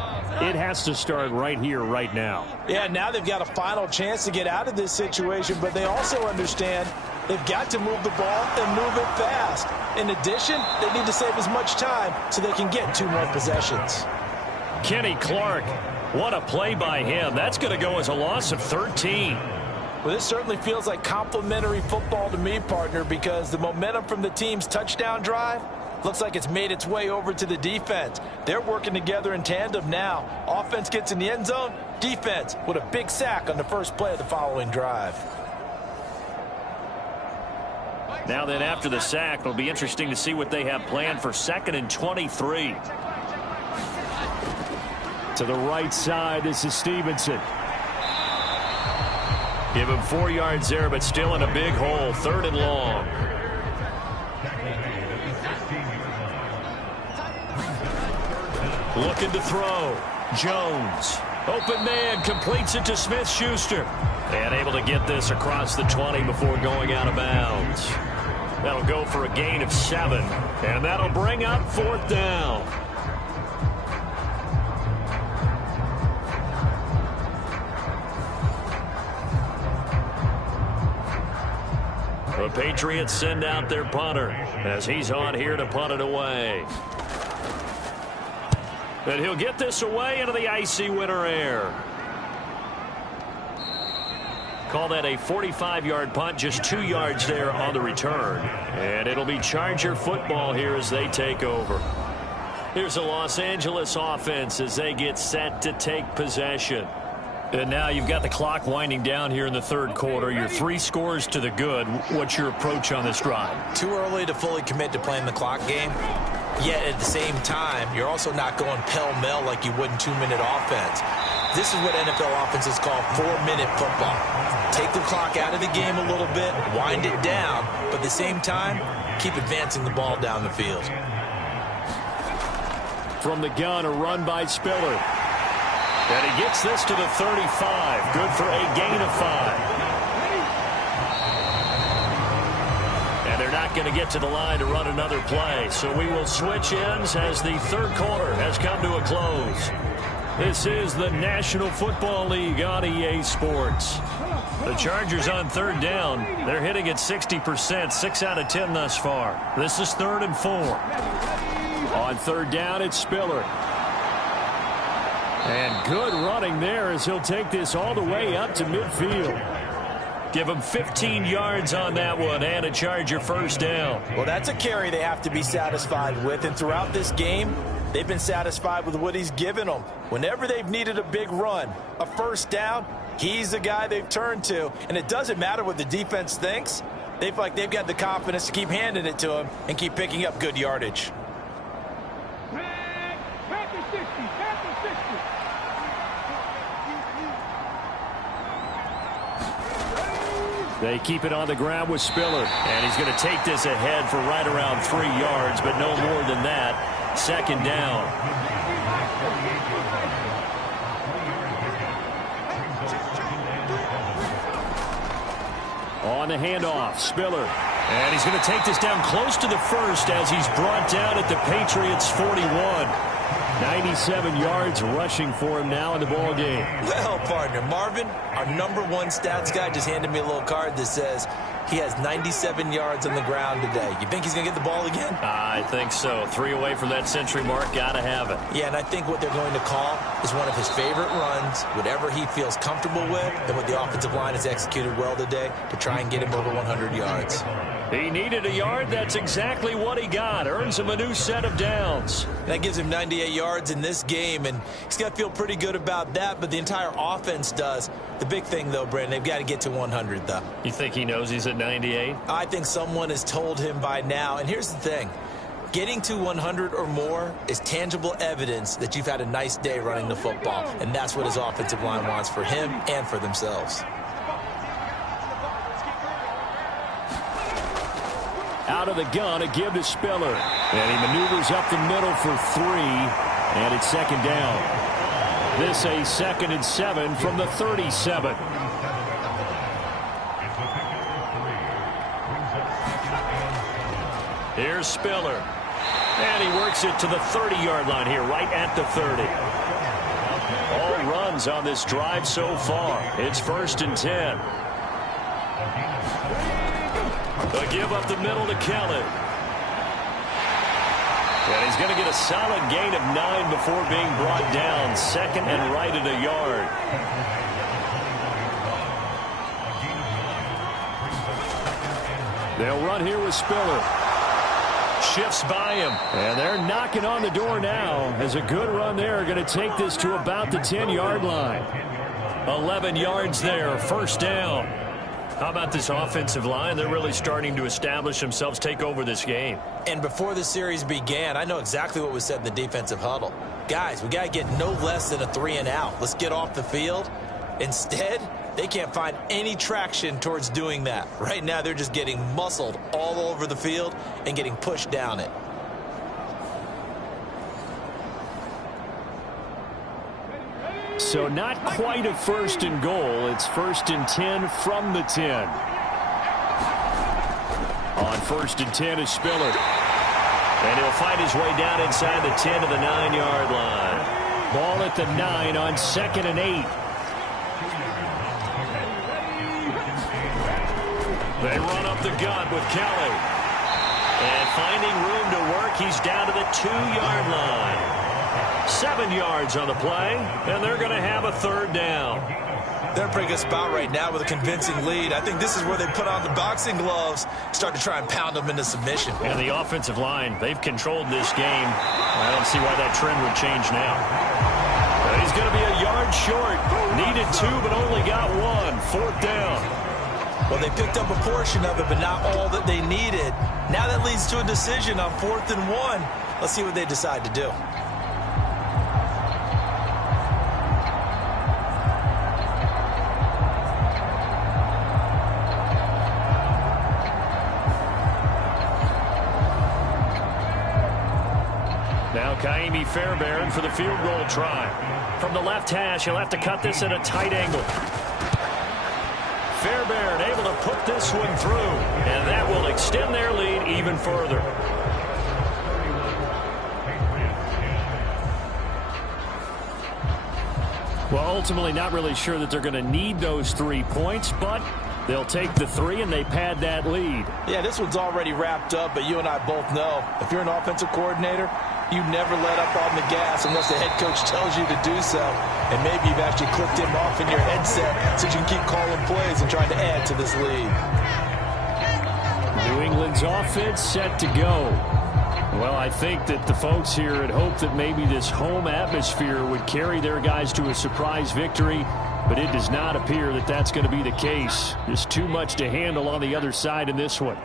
it has to start right here, right now. Yeah, now they've got a final chance to get out of this situation, but they also understand they've got to move the ball and move it fast. In addition, they need to save as much time so they can get 2 more possessions. Kenny Clark, what a play by him. That's going to go as a loss of 13. Well, this certainly feels like complimentary football to me, partner, because the momentum from the team's touchdown drive looks like it's made its way over to the defense. They're working together in tandem now. Offense gets in the end zone. Defense with a big sack on the first play of the following drive. Now then, after the sack, it'll be interesting to see what they have planned for 2nd and 23. To the right side, this is Stevenson. Give him 4 yards there, but still in a big hole. 3rd and long. Looking to throw. Jones. Open man, completes it to Smith-Schuster. And able to get this across the 20 before going out of bounds. That'll go for a gain of 7. And that'll bring up 4th down. The Patriots send out their punter as he's on here to punt it away. And he'll get this away into the icy winter air. Call that a 45-yard punt, just 2 yards there on the return. And it'll be Charger football here as they take over. Here's the Los Angeles offense as they get set to take possession. And now you've got the clock winding down here in the 3rd quarter. You're 3 scores to the good. What's your approach on this drive? Too early to fully commit to playing the clock game. Yet at the same time, you're also not going pell-mell like you would in 2-minute offense. This is what NFL offenses call 4-minute football. Take the clock out of the game a little bit, wind it down, but at the same time, keep advancing the ball down the field. From the gun, a run by Spiller. And he gets this to the 35. Good for a gain of 5. And they're not going to get to the line to run another play. So we will switch ends as the 3rd quarter has come to a close. This is the National Football League on EA Sports. The Chargers on 3rd down. They're hitting at 60%, 6 out of 10 thus far. This is 3rd and 4. On 3rd down, it's Spiller. And good running there as he'll take this all the way up to midfield. Give him 15 yards on that one and a Charger 1st down. Well, that's a carry they have to be satisfied with. And throughout this game, they've been satisfied with what he's given them. Whenever they've needed a big run, a 1st down, he's the guy they've turned to. And it doesn't matter what the defense thinks. They've got the confidence to keep handing it to him and keep picking up good yardage. They keep it on the ground with Spiller. And he's going to take this ahead for right around 3 yards, but no more than that. 2nd down. On the handoff, Spiller. And he's going to take this down close to the 1st as he's brought down at the Patriots' 41. 97 yards rushing for him now in the ball game. Well, partner, Marvin, our #1 stats guy, just handed me a little card that says he has 97 yards on the ground today. You think he's going to get the ball again? I think so. 3 away from that century mark. Got to have it. Yeah, and I think what they're going to call is one of his favorite runs, whatever he feels comfortable with, and what the offensive line has executed well today to try and get him over 100 yards. He needed a yard. That's exactly what he got. Earns him a new set of downs. That gives him 98 yards in this game, and he's got to feel pretty good about that, but the entire offense does. The big thing, though, Brandon, they've got to get to 100, though. You think he knows he's at 98? I think someone has told him by now, and here's the thing. Getting to 100 or more is tangible evidence that you've had a nice day running the football, and that's what his offensive line wants for him and for themselves. Out of the gun, a give to Spiller. And he maneuvers up the middle for 3. And it's second down. This a 2nd and 7 from the 37. Here's Spiller. And he works it to the 30-yard line here, right at the 30. All runs on this drive so far. It's 1st and 10. The give up the middle to Kelly. And he's going to get a solid gain of 9 before being brought down. 2nd and right at a yard. They'll run here with Spiller. Shifts by him. And they're knocking on the door now. As a good run there, going to take this to about the 10-yard line. 11 yards there, 1st down. How about this offensive line? They're really starting to establish themselves, take over this game. And before the series began, I know exactly what was said in the defensive huddle. Guys, we got to get no less than a 3-and-out. Let's get off the field. Instead, they can't find any traction towards doing that. Right now, they're just getting muscled all over the field and getting pushed down it. So not quite a 1st and goal. It's 1st and 10 from the 10. On 1st and 10 is Spiller. And he'll find his way down inside the 10 to the 9-yard line. Ball at the 9 on 2nd and 8. They run up the gut with Kelly. And finding room to work, he's down to the 2-yard line. 7 yards on the play, and they're going to have a 3rd down. They're in a pretty good spot right now with a convincing lead. I think this is where they put on the boxing gloves, start to try and pound them into submission. And the offensive line, they've controlled this game. I don't see why that trend would change now. But he's going to be a yard short. Needed 2, but only got 1. 4th down. Well, they picked up a portion of it, but not all that they needed. Now that leads to a decision on 4th and 1. Let's see what they decide to do. Now Kaimi Fairbairn for the field goal try. From the left hash, he'll have to cut this at a tight angle. Fairbairn able to put this one through, and that will extend their lead even further. Well, ultimately not really sure that they're going to need those 3 points, but they'll take the 3 and they pad that lead. Yeah, this one's already wrapped up, but you and I both know if you're an offensive coordinator, you never let up on the gas unless the head coach tells you to do so. And maybe you've actually clicked him off in your headset so you can keep calling plays and trying to add to this lead. New England's offense set to go. Well, I think that the folks here had hoped that maybe this home atmosphere would carry their guys to a surprise victory, but it does not appear that that's going to be the case. There's too much to handle on the other side in this one.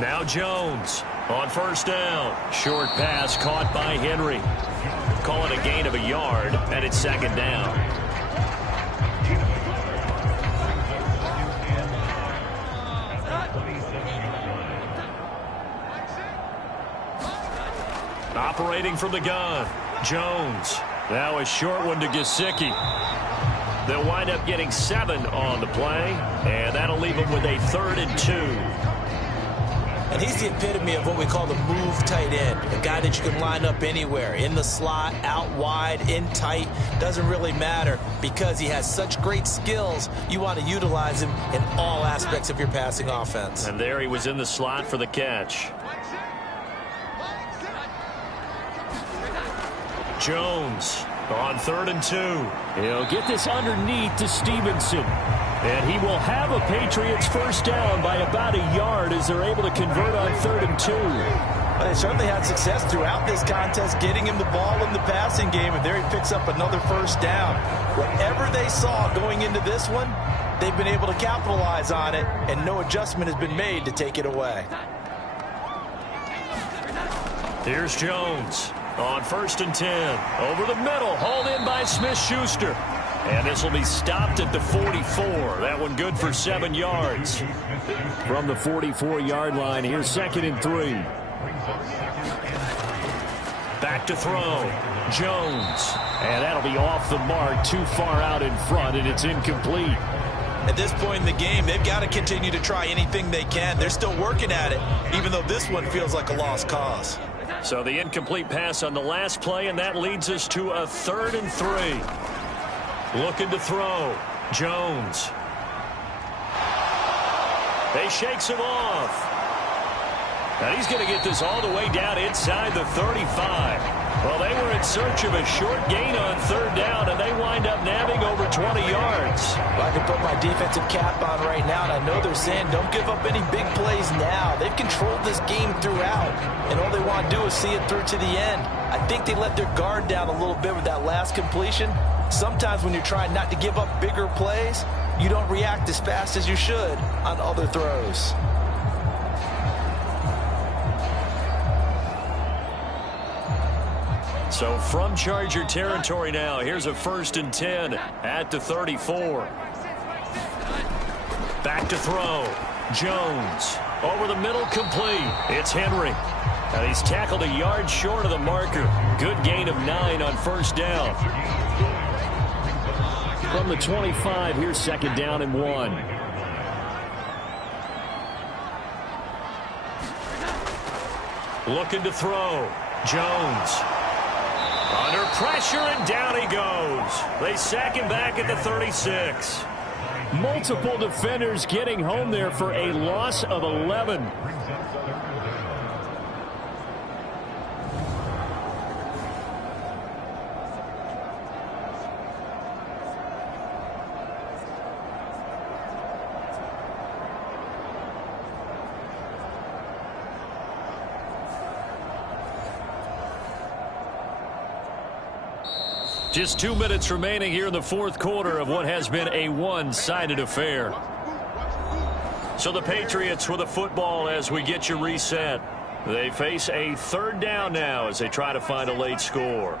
Now Jones on 1st down. Short pass caught by Henry. Call it a gain of a yard, and it's 2nd down. Operating from the gun, Jones. Now a short one to Gesicki. They'll wind up getting 7 on the play, and that'll leave them with a 3rd and 2. And he's the epitome of what we call the move tight end, a guy that you can line up anywhere, in the slot, out wide, in tight, doesn't really matter because he has such great skills. You want to utilize him in all aspects of your passing offense. And there he was in the slot for the catch. Jones on 3rd and 2. He'll get this underneath to Stevenson. And he will have a Patriots 1st down by about a yard as they're able to convert on 3rd and 2. Well, they certainly had success throughout this contest getting him the ball in the passing game, and there he picks up another 1st down. Whatever they saw going into this one, they've been able to capitalize on it, and no adjustment has been made to take it away. Here's Jones on 1st and 10. Over the middle, hauled in by Smith-Schuster. And this will be stopped at the 44. That one good for 7 yards. From the 44-yard line, here's 2nd and 3. Back to throw. Jones. And that'll be off the mark, too far out in front, and it's incomplete. At this point in the game, they've got to continue to try anything they can. They're still working at it, even though this one feels like a lost cause. So the incomplete pass on the last play, and that leads us to a 3rd and 3. Looking to throw. Jones. He shakes him off. And he's going to get this all the way down inside the 35. Well, they were in search of a short gain on 3rd down, and they wind up nabbing over 20 yards. Well, I can put my defensive cap on right now, and I know they're saying don't give up any big plays now. They've controlled this game throughout, and all they want to do is see it through to the end. I think they let their guard down a little bit with that last completion. Sometimes when you're trying not to give up bigger plays, you don't react as fast as you should on other throws. So from Charger territory now, here's a 1st and 10 at the 34. Back to throw. Jones. Over the middle, complete. It's Henry. And he's tackled a yard short of the marker. Good gain of 9 on 1st down. From the 25, here's 2nd down and 1. Looking to throw. Jones. Under pressure, and down he goes. They sack him back at the 36. Multiple defenders getting home there for a loss of 11. Just 2 minutes remaining here in the 4th quarter of what has been a one-sided affair. So the Patriots with the football as we get you reset. They face a 3rd down now as they try to find a late score.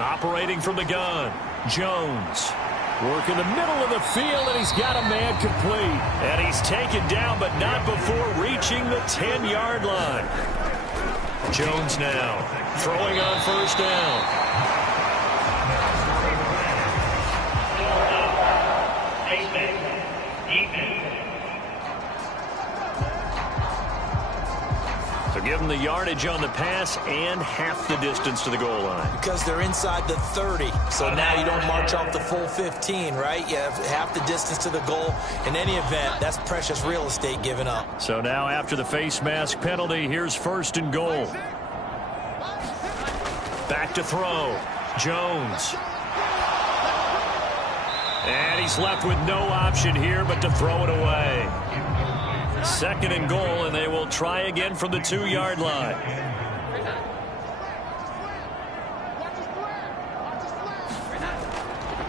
Operating from the gun, Jones. Work in the middle of the field, and he's got a man complete. And he's taken down, but not before reaching the 10-yard line. Jones now throwing on 1st down. So give them the yardage on the pass and half the distance to the goal line. Because they're inside the 30, so now you don't march off the full 15, right? You have half the distance to the goal. In any event, that's precious real estate given up. So now after the face mask penalty, here's 1st and goal. Back to throw. Jones. And he's left with no option here but to throw it away. 2nd and goal, and they will try again from the 2-yard line.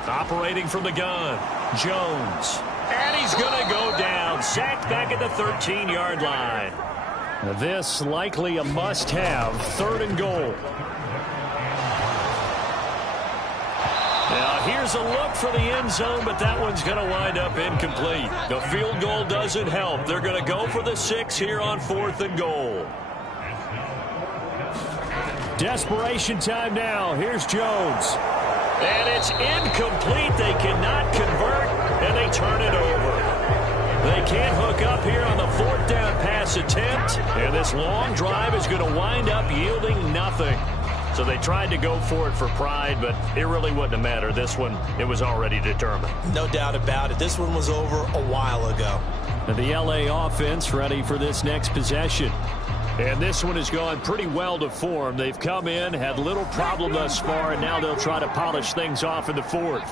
Operating from the gun, Jones. And he's going to go down. Sacked back at the 13-yard line. Now this likely a must-have. 3rd and goal. Now here's a look for the end zone, but that one's going to wind up incomplete. The field goal doesn't help. They're going to go for the 6 here on 4th and goal. Desperation time now. Here's Jones. And it's incomplete. They cannot convert, and they turn it over. They can't hook up here on the 4th down pass attempt, and this long drive is going to wind up yielding nothing. So they tried to go for it for pride, but it really wouldn't have mattered. This one, it was already determined. No doubt about it. This one was over a while ago. And the LA offense ready for this next possession. And this one has gone pretty well to form. They've come in, had little problem thus far, and now they'll try to polish things off in the 4th.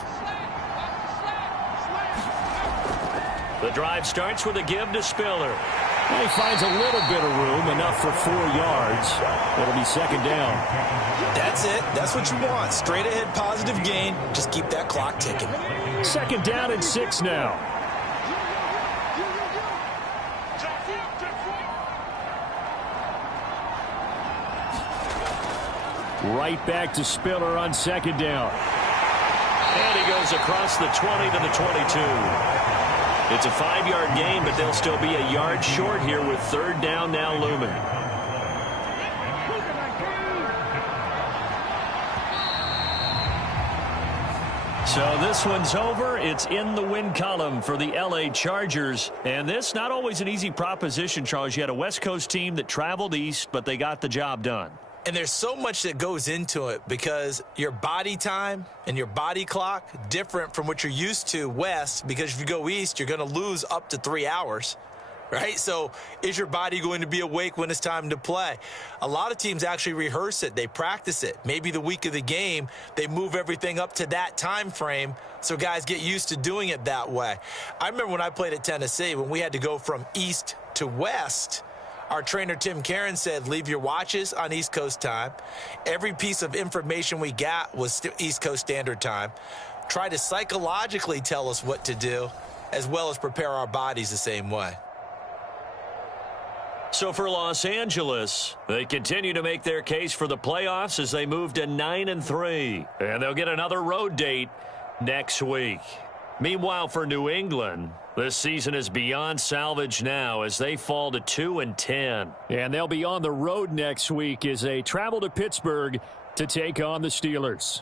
The drive starts with a give to Spiller. And he finds a little bit of room, enough for 4 yards. It'll be 2nd down. That's it. That's what you want. Straight ahead positive gain. Just keep that clock ticking. 2nd down and 6 now. Right back to Spiller on 2nd down. And he goes across the 20 to the 22. It's a 5-yard gain, but they'll still be a yard short here with third down now looming. So this one's over. It's in the win column for the L.A. Chargers. And this, not always an easy proposition, Charles. You had a West Coast team that traveled east, but they got the job done. And there's so much that goes into it because your body time and your body clock different from what you're used to west, because if you go east, you're going to lose up to 3 hours, right? So is your body going to be awake when it's time to play? A lot of teams actually rehearse it. They practice it. Maybe the week of the game, they move everything up to that time frame so guys get used to doing it that way. I remember when I played at Tennessee, when we had to go from east to west, our trainer, Tim Karen, said, leave your watches on East Coast time. Every piece of information we got was East Coast Standard Time. Try to psychologically tell us what to do, as well as prepare our bodies the same way. So for Los Angeles, they continue to make their case for the playoffs as they move to 9-3. And they'll get another road date next week. Meanwhile, for New England, this season is beyond salvage now as they fall to 2-10. And they'll be on the road next week as they travel to Pittsburgh to take on the Steelers.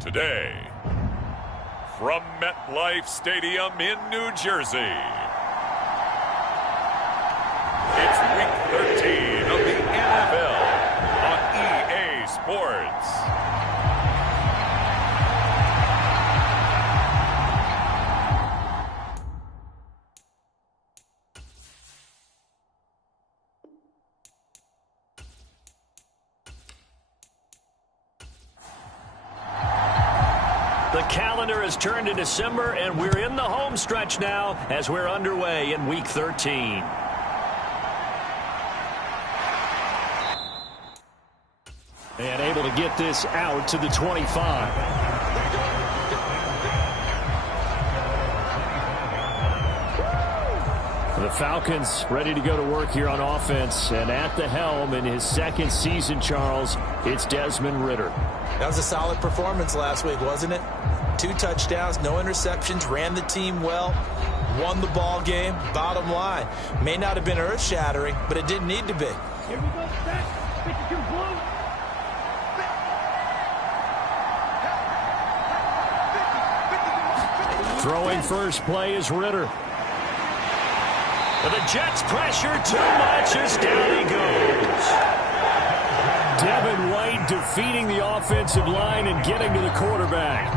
Today, from MetLife Stadium in New Jersey, it's Week 13 of the NFL on EA Sports. The calendar has turned to December, and we're in the home stretch now as we're underway in Week 13. And able to get this out to the 25. The Falcons ready to go to work here on offense, and at the helm in his second season, Charles, it's Desmond Ridder. That was a solid performance last week, wasn't it? 2 touchdowns, no interceptions, ran the team well, won the ball game. Bottom line, may not have been earth-shattering, but it didn't need to be. Here we go, set. 52 blue. Throwing first play is Ridder. The Jets pressure too much as down he goes. Devin White defeating the offensive line and getting to the quarterback.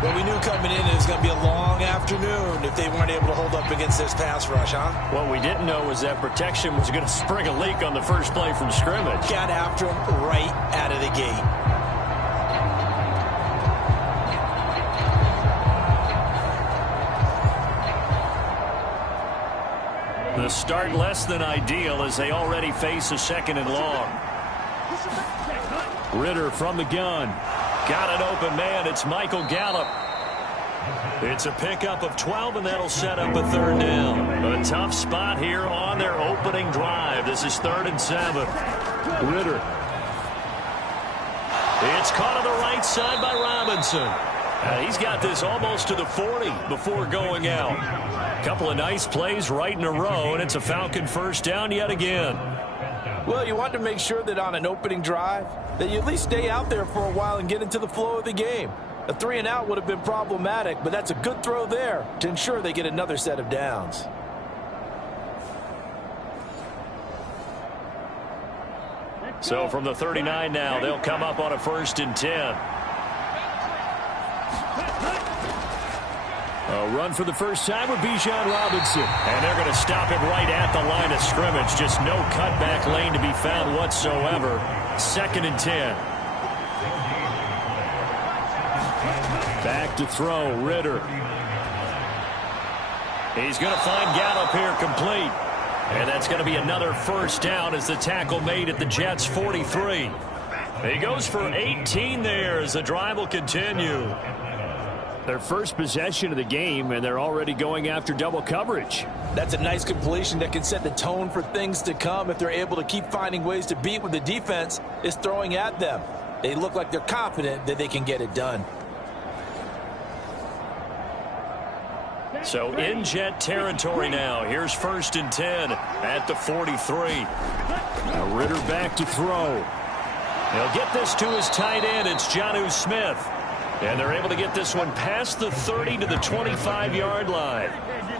Well, we knew coming in it was going to be a long afternoon if they weren't able to hold up against this pass rush, huh? What we didn't know was that protection was going to spring a leak on the first play from scrimmage. Got after him right out of the gate. The start less than ideal as they already face a 2nd and long. Ridder from the gun. Got an open man. It's Michael Gallup. It's a pickup of 12, and that'll set up a 3rd down. A tough spot here on their opening drive. This is 3rd and 7. Ridder. It's caught on the right side by Robinson. He's got this almost to the 40 before going out. A couple of nice plays right in a row, and it's a Falcon 1st down yet again. Well, you want to make sure that on an opening drive that you at least stay out there for a while and get into the flow of the game. A 3 and out would have been problematic, but that's a good throw there to ensure they get another set of downs. So from the 39 now, they'll come up on a 1st and 10. A run for the first time with Bijan Robinson. And they're going to stop him right at the line of scrimmage. Just no cutback lane to be found whatsoever. 2nd and 10. Back to throw, Ridder. He's going to find Gallup here complete. And that's going to be another 1st down as the tackle made at the Jets' 43. He goes for 18 there as the drive will continue. Their first possession of the game, and they're already going after double coverage. That's a nice completion that can set the tone for things to come if they're able to keep finding ways to beat what the defense is throwing at them. They look like they're confident that they can get it done. So in Jet territory now. Here's 1st and 10 at the 43. Now Ridder back to throw. He'll get this to his tight end. It's Jonnu Smith. And they're able to get this one past the 30 to the 25-yard line.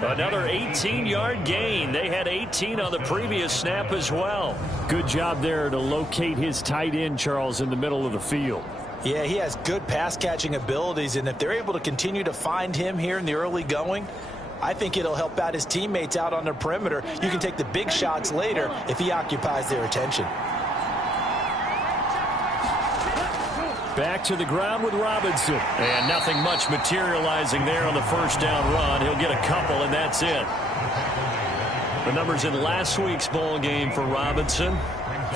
Another 18-yard gain. They had 18 on the previous snap as well. Good job there to locate his tight end, Charles, in the middle of the field. Yeah, he has good pass-catching abilities, and if they're able to continue to find him here in the early going, I think it'll help out his teammates out on the perimeter. You can take the big shots later if he occupies their attention. Back to the ground with Robinson. And nothing much materializing there on the 1st down run. He'll get a couple, and that's it. The numbers in last week's ball game for Robinson.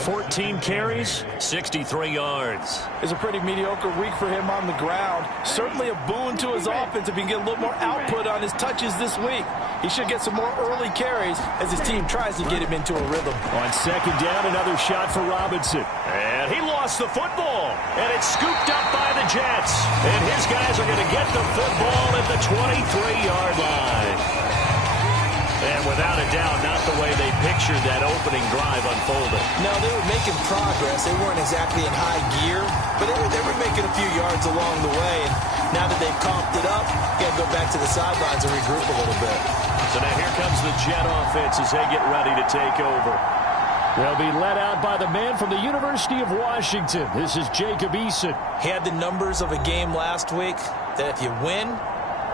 14 carries, 63 yards. It's a pretty mediocre week for him on the ground. Certainly a boon to his offense if he can get a little more output on his touches this week. He should get some more early carries as his team tries to get him into a rhythm. On 2nd down, another shot for Robinson. And he lost the football. And it's scooped up by the Jets. And his guys are going to get the football at the 23-yard line. And without a doubt, not the way they pictured that opening drive unfolding. No, they were making progress. They weren't exactly in high gear, but they were making a few yards along the way, and now that they've comped it up, you got to go back to the sidelines and regroup a little bit. So now here comes the Jet offense as they get ready to take over. They'll be led out by the man from the University of Washington. This is Jacob Eason. He had the numbers of a game last week that if you win,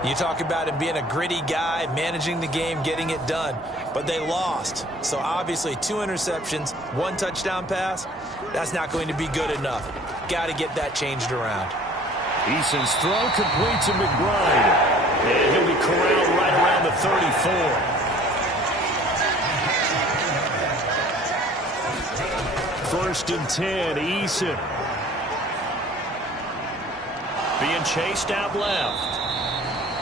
you talk about him being a gritty guy, managing the game, getting it done. But they lost. So obviously 2 interceptions, 1 touchdown pass, that's not going to be good enough. Got to get that changed around. Eason's throw complete to McBride. And he'll be corralled right around the 34. First and 10, Eason. Being chased out left.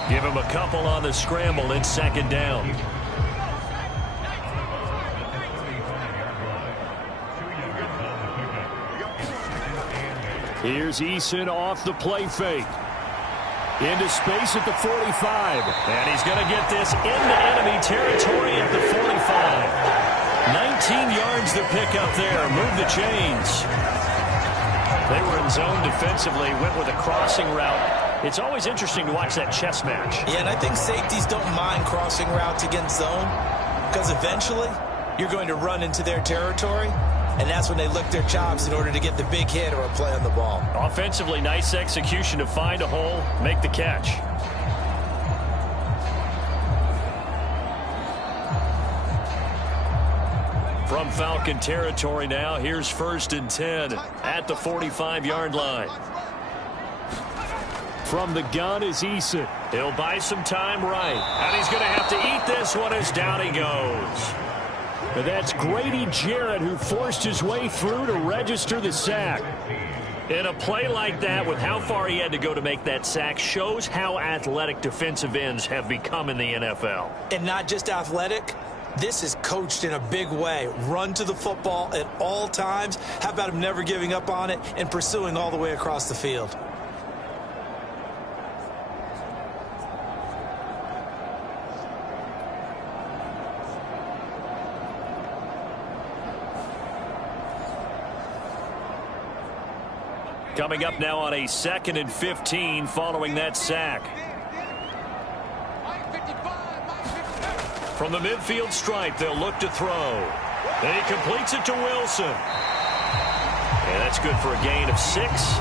Give him a couple on the scramble in second down. Here's Eason off the play fake. Into space at the 45. And he's going to get this into enemy territory at the 45. 19 yards to pick up there. Move the chains. They were in zone defensively, went with a crossing route. It's always interesting to watch that chess match. Yeah, and I think safeties don't mind crossing routes against zone because eventually you're going to run into their territory, and that's when they lick their chops in order to get the big hit or a play on the ball. Offensively, nice execution to find a hole, make the catch. From Falcon territory now, here's first and 10 at the 45-yard line. From the gun is Eason. He'll buy some time right. And he's going to have to eat this one as down he goes. And that's Grady Jarrett who forced his way through to register the sack. In a play like that, with how far he had to go to make that sack, shows how athletic defensive ends have become in the NFL. And not just athletic. This is coached in a big way. Run to the football at all times. How about him never giving up on it and pursuing all the way across the field? Coming up now on a 2nd and 15 following that sack. From the midfield stripe, they'll look to throw. And he completes it to Wilson. And that's good for a gain of 6.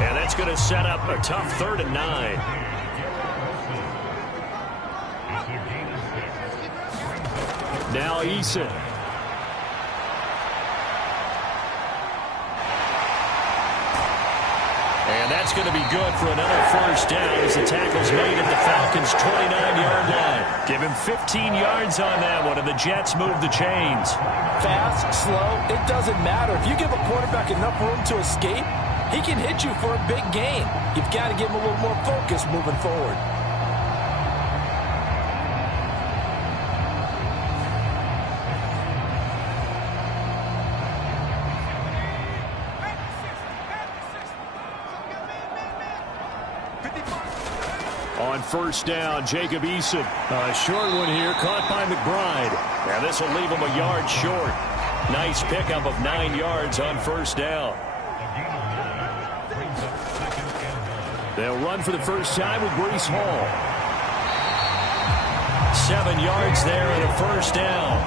And that's going to set up a tough 3rd and 9. Now Eason. And that's going to be good for another first down as the tackle's made at the Falcons' 29-yard line. Give him 15 yards on that one, and the Jets move the chains. Fast, slow, it doesn't matter. If you give a quarterback enough room to escape, he can hit you for a big gain. You've got to give him a little more focus moving forward. On first down, Jacob Eason. A short one here, caught by McBride. And this will leave him a yard short. Nice pickup of 9 yards on first down. They'll run for the first time with Breece Hall. 7 yards there and a first down.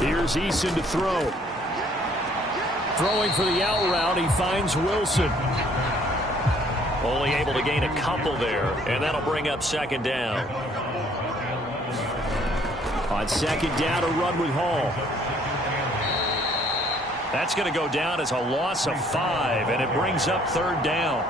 Here's Eason to throw. Throwing for the out route, he finds Wilson. Only able to gain a couple there, and that'll bring up second down. On second down, a run with Hall. That's going to go down as a loss of 5, and it brings up third down.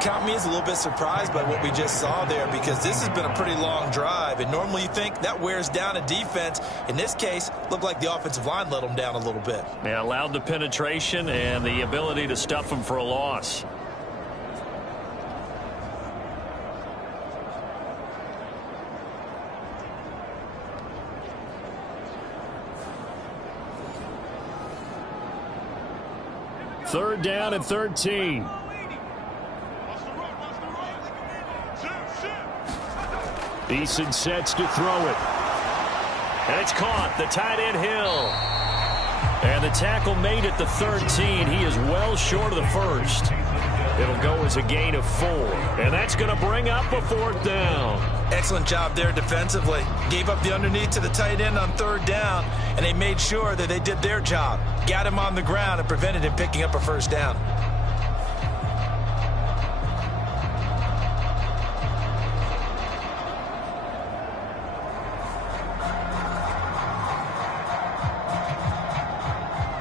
Count me as a little bit surprised by what we just saw there because this has been a pretty long drive, and normally you think that wears down a defense. In this case, looked like the offensive line let them down a little bit. They allowed the penetration and the ability to stuff them for a loss. Third down and 13. Eason sets to throw it. And it's caught. The tight end Hill. And the tackle made at the 13. He is well short of the first. It'll go as a gain of 4. And that's going to bring up a 4th down. Excellent job there defensively. Gave up the underneath to the tight end on 3rd down, and they made sure that they did their job. Got him on the ground and prevented him picking up a 1st down.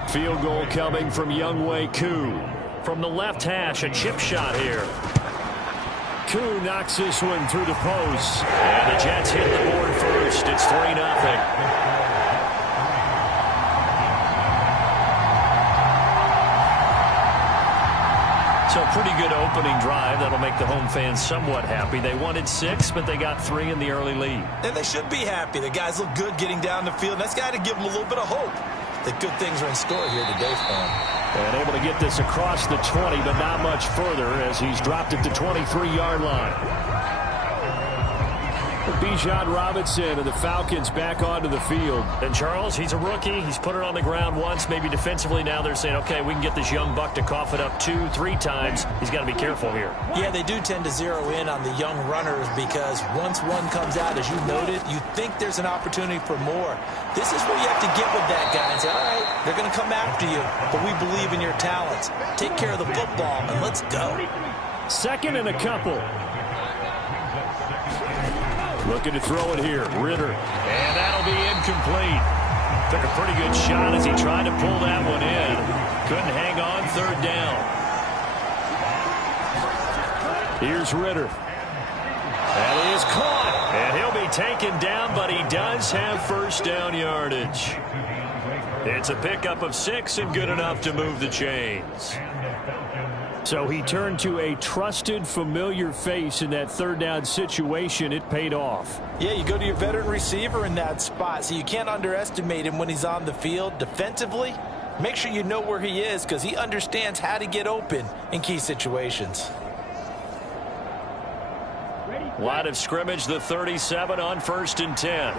Field goal coming from Younghoe Koo. From the left hash, a chip shot here. Koo knocks this one through the post. And the Jets hit the board first. It's 3-0. So pretty good opening drive. That'll make the home fans somewhat happy. They wanted 6, but they got 3 in the early lead. And they should be happy. The guys look good getting down the field. That's got to give them a little bit of hope that good things are in store here today for him. And able to get this across the 20, but not much further as he's dropped at the 23-yard line. Bijan Robinson and the Falcons back onto the field. And Charles, he's a rookie. He's put it on the ground once, maybe defensively. Now they're saying, okay, we can get this young buck to cough it up 2, 3 times. He's got to be careful here. Yeah, they do tend to zero in on the young runners because once one comes out, as you noted, you think there's an opportunity for more. This is where you have to get with that guy and say, all right, they're going to come after you, but we believe in your talents. Take care of the football, and let's go. 2nd and a couple. Looking to throw it here. Ritter. And that'll be incomplete. Took a pretty good shot as he tried to pull that one in. Couldn't hang on. 3rd down. Here's Ritter. That is caught. And he'll be taken down, but he does have 1st down yardage. It's a pickup of 6 and good enough to move the chains. So he turned to a trusted, familiar face in that 3rd down situation. It paid off. Yeah, you go to your veteran receiver in that spot, so you can't underestimate him when he's on the field. Defensively, make sure you know where he is because he understands how to get open in key situations. Line of scrimmage, the 37 on 1st and 10.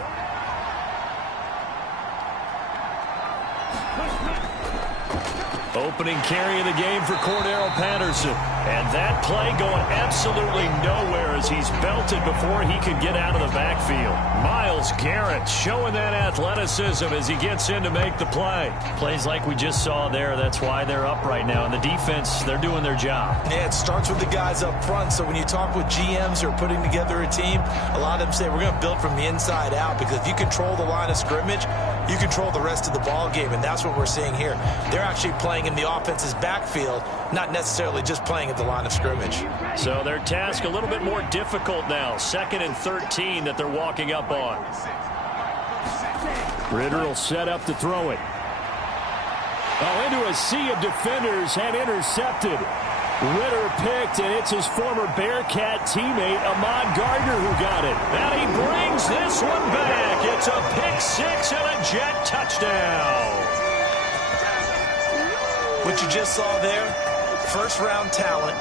Opening carry of the game for Cordero Patterson. And that play going absolutely nowhere as he's belted before he could get out of the backfield. Myles Garrett showing that athleticism as he gets in to make the play. Plays like we just saw there. That's why they're up right now. And the defense, they're doing their job. Yeah, it starts with the guys up front. So when you talk with GMs who are putting together a team, a lot of them say we're going to build from the inside out because if you control the line of scrimmage, you control the rest of the ball game, and that's what we're seeing here. They're actually playing in the offense's backfield, not necessarily just playing at the line of scrimmage. So their task a little bit more difficult now. 2nd and 13 that they're walking up on. Ritter will set up to throw it. Oh, into a sea of defenders and intercepted. Ritter picked, and it's his former Bearcat teammate, Ahmad Gardner, who got it. And he brings this one back. It's a pick-6 and a Jet touchdown. What you just saw there, 1st-round talent,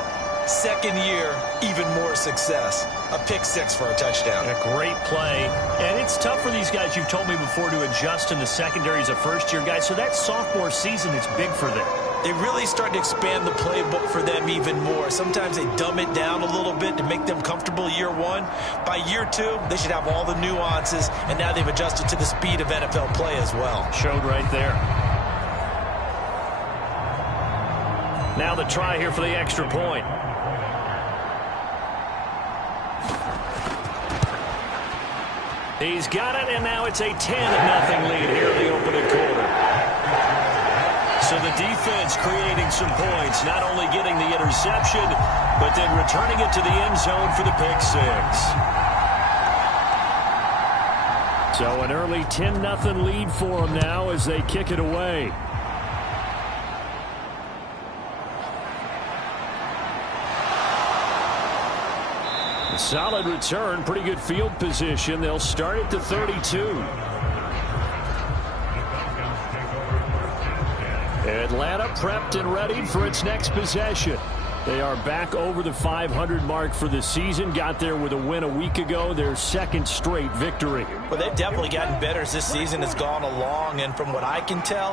2nd year, even more success. A pick-6 for a touchdown. A great play. And it's tough for these guys, you've told me before, to adjust in the secondary as a first-year guy. So that sophomore season is big for them. They really start to expand the playbook for them even more. Sometimes they dumb it down a little bit to make them comfortable year 1. By year 2, they should have all the nuances, and now they've adjusted to the speed of NFL play as well. Showed right there. Now the try here for the extra point. He's got it, and now it's a 10-0 lead here in the opening quarter. So the defense creating some points, not only getting the interception, but then returning it to the end zone for the pick-6. So an early 10-0 lead for them now as they kick it away. A solid return, pretty good field position. They'll start at the 32. Atlanta prepped and ready for its next possession. They are back over the 500 mark for the season. Got there with a win a week ago, their second straight victory. Well, they've definitely gotten better as this season has gone along, and from what I can tell,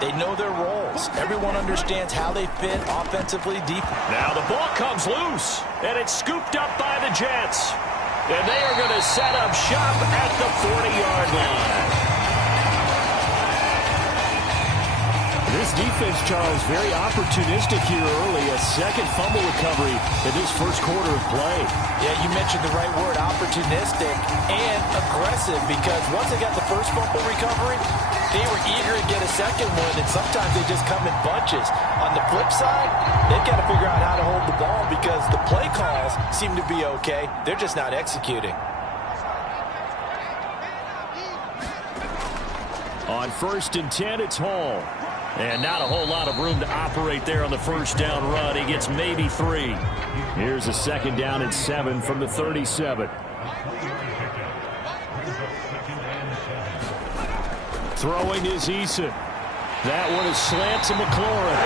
they know their roles. Everyone understands how they fit offensively, defensively. Now the ball comes loose, and it's scooped up by the Jets. And they are going to set up shop at the 40-yard line. This defense, Charles, very opportunistic here early. A second fumble recovery in this first quarter of play. Yeah, you mentioned the right word, opportunistic and aggressive, because once they got the first fumble recovery, they were eager to get a second one, and sometimes they just come in bunches. On the flip side, they've got to figure out how to hold the ball because the play calls seem to be okay. They're just not executing. On 1st and 10, it's Hall. And not a whole lot of room to operate there on the first down run. He gets maybe 3. Here's a 2nd down and 7 from the 37. Throwing is Eason. That one is slant to McLaurin.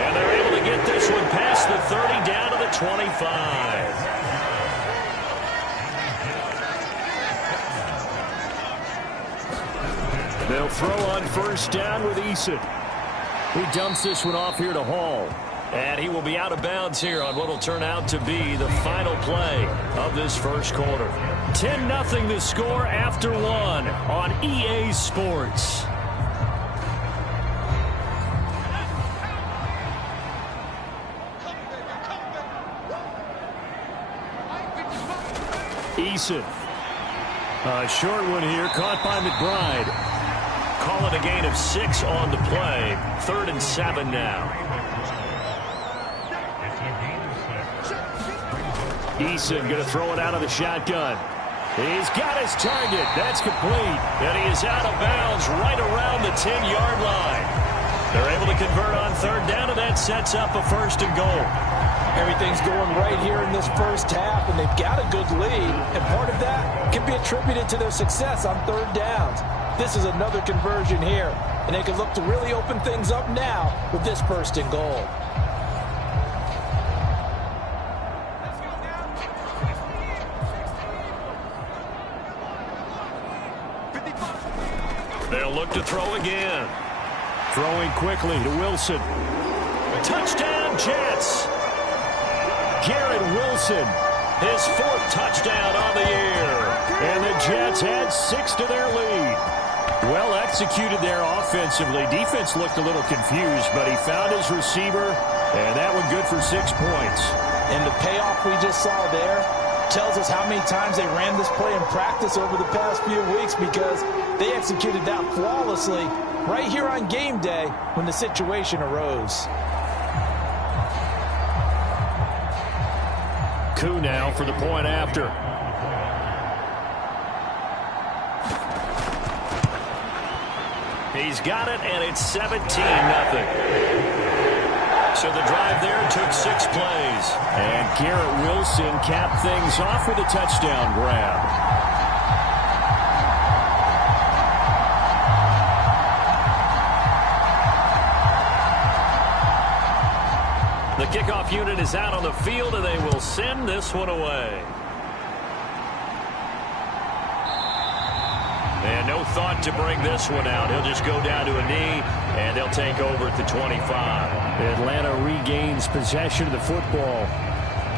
And they're able to get this one past the 30 down to the 25. They'll throw on 1st down with Eason. He dumps this one off here to Hall. And he will be out of bounds here on what will turn out to be the final play of this first quarter. 10-0 the score after 1 on EA Sports. Eason. A short one here, caught by McBride. Call it a gain of 6 on the play. 3rd and 7 now. Eason going to throw it out of the shotgun. He's got his target. That's complete. And he is out of bounds right around the 10-yard line. They're able to convert on 3rd down, and that sets up a 1st and goal. Everything's going right here in this first half, and they've got a good lead. And part of that can be attributed to their success on 3rd downs. This is another conversion here, and they can look to really open things up now with this 1st and goal. They'll look to throw again. Throwing quickly to Wilson. Touchdown, Jets. Garrett Wilson, his 4th touchdown on the year. And the Jets add 6 to their lead. Well executed there offensively. Defense looked a little confused, but he found his receiver, and that one good for 6 points. And the payoff we just saw there tells us how many times they ran this play in practice over the past few weeks, because they executed that flawlessly right here on game day when the situation arose. Koo now for the point after. He's got it, and it's 17-0. So the drive there took 6 plays. And Garrett Wilson capped things off with a touchdown grab. The kickoff unit is out on the field, and they will send this one away. And no thought to bring this one out. He'll just go down to a knee, and they'll take over at the 25. Atlanta regains possession of the football.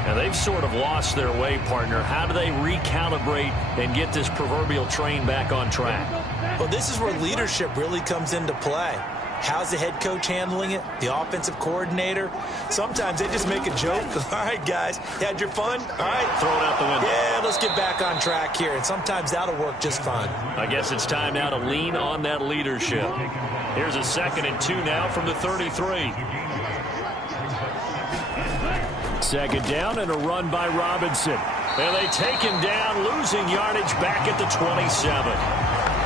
And they've sort of lost their way, partner. How do they recalibrate and get this proverbial train back on track? Well, this is where leadership really comes into play. How's the head coach handling it? The offensive coordinator? Sometimes they just make a joke. All right, guys, had your fun? All right. Throw it out the window. Yeah, let's get back on track here. And sometimes that'll work just fine. I guess it's time now to lean on that leadership. Here's a 2nd and 2 now from the 33. 2nd down and a run by Robinson. And they take him down, losing yardage back at the 27.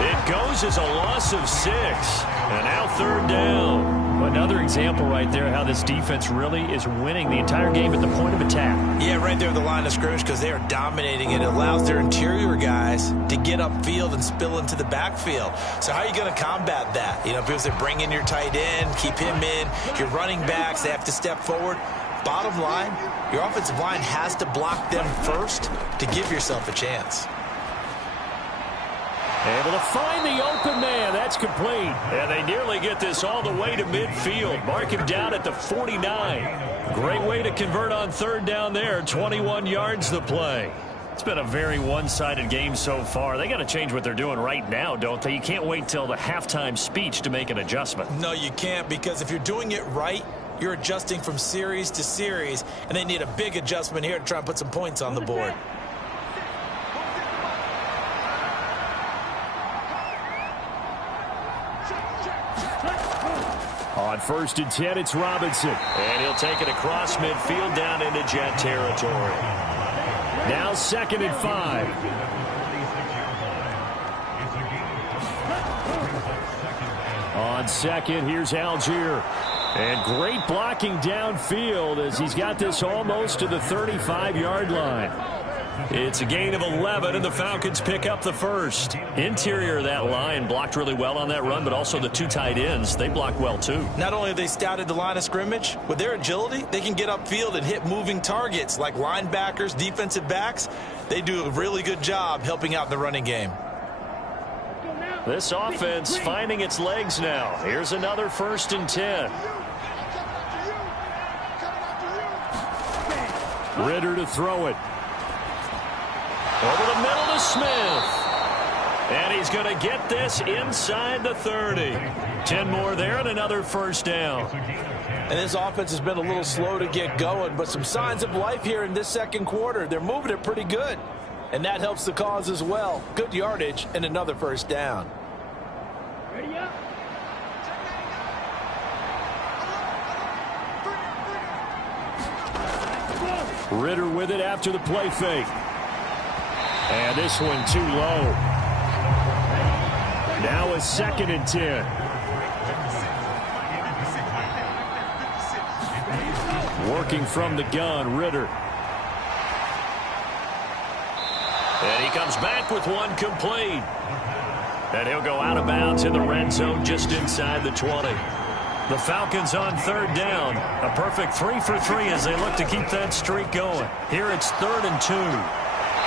It goes as a loss of 6. And now 3rd down. Another example right there how this defense really is winning the entire game at the point of attack. Yeah, right there at the line of scrimmage, because they are dominating. It allows their interior guys to get upfield and spill into the backfield. So how are you going to combat that? You know, because they bring in your tight end, keep him in. Your running backs, they have to step forward. Bottom line, your offensive line has to block them first to give yourself a chance. Able to find the open man. That's complete. And they nearly get this all the way to midfield. Mark him down at the 49. Great way to convert on third down there. 21 yards the play. It's been a very one-sided game so far. They got to change what they're doing right now, don't they? You can't wait till the halftime speech to make an adjustment. No, you can't, because if you're doing it right, you're adjusting from series to series, and they need a big adjustment here to try and put some points on the board. On 1st and 10, it's Robinson. And he'll take it across midfield down into Jet territory. Now 2nd and 5. On 2nd, here's Algier. And great blocking downfield as he's got this almost to the 35-yard line. It's a gain of 11, and the Falcons pick up the first. Interior of that line blocked really well on that run, but also the 2 tight ends, they blocked well too. Not only have they scouted the line of scrimmage, with their agility, they can get upfield and hit moving targets like linebackers, defensive backs. They do a really good job helping out in the running game. This offense finding its legs now. Here's another 1st and 10. Ritter to throw it. Over the middle to Smith. And he's going to get this inside the 30. 10 more there and another 1st down. And this offense has been a little slow to get going, but some signs of life here in this 2nd quarter. They're moving it pretty good. And that helps the cause as well. Good yardage and another 1st down. Ready up. Ritter with it after the play fake. And this one too low. Now a 2nd and 10. Working from the gun, Ritter. And he comes back with one complete. And he'll go out of bounds in the red zone just inside the 20. The Falcons on 3rd down. A perfect 3 for 3 as they look to keep that streak going. Here it's 3rd and 2.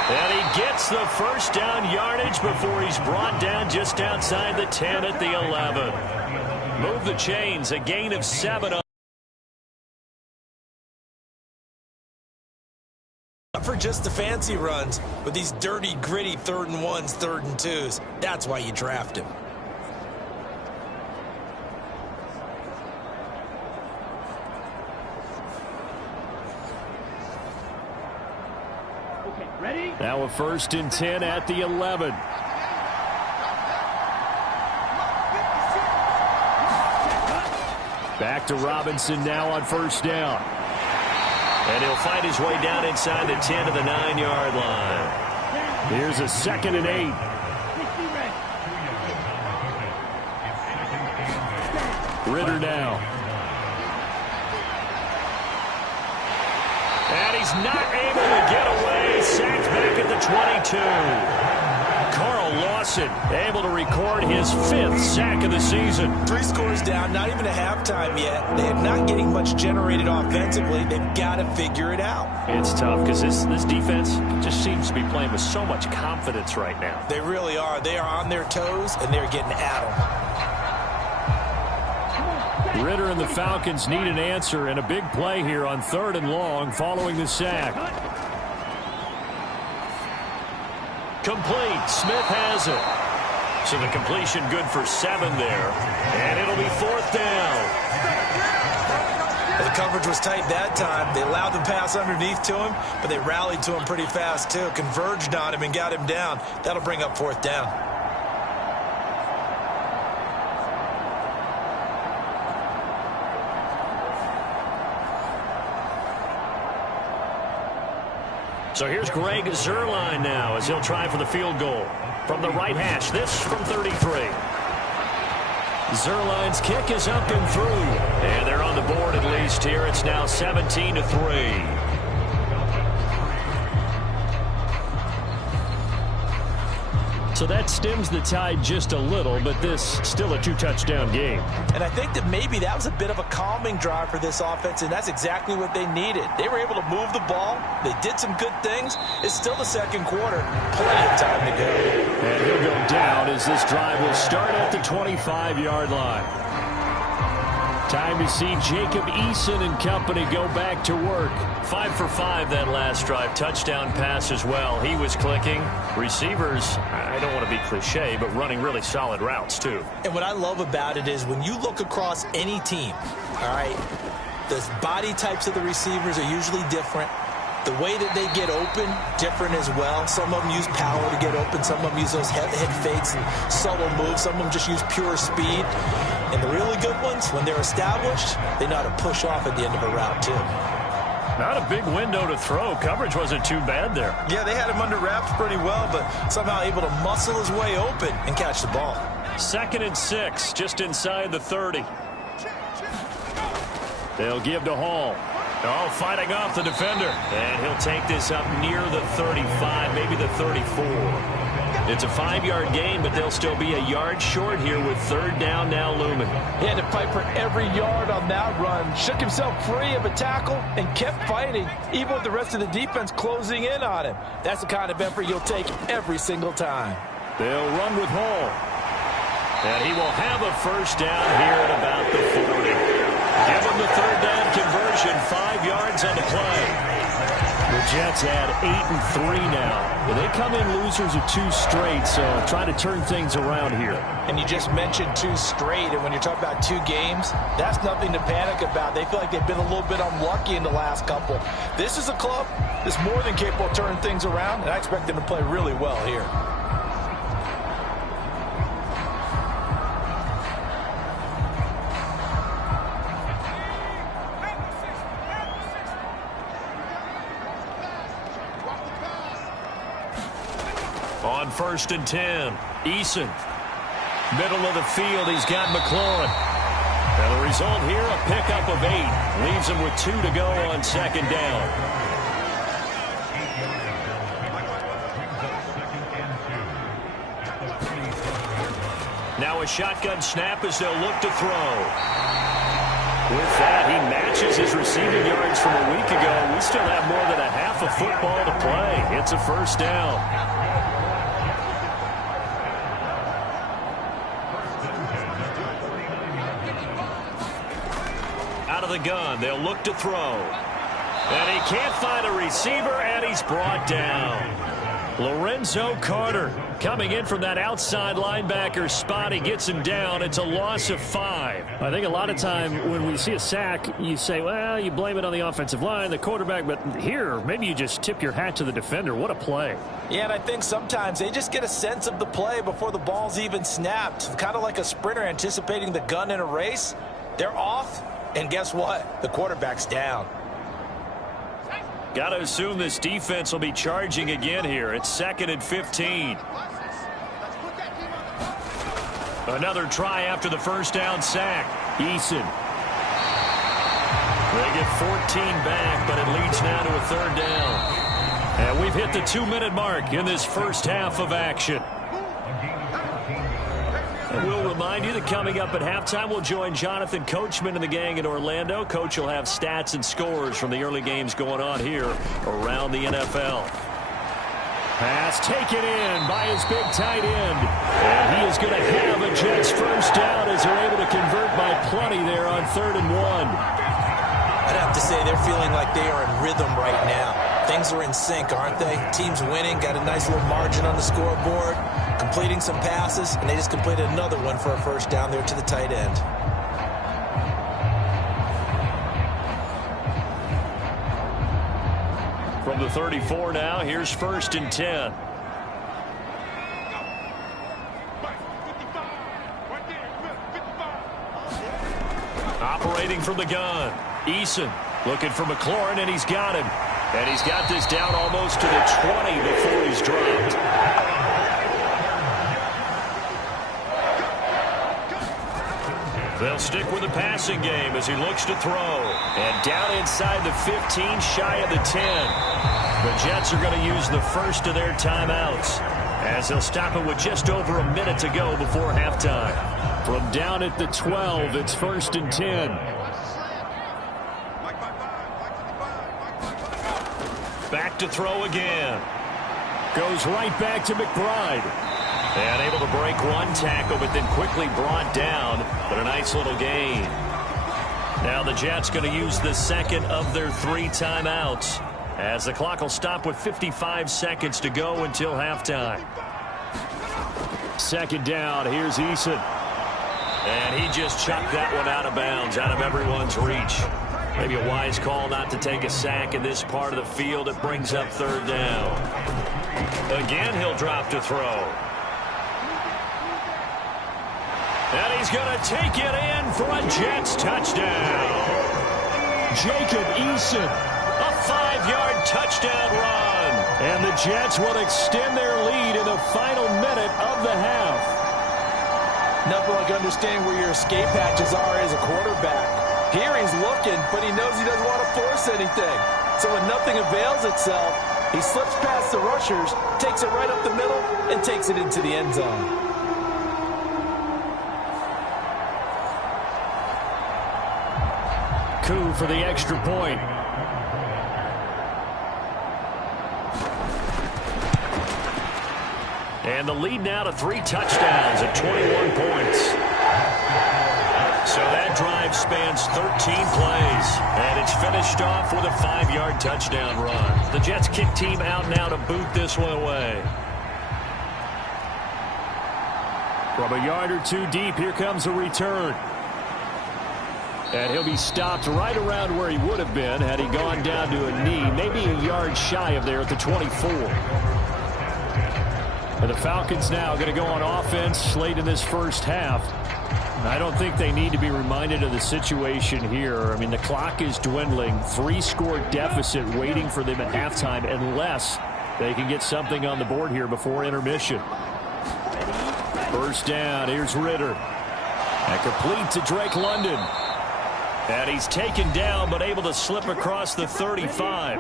And he gets the 1st down yardage before he's brought down just outside the 10 at the 11. Move the chains, a gain of 7. Not for just the fancy runs, but these dirty, gritty 3rd and 1s, 3rd and 2s. That's why you draft him. Ready? Now a 1st and 10 at the 11. Back to Robinson now on 1st down. And he'll find his way down inside the 10 to the 9-yard line. Here's a 2nd and 8. Ritter now. And he's not able to get away. Sacked back at the 22. Carl Lawson able to record his 5th sack of the season. 3 scores down, not even a halftime yet. They're not getting much generated offensively. They've got to figure it out. It's tough because this defense just seems to be playing with so much confidence right now. They really are. They are on their toes, and they're getting at them. Ritter and the Falcons need an answer, and a big play here on 3rd and long following the sack. Complete. Smith has it. So the completion good for 7 there. And it'll be 4th down. Well, the coverage was tight that time. They allowed the pass underneath to him, but they rallied to him pretty fast too. Converged on him and got him down. That'll bring up 4th down. So here's Greg Zuerlein now as he'll try for the field goal. From the right hash, this from 33. Zuerlein's kick is up and through. And they're on the board at least here. It's now 17-3. So that stems the tide just a little, but this still a 2-touchdown game. And I think that maybe that was a bit of a calming drive for this offense, and that's exactly what they needed. They were able to move the ball. They did some good things. It's still the second quarter. Plenty of time to go. And he'll go down as this drive will start at the 25-yard line. Time to see Jacob Eason and company go back to work. 5 for 5 that last drive. Touchdown pass as well. He was clicking. Receivers, I don't want to be cliche, but running really solid routes too. And what I love about it is when you look across any team, all right, the body types of the receivers are usually different. The way that they get open, different as well. Some of them use power to get open. Some of them use those head fakes and subtle moves. Some of them just use pure speed. And the really good ones, when they're established, they know how to push off at the end of a route, too. Not a big window to throw. Coverage wasn't too bad there. Yeah, they had him under wraps pretty well, but somehow able to muscle his way open and catch the ball. 2nd and 6, just inside the 30. They'll give to Hall. Oh, fighting off the defender. And he'll take this up near the 35, maybe the 34. It's a 5-yard gain, but they'll still be a yard short here with 3rd down now looming. He had to fight for every yard on that run. Shook himself free of a tackle and kept fighting, even with the rest of the defense closing in on him. That's the kind of effort you'll take every single time. They'll run with Hall. And he will have a first down here at about the 40. Give him the 3rd down conversion, 5 yards on the play. The Jets add 8 and 3 now. Well, they come in losers of 2 straight, so try to turn things around here. And you just mentioned 2 straight, and when you're talking about 2 games, that's nothing to panic about. They feel like they've been a little bit unlucky in the last couple. This is a club that's more than capable of turning things around, and I expect them to play really well here. On 1st and 10, Eason. Middle of the field, he's got McLaurin. And the result here, a pickup of 8. Leaves him with 2 to go on 2nd down. Now a shotgun snap as they'll look to throw. With that, he matches his receiving yards from a week ago. We still have more than a half a football to play. It's a first down. Out of the gun, they'll look to throw. And he can't find a receiver, and he's brought down. Lorenzo Carter coming in from that outside linebacker spot. He gets him down. It's a loss of 5. I think a lot of time when we see a sack, you say, well, you blame it on the offensive line, the quarterback. But here, maybe you just tip your hat to the defender. What a play. Yeah, and I think sometimes they just get a sense of the play before the ball's even snapped. Kind of like a sprinter anticipating the gun in a race. They're off, and guess what? The quarterback's down. Got to assume this defense will be charging again here. It's 2nd and 15. Another try after the first down sack. Eason. They get 14 back, but it leads now to a 3rd down. And we've hit the 2-minute mark in this first half of action. And we'll remind you that coming up at halftime, we'll join Jonathan Coachman and the gang in Orlando. Coach will have stats and scores from the early games going on here around the NFL. Pass taken in by his big tight end. And he is going to have a Jets first down as they're able to convert by plenty there on 3rd and 1. I'd have to say they're feeling like they are in rhythm right now. Things are in sync, aren't they? Team's winning, got a nice little margin on the scoreboard, completing some passes, and they just completed another one for a first down there to the tight end. From the 34 now, here's 1st and 10. Operating from the gun. Eason looking for McLaurin, and he's got him. And he's got this down almost to the 20 before he's dropped. They'll stick with the passing game as he looks to throw. And down inside the 15, shy of the 10. The Jets are going to use the first of their timeouts. as they'll stop it with just over a minute to go before halftime. From down at the 12, it's 1st and 10. Back to throw again. Goes right back to McBride. And able to break one tackle, but then quickly brought down. But a nice little gain. Now the Jets going to use the second of their 3 timeouts, as the clock will stop with 55 seconds to go until halftime. 2nd down. Here's Eason. And he just chucked that one out of bounds, out of everyone's reach. Maybe a wise call not to take a sack in this part of the field. It brings up 3rd down. Again, he'll drop to throw. And he's going to take it in for a Jets touchdown. Jacob Eason. A 5-yard touchdown run. And the Jets will extend their lead in the final minute of the half. Nothing like understanding where your escape hatches are as a quarterback. Here he's looking, but he knows he doesn't want to force anything. So when nothing avails itself, he slips past the rushers, takes it right up the middle, and takes it into the end zone. Coup for the extra point. And the lead now to 3 touchdowns at 21 points. So that drive spans 13 plays, and it's finished off with a 5-yard touchdown run. The Jets kick team out now to boot this one away. From a yard or 2 deep, here comes a return. And he'll be stopped right around where he would have been had he gone down to a knee, maybe a yard shy of there at the 24. And the Falcons now going to go on offense late in this first half. I don't think they need to be reminded of the situation here. I mean, the clock is dwindling. 3-score deficit waiting for them at halftime unless they can get something on the board here before intermission. First down. Here's Ritter. And complete to Drake London. And he's taken down but able to slip across the 35.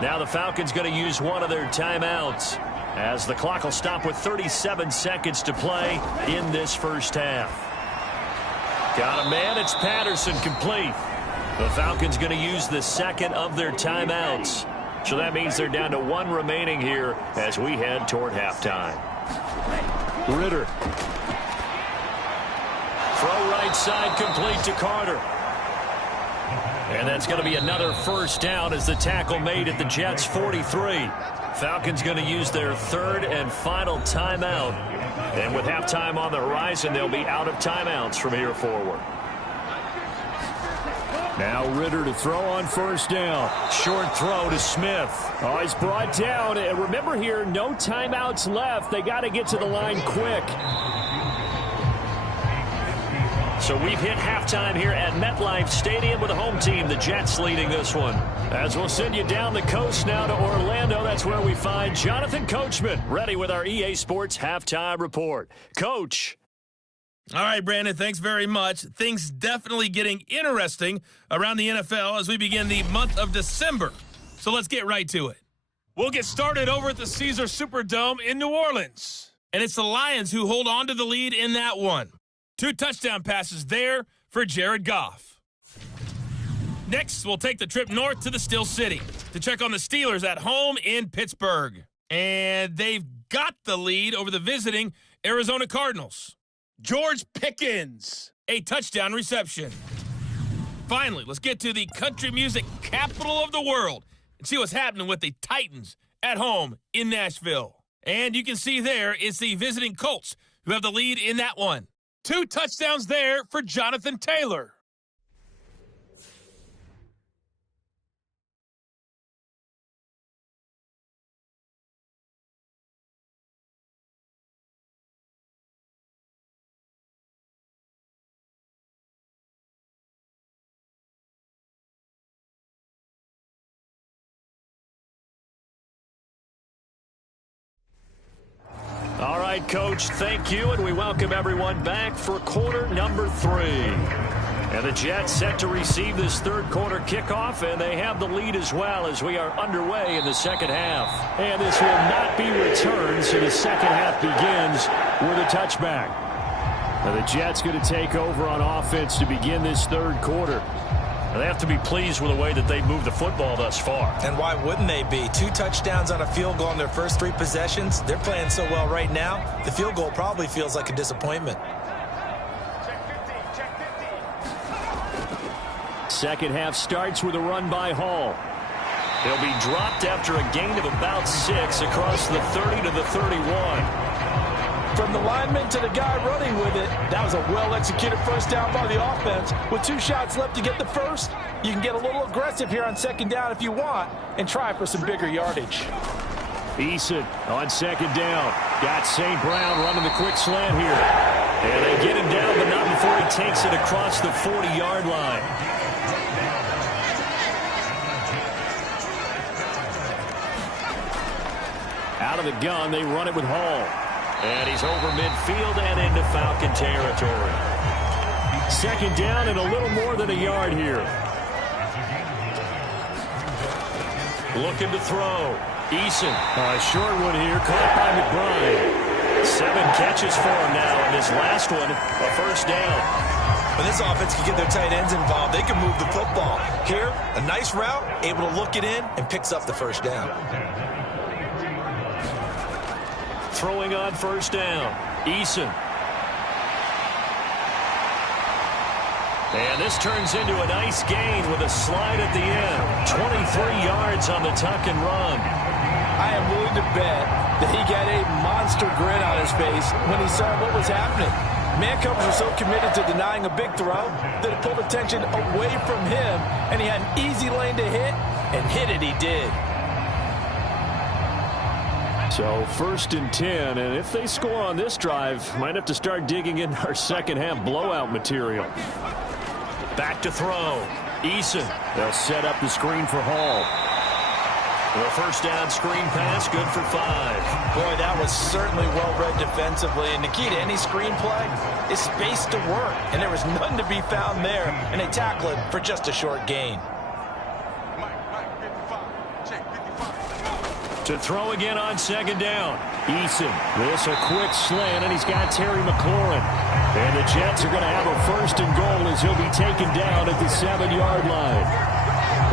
Now the Falcons going to use one of their timeouts, as the clock will stop with 37 seconds to play in this first half. Got a man. It's Patterson, complete. The Falcons going to use the second of their timeouts. So that means they're down to 1 remaining here as we head toward halftime. Ritter. Throw right side, complete to Carter. And that's going to be another first down as the tackle made at the Jets' 43. Falcons going to use their 3rd and final timeout. And with halftime on the horizon, they'll be out of timeouts from here forward. Now Ritter to throw on first down. Short throw to Smith. Oh, he's brought down. And remember here, no timeouts left. They got to get to the line quick. So we've hit halftime here at MetLife Stadium with the home team, the Jets, leading this one. As we'll send you down the coast now to Orlando, that's where we find Jonathan Coachman, ready with our EA Sports Halftime Report. Coach. All right, Brandon, thanks very much. Things definitely getting interesting around the NFL as we begin the month of December. So let's get right to it. We'll get started over at the Caesars Superdome in New Orleans. And it's the Lions who hold on to the lead in that one. 2 touchdown passes there for Jared Goff. Next, we'll take the trip north to the Steel City to check on the Steelers at home in Pittsburgh. And they've got the lead over the visiting Arizona Cardinals. George Pickens, a touchdown reception. Finally, let's get to the country music capital of the world and see what's happening with the Titans at home in Nashville. And you can see there it's the visiting Colts who have the lead in that one. 2 touchdowns there for Jonathan Taylor. All right, Coach, thank you, and we welcome everyone back for quarter number 3. And the Jets set to receive this third quarter kickoff, and they have the lead as well as we are underway in the second half. And this will not be returned, so the second half begins with a touchback. Now the Jets going to take over on offense to begin this third quarter. Now they have to be pleased with the way that they've moved the football thus far. And why wouldn't they be? 2 touchdowns on a field goal in their first 3 possessions. They're playing so well right now, the field goal probably feels like a disappointment. Second half starts with a run by Hall. He'll be dropped after a gain of about 6 across the 30 to the 31. From the lineman to the guy running with it, that was a well-executed first down by the offense. With 2 shots left to get the first, you can get a little aggressive here on second down if you want and try for some bigger yardage. Eason on second down. Got St. Brown running the quick slant here. And they get him down, but not before he takes it across the 40-yard line. Out of the gun, they run it with Hall. And he's over midfield and into Falcon territory. Second down and a little more than a yard here. Looking to throw. Eason. Short one here, caught by McBride. 7 catches for him now, and this last one, a first down. When this offense can get their tight ends involved, they can move the football. Here, a nice route, able to look it in, and picks up the first down. Throwing on first down. Eason. And this turns into a nice gain with a slide at the end. 23 yards on the tuck and run. I am willing to bet that he got a monster grin on his face when he saw what was happening. Man coverage was so committed to denying a big throw that it pulled attention away from him, and he had an easy lane to hit, and hit it he did. So 1st and 10, and if they score on this drive, might have to start digging in our second half blowout material. Back to throw. Eason. They'll set up the screen for Hall. The first down screen pass, good for 5. Boy, that was certainly well-read defensively, and the key to any screen play is space to work, and there was none to be found there, and they tackle it for just a short gain. To throw again on second down. Eason. This a quick slant, and he's got Terry McLaurin. And the Jets are going to have a first and goal as he'll be taken down at the 7-yard line.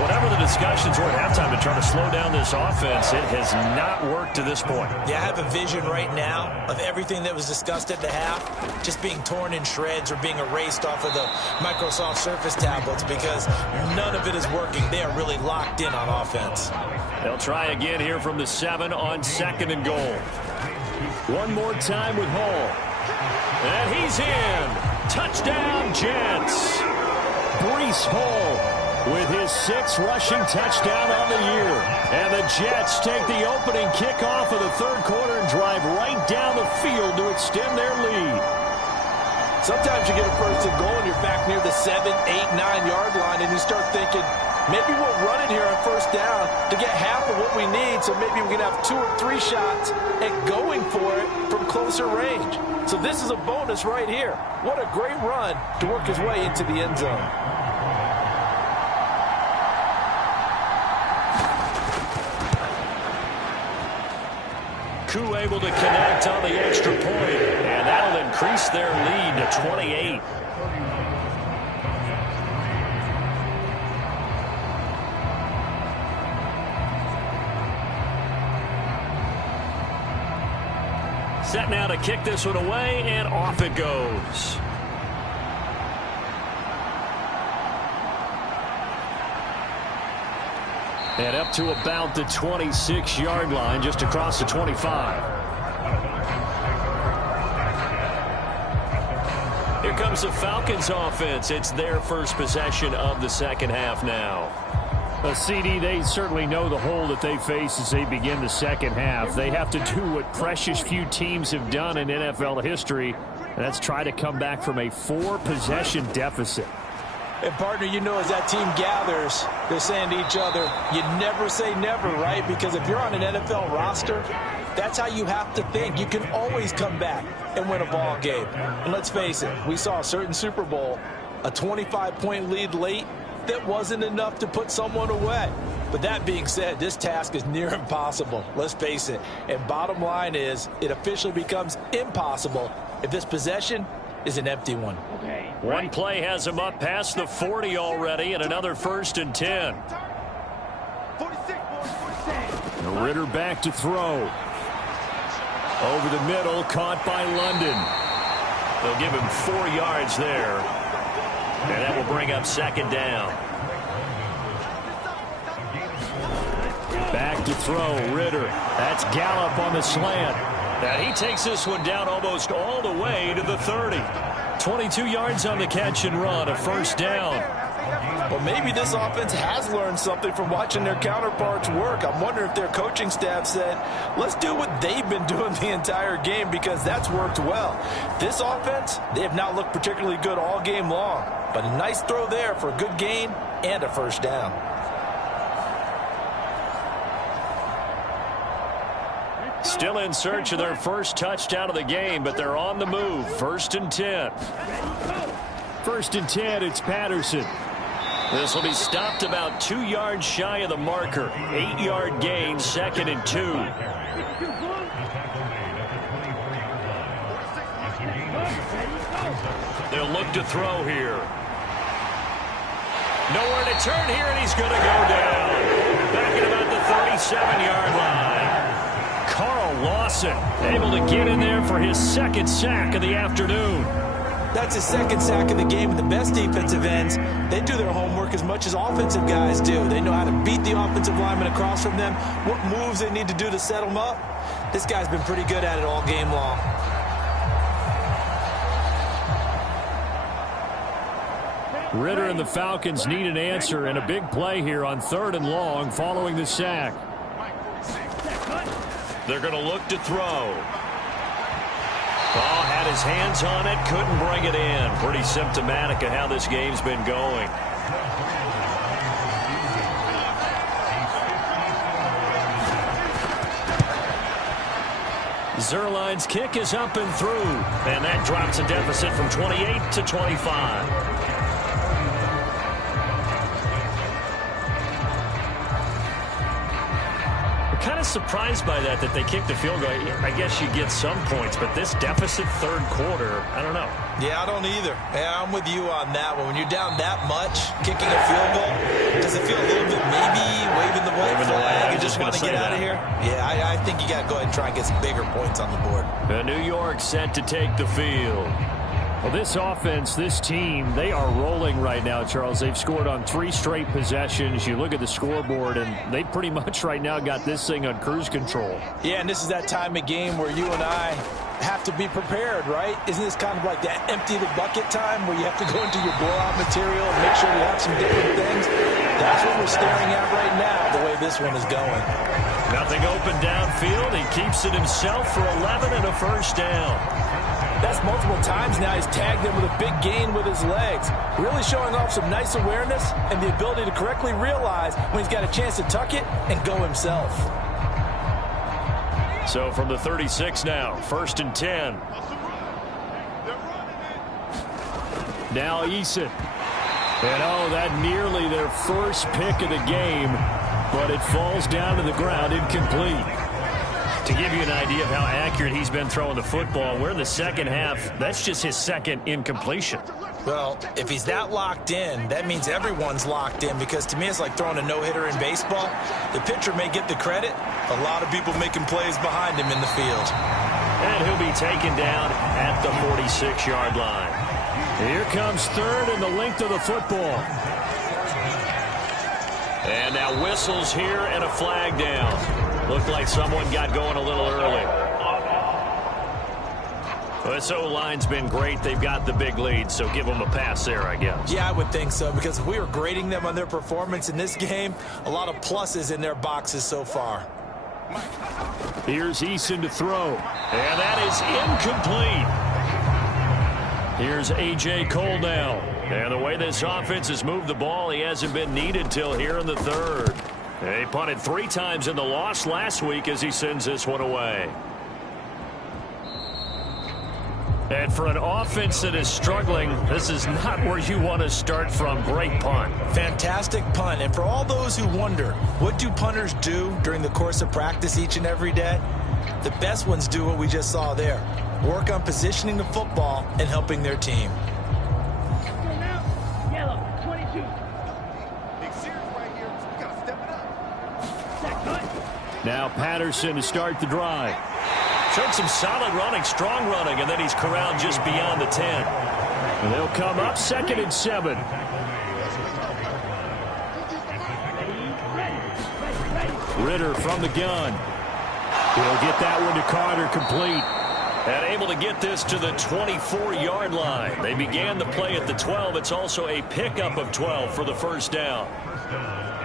Whatever the discussions were at halftime to try to slow down this offense, it has not worked to this point. Yeah, I have a vision right now of everything that was discussed at the half just being torn in shreds or being erased off of the Microsoft Surface tablets because none of it is working. They are really locked in on offense. They'll try again here from the 7 on second and goal. One more time with Hall. And he's in. Touchdown, Jets. Breece Hall with his 6th rushing touchdown on the year. And the Jets take the opening kickoff of the third quarter and drive right down the field to extend their lead. Sometimes you get a first and goal and you're back near the 7, 8, 9-yard line and you start thinking, maybe we'll run it here on first down to get half of what we need, so maybe we can have 2 or 3 shots at going for it from closer range. So this is a bonus right here. What a great run to work his way into the end zone. Koo able to connect on the extra point, and that'll increase their lead to 28. Set now to kick this one away, and off it goes. And up to about the 26-yard line, just across the 25. Here comes the Falcons offense. It's their first possession of the second half now. CD, they certainly know the hole that they face as they begin the second half. They have to do what precious few teams have done in NFL history, and that's try to come back from a 4-possession deficit. And, partner, you know as that team gathers, they're saying to each other, you never say never, right? Because if you're on an NFL roster, that's how you have to think. You can always come back and win a ball game. And let's face it, we saw a certain Super Bowl A 25-point lead late that wasn't enough to put someone away. But that being said, this task is near impossible. Let's face it. And bottom line is, it officially becomes impossible if this possession is an empty one. One play has him up past the 40 already, and another 1st and 10. Ritter back to throw. Over the middle, caught by London. They'll give him 4 yards there. And that will bring up 2nd down. Back to throw, Ritter. That's Gallup on the slant. And he takes this one down almost all the way to the 30. 22 yards on the catch and run, a 1st down. Well, maybe this offense has learned something from watching their counterparts work. I'm wondering if their coaching staff said, let's do what they've been doing the entire game, because that's worked well. This offense, they have not looked particularly good all game long. But a nice throw there for a good gain and a 1st down. Still in search of their first touchdown of the game, but they're on the move. 1st and 10. 1st and 10, it's Patterson. This will be stopped about 2 yards shy of the marker. 8-yard gain, 2nd and 2. They'll look to throw here. Nowhere to turn here, and he's going to go down. Back at about the 37-yard line. Carl Lawson able to get in there for his 2nd sack of the afternoon. That's his 2nd sack of the game. With the best defensive ends, they do their homework as much as offensive guys do. They know how to beat the offensive lineman across from them, what moves they need to do to set them up. This guy's been pretty good at it all game long. Ritter and the Falcons need an answer, and a big play here on 3rd and long following the sack. They're going to look to throw. Oh, had his hands on it, couldn't bring it in. Pretty symptomatic of how this game's been going. Zerline's kick is up and through, and that drops a deficit from 28 to 25. Kind of surprised by that they kicked the field goal. I guess you get some points, but this deficit 3rd quarter, I don't know. Yeah, I don't either. Yeah, I'm with you on that one. When you're down that much, kicking a field goal, does it feel a little bit maybe waving the white flag and just want to get out of here? Yeah, I think you got to go ahead and try and get some bigger points on the board. New York set to take the field. Well, this offense, this team, they are rolling right now, Charles. They've scored on 3 straight possessions. You look at the scoreboard, and they pretty much right now got this thing on cruise control. Yeah, and this is that time of game where you and I have to be prepared, right? Isn't this kind of like that empty the bucket time where you have to go into your blowout material and make sure you have some different things? That's what we're staring at right now, the way this one is going. Nothing open downfield. He keeps it himself for 11 and a 1st down. That's multiple times now he's tagged him with a big gain with his legs. Really showing off some nice awareness and the ability to correctly realize when he's got a chance to tuck it and go himself. So from the 36 now, 1st and 10. Now Eason. And oh, that nearly their first pick of the game, but it falls down to the ground incomplete. To give you an idea of how accurate he's been throwing the football, we're in the 2nd half. That's just his 2nd incompletion. Well, if he's that locked in, that means everyone's locked in, because to me it's like throwing a no-hitter in baseball. The pitcher may get the credit. A lot of people making plays behind him in the field. And he'll be taken down at the 46-yard line. Here comes 3rd and the length of the football. And now whistles here and a flag down. Looked like someone got going a little early. Well, this O-line's been great. They've got the big lead, so give them a pass there, I guess. Yeah, I would think so, because if we were grading them on their performance in this game, a lot of pluses in their boxes so far. Here's Eason to throw, and that is incomplete. Here's A.J. Cole now. And the way this offense has moved the ball, he hasn't been needed till here in the 3rd. He punted 3 times in the loss last week as he sends this one away. And for an offense that is struggling, this is not where you want to start from. Great punt. Fantastic punt. And for all those who wonder, what do punters do during the course of practice each and every day? The best ones do what we just saw there. Work on positioning the football and helping their team. Yellow, 22. Big series right here. We got to step it up. Now Patterson to start the drive. Showed some solid running, strong running, and then he's corralled just beyond the 10. And they'll come up 2nd and 7. Ritter from the gun. He'll get that one to Carter, complete. And able to get this to the 24-yard line. They began the play at the 12. It's also a pickup of 12 for the first down.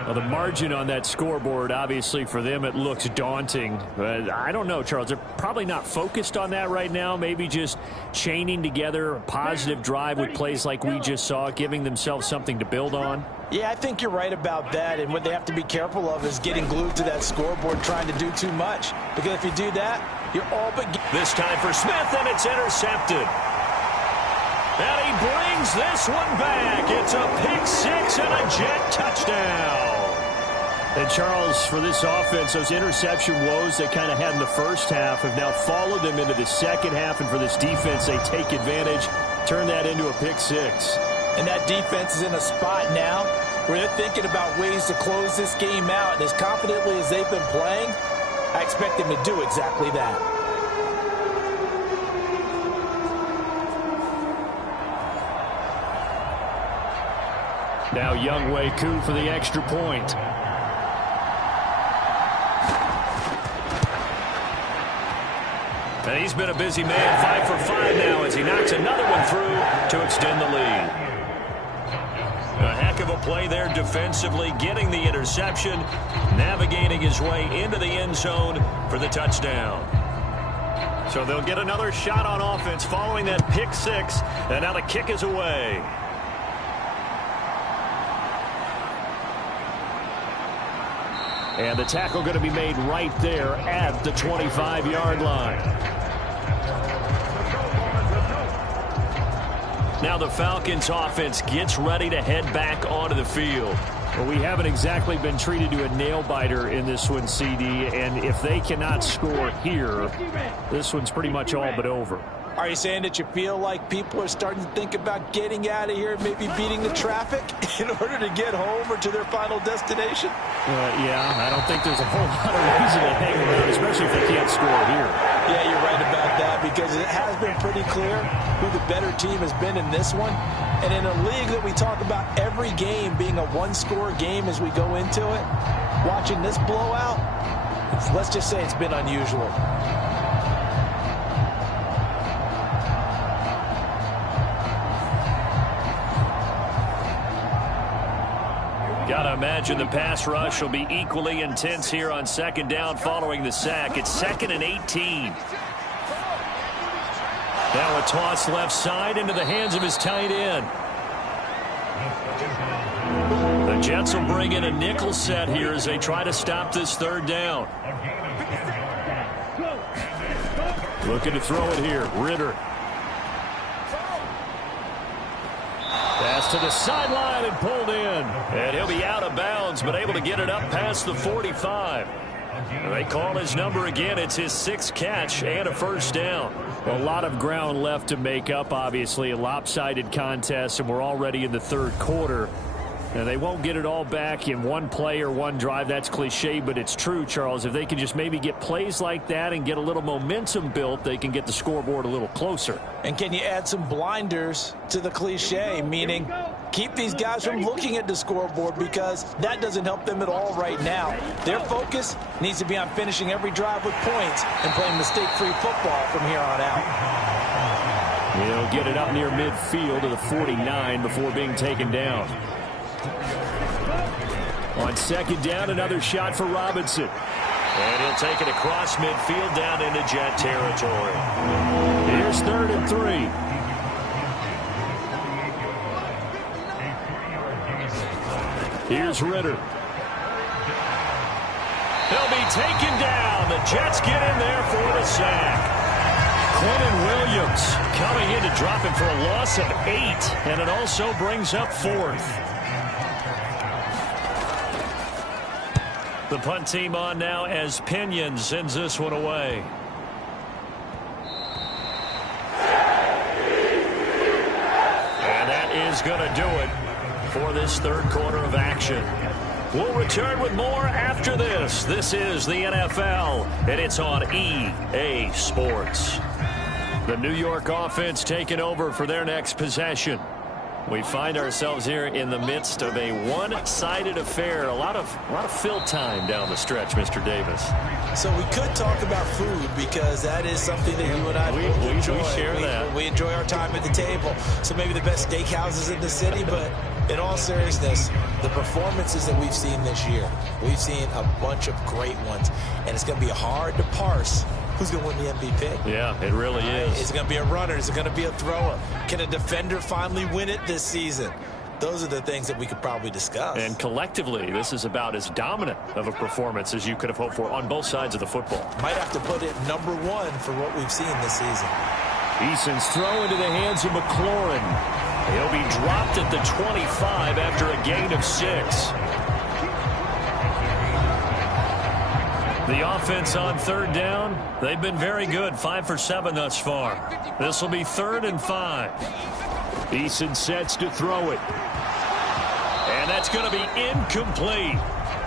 Well, the margin on that scoreboard, obviously, for them, it looks daunting. But I don't know, Charles. They're probably not focused on that right now. Maybe just chaining together a positive drive with plays like we just saw, giving themselves something to build on. Yeah, I think you're right about that. And what they have to be careful of is getting glued to that scoreboard, trying to do too much. Because if you do that, you're all but... This time for Smith, and it's intercepted. And he brings this one back. It's a pick six and a Jet touchdown. And, Charles, for this offense, those interception woes they kind of had in the first half have now followed them into the second half. And for this defense, they take advantage, turn that into a pick six. And that defense is in a spot now where they're thinking about ways to close this game out. And as confidently as they've been playing, I expect them to do exactly that. Now Younghoe Koo for the extra point. And he's been a busy man, 5 for 5 now as he knocks another one through to extend the lead. A heck of a play there defensively, getting the interception, navigating his way into the end zone for the touchdown. So they'll get another shot on offense following that pick six, and now the kick is away. And the tackle going to be made right there at the 25-yard line. Now the Falcons offense gets ready to head back onto the field. Well, we haven't exactly been treated to a nail-biter in this one, CD, and if they cannot score here, this one's pretty much all but over. Are you saying that you feel like people are starting to think about getting out of here and maybe beating the traffic in order to get home or to their final destination? Yeah, I don't think there's a whole lot of reason to hang around, especially if they can't score here. Yeah, you're right about that because it has been pretty clear who the better team has been in this one. And in a league that we talk about every game being a one-score game as we go into it, watching this blowout, let's just say it's been unusual. Gotta imagine the pass rush will be equally intense here on second down following the sack. It's 2nd and 18. Now a toss left side into the hands of his tight end. The Jets will bring in a nickel set here as they try to stop this third down. Looking to throw it here. Ritter. Pass to the sideline and pulled in. And he'll be out of bounds, but able to get it up past the 45. They call his number again. It's his 6th catch and a first down. Well, a lot of ground left to make up, obviously. A lopsided contest, and we're already in the third quarter. Now, they won't get it all back in one play or one drive. That's cliche, but it's true, Charles. If they can just maybe get plays like that and get a little momentum built, they can get the scoreboard a little closer. And can you add some blinders to the cliche, meaning keep these guys from looking at the scoreboard because that doesn't help them at all right now. Their focus needs to be on finishing every drive with points and playing mistake-free football from here on out. He'll get it up near midfield to the 49 before being taken down. On second down, another shot for Robinson. And he'll take it across midfield down into Jet territory. Here's 3rd and 3. Here's Ritter. He'll be taken down. The Jets get in there for the sack. Quinton Williams coming in to drop him for a loss of 8, and it also brings up 4th. The punt team on now as Pinion sends this one away. And that is going to do it for this third quarter of action. We'll return with more after this. This is the NFL, and it's on EA Sports. The New York offense taking over for their next possession. We find ourselves here in the midst of a one-sided affair. A lot of fill time down the stretch, Mr. Davis. So we could talk about food because that is something that you and I enjoy. We share that. We enjoy our time at the table. So maybe the best steakhouses in the city, but in all seriousness, the performances that we've seen this year, we've seen a bunch of great ones, and it's going to be hard to parse who's going to win the MVP. Yeah, it really is. Is it going to be a runner? Is it going to be a thrower? Can a defender finally win it this season? Those are the things that we could probably discuss. And collectively, this is about as dominant of a performance as you could have hoped for on both sides of the football. Might have to put it #1 for what we've seen this season. Eason's throw into the hands of McLaurin. He'll be dropped at the 25 after a gain of 6. The offense on third down, they've been very good, 5 for 7 thus far. This will be 3rd and 5. Eason sets to throw it. And that's going to be incomplete.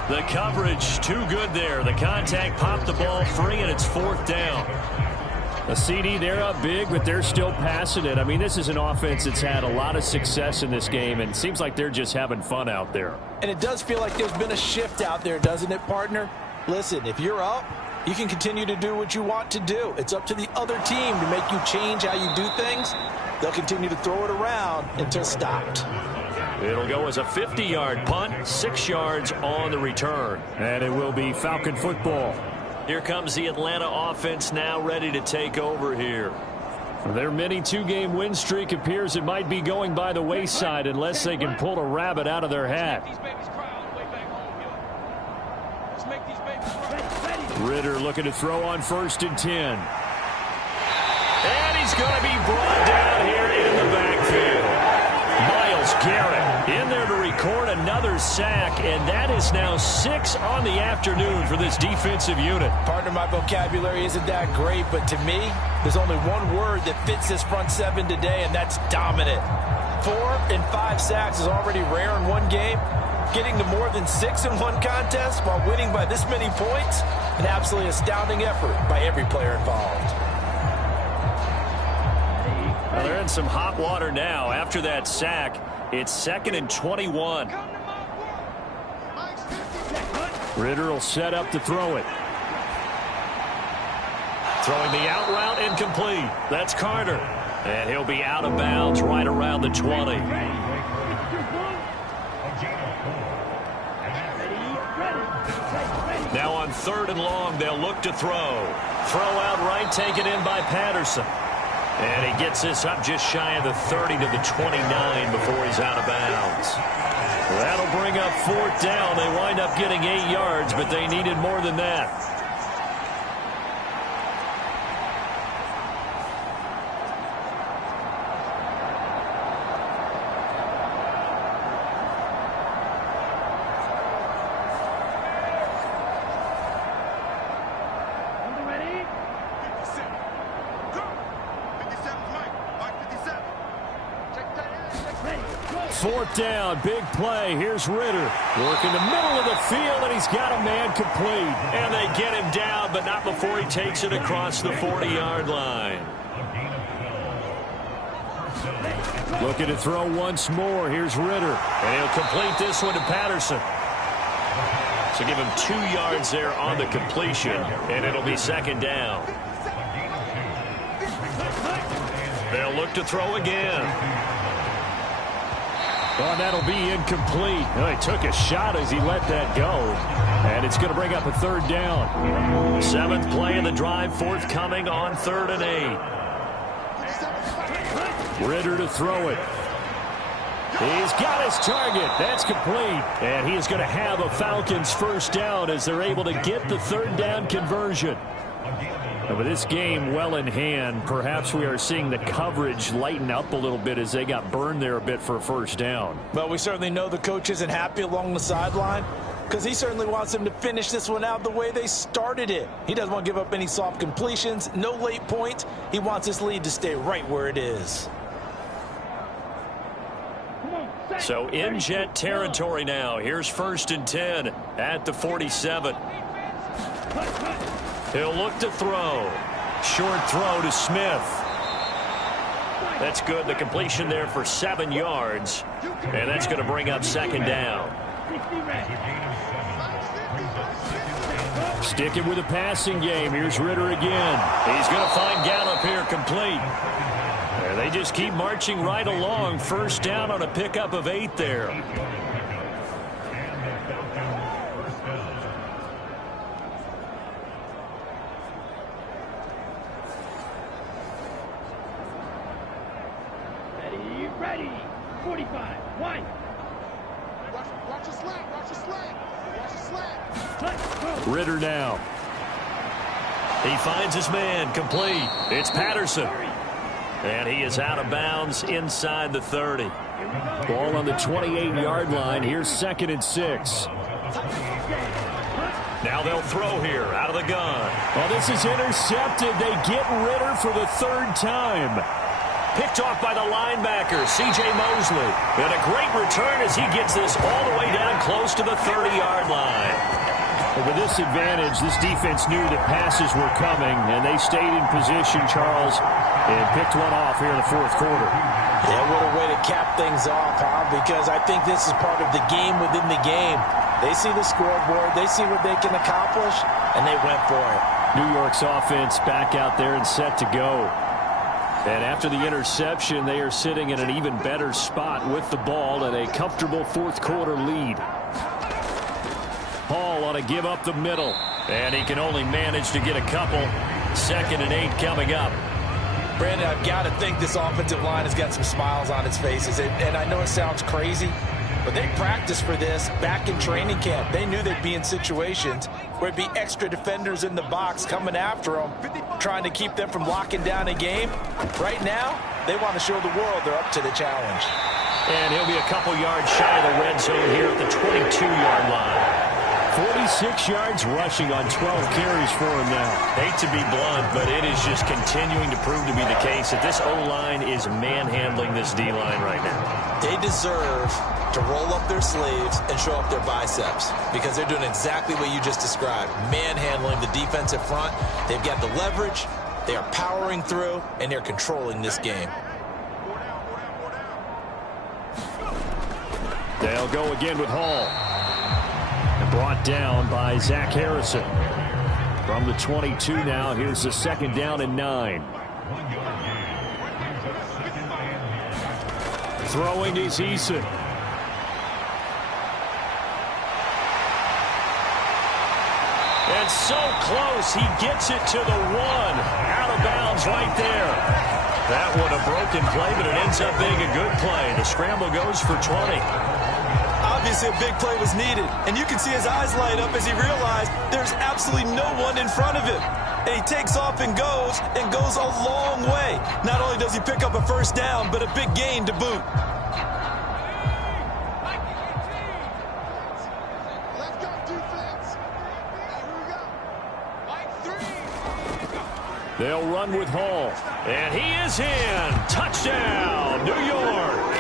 The coverage too good there. The contact popped the ball free, and it's 4th down. A CD, they're up big, but they're still passing it. I mean, this is an offense that's had a lot of success in this game, and it seems like they're just having fun out there. And it does feel like there's been a shift out there, doesn't it, partner? Listen, if you're up, you can continue to do what you want to do. It's up to the other team to make you change how you do things. They'll continue to throw it around until stopped. It'll go as a 50-yard punt, 6 yards on the return. And it will be Falcon football. Here comes the Atlanta offense now ready to take over here. Their mini 2-game win streak appears it might be going by the wayside unless they can pull a rabbit out of their hat. Ritter looking to throw on 1st and 10. And he's going to be brought down here in the backfield. Myles Garrett in there to record another sack, and that is now 6 on the afternoon for this defensive unit. Partner, my vocabulary isn't that great, but to me, there's only one word that fits this front 7 today, and that's dominant. 4 and 5 sacks is already rare in one game. Getting to more than 6 in one contest while winning by this many points, an absolutely astounding effort by every player involved. Well, they're in some hot water now. After that sack, it's 2nd and 21. Ritter will set up to throw it. Throwing the out route incomplete. That's Carter. And he'll be out of bounds right around the 20. Now on 3rd and long, they'll look to throw. Throw out right, taken in by Patterson. And he gets this up just shy of the 30 to the 29 before he's out of bounds. That'll bring up 4th down. They wind up getting 8 yards, but they needed more than that. Fourth down, big play. Here's Ritter. Working the middle of the field, and he's got a man complete. And they get him down, but not before he takes it across the 40-yard line. Looking to throw once more. Here's Ritter. And he'll complete this one to Patterson. So give him 2 yards there on the completion, and it'll be 2nd down. They'll look to throw again. Well, that'll be incomplete. Well, he took a shot as he let that go. And it's going to bring up a 3rd down. 7th play of the drive, forthcoming on 3rd and 8. Ritter to throw it. He's got his target. That's complete. And he is going to have a Falcons 1st down as they're able to get the 3rd down conversion. And with this game well in hand, perhaps we are seeing the coverage lighten up a little bit as they got burned there a bit for a first down. Well, we certainly know the coach isn't happy along the sideline because he certainly wants them to finish this one out the way they started it. He doesn't want to give up any soft completions, no late points. He wants his lead to stay right where it is. So in Jet territory now. Here's 1st and 10 at the 47. He'll look to throw. Short throw to Smith. That's good. The completion there for 7 yards. And that's going to bring up 2nd down. Sticking with the passing game. Here's Ritter again. He's going to find Gallup here complete. And they just keep marching right along. First down on a pickup of 8 there. Ready. 45. One. Watch your slant. Watch your slant. Watch your slant. Ritter now. He finds his man complete. It's Patterson. And he is out of bounds inside the 30. Ball on the 28-yard line. Here's 2nd and 6. Now they'll throw here out of the gun. Well, this is intercepted. They get Ritter for the 3rd time. Picked off by the linebacker, C.J. Mosley. And a great return as he gets this all the way down close to the 30-yard line. But with this advantage, this defense knew that passes were coming, and they stayed in position, Charles, and picked one off here in the 4th quarter. Yeah, what a way to cap things off, huh? Because I think this is part of the game within the game. They see the scoreboard, they see what they can accomplish, and they went for it. New York's offense back out there and set to go. And after the interception, they are sitting in an even better spot with the ball and a comfortable 4th quarter lead. Hall ought to give up the middle. And he can only manage to get a couple. 2nd and 8 coming up. Brandon, I've got to think this offensive line has got some smiles on its faces. And I know it sounds crazy, but they practiced for this back in training camp. They knew they'd be in situations where it'd be extra defenders in the box coming after them, trying to keep them from locking down a game. Right now, they want to show the world they're up to the challenge. And he'll be a couple yards shy of the red zone here at the 22-yard line. 46 yards rushing on 12 carries for him now. Hate to be blunt, but it is just continuing to prove to be the case that this O-line is manhandling this D-line right now. They deserve to roll up their sleeves and show up their biceps because they're doing exactly what you just described, manhandling the defensive front. They've got the leverage, they are powering through, and they're controlling this game. They'll go again with Hall. And brought down by Zach Harrison. From the 22 now, here's the 2nd down and 9. Throwing is Eason. And so close, he gets it to the 1. Out of bounds right there. That one a broken play, but it ends up being a good play. The scramble goes for 20. Obviously, a big play was needed, and you can see his eyes light up as he realized there's absolutely no one in front of him. And he takes off and goes a long way. Not only does he pick up a first down, but a big gain to boot. Let's go, defense. Here we go. Like 3. They'll run with Hall. And he is in. Touchdown, New York.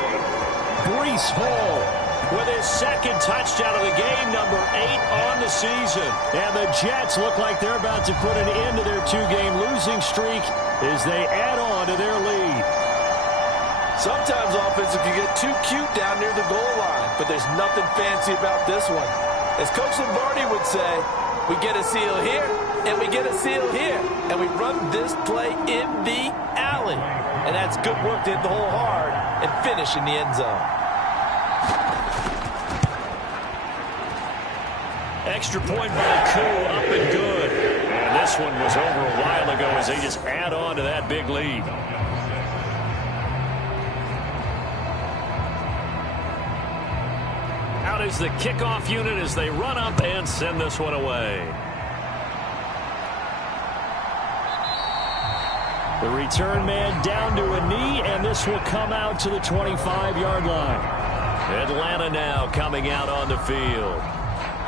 Breece Hall with his 2nd touchdown of the game, number 8 on the season. And the Jets look like they're about to put an end to their 2-game losing streak as they add on to their lead. Sometimes offenses can get too cute down near the goal line, but there's nothing fancy about this one. As Coach Lombardi would say, we get a seal here, and we get a seal here, and we run this play in the alley. And that's good work to hit the hole hard and finish in the end zone. Extra point by Koo, up and good. And this one was over a while ago as they just add on to that big lead. Out is the kickoff unit as they run up and send this one away. The return man down to a knee, and this will come out to the 25-yard line. Atlanta now coming out on the field.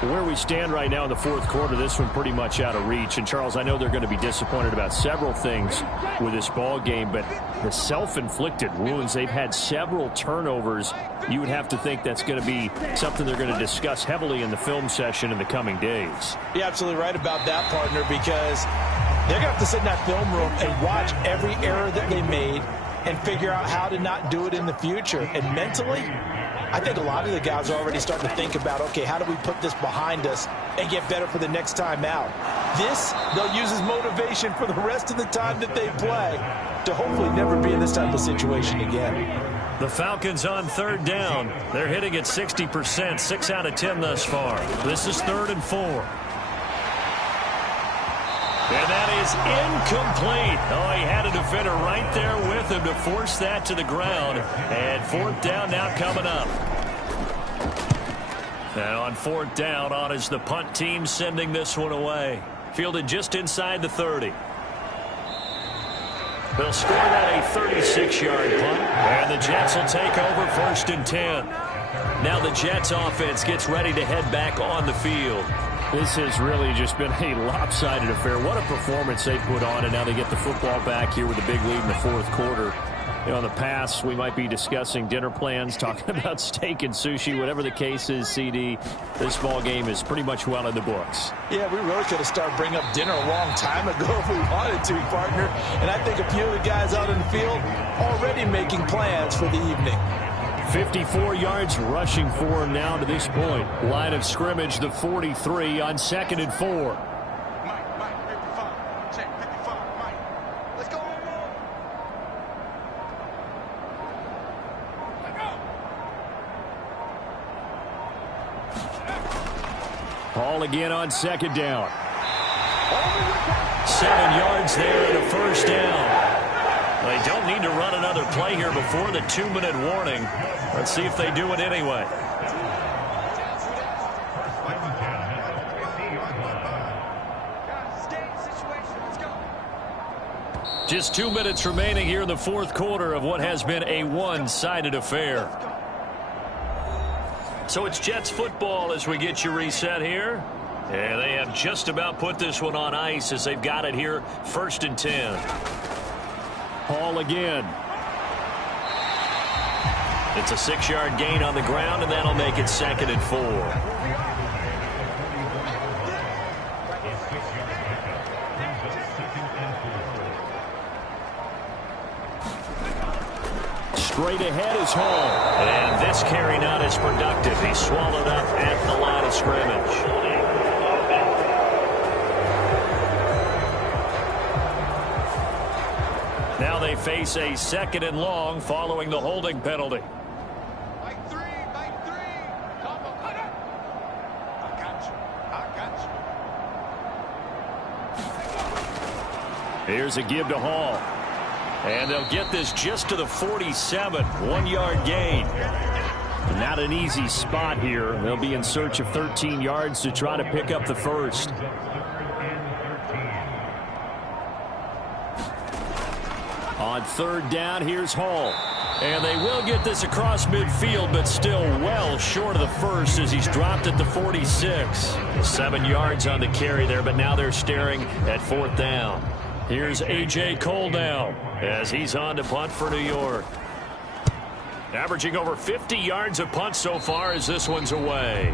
Where we stand right now in the fourth quarter, this one pretty much out of reach. And, Charles, I know they're going to be disappointed about several things with this ball game, but the self-inflicted wounds, they've had several turnovers. You would have to think that's going to be something they're going to discuss heavily in the film session in the coming days. You're absolutely right about that, partner, because they're going to have to sit in that film room and watch every error that they made and figure out how to not do it in the future. And mentally, I think a lot of the guys are already starting to think about, okay, how do we put this behind us and get better for the next time out? This, they'll use as motivation for the rest of the time that they play to hopefully never be in this type of situation again. The Falcons on third down. They're hitting at 60%, 6 out of 10 thus far. This is 3rd and 4. And that is incomplete. Oh, he had a defender right there with him to force that to the ground. And 4th down now coming up. And on 4th down, on is the punt team sending this one away. Fielded just inside the 30. They'll score that a 36-yard punt. And the Jets will take over 1st and 10. Now the Jets offense gets ready to head back on the field. This has really just been a lopsided affair. What a performance they put on, and now they get the football back here with a big lead in the fourth quarter. You know, in the past, we might be discussing dinner plans, talking about steak and sushi, whatever the case is, CD. This ball game is pretty much well in the books. Yeah, we really could have started bringing up dinner a long time ago if we wanted to, partner. And I think a few of the guys out in the field already making plans for the evening. 54 yards rushing for him now to this point. Line of scrimmage, the 43 on 2nd and 4. Mike, 55. Check, 55. Mike. Let's go. Hall again on 2nd down. 7 yards there and a 1st down. They don't need to run another play here before the 2-minute warning. Let's see if they do it anyway. Just 2 minutes remaining here in the fourth quarter of what has been a one-sided affair. So it's Jets football as we get you reset here. And they have just about put this one on ice as they've got it here, 1st and 10. Hall again. It's a 6-yard gain on the ground, and that'll make it 2nd and 4. Straight ahead is Hall. And this carry not as productive. He's swallowed up at the line of scrimmage. Now they face a 2nd and long following the holding penalty. Mike 3. Come on, cut it. I got you. Here's a give to Hall. And they'll get this just to the 47. 1-yard gain. Not an easy spot here. They'll be in search of 13 yards to try to pick up the first. On 3rd down, here's Hall. And they will get this across midfield, but still well short of the first as he's dropped at the 46. 7 yards on the carry there, but now they're staring at 4th down. Here's A.J. Cole now as he's on to punt for New York. Averaging over 50 yards a punt so far as this one's away.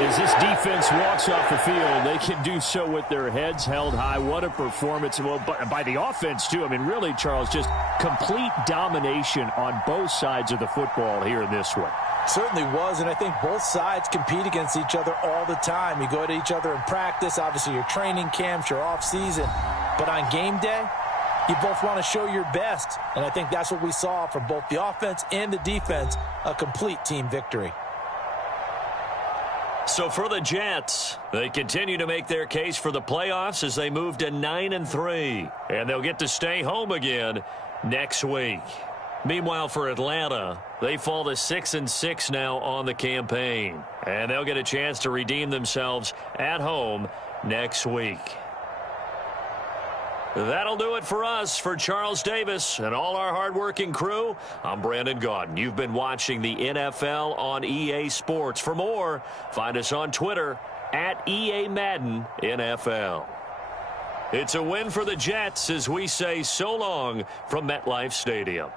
As this defense walks off the field, they can do so with their heads held high. What a performance. Well, by the offense, too. I mean, really, Charles, just complete domination on both sides of the football here in this one. Certainly was, and I think both sides compete against each other all the time. You go to each other in practice, obviously your training camps, your off-season. But on game day, you both want to show your best. And I think that's what we saw from both the offense and the defense, a complete team victory. So for the Jets, they continue to make their case for the playoffs as they move to 9-3. And they'll get to stay home again next week. Meanwhile, for Atlanta, they fall to 6-6 now on the campaign. And they'll get a chance to redeem themselves at home next week. That'll do it for us. For Charles Davis and all our hardworking crew, I'm Brandon Gaudin. You've been watching the NFL on EA Sports. For more, find us on Twitter at EA Madden NFL. It's a win for the Jets as we say so long from MetLife Stadium.